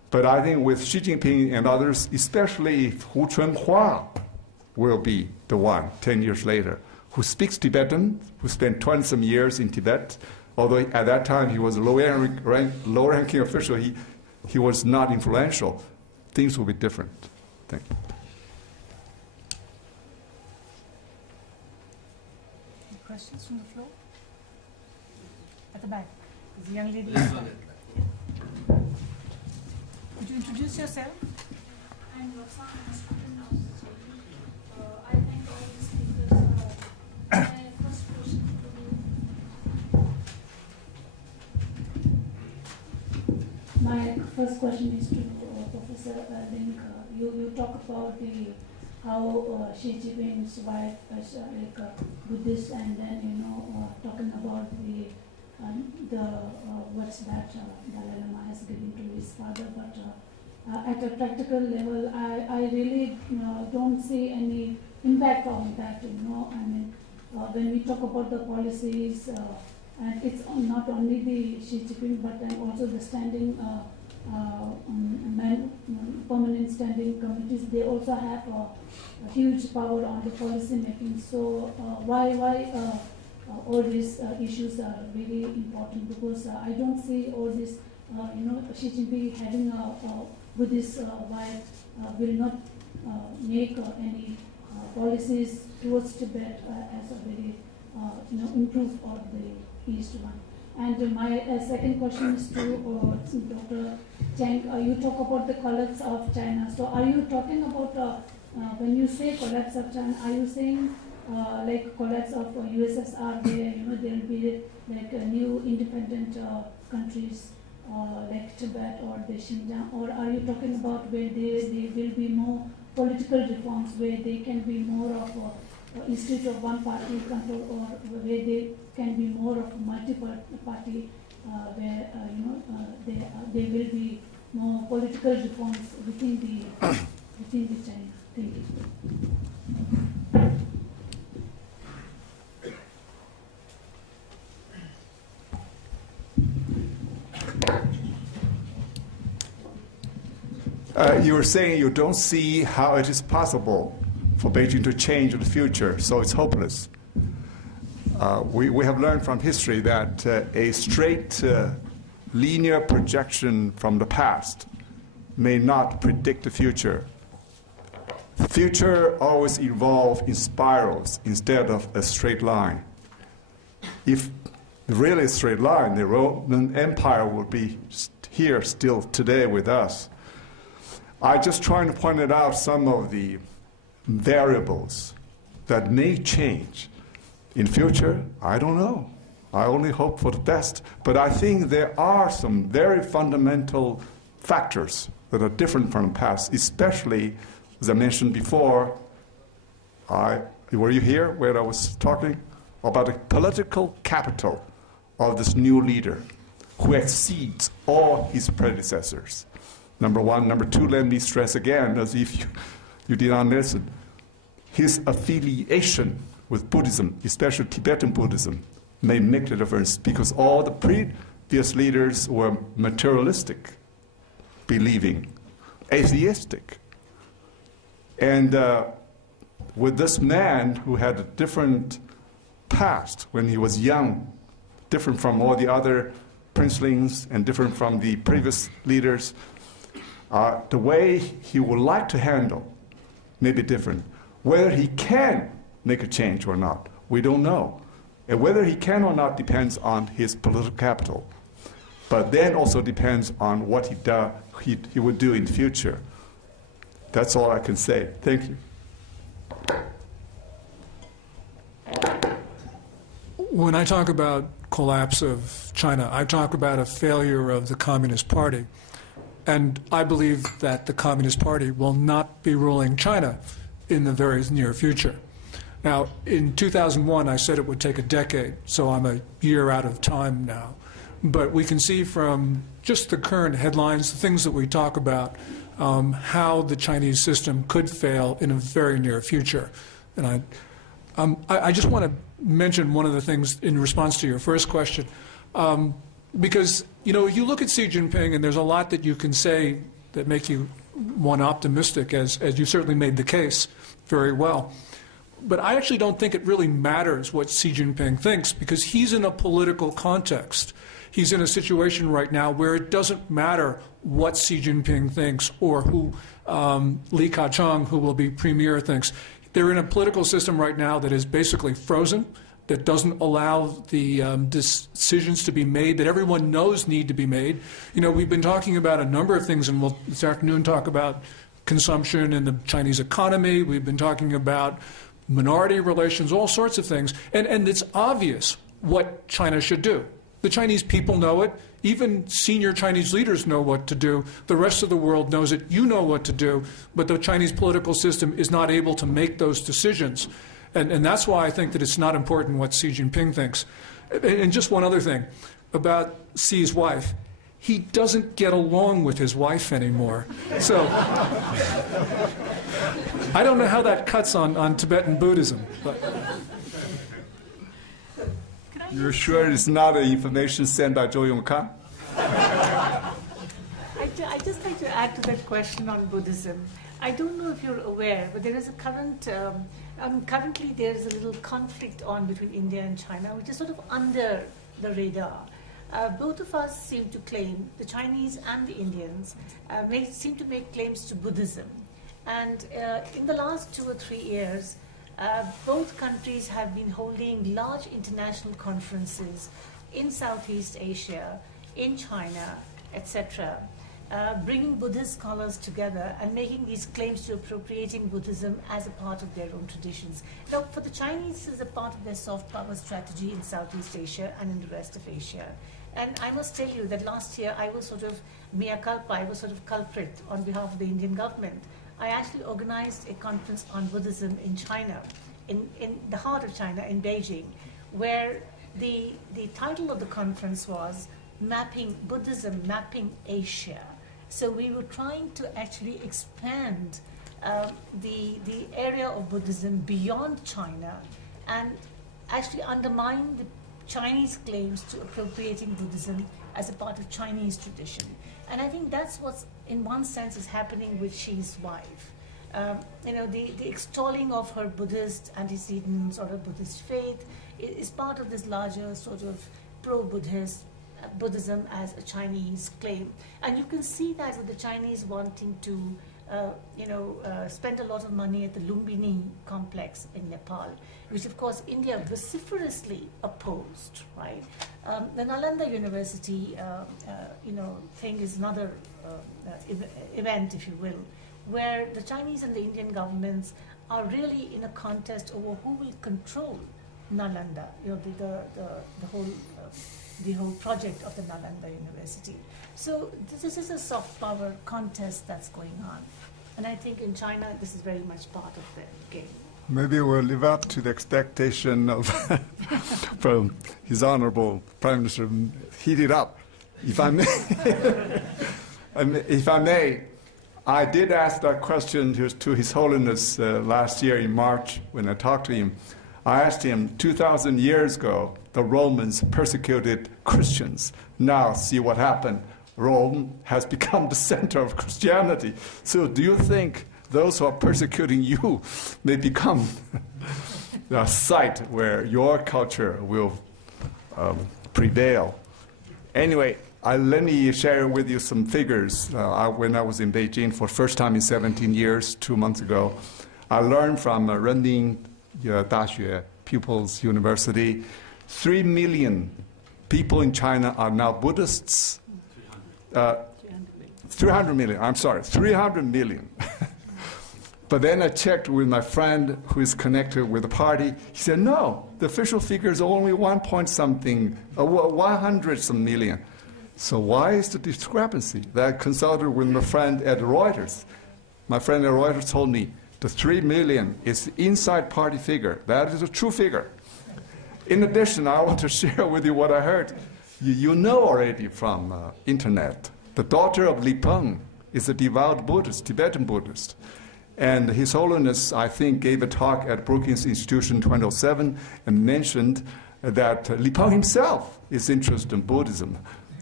But I think with Xi Jinping and others, especially if Hu Chunhua will be the one 10 years later, who speaks Tibetan, who spent 20-some years in Tibet, although at that time he was a low-ranking official, he was not influential. Things will be different. Thank you. Any questions from the floor? At the back. There's a young lady as well. Could you introduce yourself? I'm Rosa, I'm a student of Sociology. I thank all the speakers. My first question to My first question is to Professor Link. You talk about how Xi Jinping's wife is Buddhist, and then talking about the words that Dalai Lama has given to his father. But at a practical level, I really don't see any impact on that. I mean, when we talk about the policies, and it's not only the Xi Jinping, but then also the standing permanent standing committees. They also have a huge power on the policy making. So why all these issues are really important? Because I don't see all this. Xi Jinping having a Buddhist wife will not make any policies towards Tibet as a very improve of the East one. And my second question is to Dr. Chang. You talk about the collapse of China. So are you talking about, when you say collapse of China, are you saying like collapse of USSR there, there will be like new independent countries like Tibet or the Xinjiang? Or are you talking about where there will be more political reforms, where they can be more of instead of one party control, or where they can be more of a multi-party, where there will be more political reforms within the China? Thank you. You were saying you don't see how it is possible for Beijing to change in the future, so it's hopeless. We have learned from history that a straight linear projection from the past may not predict the future. The future always evolves in spirals instead of a straight line. If really a straight line, the Roman Empire would be here still today with us. I'm just trying to point out some of the variables that may change. In future, I don't know. I only hope for the best. But I think there are some very fundamental factors that are different from the past, especially, as I mentioned before, were you here when I was talking about the political capital of this new leader who exceeds all his predecessors? Number one. Number two, let me stress again, as if you did not listen, his affiliation with Buddhism, especially Tibetan Buddhism, may make the difference, because all the previous leaders were materialistic, believing, atheistic. And with this man who had a different past when he was young, different from all the other princelings and different from the previous leaders, the way he would like to handle may be different. Whether he can make a change or not, we don't know. And whether he can or not depends on his political capital. But then also depends on what he would do in the future. That's all I can say. Thank you. When I talk about collapse of China, I talk about a failure of the Communist Party. And I believe that the Communist Party will not be ruling China in the very near future. Now, in 2001, I said it would take a decade, so I'm a year out of time now. But we can see from just the current headlines, the things that we talk about, how the Chinese system could fail in a very near future. And I just want to mention one of the things in response to your first question, because you look at Xi Jinping, and there's a lot that you can say that make you one optimistic, as you certainly made the case very well. But I actually don't think it really matters what Xi Jinping thinks, because he's in a political context. He's in a situation right now where it doesn't matter what Xi Jinping thinks or who Li Ka-chang, who will be premier, thinks. They're in a political system right now that is basically frozen, that doesn't allow the decisions to be made that everyone knows need to be made. You know, we've been talking about a number of things, and we'll this afternoon talk about consumption in the Chinese economy. We've been talking about minority relations, all sorts of things. And it's obvious what China should do. The Chinese people know it. Even senior Chinese leaders know what to do. The rest of the world knows it. You know what to do. But the Chinese political system is not able to make those decisions. And that's why I think that it's not important what Xi Jinping thinks. And just one other thing about Xi's wife. He doesn't get along with his wife anymore. So I don't know how that cuts on Tibetan Buddhism. But. You're sure it's not information sent by Zhou Yongkang? I'd just like to add to that question on Buddhism. I don't know if you're aware, but there is a currently there's a little conflict on between India and China, which is sort of under the radar. Both of us seem to claim, the Chinese and the Indians, seem to make claims to Buddhism. And in the last 2 or 3 years, both countries have been holding large international conferences in Southeast Asia, in China, etc., bringing Buddhist scholars together and making these claims to appropriating Buddhism as a part of their own traditions. Now, for the Chinese, this is a part of their soft power strategy in Southeast Asia and in the rest of Asia. And I must tell you that last year I was sort of mea culpa, I was sort of culprit on behalf of the Indian government. I actually organized a conference on Buddhism in China, in the heart of China, in Beijing, where the title of the conference was Buddhism Mapping Asia. So we were trying to actually expand the area of Buddhism beyond China and actually undermine the Chinese claims to appropriating Buddhism as a part of Chinese tradition. And I think that's what's, in one sense, is happening with Xi's wife. The extolling of her Buddhist antecedents or her Buddhist faith is part of this larger sort of pro-Buddhist Buddhism as a Chinese claim. And you can see that with the Chinese wanting to spend a lot of money at the Lumbini complex in Nepal, which of course India vociferously opposed, right? The Nalanda University, thing is another event, if you will, where the Chinese and the Indian governments are really in a contest over who will control Nalanda, the whole project of the Nalanda University. So this is a soft power contest that's going on. And I think in China, this is very much part of the game. Maybe we'll live up to the expectation of from His Honorable Prime Minister. Heat it up, if I may. If I may, I did ask that question to His Holiness last year in March when I talked to him. I asked him, 2,000 years ago, the Romans persecuted Christians. Now see what happened. Rome has become the center of Christianity. So do you think those who are persecuting you may become a site where your culture will prevail? Anyway, let me share with you some figures. When I was in Beijing for the first time in 17 years, 2 months ago, I learned from Renmin Daxue, People's University, 3 million people in China are now Buddhists. 300 million, I'm sorry, 300 million. But then I checked with my friend who is connected with the party. He said, no, the official figure is only 100 some million. So why is the discrepancy? I consulted with my friend at Reuters. My friend at Reuters told me the 3 million is the inside party figure. That is a true figure. In addition, I want to share with you what I heard. You know already from internet. The daughter of Li Peng is a devout Buddhist, Tibetan Buddhist. And His Holiness, I think, gave a talk at Brookings Institution 2007 and mentioned that Li Peng himself is interested in Buddhism.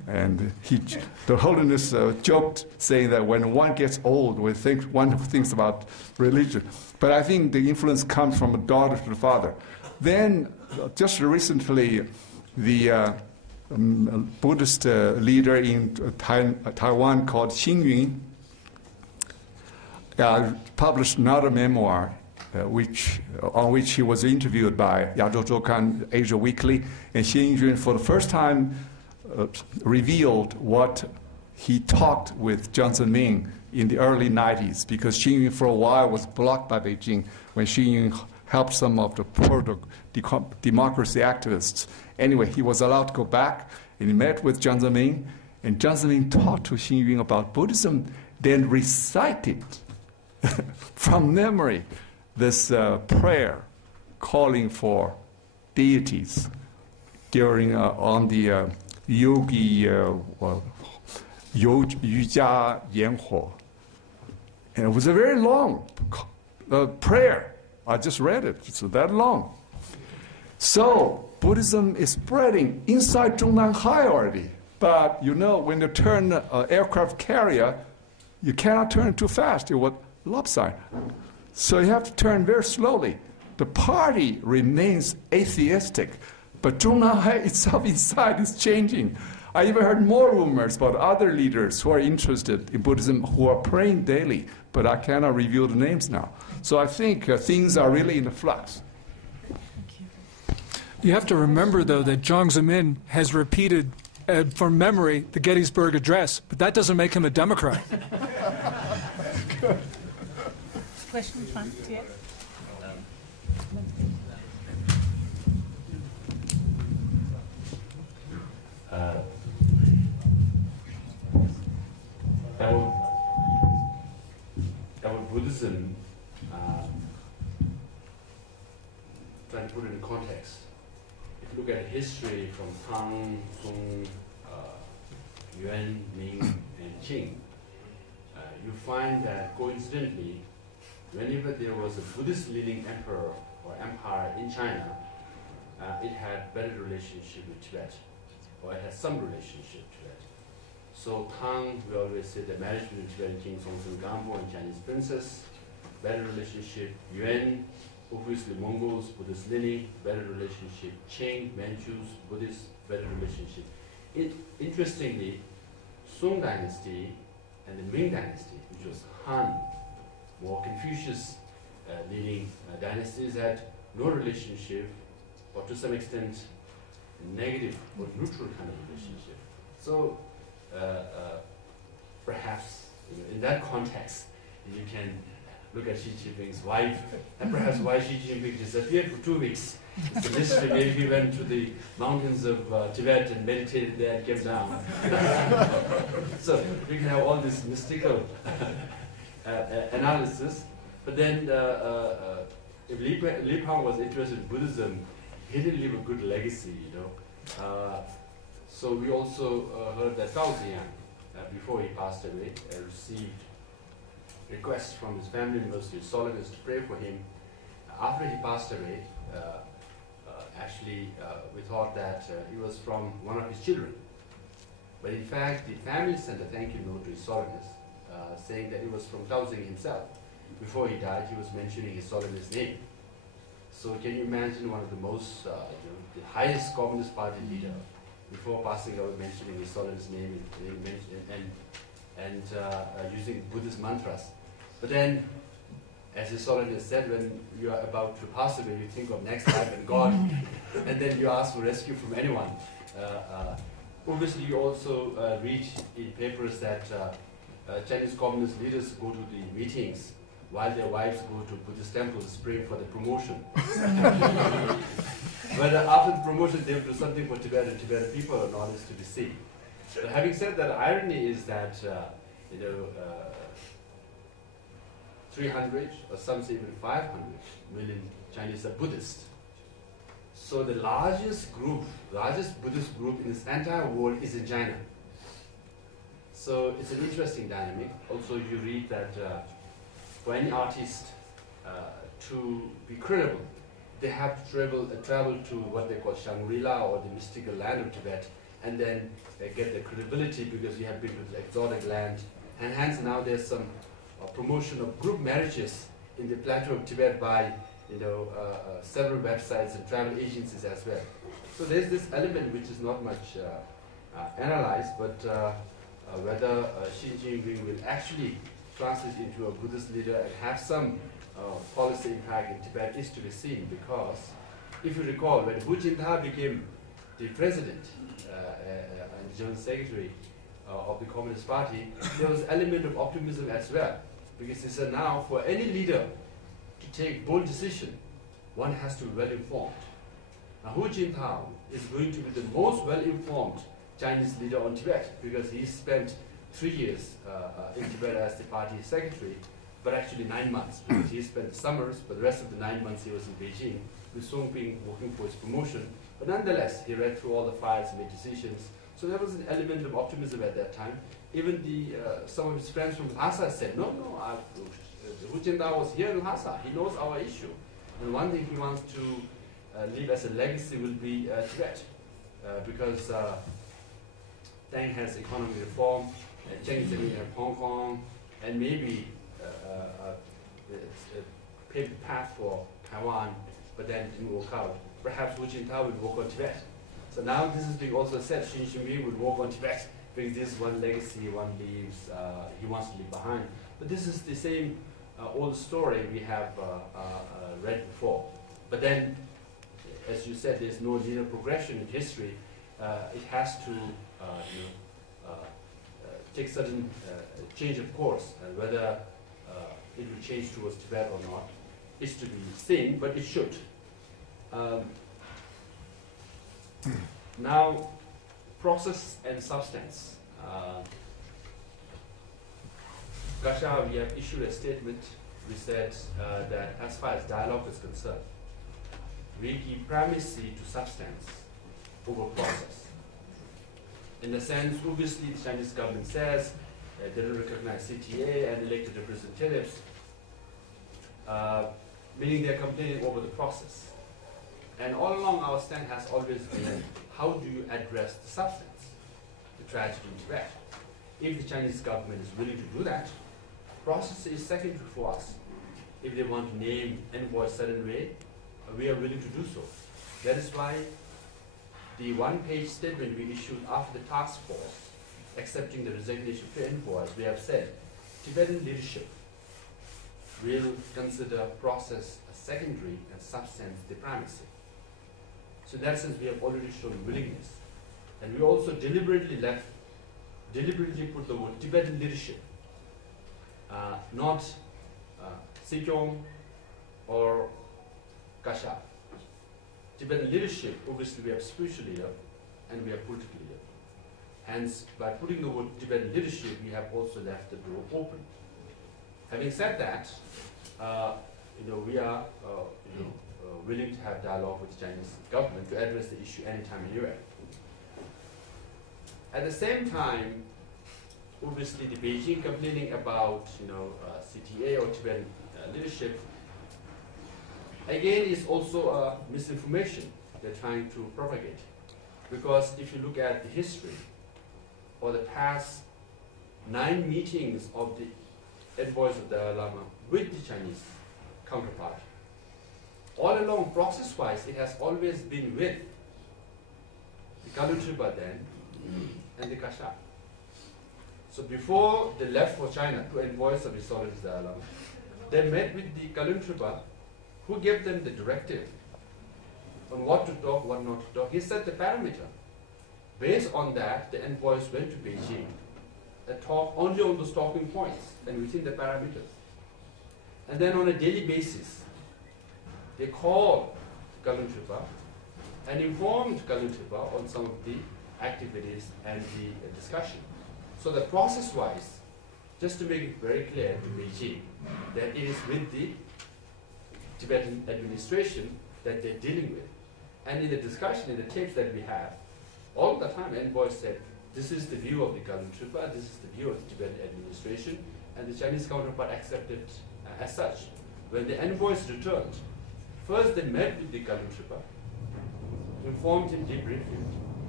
And the Holiness joked, saying that when one gets old, one thinks about religion. But I think the influence comes from a daughter to the father. Then, just recently, the Buddhist leader in Taiwan called Xing Yun published another memoir, on which he was interviewed by Yadou Zhoukan, Asia Weekly, and Xing Yun, for the first time, revealed what he talked with Jiang Zemin in the early 90s, because Xing Yun for a while was blocked by Beijing when Xing Yun helped some of the pro-democracy activists. Anyway, he was allowed to go back, and he met with Jiang Zemin, and Jiang Zemin talked to Xing Yun about Buddhism, then recited from memory this prayer calling for deities during on the Yogi Yujia Yanhuo. And it was a very long prayer. I just read it. It's that long. So Buddhism is spreading inside Zhongnanhai already. But you know, when you turn an aircraft carrier, you cannot turn too fast. It would lopsided. So you have to turn very slowly. The party remains atheistic, but Zhongnanhai itself inside is changing. I even heard more rumors about other leaders who are interested in Buddhism who are praying daily, but I cannot reveal the names now. So I think things are really in the flux. You have to remember, though, that Jiang Zemin has repeated from memory the Gettysburg Address, but that doesn't make him a Democrat. Question in front here. About Buddhism, trying to put it in context. If you look at history from Tang, Song, Yuan, Ming, and Qing, you find that coincidentally, whenever there was a Buddhist leading emperor or empire in China, it had better relationship with Tibet, or it had some relationship to Tibet. So Tang, we always say the marriage between Tibetan King Songtsen Gampo and Chinese princess, better relationship. Yuan, obviously Mongols, Buddhist lineage, better relationship. Chang, Manchus, Buddhist, better relationship. Interestingly, Song dynasty and the Ming dynasty, which was Han, more Confucius leading dynasties, had no relationship, or to some extent negative or neutral kind of relationship. So perhaps in that context, you can look at Xi Jinping's wife, and perhaps why Xi Jinping disappeared for 2 weeks. It's a mystery. Maybe he went to the mountains of Tibet and meditated there and came down. So you can have all this mystical analysis. But then if Li Pang was interested in Buddhism, he didn't leave a good legacy, you know. So we also heard that Gao Ziyang, before he passed away, received requests from his family members, his Sociologists, to pray for him. After he passed away, we thought that he was from one of his children. But in fact, the family sent a thank you note to his Sociologist, saying that it was from Gao Ziyang himself. Before he died, he was mentioning his Sociologist's name. So can you imagine one of the most, the highest Communist Party leader, before passing away, mentioning his Sociologist's name and using Buddhist mantras. But then, as his Sociologist said, when you are about to pass away, you think of next life and God, and then you ask for rescue from anyone. Obviously, you also read in papers that Chinese communist leaders go to the meetings while their wives go to Buddhist temples praying for the promotion. But after the promotion, they will do something for Tibet, and Tibetan people are not to be seen. But having said that, irony is that 300 or some say even 500 million Chinese are Buddhist. So the largest Buddhist group in this entire world is in China. So it's an interesting dynamic. Also, you read that for any artist to be credible, they have to travel to what they call Shangri-La, or the mystical land of Tibet, and then get the credibility because you have been to the exotic land. And hence now there's some promotion of group marriages in the plateau of Tibet by several websites and travel agencies as well. So there's this element which is not much analyzed, but whether Xi Jinping will actually translate into a Buddhist leader and have some policy impact in Tibet is to be seen, because if you recall, when Hu Jintao became the president and general secretary of the Communist Party, there was an element of optimism as well, because he said now for any leader to take bold decision, one has to be well informed. Now Hu Jintao is going to be the most well informed Chinese leader on Tibet, because he spent 3 years in Tibet as the party secretary, but actually 9 months, because he spent the summers, but the rest of the 9 months he was in Beijing with Song Ping working for his promotion. But nonetheless, he read through all the files, made decisions. So there was an element of optimism at that time. Even some of his friends from Lhasa said, no, Hu Jintao was here in Lhasa. He knows our issue. And one thing he wants to leave as a legacy will be Tibet, because Tang has economic reform, Chang is in Hong Kong, and maybe paved the path for Taiwan, but then didn't work out. Perhaps Hu Jintao would work on Tibet. So now this is being also said, Xi Jinping would work on Tibet, because this is one legacy one leaves, he wants to leave behind. But this is the same old story we have read before. But then, as you said, there's no linear progression in history. It has to take certain change of course, and whether it will change towards Tibet or not is to be seen, but it should. Now, process and substance. Gasha, we have issued a statement. We said that as far as dialogue is concerned, we give primacy to substance over process. In the sense, obviously, the Chinese government says they don't recognize CTA and elected representatives, meaning they're complaining over the process. And all along, our stand has always been, how do you address the substance, the tragedy in Tibet? If the Chinese government is willing to do that, process is secondary for us. If they want to name envoy a certain way, we are willing to do so. That is why the one-page statement we issued after the task force accepting the resignation of envoys, we have said Tibetan leadership will consider process as secondary and substance the primacy. So in that sense, we have already shown willingness. And we also deliberately put the word Tibetan leadership, not Chong or Kasha. Tibetan leadership, obviously we have spiritual leader and we have political leader. Hence, by putting the word Tibetan leadership, we have also left the door open. Having said that, we are willing to have dialogue with the Chinese government to address the issue anytime, anywhere. At the same time, obviously the Beijing complaining about CTA or Tibetan leadership, again, is also a misinformation they're trying to propagate. Because if you look at the history or the past 9 meetings of the envoys of the Dalai Lama with the Chinese counterpart, all along process-wise, it has always been with the Kalun Tripa then and the Kasha. So before they left for China, 2 envoys of the Sociology Dalai Lama, they met with the Kalun Tripa, who gave them the directive on what to talk, what not to talk. He set the parameter. Based on that, the envoys went to Beijing and talked only on those talking points and within the parameters. And then on a daily basis, they called Kalun Tripa and informed Kalun Tripa on some of the activities and the discussion. So the process-wise, just to make it very clear to Beijing, that it is with the Tibetan administration that they're dealing with. And in the discussion, in the tapes that we have, all the time envoys said, this is the view of the Kalun Tripa, this is the view of the Tibetan administration, and the Chinese counterpart accepted as such. When the envoys returned, first they met with the Kalun Tripa, informed him, debriefed him.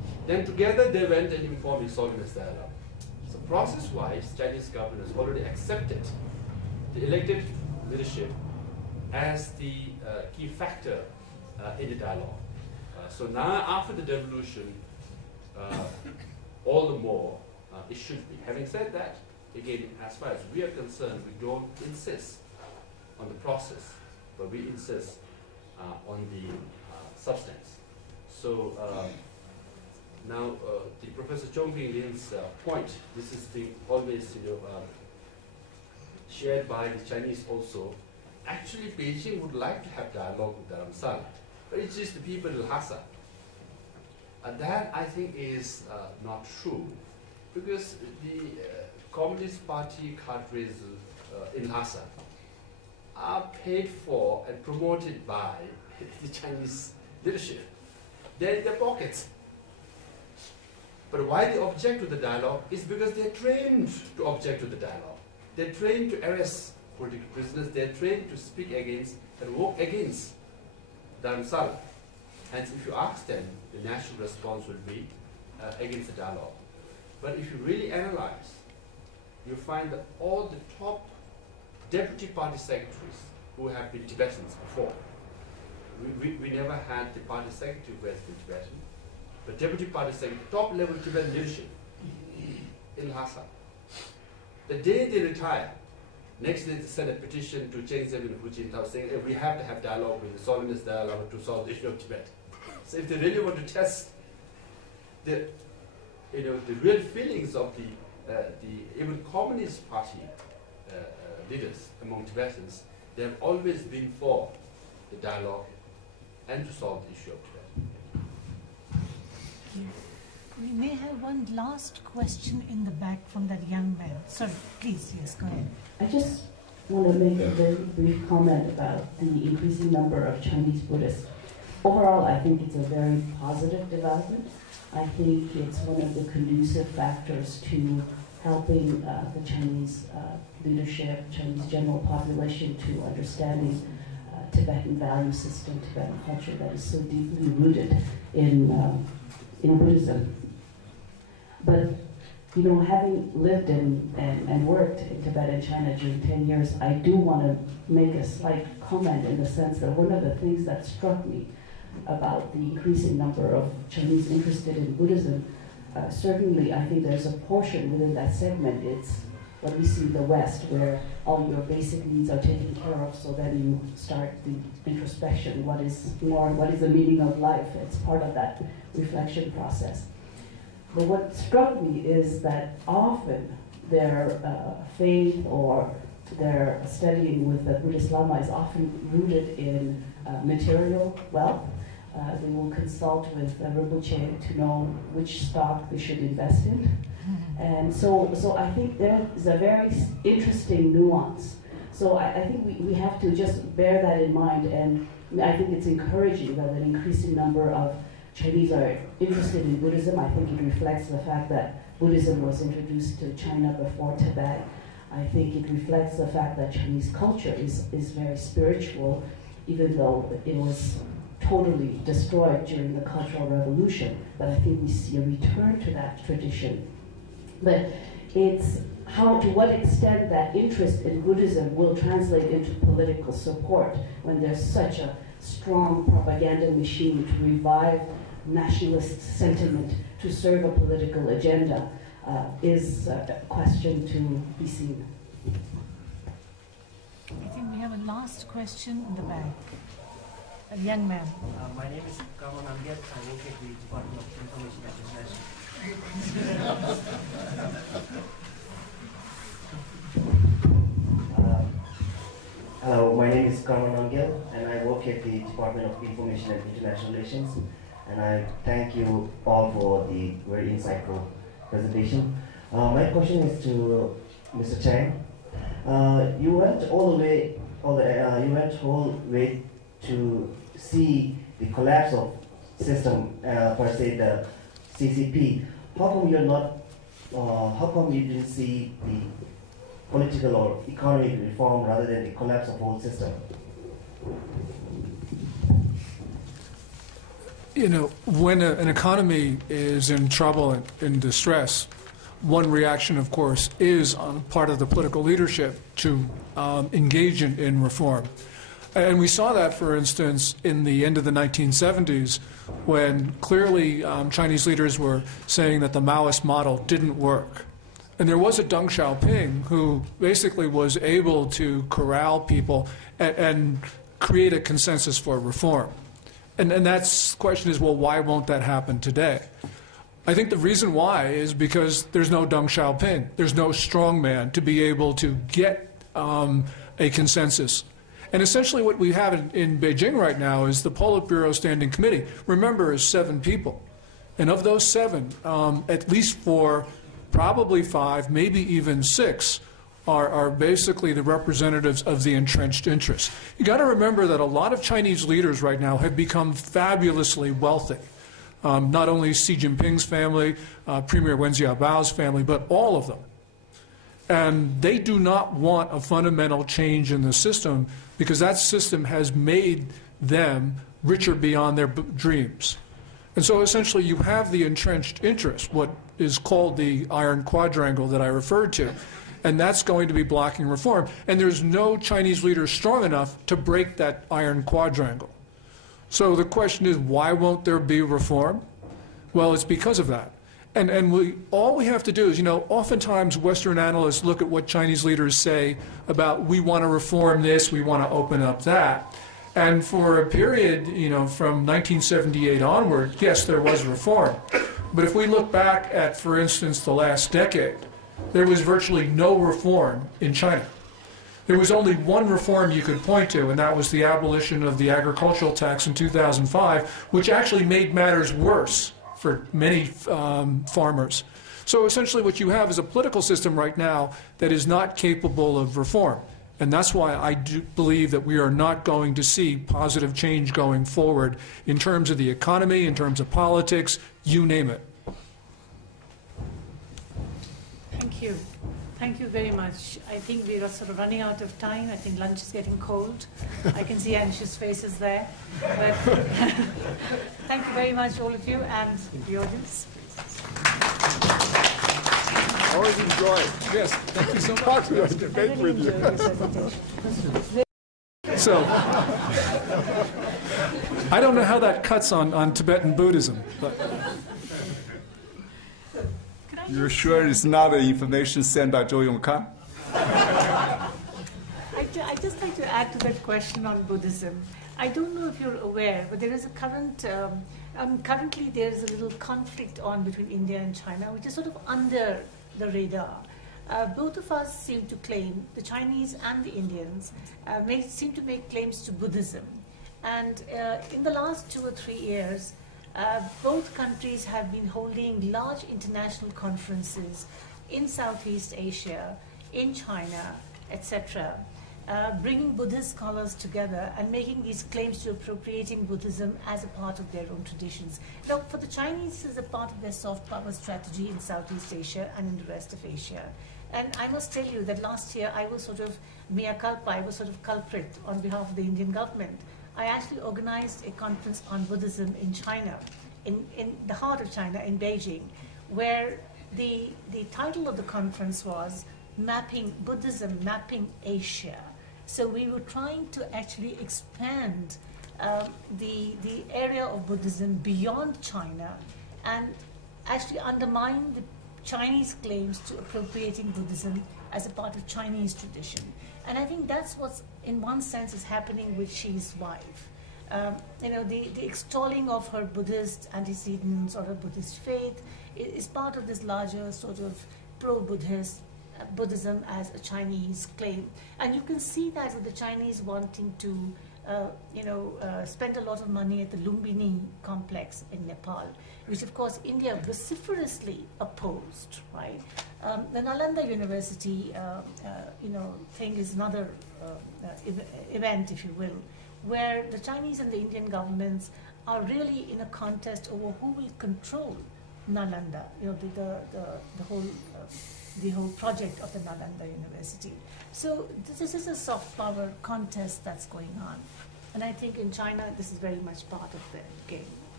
Then together they went and informed the Solemnist Dialogue. So process-wise, Chinese government has already accepted the elected leadership as the key factor in the dialogue. So now after the devolution, all the more it should be. Having said that, again, as far as we are concerned, we don't insist on the process, but we insist on the substance. So now the Professor Chong Lian's point, this is the always shared by the Chinese also. Actually, Beijing would like to have dialogue with Dharamsala, but it's just the people in Lhasa. And that, I think, is not true, because the Communist Party cadres in Lhasa are paid for and promoted by the Chinese leadership. They're in their pockets. But why they object to the dialogue is because they're trained to object to the dialogue. They're trained to arrest political prisoners. They're trained to speak against and work against Dharamsala. Hence, if you ask them, the national response will be against the dialogue. But if you really analyze, you find that all the top deputy party secretaries who have been Tibetans before, we never had the party secretary who has been Tibetan, but deputy party secretary, top level Tibetan leadership in Lhasa. The day they retire, next day they send a petition to Chang and Hu Jintao saying, hey, we have to have dialogue with the Solemnist Dialogue to solve the issue of Tibet. So if they really want to test the real feelings of the even Communist Party leaders among Tibetans, they have always been for the dialogue and to solve the issue of Tibet. We may have one last question in the back from that young man. Sorry, please, yes, go ahead. I just want to make a very brief comment about the increasing number of Chinese Buddhists. Overall, I think it's a very positive development. I think it's one of the conducive factors to helping the Chinese leadership, Chinese general population to understanding Tibetan value system, Tibetan culture that is so deeply rooted in Buddhism. But having lived and worked in Tibet and China during 10 years, I do want to make a slight comment in the sense that one of the things that struck me about the increasing number of Chinese interested in Buddhism, certainly I think there's a portion within that segment. It's what we see in the West, where all your basic needs are taken care of, so then you start the introspection. What is the meaning of life? It's part of that reflection process. But what struck me is that often their faith or their studying with the Buddhist Lama is often rooted in material wealth. They will consult with Rinpoche to know which stock they should invest in. And so I think there is a very interesting nuance. So I think we have to just bear that in mind, and I think it's encouraging that an increasing number of Chinese are interested in Buddhism. I think it reflects the fact that Buddhism was introduced to China before Tibet. I think it reflects the fact that Chinese culture is very spiritual, even though it was totally destroyed during the Cultural Revolution. But I think we see a return to that tradition. But it's to what extent that interest in Buddhism will translate into political support when there's such a strong propaganda machine to revive nationalist sentiment to serve a political agenda is a question to be seen. I think we have a last question in the back. A young man. My name is Kamal Namgyat. I work at the Department of Information and International. Hello, my name is Kamal Namgyat, and I work at the Department of Information and International Relations. And I thank you all for the very insightful presentation. My question is to Mr. Chang. You went all the way to see the collapse of system, per se the CCP. How come you didn't see the political or economic reform rather than the collapse of whole system? You know, when an economy is in trouble and in distress, one reaction, of course, is on part of the political leadership to engage in reform. And we saw that, for instance, in the end of the 1970s, when clearly Chinese leaders were saying that the Maoist model didn't work. And there was a Deng Xiaoping who basically was able to corral people and create a consensus for reform. And that's the question is, well, why won't that happen today? I think the reason why is because there's no Deng Xiaoping. There's no strong man to be able to get a consensus. And essentially what we have in Beijing right now is the Politburo Standing Committee. Remember, is 7 people. And of those 7, at least 4, probably 5, maybe even 6, are basically the representatives of the entrenched interests. You got to remember that a lot of Chinese leaders right now have become fabulously wealthy. Not only Xi Jinping's family, Premier Wen Jiabao's family, but all of them. And they do not want a fundamental change in the system because that system has made them richer beyond their dreams. And so essentially you have the entrenched interest, what is called the iron quadrangle that I referred to, and that's going to be blocking reform. And there's no Chinese leader strong enough to break that iron quadrangle. So the question is, why won't there be reform? Well, it's because of that. And all we have to do is, you know, oftentimes Western analysts look at what Chinese leaders say about we want to reform this, we want to open up that. And for a period, you know, from 1978 onward, yes, there was reform. But if we look back at, for instance, the last decade, there was virtually no reform in China. There was only one reform you could point to, and that was the abolition of the agricultural tax in 2005, which actually made matters worse for many farmers. So essentially what you have is a political system right now that is not capable of reform. And that's why I do believe that we are not going to see positive change going forward in terms of the economy, in terms of politics, you name it. Thank you. Thank you very much. I think we are sort of running out of time. I think lunch is getting cold. I can see anxious faces there. But thank you very much, all of you, and the audience. Always enjoy it. Yes, thank you so much. Talk to us, debate I really with you. enjoyed the presentation. So, I don't know how that cuts on Tibetan Buddhism, but You're sure it's not the information sent by Zhou Yongkang? I'd just like to add to that question on Buddhism. I don't know if you're aware, but there is a currently there is a little conflict on between India and China, which is sort of under the radar. Both of us seem to claim, the Chinese and the Indians, seem to make claims to Buddhism. And in the last 2 or 3 years, both countries have been holding large international conferences in Southeast Asia, in China, etc., bringing Buddhist scholars together and making these claims to appropriating Buddhism as a part of their own traditions. Now, for the Chinese, this is a part of their soft power strategy in Southeast Asia and in the rest of Asia. And I must tell you that last year I was sort of mea culpa, I was sort of culprit on behalf of the Indian government. I actually organized a conference on Buddhism in China, in the heart of China, in Beijing, where the title of the conference was Buddhism Mapping Asia. So we were trying to actually expand the area of Buddhism beyond China and actually undermine the Chinese claims to appropriating Buddhism as a part of Chinese tradition. And I think that's what's, in one sense, is happening with Xi's wife. You know, the extolling of her Buddhist antecedents or her Buddhist faith is part of this larger sort of pro-Buddhist Buddhism as a Chinese claim. And you can see that with the Chinese wanting to spend a lot of money at the Lumbini complex in Nepal, which of course India vociferously opposed, right? The Nalanda University, thing is another event, if you will, where the Chinese and the Indian governments are really in a contest over who will control Nalanda, the whole project of the Nalanda University. So this is a soft power contest that's going on. And I think in China, this is very much part of the game.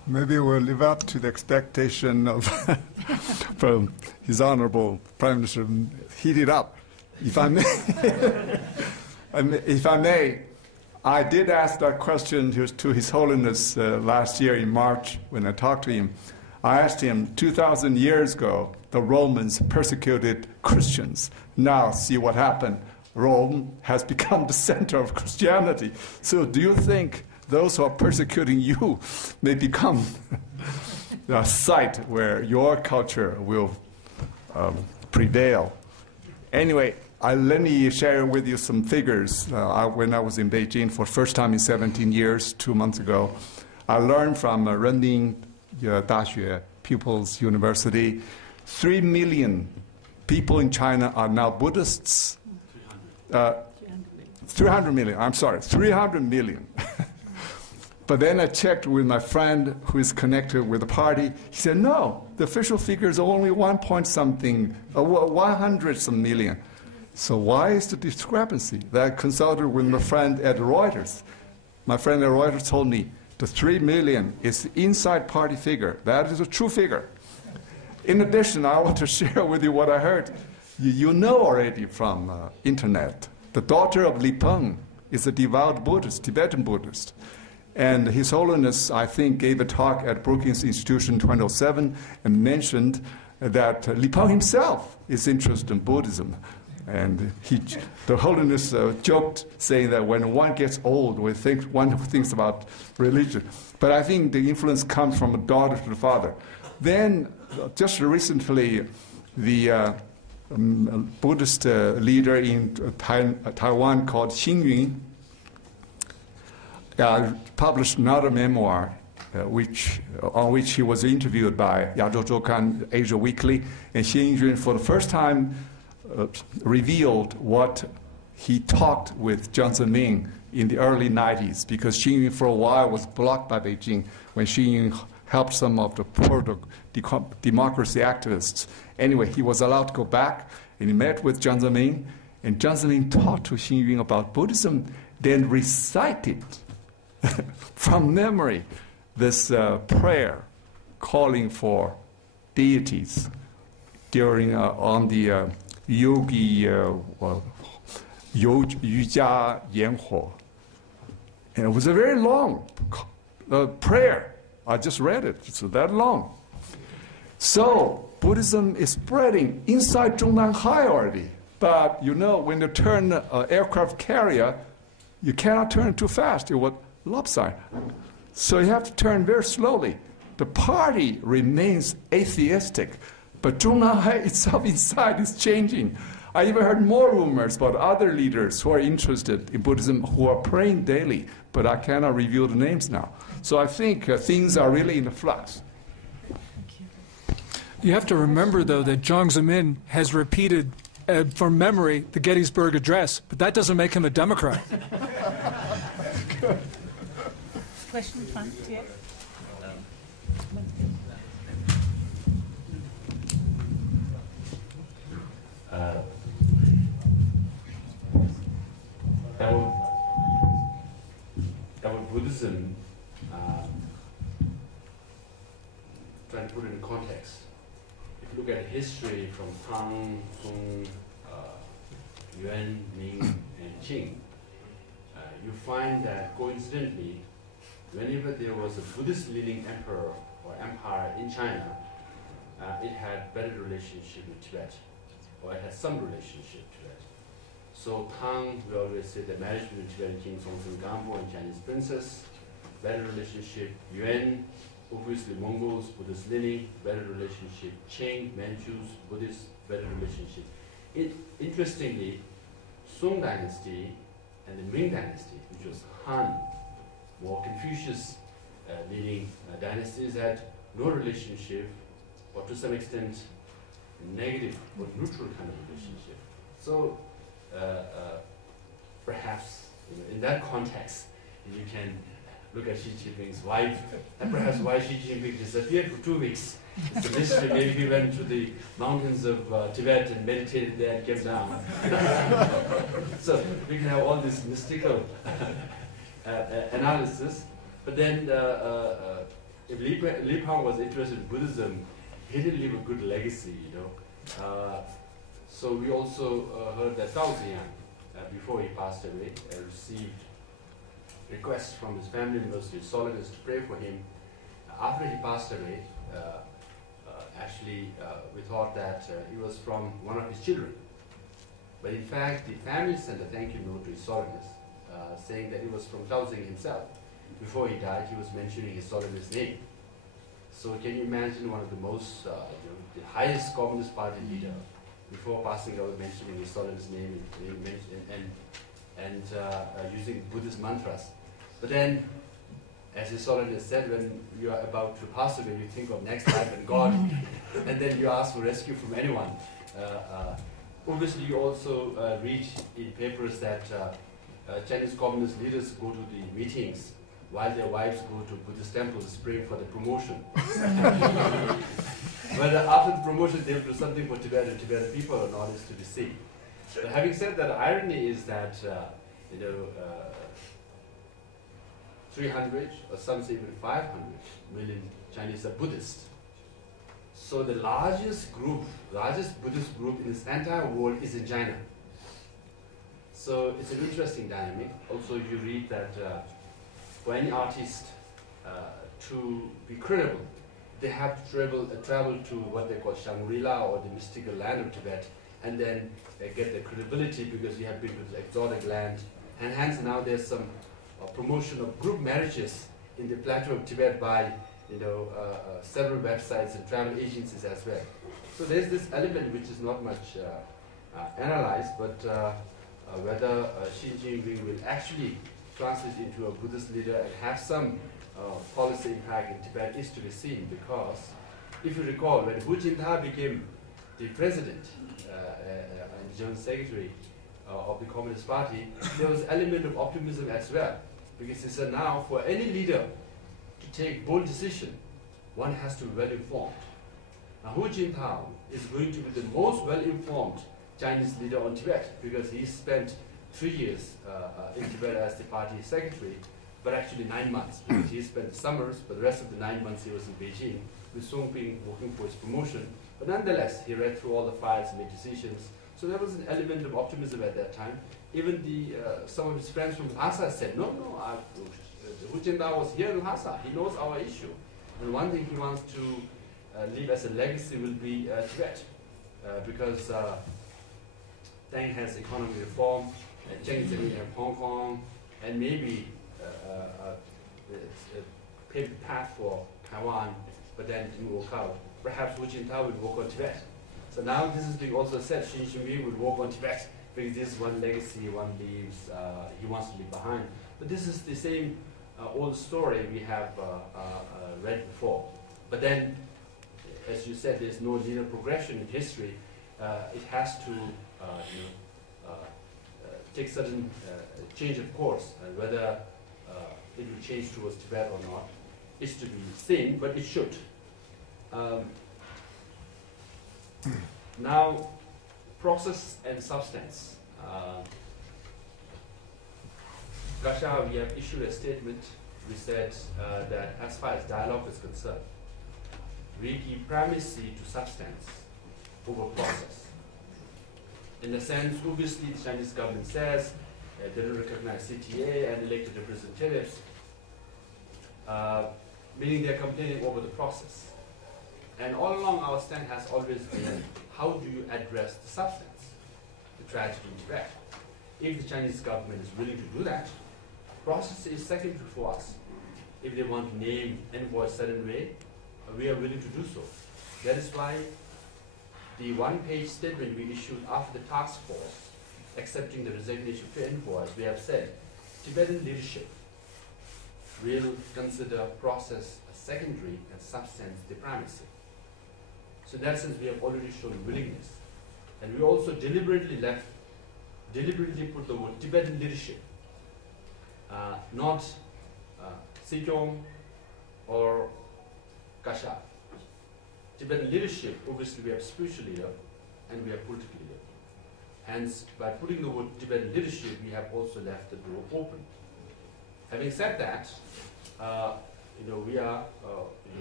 Maybe we'll live up to the expectation of from His Honorable Prime Minister. Heat it up, if I may. If I may, I did ask that question to His Holiness last year in March when I talked to him. I asked him, 2,000 years ago, the Romans persecuted Christians. Now, see what happened. Rome has become the center of Christianity. So do you think those who are persecuting you may become a site where your culture will prevail? Anyway, let me share with you some figures. When I was in Beijing for the first time in 17 years, 2 months ago, I learned from Renmin Daxue People's University, 3 million people in China are now Buddhists. 300 million, I'm sorry, 300 million. But then I checked with my friend who is connected with the party. He said, no, the official figure is only 100 some million. So why is the discrepancy? That I consulted with my friend at Reuters. My friend at Reuters told me the 3 million is the inside party figure. That is a true figure. In addition, I want to share with you what I heard. You know already from internet. The daughter of Li Peng is a devout Buddhist, Tibetan Buddhist. And His Holiness, I think, gave a talk at Brookings Institution 2007 and mentioned that Li Peng himself is interested in Buddhism. And the Holiness joked, saying that when one gets old, one thinks about religion. But I think the influence comes from a daughter to the father. Then, just recently, the Buddhist leader in Taiwan called Xing Yun published another memoir on which he was interviewed by Yazhou Zhoukan, Asia Weekly, and Xing Yun for the first time revealed what he talked with Jiang Zemin in the early 90s, because Xing Yun for a while was blocked by Beijing when Xing Yun helped some of the pro-democracy activists. Anyway, he was allowed to go back, and he met with Jiang Zemin, and Jiang Zemin talked to Xing Yun about Buddhism, then recited from memory this prayer calling for deities during on the Yogi Yujia Yanhuo. And it was a very long prayer. I just read it. It's that long. So Buddhism is spreading inside Zhongnanhai already. But you know, when you turn an aircraft carrier, you cannot turn too fast. It will lopsided. So you have to turn very slowly. The party remains atheistic, but Zhongnanhai itself inside is changing. I even heard more rumors about other leaders who are interested in Buddhism who are praying daily, but I cannot reveal the names now. So I think things are really in the flux. You have to remember, though, that Jiang Zemin has repeated from memory the Gettysburg Address, but that doesn't make him a Democrat. Question in front, yeah. Our Buddhism, trying to put it in context, if you look at history from Tang, Song, Yuan, Ming, and Qing, you find that coincidentally, whenever there was a Buddhist leading emperor or empire in China, it had better relationship with Tibet, or it had some relationship to Tibet. So Tang, we always say the marriage between Tibetan King Songtsen Gampo and Chinese princess, better relationship. Yuan, obviously Mongols, Buddhist lineage, better relationship. Chang, Manchus, Buddhist, better relationship. Interestingly, Song dynasty and the Ming dynasty, which was Han, more Confucius leading dynasties, had no relationship, or to some extent negative or neutral kind of relationship. So perhaps in that context, you can look at Xi Jinping's wife, and perhaps why Xi Jinping disappeared for 2 weeks. It's a mystery. Maybe he went to the mountains of Tibet and meditated there and came down. So we can have all this mystical analysis. But then, if Li Peng was interested in Buddhism, he didn't leave a good legacy, you know. So we also heard that Tao Ziyang, before he passed away, received requests from his family members, his soldiers, to pray for him. After he passed away, actually we thought that he was from one of his children. But in fact, the family sent a thank you note to his soldiers, saying that he was from Tao Ziyang himself. Before he died, he was mentioning his soldiers' name. So can you imagine one of the most, the highest Communist Party leader, before passing away, mentioning his soldiers' name and using Buddhist mantras. But then, as his soldier said, when you are about to pass away, you think of next life and God, and then you ask for rescue from anyone. Obviously, you also read in papers that Chinese communist leaders go to the meetings while their wives go to Buddhist temples praying for the promotion. Whether after the promotion they will do something for Tibet and Tibetan people or not is to be seen. But having said that, the irony is that 300 or some say even 500 million Chinese are Buddhist. So the largest Buddhist group in this entire world is in China. So it's an interesting dynamic. Also, you read that for any artist to be credible, they have to travel to what they call Shangri-La or the mystical land of Tibet, and then get the credibility because you have been to the exotic land. And hence now there's some promotion of group marriages in the plateau of Tibet by several websites and travel agencies as well. So there's this element which is not much analyzed, but whether Xi Jinping will actually translate into a Buddhist leader and have some policy impact in Tibet is to be seen, because if you recall, when Hu Jintao became the president and general secretary of the Communist Party, there was an element of optimism as well, because he said now for any leader to take bold decision, one has to be well informed. Now Hu Jintao is going to be the most well informed Chinese leader on Tibet, because he spent 3 years in Tibet as the party secretary, but actually 9 months, because he spent summers, but the rest of the 9 months he was in Beijing with Song Ping working for his promotion. But nonetheless, he read through all the files, made decisions. So there was an element of optimism at that time. Even some of his friends from Lhasa said, no, Hu Jintao was here in Lhasa. He knows our issue. And one thing he wants to leave as a legacy will be Tibet, because Tang has economic reform, Chang is in Hong Kong, and maybe paved the path for Taiwan, but then it didn't work out. Perhaps Hu Jintao will work on Tibet. So now this is being also said, Xi Jinping will work on Tibet, because this is one legacy one leaves, he wants to leave behind. But this is the same old story we have read before. But then, as you said, there's no linear progression in history. It has to take certain change of course, and whether it will change towards Tibet or not is to be seen, but it should. Now, process and substance. Gasha, we have issued a statement. We said that as far as dialogue is concerned, we give primacy to substance over process. In the sense, obviously, the Chinese government says they don't recognize CTA and elected representatives, meaning they're complaining over the process. And all along, our stand has always been, how do you address the substance, the tragedy in Tibet? If the Chinese government is willing to do that, process is secondary for us. If they want to name envoy a certain way, we are willing to do so. That is why the one-page statement we issued after the task force accepting the resignation of envoys, we have said Tibetan leadership will consider process as secondary and substance the primacy. So in that sense, we have already shown willingness. And we also deliberately put the word Tibetan leadership, not Sejong or Kasha. Tibetan leadership, obviously we have spiritual leader and we have political leader. Hence, by putting the word Tibetan leadership, we have also left the door open. Having said that, we are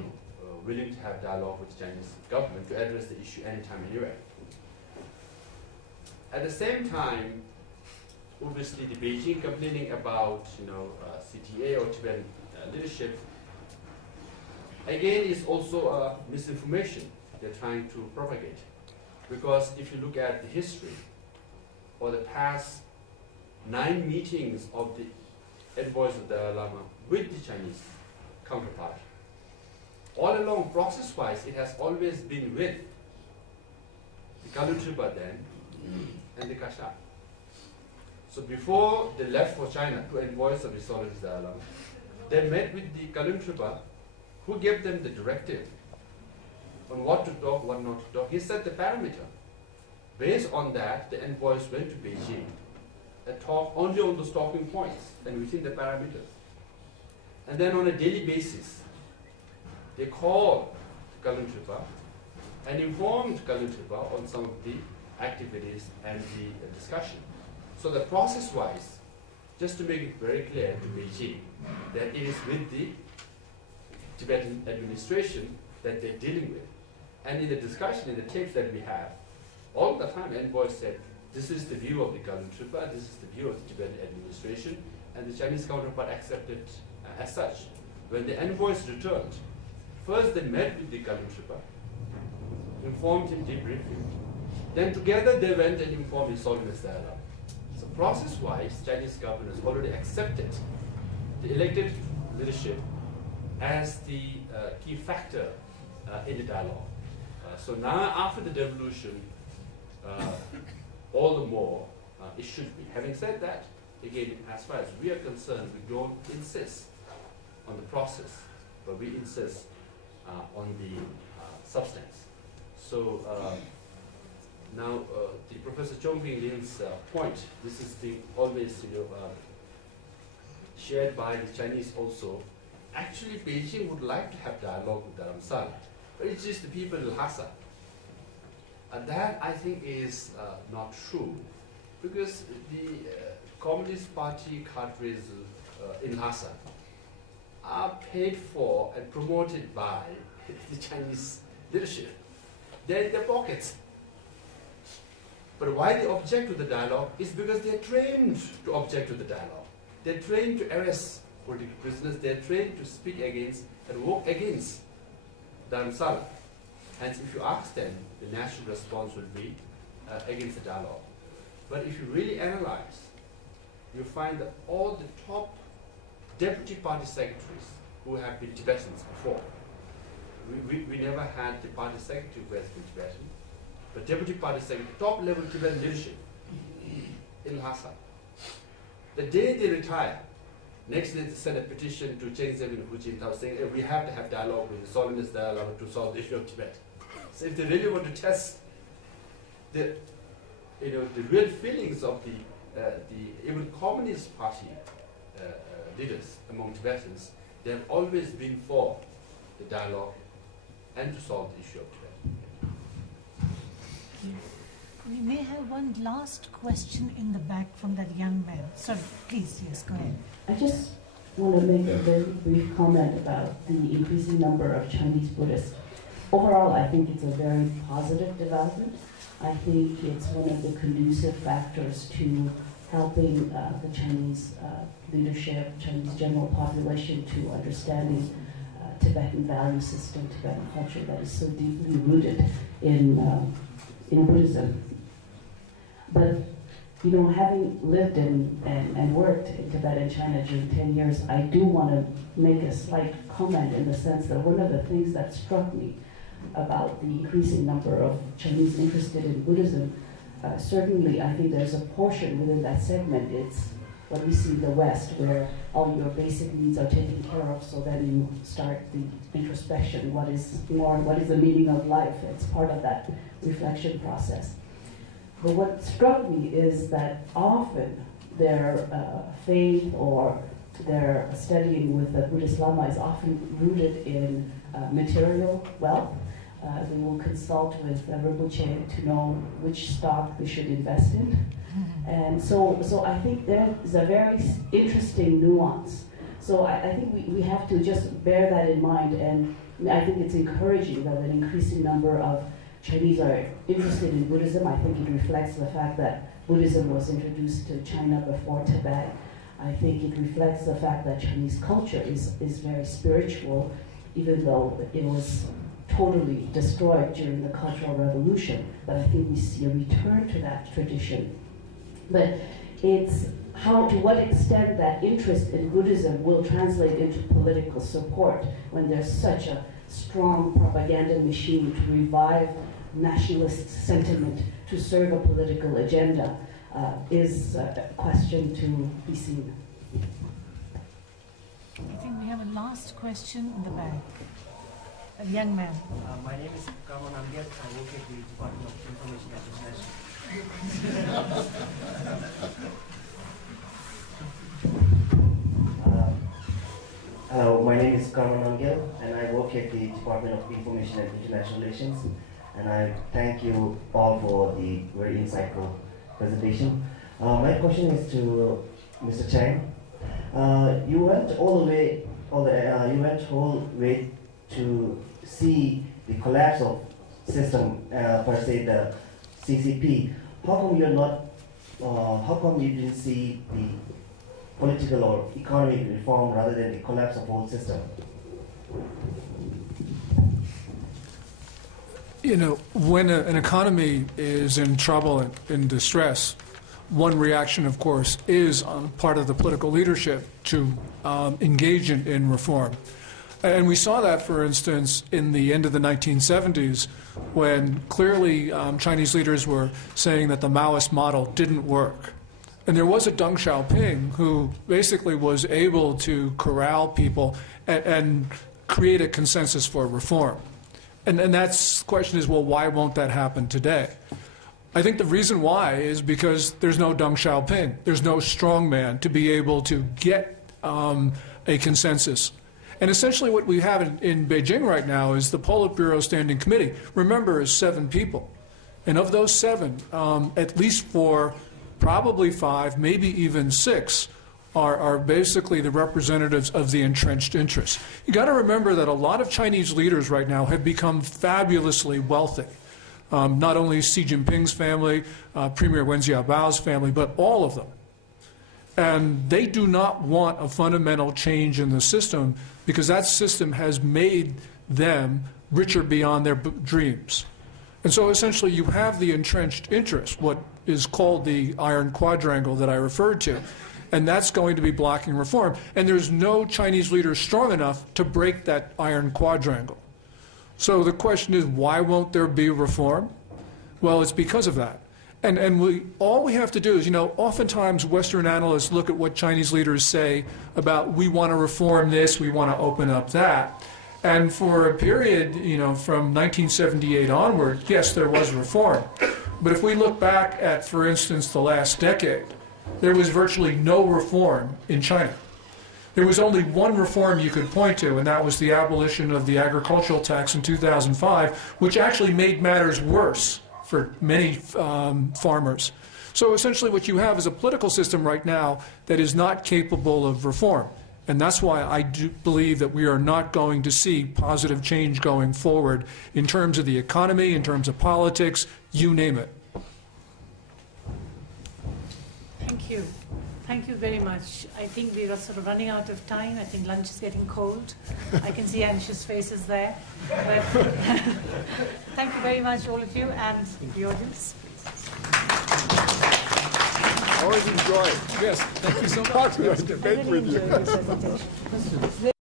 willing to have dialogue with the Chinese government to address the issue anytime, anywhere. At the same time, obviously, the Beijing complaining about CTA or Tibetan leadership again is also misinformation they're trying to propagate. Because if you look at the history or the past 9 meetings of the envoys of the Dalai Lama with the Chinese counterpart, all along process-wise, it has always been with the Kalu Tripa then and the Kasha. So before they left for China, 2 envoys of the Sociology Dalai Lama, they met with the Kalu Tripa, who gave them the directive on what to talk, what not to talk. He set the parameter. Based on that, the envoys went to Beijing and talked only on those talking points and within the parameters. And then on a daily basis, they called Kalu Tripa and informed Kalu Tripa on some of the activities and the discussion. So the process-wise, just to make it very clear to Beijing that it is with the Tibetan administration that they're dealing with. And in the discussion, in the tapes that we have, all the time envoys said, this is the view of the Kalu Tripa, this is the view of the Tibetan administration, and the Chinese counterpart accepted as such. When the envoys returned, first they met with the Kalu Tripa, informed him, debriefed him. Then together they went and informed His Holiness Dalai Lama. So process-wise, Chinese government has already accepted the elected leadership as the key factor in the dialogue. So now, after the devolution, all the more it should be. Having said that, again, as far as we are concerned, we don't insist on the process, but we insist on the substance. So now, the Professor Chong Lin's point, this is the always shared by the Chinese also. Actually, Beijing would like to have dialogue with Dharamsala, but it's just the people in Lhasa. And that, I think, is not true, because the Communist Party cadres in Lhasa are paid for and promoted by the Chinese leadership. They're in their pockets. But why they object to the dialogue is because they're trained to object to the dialogue. They're trained to arrest political prisoners. They're trained to speak against and work against Dharamsala. And if you ask them, the natural response will be against the dialogue. But if you really analyze, you find that all the top deputy party secretaries who have been Tibetans before, we never had the party secretary who has been Tibetan, but deputy party secretary, top level Tibetan leadership in Lhasa. The day they retire, next day they send a petition to Chang and Hu Jintao saying, we have to have dialogue with the Holiness Dalai Lama to solve the issue of Tibet. So if they really want to test the real feelings of the even Communist Party leaders among Tibetans, they have always been for the dialogue and to solve the issue of Tibet. We may have one last question in the back from that young man. Sorry, please, yes, go ahead. I just want to make a very brief comment about the increasing number of Chinese Buddhists. Overall, I think it's a very positive development. I think it's one of the conducive factors to helping the Chinese leadership, Chinese general population to understanding Tibetan value system, Tibetan culture that is so deeply rooted in Buddhism. But having lived and worked in Tibet and China during 10 years, I do want to make a slight comment in the sense that one of the things that struck me about the increasing number of Chinese interested in Buddhism, certainly I think there's a portion within that segment. It's what we see in the West, where all your basic needs are taken care of, so then you start the introspection. What is the meaning of life? It's part of that reflection process. But what struck me is that often their faith or their studying with the Buddhist Lama is often rooted in material wealth. They will consult with Rinpoche to know which stock they should invest in. And so I think there is a very interesting nuance. So I think we have to just bear that in mind, and I think it's encouraging that an increasing number of Chinese are interested in Buddhism. I think it reflects the fact that Buddhism was introduced to China before Tibet. I think it reflects the fact that Chinese culture is very spiritual, even though it was totally destroyed during the Cultural Revolution. But I think we see a return to that tradition. But it's to what extent that interest in Buddhism will translate into political support when there's such a strong propaganda machine to revive nationalist sentiment to serve a political agenda is a question to be seen. I think we have a last question in the back. A young man. My name is Kamal Namgyal. I work at the Department of Information and International. Hello, my name is Kamal Namgyal, and I work at the Department of Information and International Relations. And I thank you all for the very insightful presentation. My question is to Mr. Chang. You went all the way to see the collapse of system, per se the CCP. How come you didn't see the political or economic reform rather than the collapse of whole system? You know, when an economy is in trouble and in distress, one reaction, of course, is on part of the political leadership to engage in reform. And we saw that, for instance, in the end of the 1970s, when clearly Chinese leaders were saying that the Maoist model didn't work. And there was a Deng Xiaoping who basically was able to corral people and create a consensus for reform. And that's the question is, well, why won't that happen today? I think the reason why is because there's no Deng Xiaoping. There's no strong man to be able to get a consensus. And essentially what we have in Beijing right now is the Politburo Standing Committee. Remember, is 7 people. And of those 7, at least 4, probably 5, maybe even 6, are basically the representatives of the entrenched interests. You got to remember that a lot of Chinese leaders right now have become fabulously wealthy. Not only Xi Jinping's family, Premier Wen Jiabao's family, but all of them. And they do not want a fundamental change in the system because that system has made them richer beyond their dreams. And so essentially you have the entrenched interest, what is called the iron quadrangle that I referred to, and that's going to be blocking reform. And there's no Chinese leader strong enough to break that iron quadrangle. So the question is, why won't there be reform? Well, it's because of that. And all we have to do is, you know, oftentimes Western analysts look at what Chinese leaders say about, we want to reform this, we want to open up that. And for a period, you know, from 1978 onward, yes, there was reform. But if we look back at, for instance, the last decade, there was virtually no reform in China. There was only one reform you could point to, and that was the abolition of the agricultural tax in 2005, which actually made matters worse for many farmers. So essentially what you have is a political system right now that is not capable of reform. And that's why I do believe that we are not going to see positive change going forward in terms of the economy, in terms of politics, you name it. Thank you. Thank you very much. I think we are sort of running out of time. I think lunch is getting cold. I can see anxious faces there. But thank you very much, all of you, and the audience. Always enjoy it. Yes, thank you so much. Talk to us, debate with you. Enjoyed your presentation.